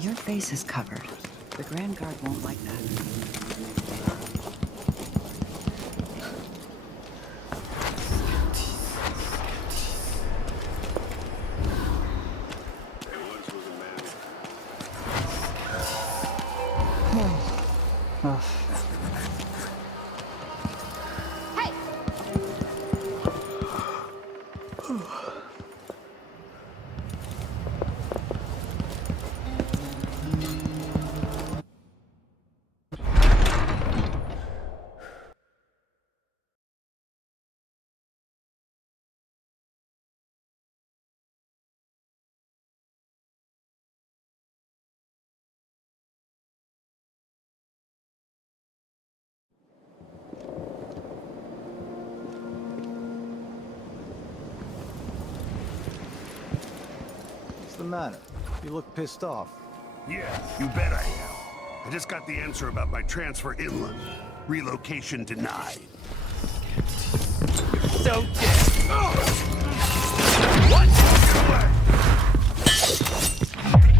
Your face is covered. The Grand Guard won't like that. What's the matter? You look pissed off. Yeah, you bet I am. I just got the answer about my transfer inland. Relocation denied. So dead. What? Get away!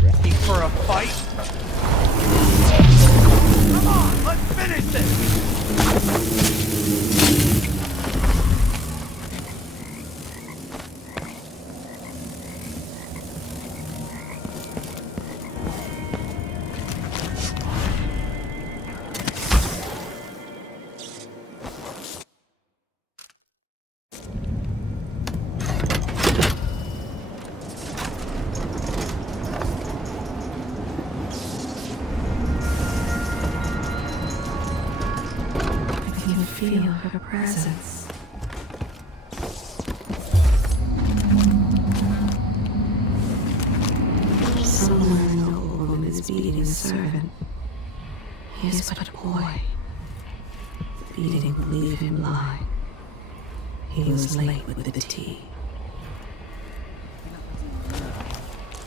Looking for a fight? Come on, let's finish this! Feel her presence. Somewhere an old woman is beating a servant. He is but a boy. The beating will leave him blind. He was late with the tea.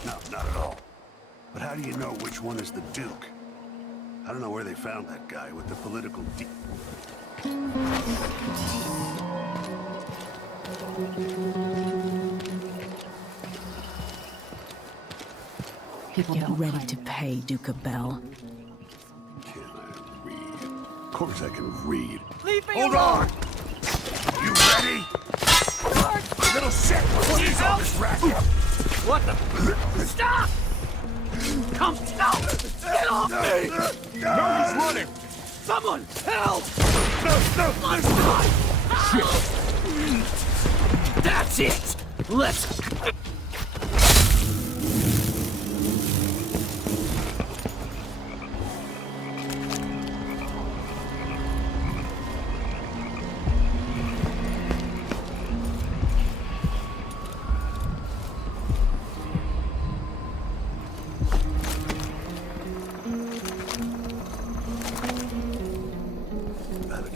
No, not at all. But how do you know which one is the Duke? I don't know where they found that guy with the political Get ready to pay, Duke of Bell. Can I read? Of course I can read. Leave me Hold alone! on! You ready? Little shit! Please on this racket! What the? Stop! Come, no! Get off me! No, he's running! Someone, help! No! Shit! That's it! Let's...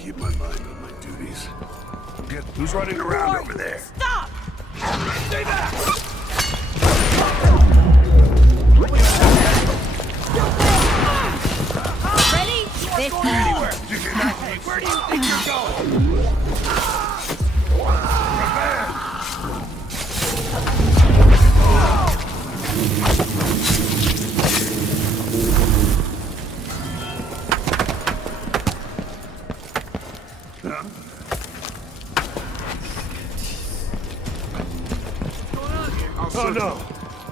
keep my mind on my duties. Get who's running around over there? Stop! Stay back! Ready? This Anywhere! Where do you think you're going? Oh no!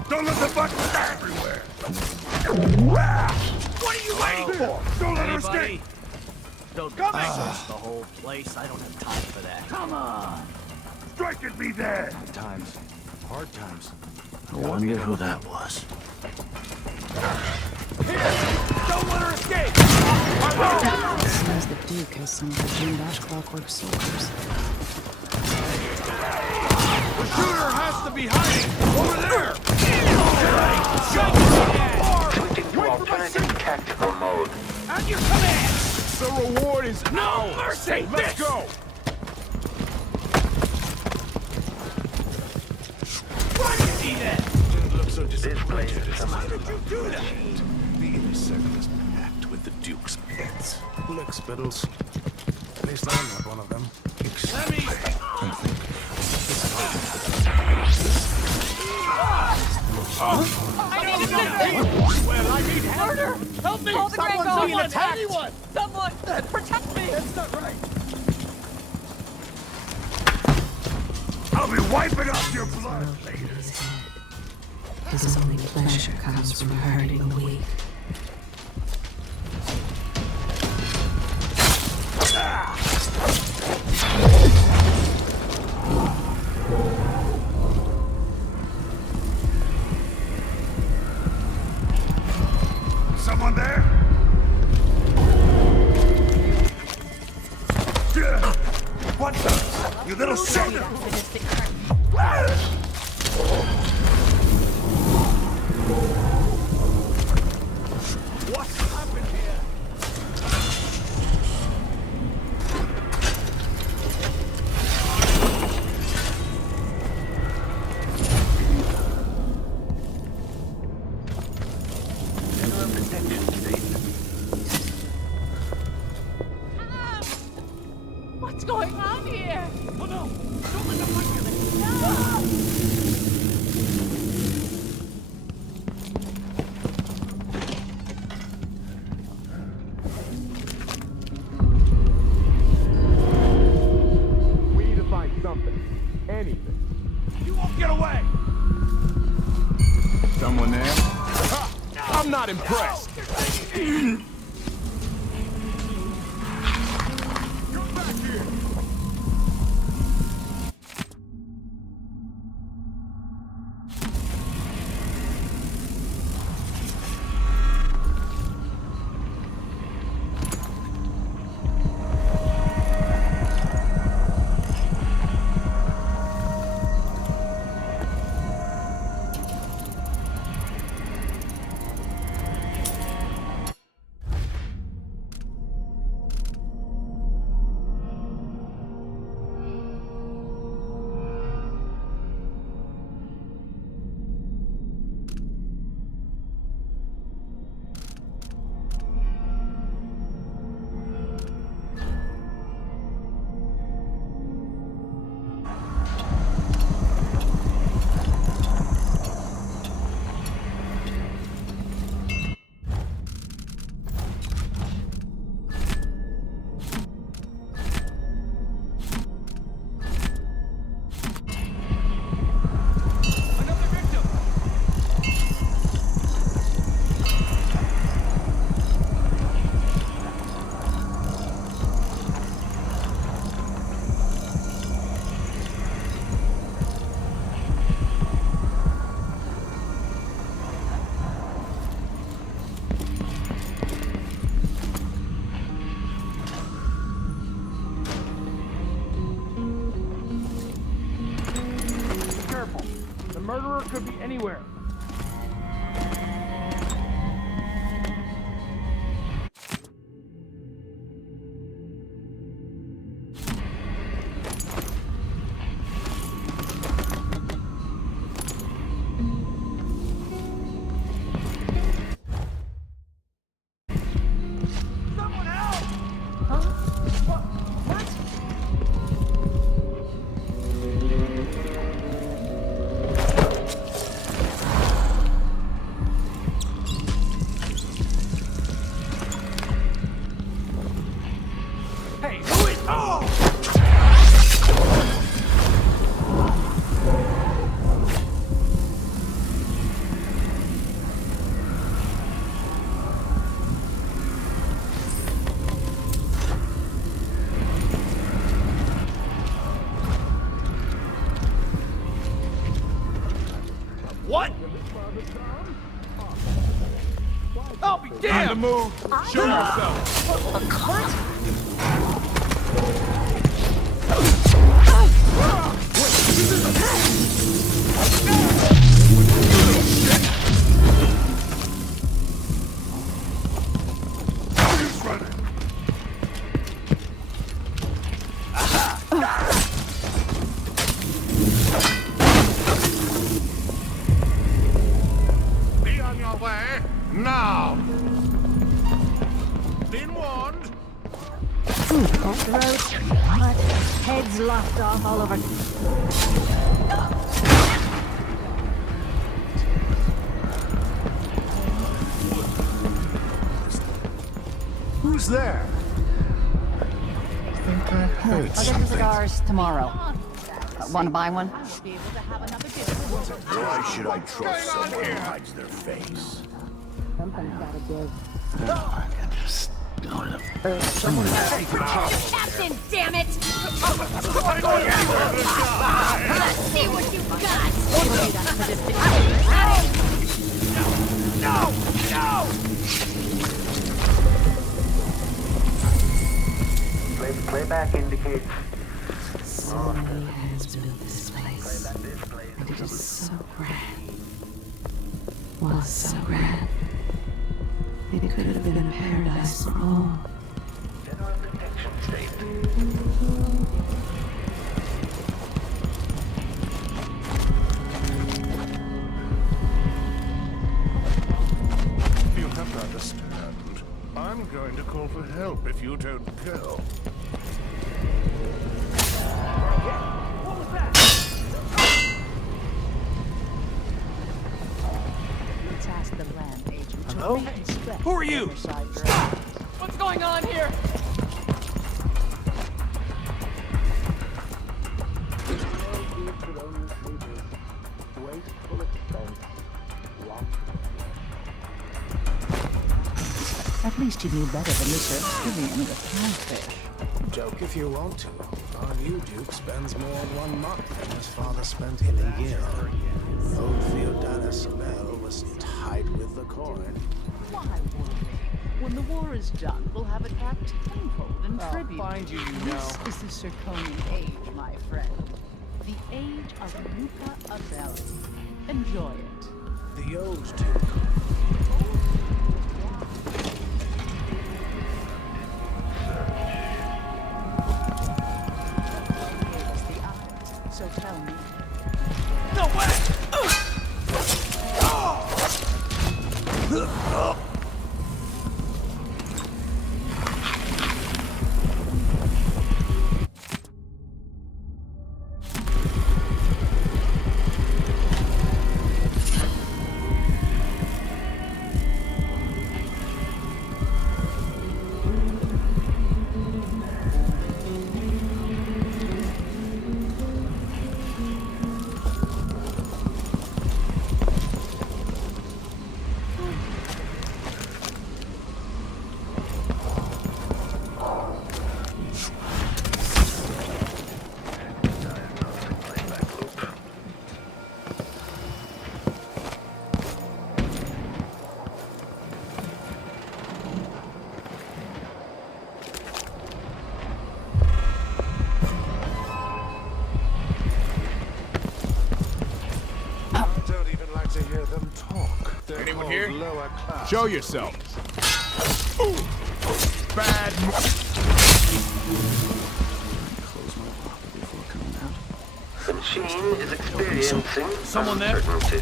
Don't let the buttons everywhere! What are you waiting for? Don't let her escape! Don't search the whole place. I don't have time for that. Come on! Strike at me then! Times. Hard times. I wonder who that was. Don't let her escape! It seems the Duke has some of the June-Dash clockwork soldiers. The shooter has to be hiding! Over there! Switching to alternative tactical mode. At your command! The reward is no mercy! Let's go! Why did you see that? You look so disappointed. How did you do that? The inner circle is packed with the Duke's pets. Lick spittles. At least I'm not one of them. Let me... I need assistance! Well, I need Murder! Help me! Call the Grand Someone's being Guard! attacked! Someone! Protect me! That's not right! I'll be wiping off your blood later. His only pleasure comes from hurting the weak. Someone there? What the? You little shooter! What's happened here? What's going on here? Oh no! Don't let them fight you! We need to find something. Anything. You won't get away! Someone there? Ha! I'm not impressed. Come back here! murderer could be anywhere. move. Show yourself. A cart? Be on your way now. Been warned. Throat, cut, heads lopped off all over. Who's there? I think I heard I'll get the something. cigars tomorrow. Want to buy one? Why should I trust someone who hides their face? Something's gotta give. I can just go to the... Someone has to Captain, damn it! Let's see what you got! No! No! Playback indicates. So many hands built this place, and it is so grand. Was so grand. It could have been a paradise for all. General detection state. You have to understand. I'm going to call for help if you don't go. Let's ask the land agent to Hello? reinspect Who are you? Riverside Drive. What's going on here? At least you knew better than this reptilian with catfish. Joke if you want to. Our new Duke spends more in 1 month than his father spent in a year. Old Theodana Sabel was tied with the coin. Why worry? When the war is done, we'll have it back tenfold in tribute. find you, you This know. is the Circonian age, my friend. The age of Nuka Abeli. Enjoy it. The old Duke. So tell me. No way! Anyone here? Show yourself. Ooh. Bad. The machine is experiencing Someone there? uncertainty.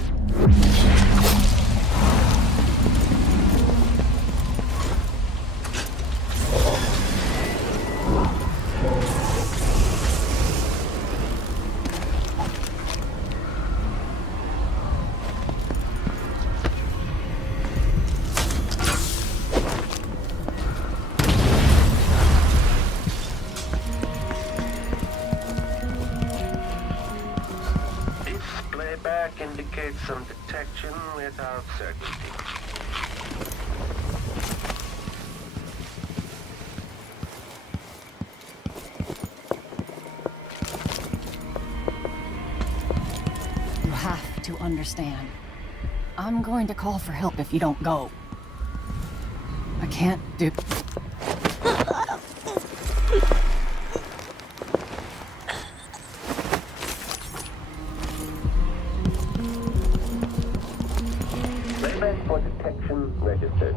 Playback indicates some detection without certainty. You have to understand. I'm going to call for help if you don't go. can't do... Layback for detection registered.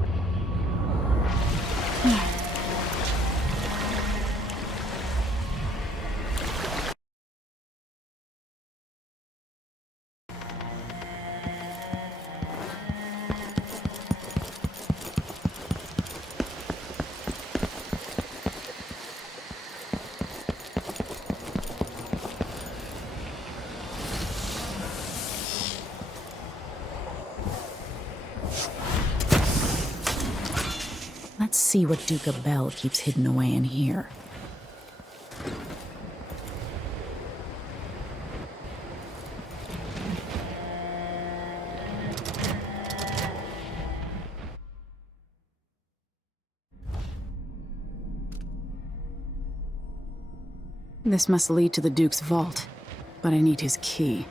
Let's see what Duca Bell keeps hidden away in here. This must lead to the Duke's vault, but I need his key.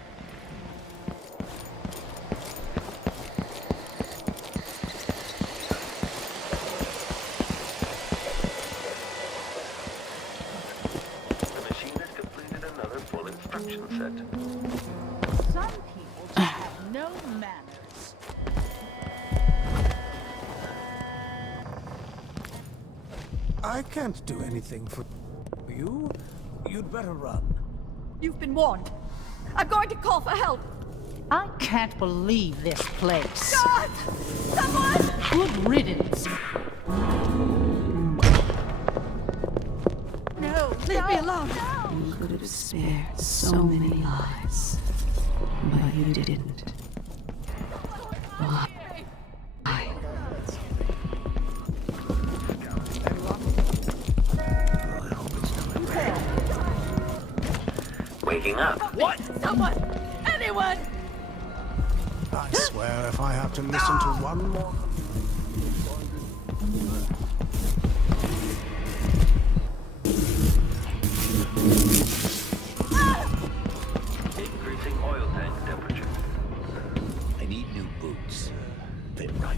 The machine has completed another full instruction set. Some people just have no manners. I can't do anything for you. You'd better run. You've been warned. I'm going to call for help. I can't believe this place. God! Someone! Good riddance. No, leave me alone. You could have spared so many lives, but you didn't. Why? Waking up. What? Someone! Anyone! I swear if I have to listen to one more... Increasing oil tank temperature. I need new boots. Fit right.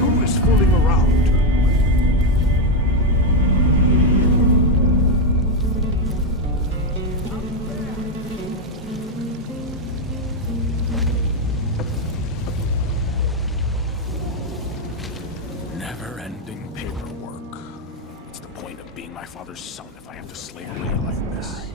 Who is fooling around? Never-ending paperwork. What's the point of being my father's son if I have to slave away like this?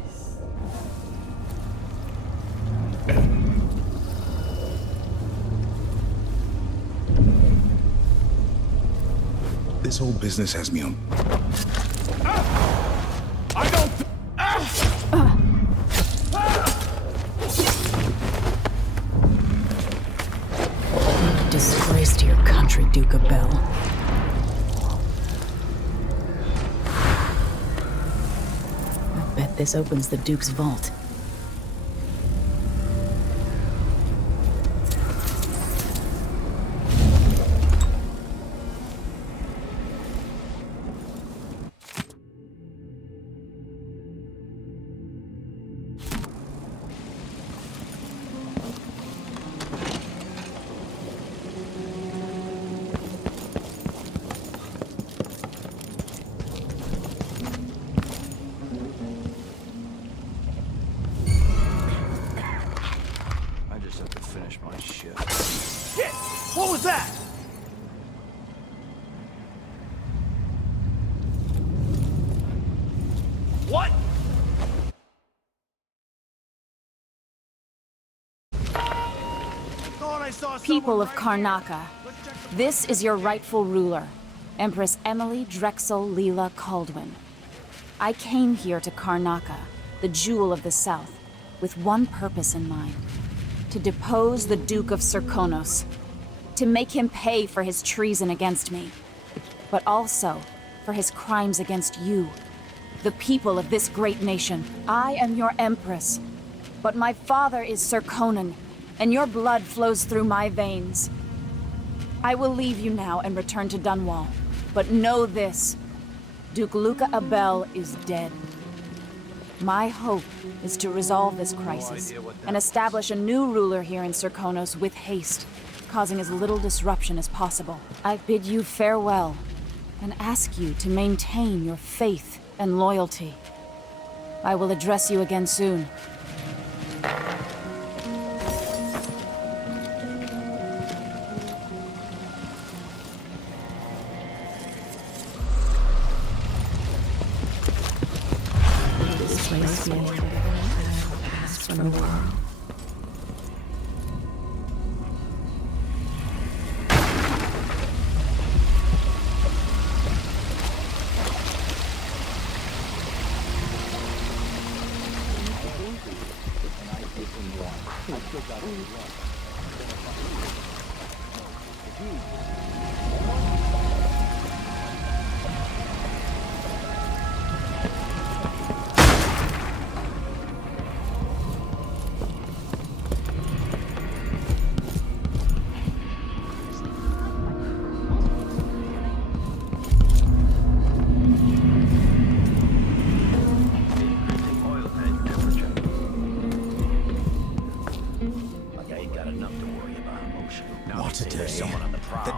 This whole business has me on. I don't... Disgrace to your country, Duca Bell. I bet this opens the Duke's vault. I just have to finish my shit. Shit! What was that? What? Thought I saw People of Karnaca, this is your rightful ruler, Empress Emily Leela Kaldwin. I came here to Karnaca, the jewel of the south, with one purpose in mind: to depose the Duke of Serkonos, to make him pay for his treason against me, but also for his crimes against you, the people of this great nation. I am your Empress, But my father is Sir Conan, and your blood flows through my veins. I will leave you now and return to Dunwall. But know this, Duke Luca Abel is dead. My hope is to resolve this crisis and establish a new ruler here in Serkonos with haste, causing as little disruption as possible. I bid you farewell and ask you to maintain your faith and loyalty. I will address you again soon. This place will pass from the world.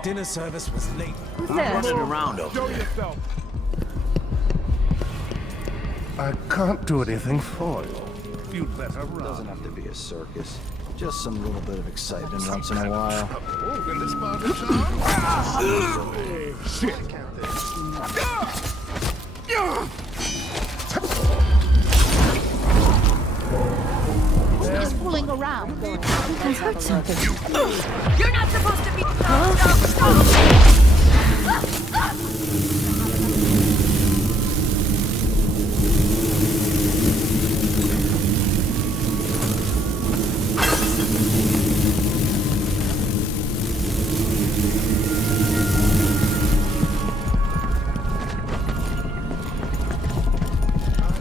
Dinner service was late. Who's I'm that? running around over Show there. yourself. I can't do anything for you. You'd better run. Doesn't have to be a circus. Just some little bit of excitement once in a while. Oh, in this part of town? Shit. Who's fooling around? You guys heard something. You're not supposed to be. I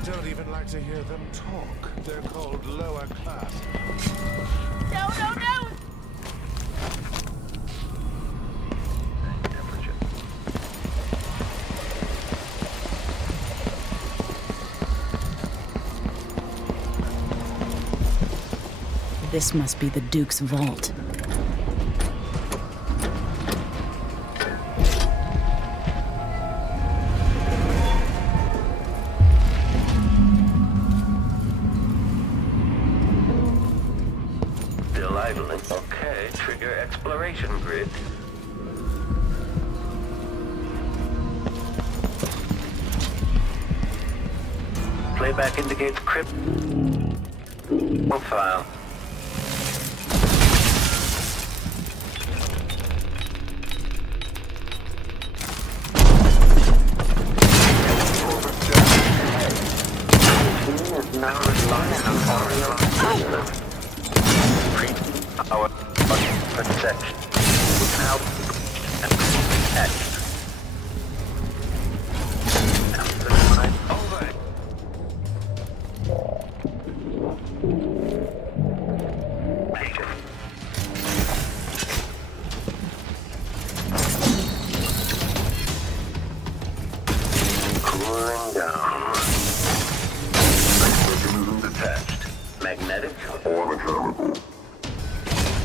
don't even like to hear them talk. They're called lower class. No, no, no! This must be the Duke's vault. Still idling. Okay, trigger exploration grid. Playback indicates crypt profile. Now relying on Orion our perception now over. Cooling down. Detached. Magnetic or mechanical.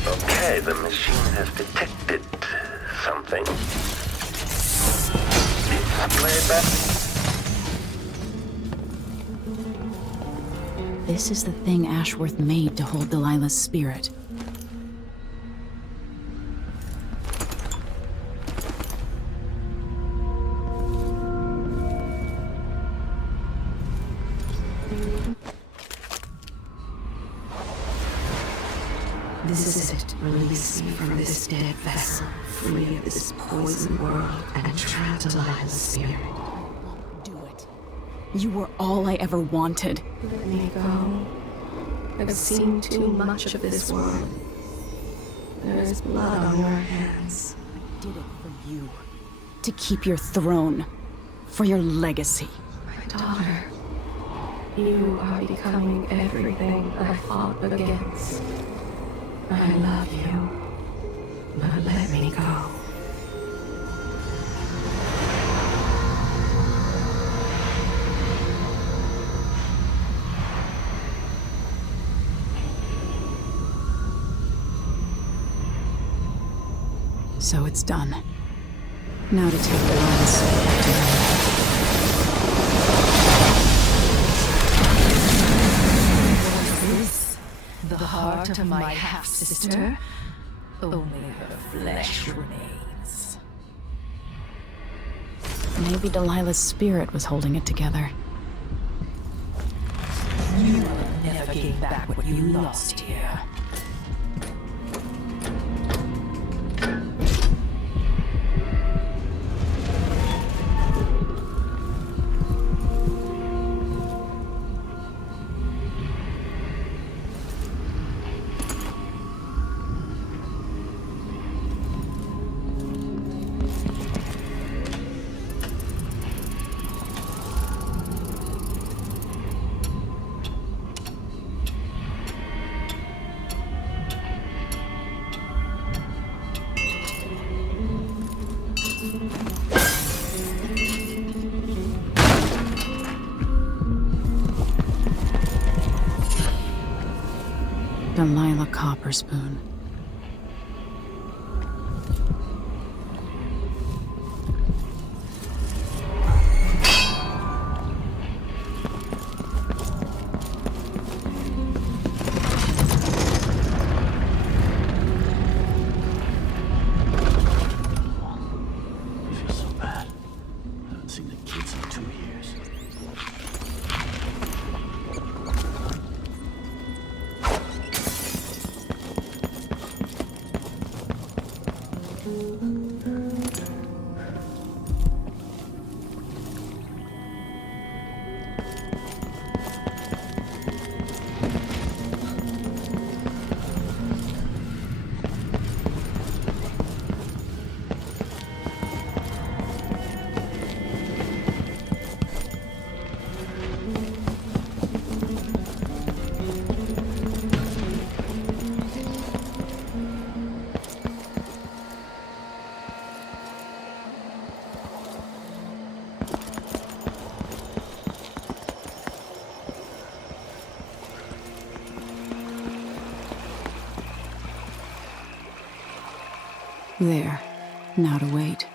Okay, the machine has detected something. Playback. This is the thing Ashworth made to hold Delilah's spirit. This is it. Release me from this dead vessel, free of this poisoned world, and trap Delilah's spirit. You were all I ever wanted. Let me go. I've seen too much of this world. There is blood on your hands. I did it for you. To keep your throne. For your legacy. My daughter. You are becoming everything I fought against. I love you, but let me go. So it's done. Now to take the last back to her. The heart of my half-sister? Only her flesh remains. Maybe Delilah's spirit was holding it together. You will never gain back what you lost here. Delilah Copperspoon. There. Now to wait.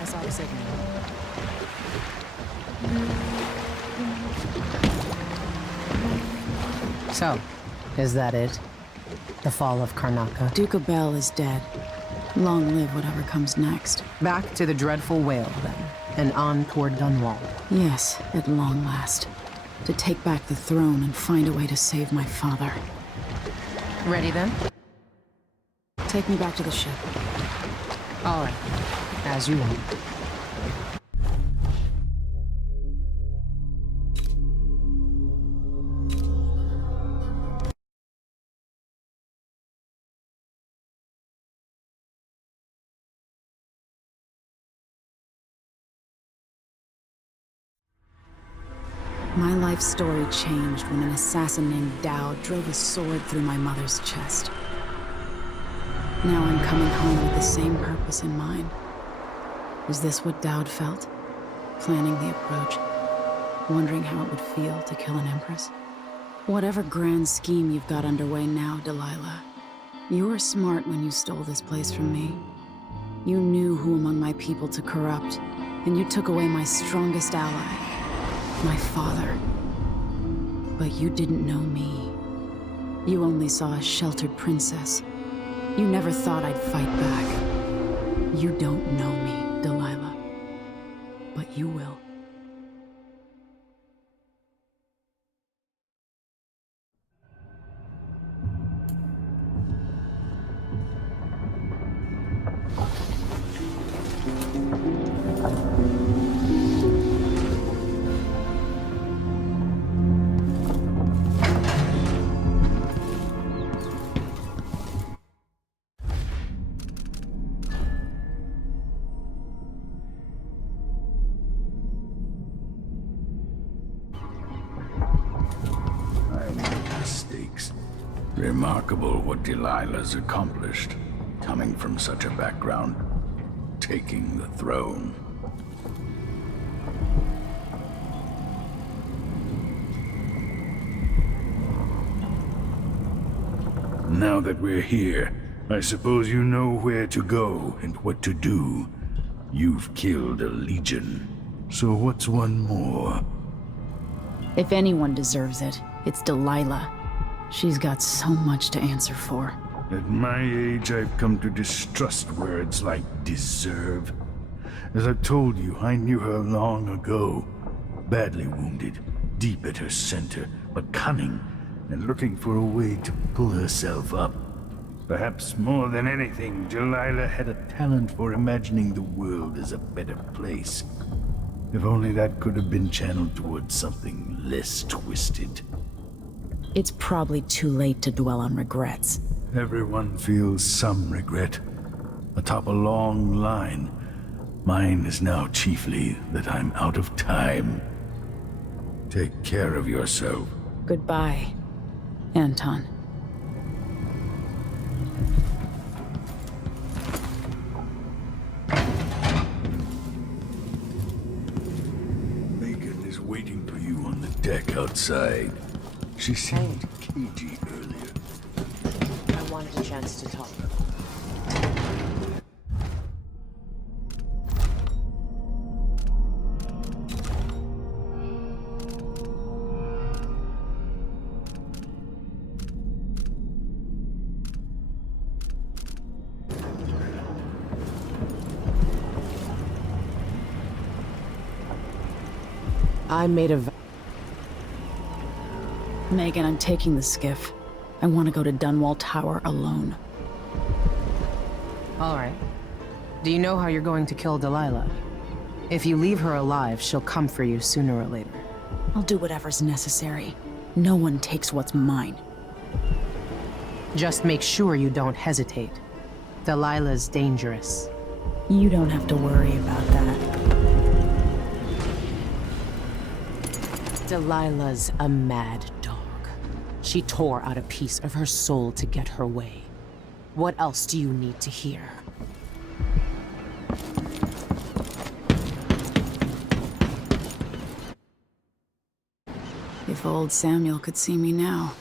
I saw the signal. So, is that it? The fall of Karnaca? Duke of Bell is dead. Long live whatever comes next. Back to the dreadful whale, then, and on toward Dunwall. Yes, at long last. To take back the throne and find a way to save my father. Ready, then? Take me back to the ship. All right. As you want. My life story changed when an assassin named Dowd drove a sword through my mother's chest. Now I'm coming home with the same purpose in mind. Is this what Dowd felt? Planning the approach, wondering how it would feel to kill an empress? Whatever grand scheme you've got underway now, Delilah, you were smart when you stole this place from me. You knew who among my people to corrupt, and you took away my strongest ally. My father. But you didn't know me. You only saw a sheltered princess. You never thought I'd fight back. You don't know me, Delilah. But you will. Remarkable what Delilah's accomplished, coming from such a background, taking the throne. Now that we're here, I suppose you know where to go and what to do. You've killed a legion, so what's one more? If anyone deserves it, it's Delilah. She's got so much to answer for. At my age, I've come to distrust words like deserve. As I've told you, I knew her long ago. Badly wounded, deep at her center, but cunning, and looking for a way to pull herself up. Perhaps more than anything, Delilah had a talent for imagining the world as a better place. If only that could have been channeled towards something less twisted. It's probably too late to dwell on regrets. Everyone feels some regret, atop a long line. Mine is now chiefly that I'm out of time. Take care of yourself. Goodbye, Anton. Megan is waiting for you on the deck outside. She seemed cagey earlier. I wanted a chance to talk. I made a... Megan, I'm taking the skiff. I want to go to Dunwall Tower alone. All right. Do you know how you're going to kill Delilah? If you leave her alive, she'll come for you sooner or later. I'll do whatever's necessary. No one takes what's mine. Just make sure you don't hesitate. Delilah's dangerous. You don't have to worry about that. Delilah's a mad dog. She tore out a piece of her soul to get her way. What else do you need to hear? If old Samuel could see me now.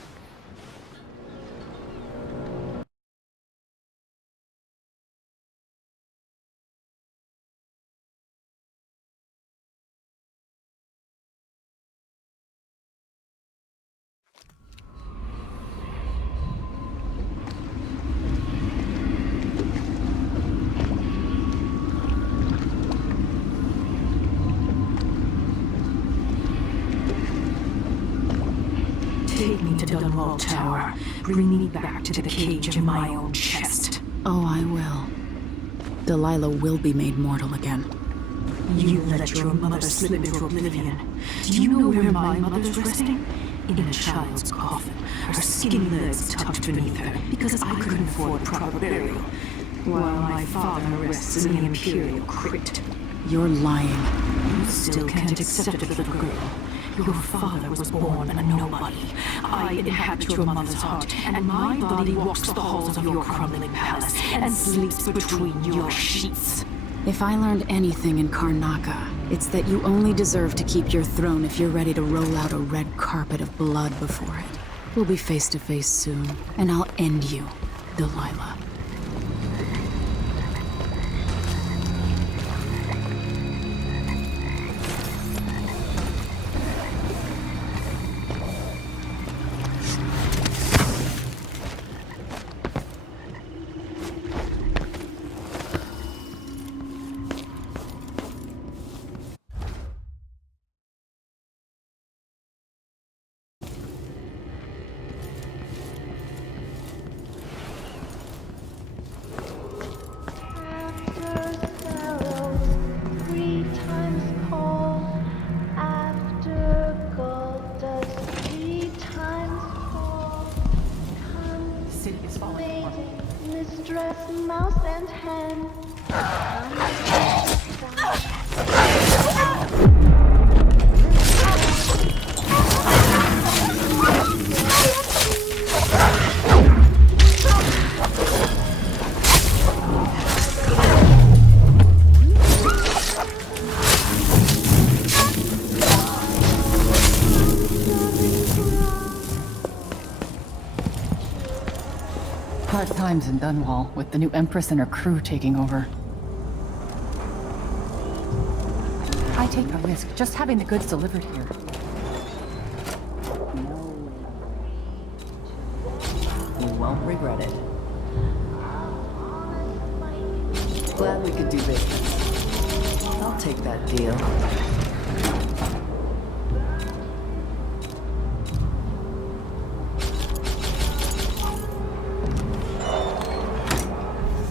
Take me to Dunwall Tower. Bring me back to the cage in my own chest. Oh, I will. Delilah will be made mortal again. You let your mother slip into oblivion. Do you know where my mother's resting? In a child's coffin, her skinny legs tucked beneath her, because I couldn't afford proper burial, while my father rests in the Imperial crypt. You're lying. You still can't accept it, little girl. Your father was born a nobody. I inhabit your mother's heart, and my body walks the halls of your crumbling palace and sleeps between your sheets. If I learned anything in Karnaca, it's that you only deserve to keep your throne if you're ready to roll out a red carpet of blood before it. We'll be face to face soon, and I'll end you, Delilah. Hard times in Dunwall, with the new Empress and her crew taking over. I take a risk just having the goods delivered here. You won't regret it. Glad we could do business. I'll take that deal.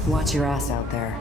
Watch your ass out there.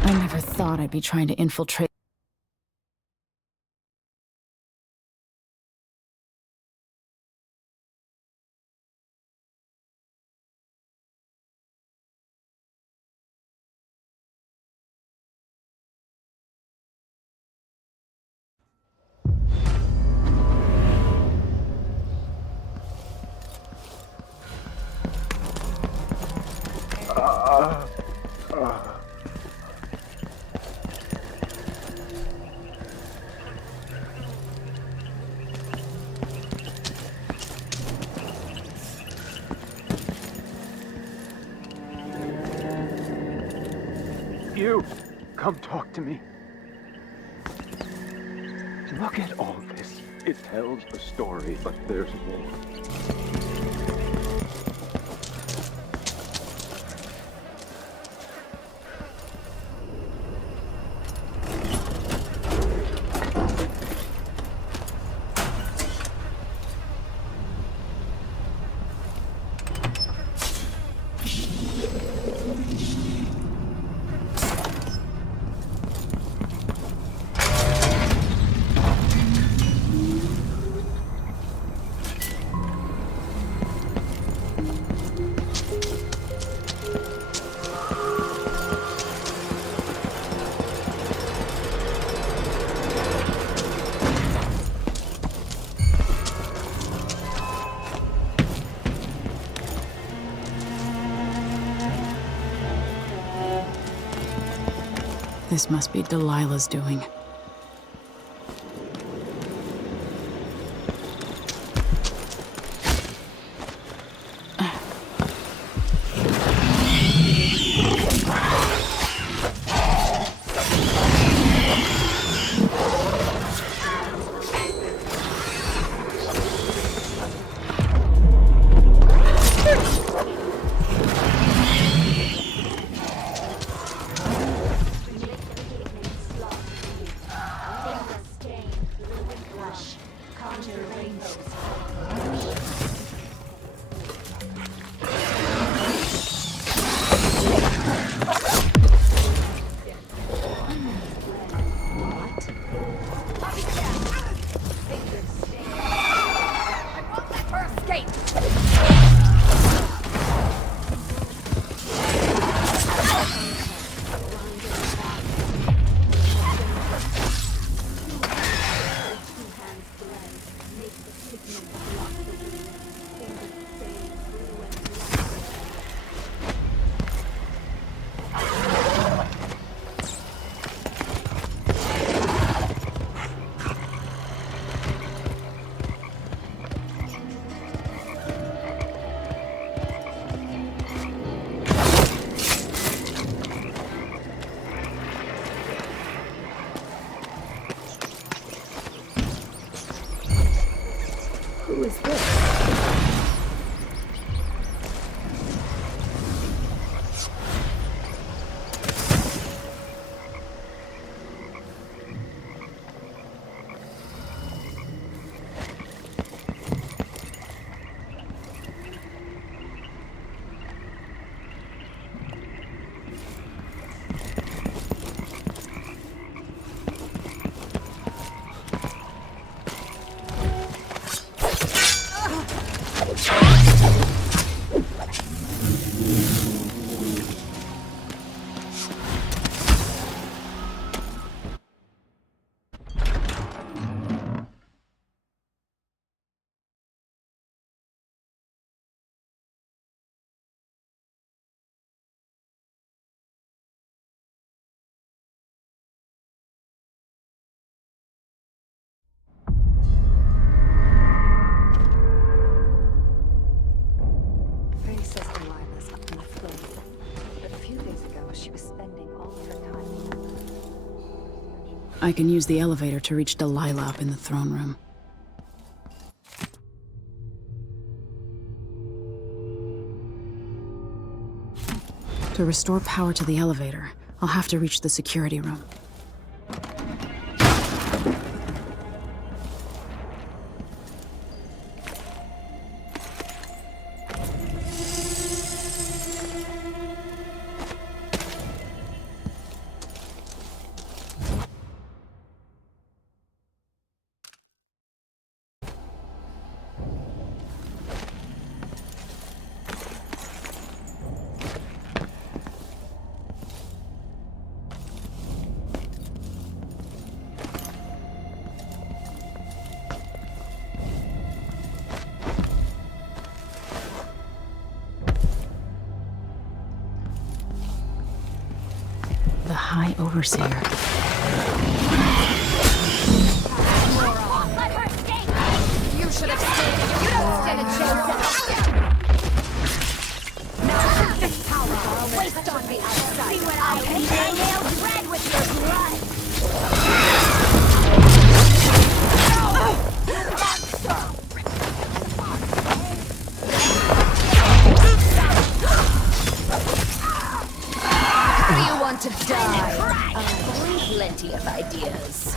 I never thought I'd be trying to infiltrate. You! Come talk to me. Look at all this. It tells a story, but there's more. This must be Delilah's doing. is this? I can use the elevator to reach Delilah up in the throne room. To restore power to the elevator, I'll have to reach the security room. The High Overseer. You should have stayed. You don't stand a chance. Now take this power. Waste on me outside. See what I paint my nails red with your blood. To die. Plenty of ideas.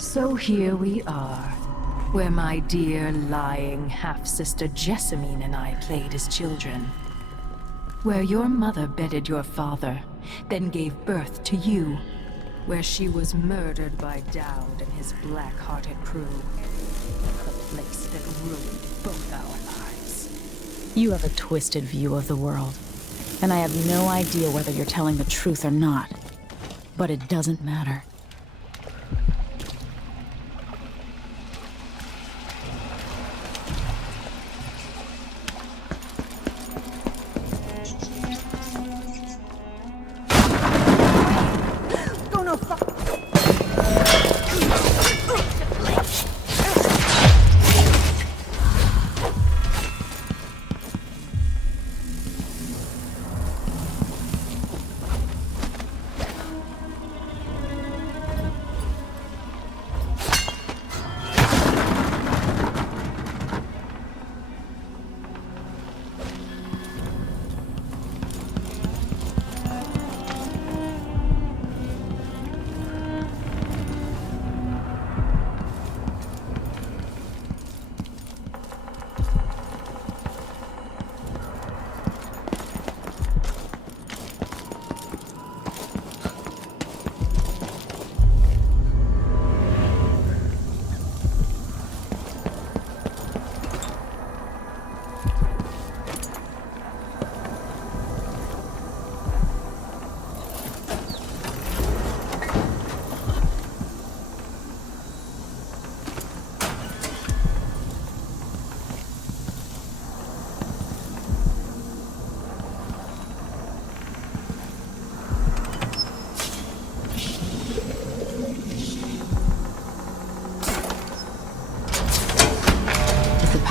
So here we are, where my dear lying half-sister Jessamine and I played as children. Where your mother bedded your father, then gave birth to you. Where she was murdered by Dowd and his black-hearted crew. The place that ruined both our lives. You have a twisted view of the world, and I have no idea whether you're telling the truth or not. But it doesn't matter.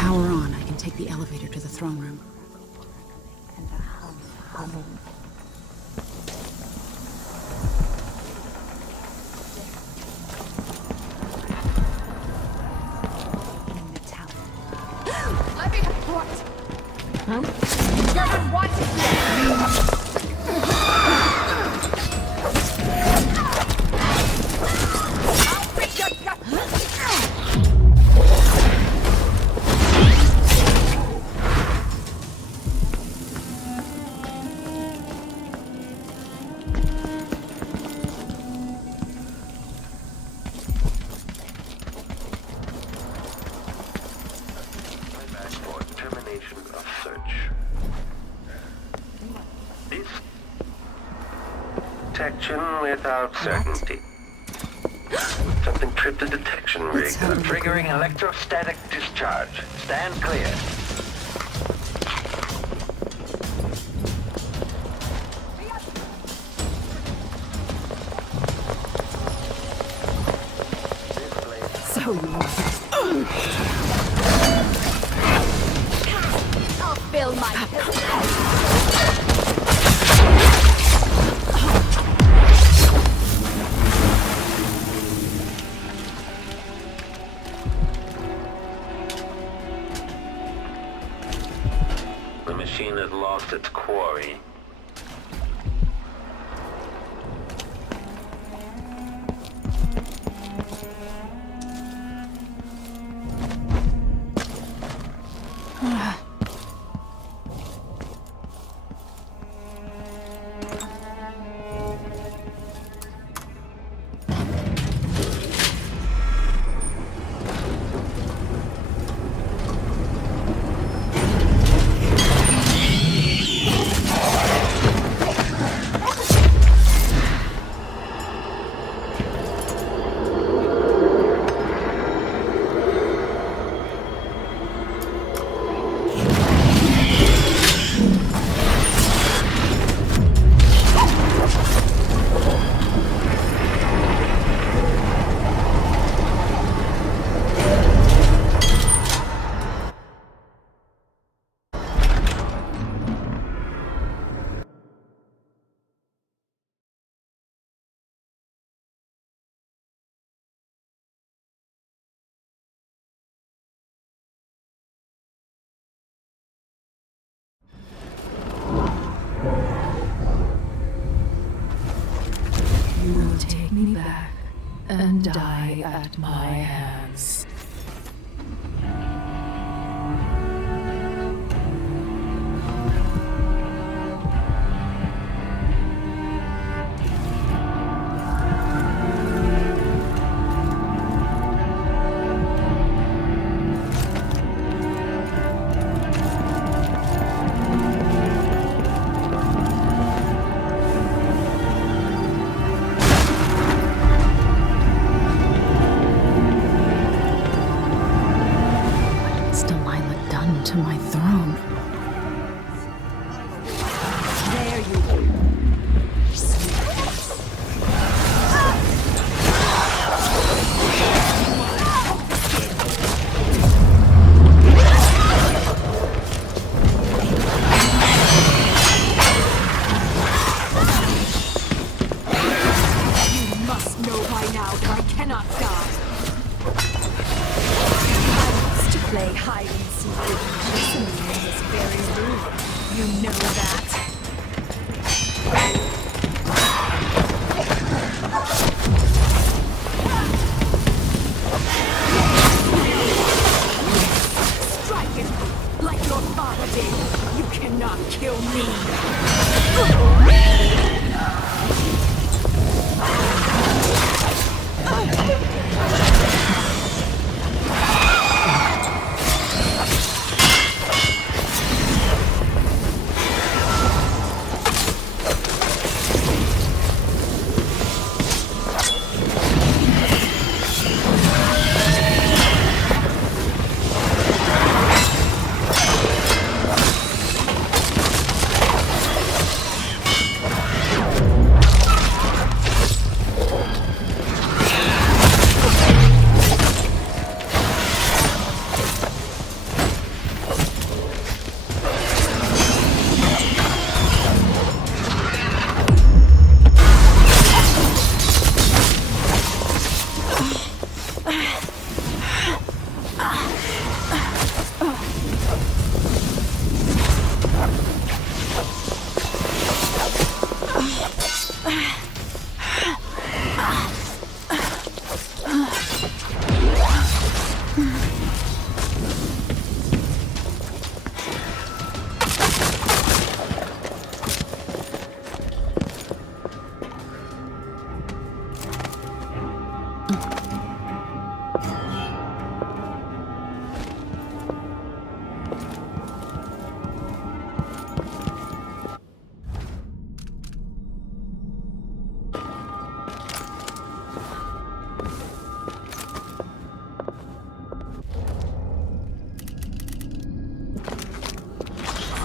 power on, I can take the elevator to the throne room. And the hum humming. In the tower. Let me what? Huh? You never wanted me. I'll break your gut. Detection without certainty. Something tripped the detection rig. Triggering electrostatic discharge. Stand clear. So you I'll fill my The machine has lost its quarry. You will take me back and die at my hands. To my throne. There you go. You must know by now that I cannot die. I used to play hide and seek with Jessamine in this very room. You know that. Strike it like your father did. You cannot kill me.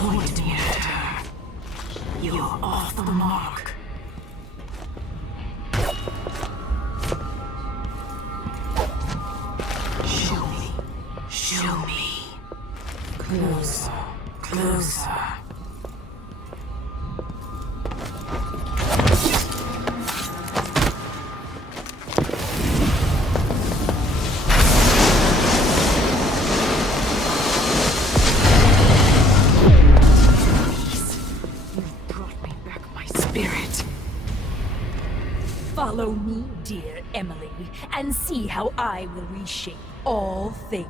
pointed me at her. You're off the mark. Show me. Show me. Closer. Closer. Follow me, dear Emily, and see how I will reshape all things.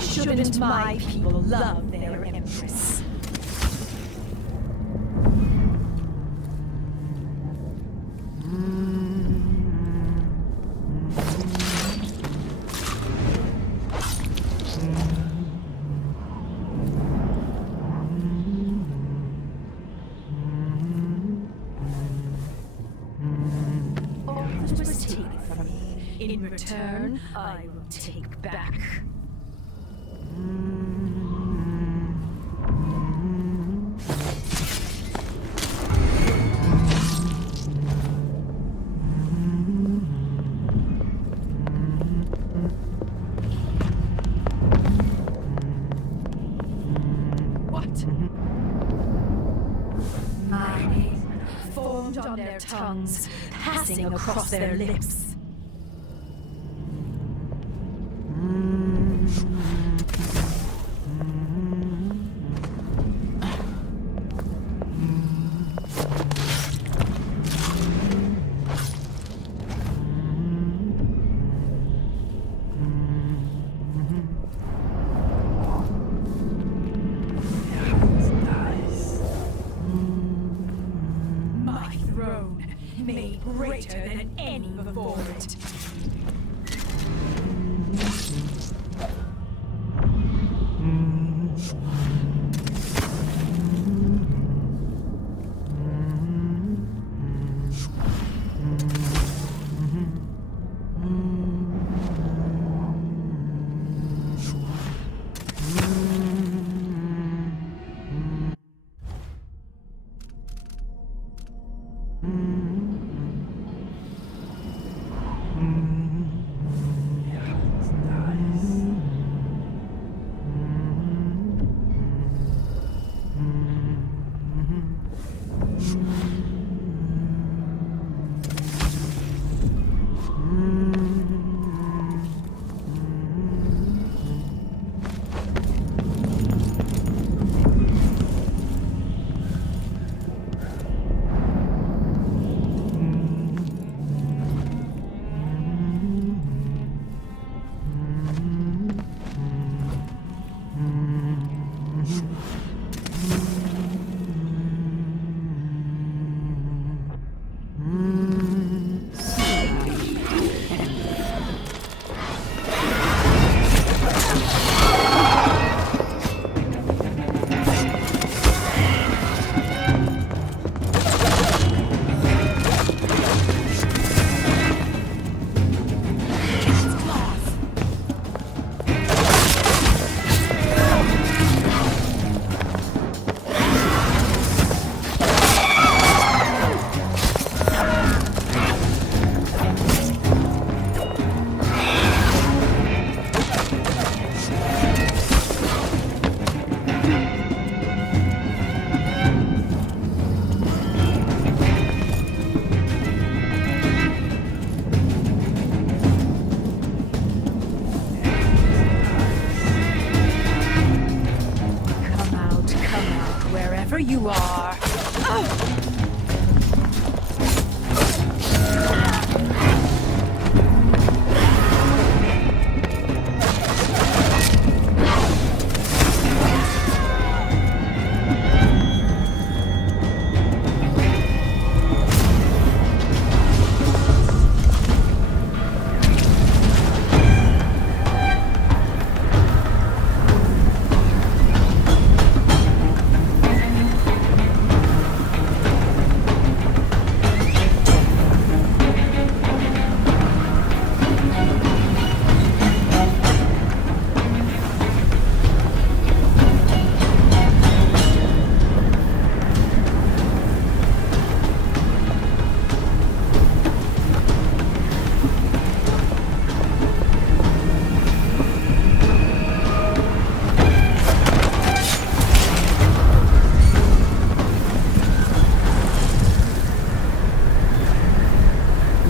Shouldn't my people love their Empress? All that was taken from me, in return, I will take back. My name formed on their tongues, passing across their lips. Made greater than any before it.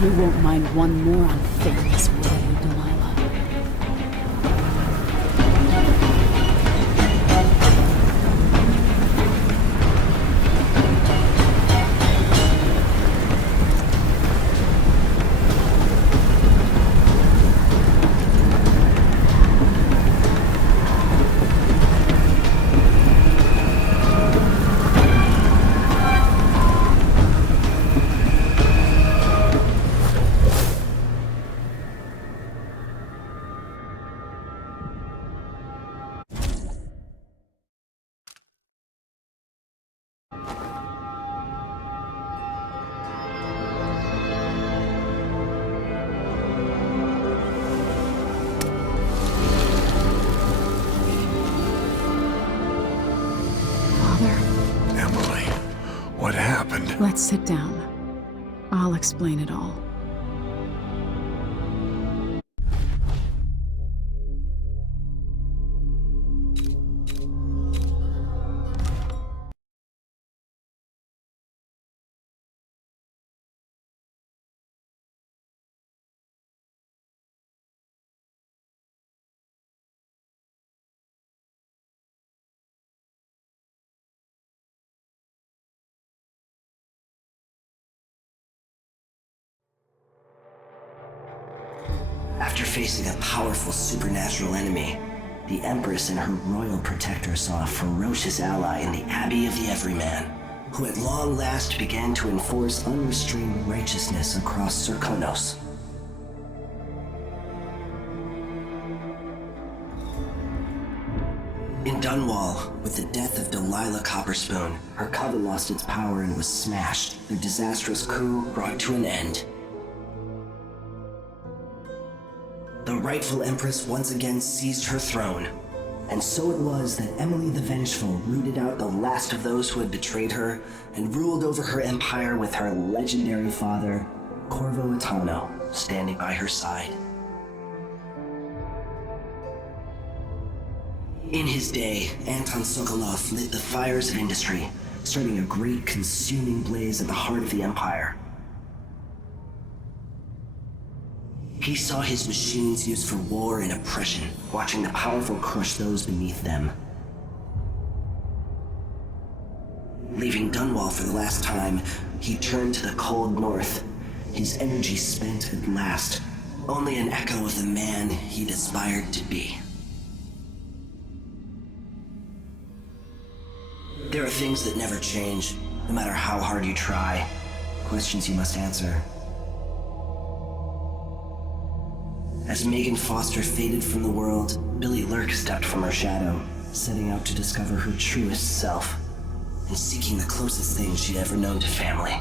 You won't mind one more unfairness, will you, Delilah? What happened? Let's sit down. I'll explain it all. After facing a powerful supernatural enemy, the Empress and her royal protector saw a ferocious ally in the Abbey of the Everyman, who at long last began to enforce unrestrained righteousness across Serkonos. In Dunwall, with the death of Delilah Copperspoon, her coven lost its power and was smashed. Their disastrous coup brought to an end. The rightful Empress once again seized her throne, and so it was that Emily the Vengeful rooted out the last of those who had betrayed her and ruled over her empire with her legendary father, Corvo Attano, standing by her side. In his day, Anton Sokolov lit the fires of industry, starting a great consuming blaze at the heart of the empire. He saw his machines used for war and oppression, watching the powerful crush those beneath them. Leaving Dunwall for the last time, he turned to the cold north, his energy spent at last, only an echo of the man he'd aspired to be. There are things that never change, no matter how hard you try. Questions you must answer. As Megan Foster faded from the world, Billy Lurk stepped from her shadow, setting out to discover her truest self, and seeking the closest thing she'd ever known to family.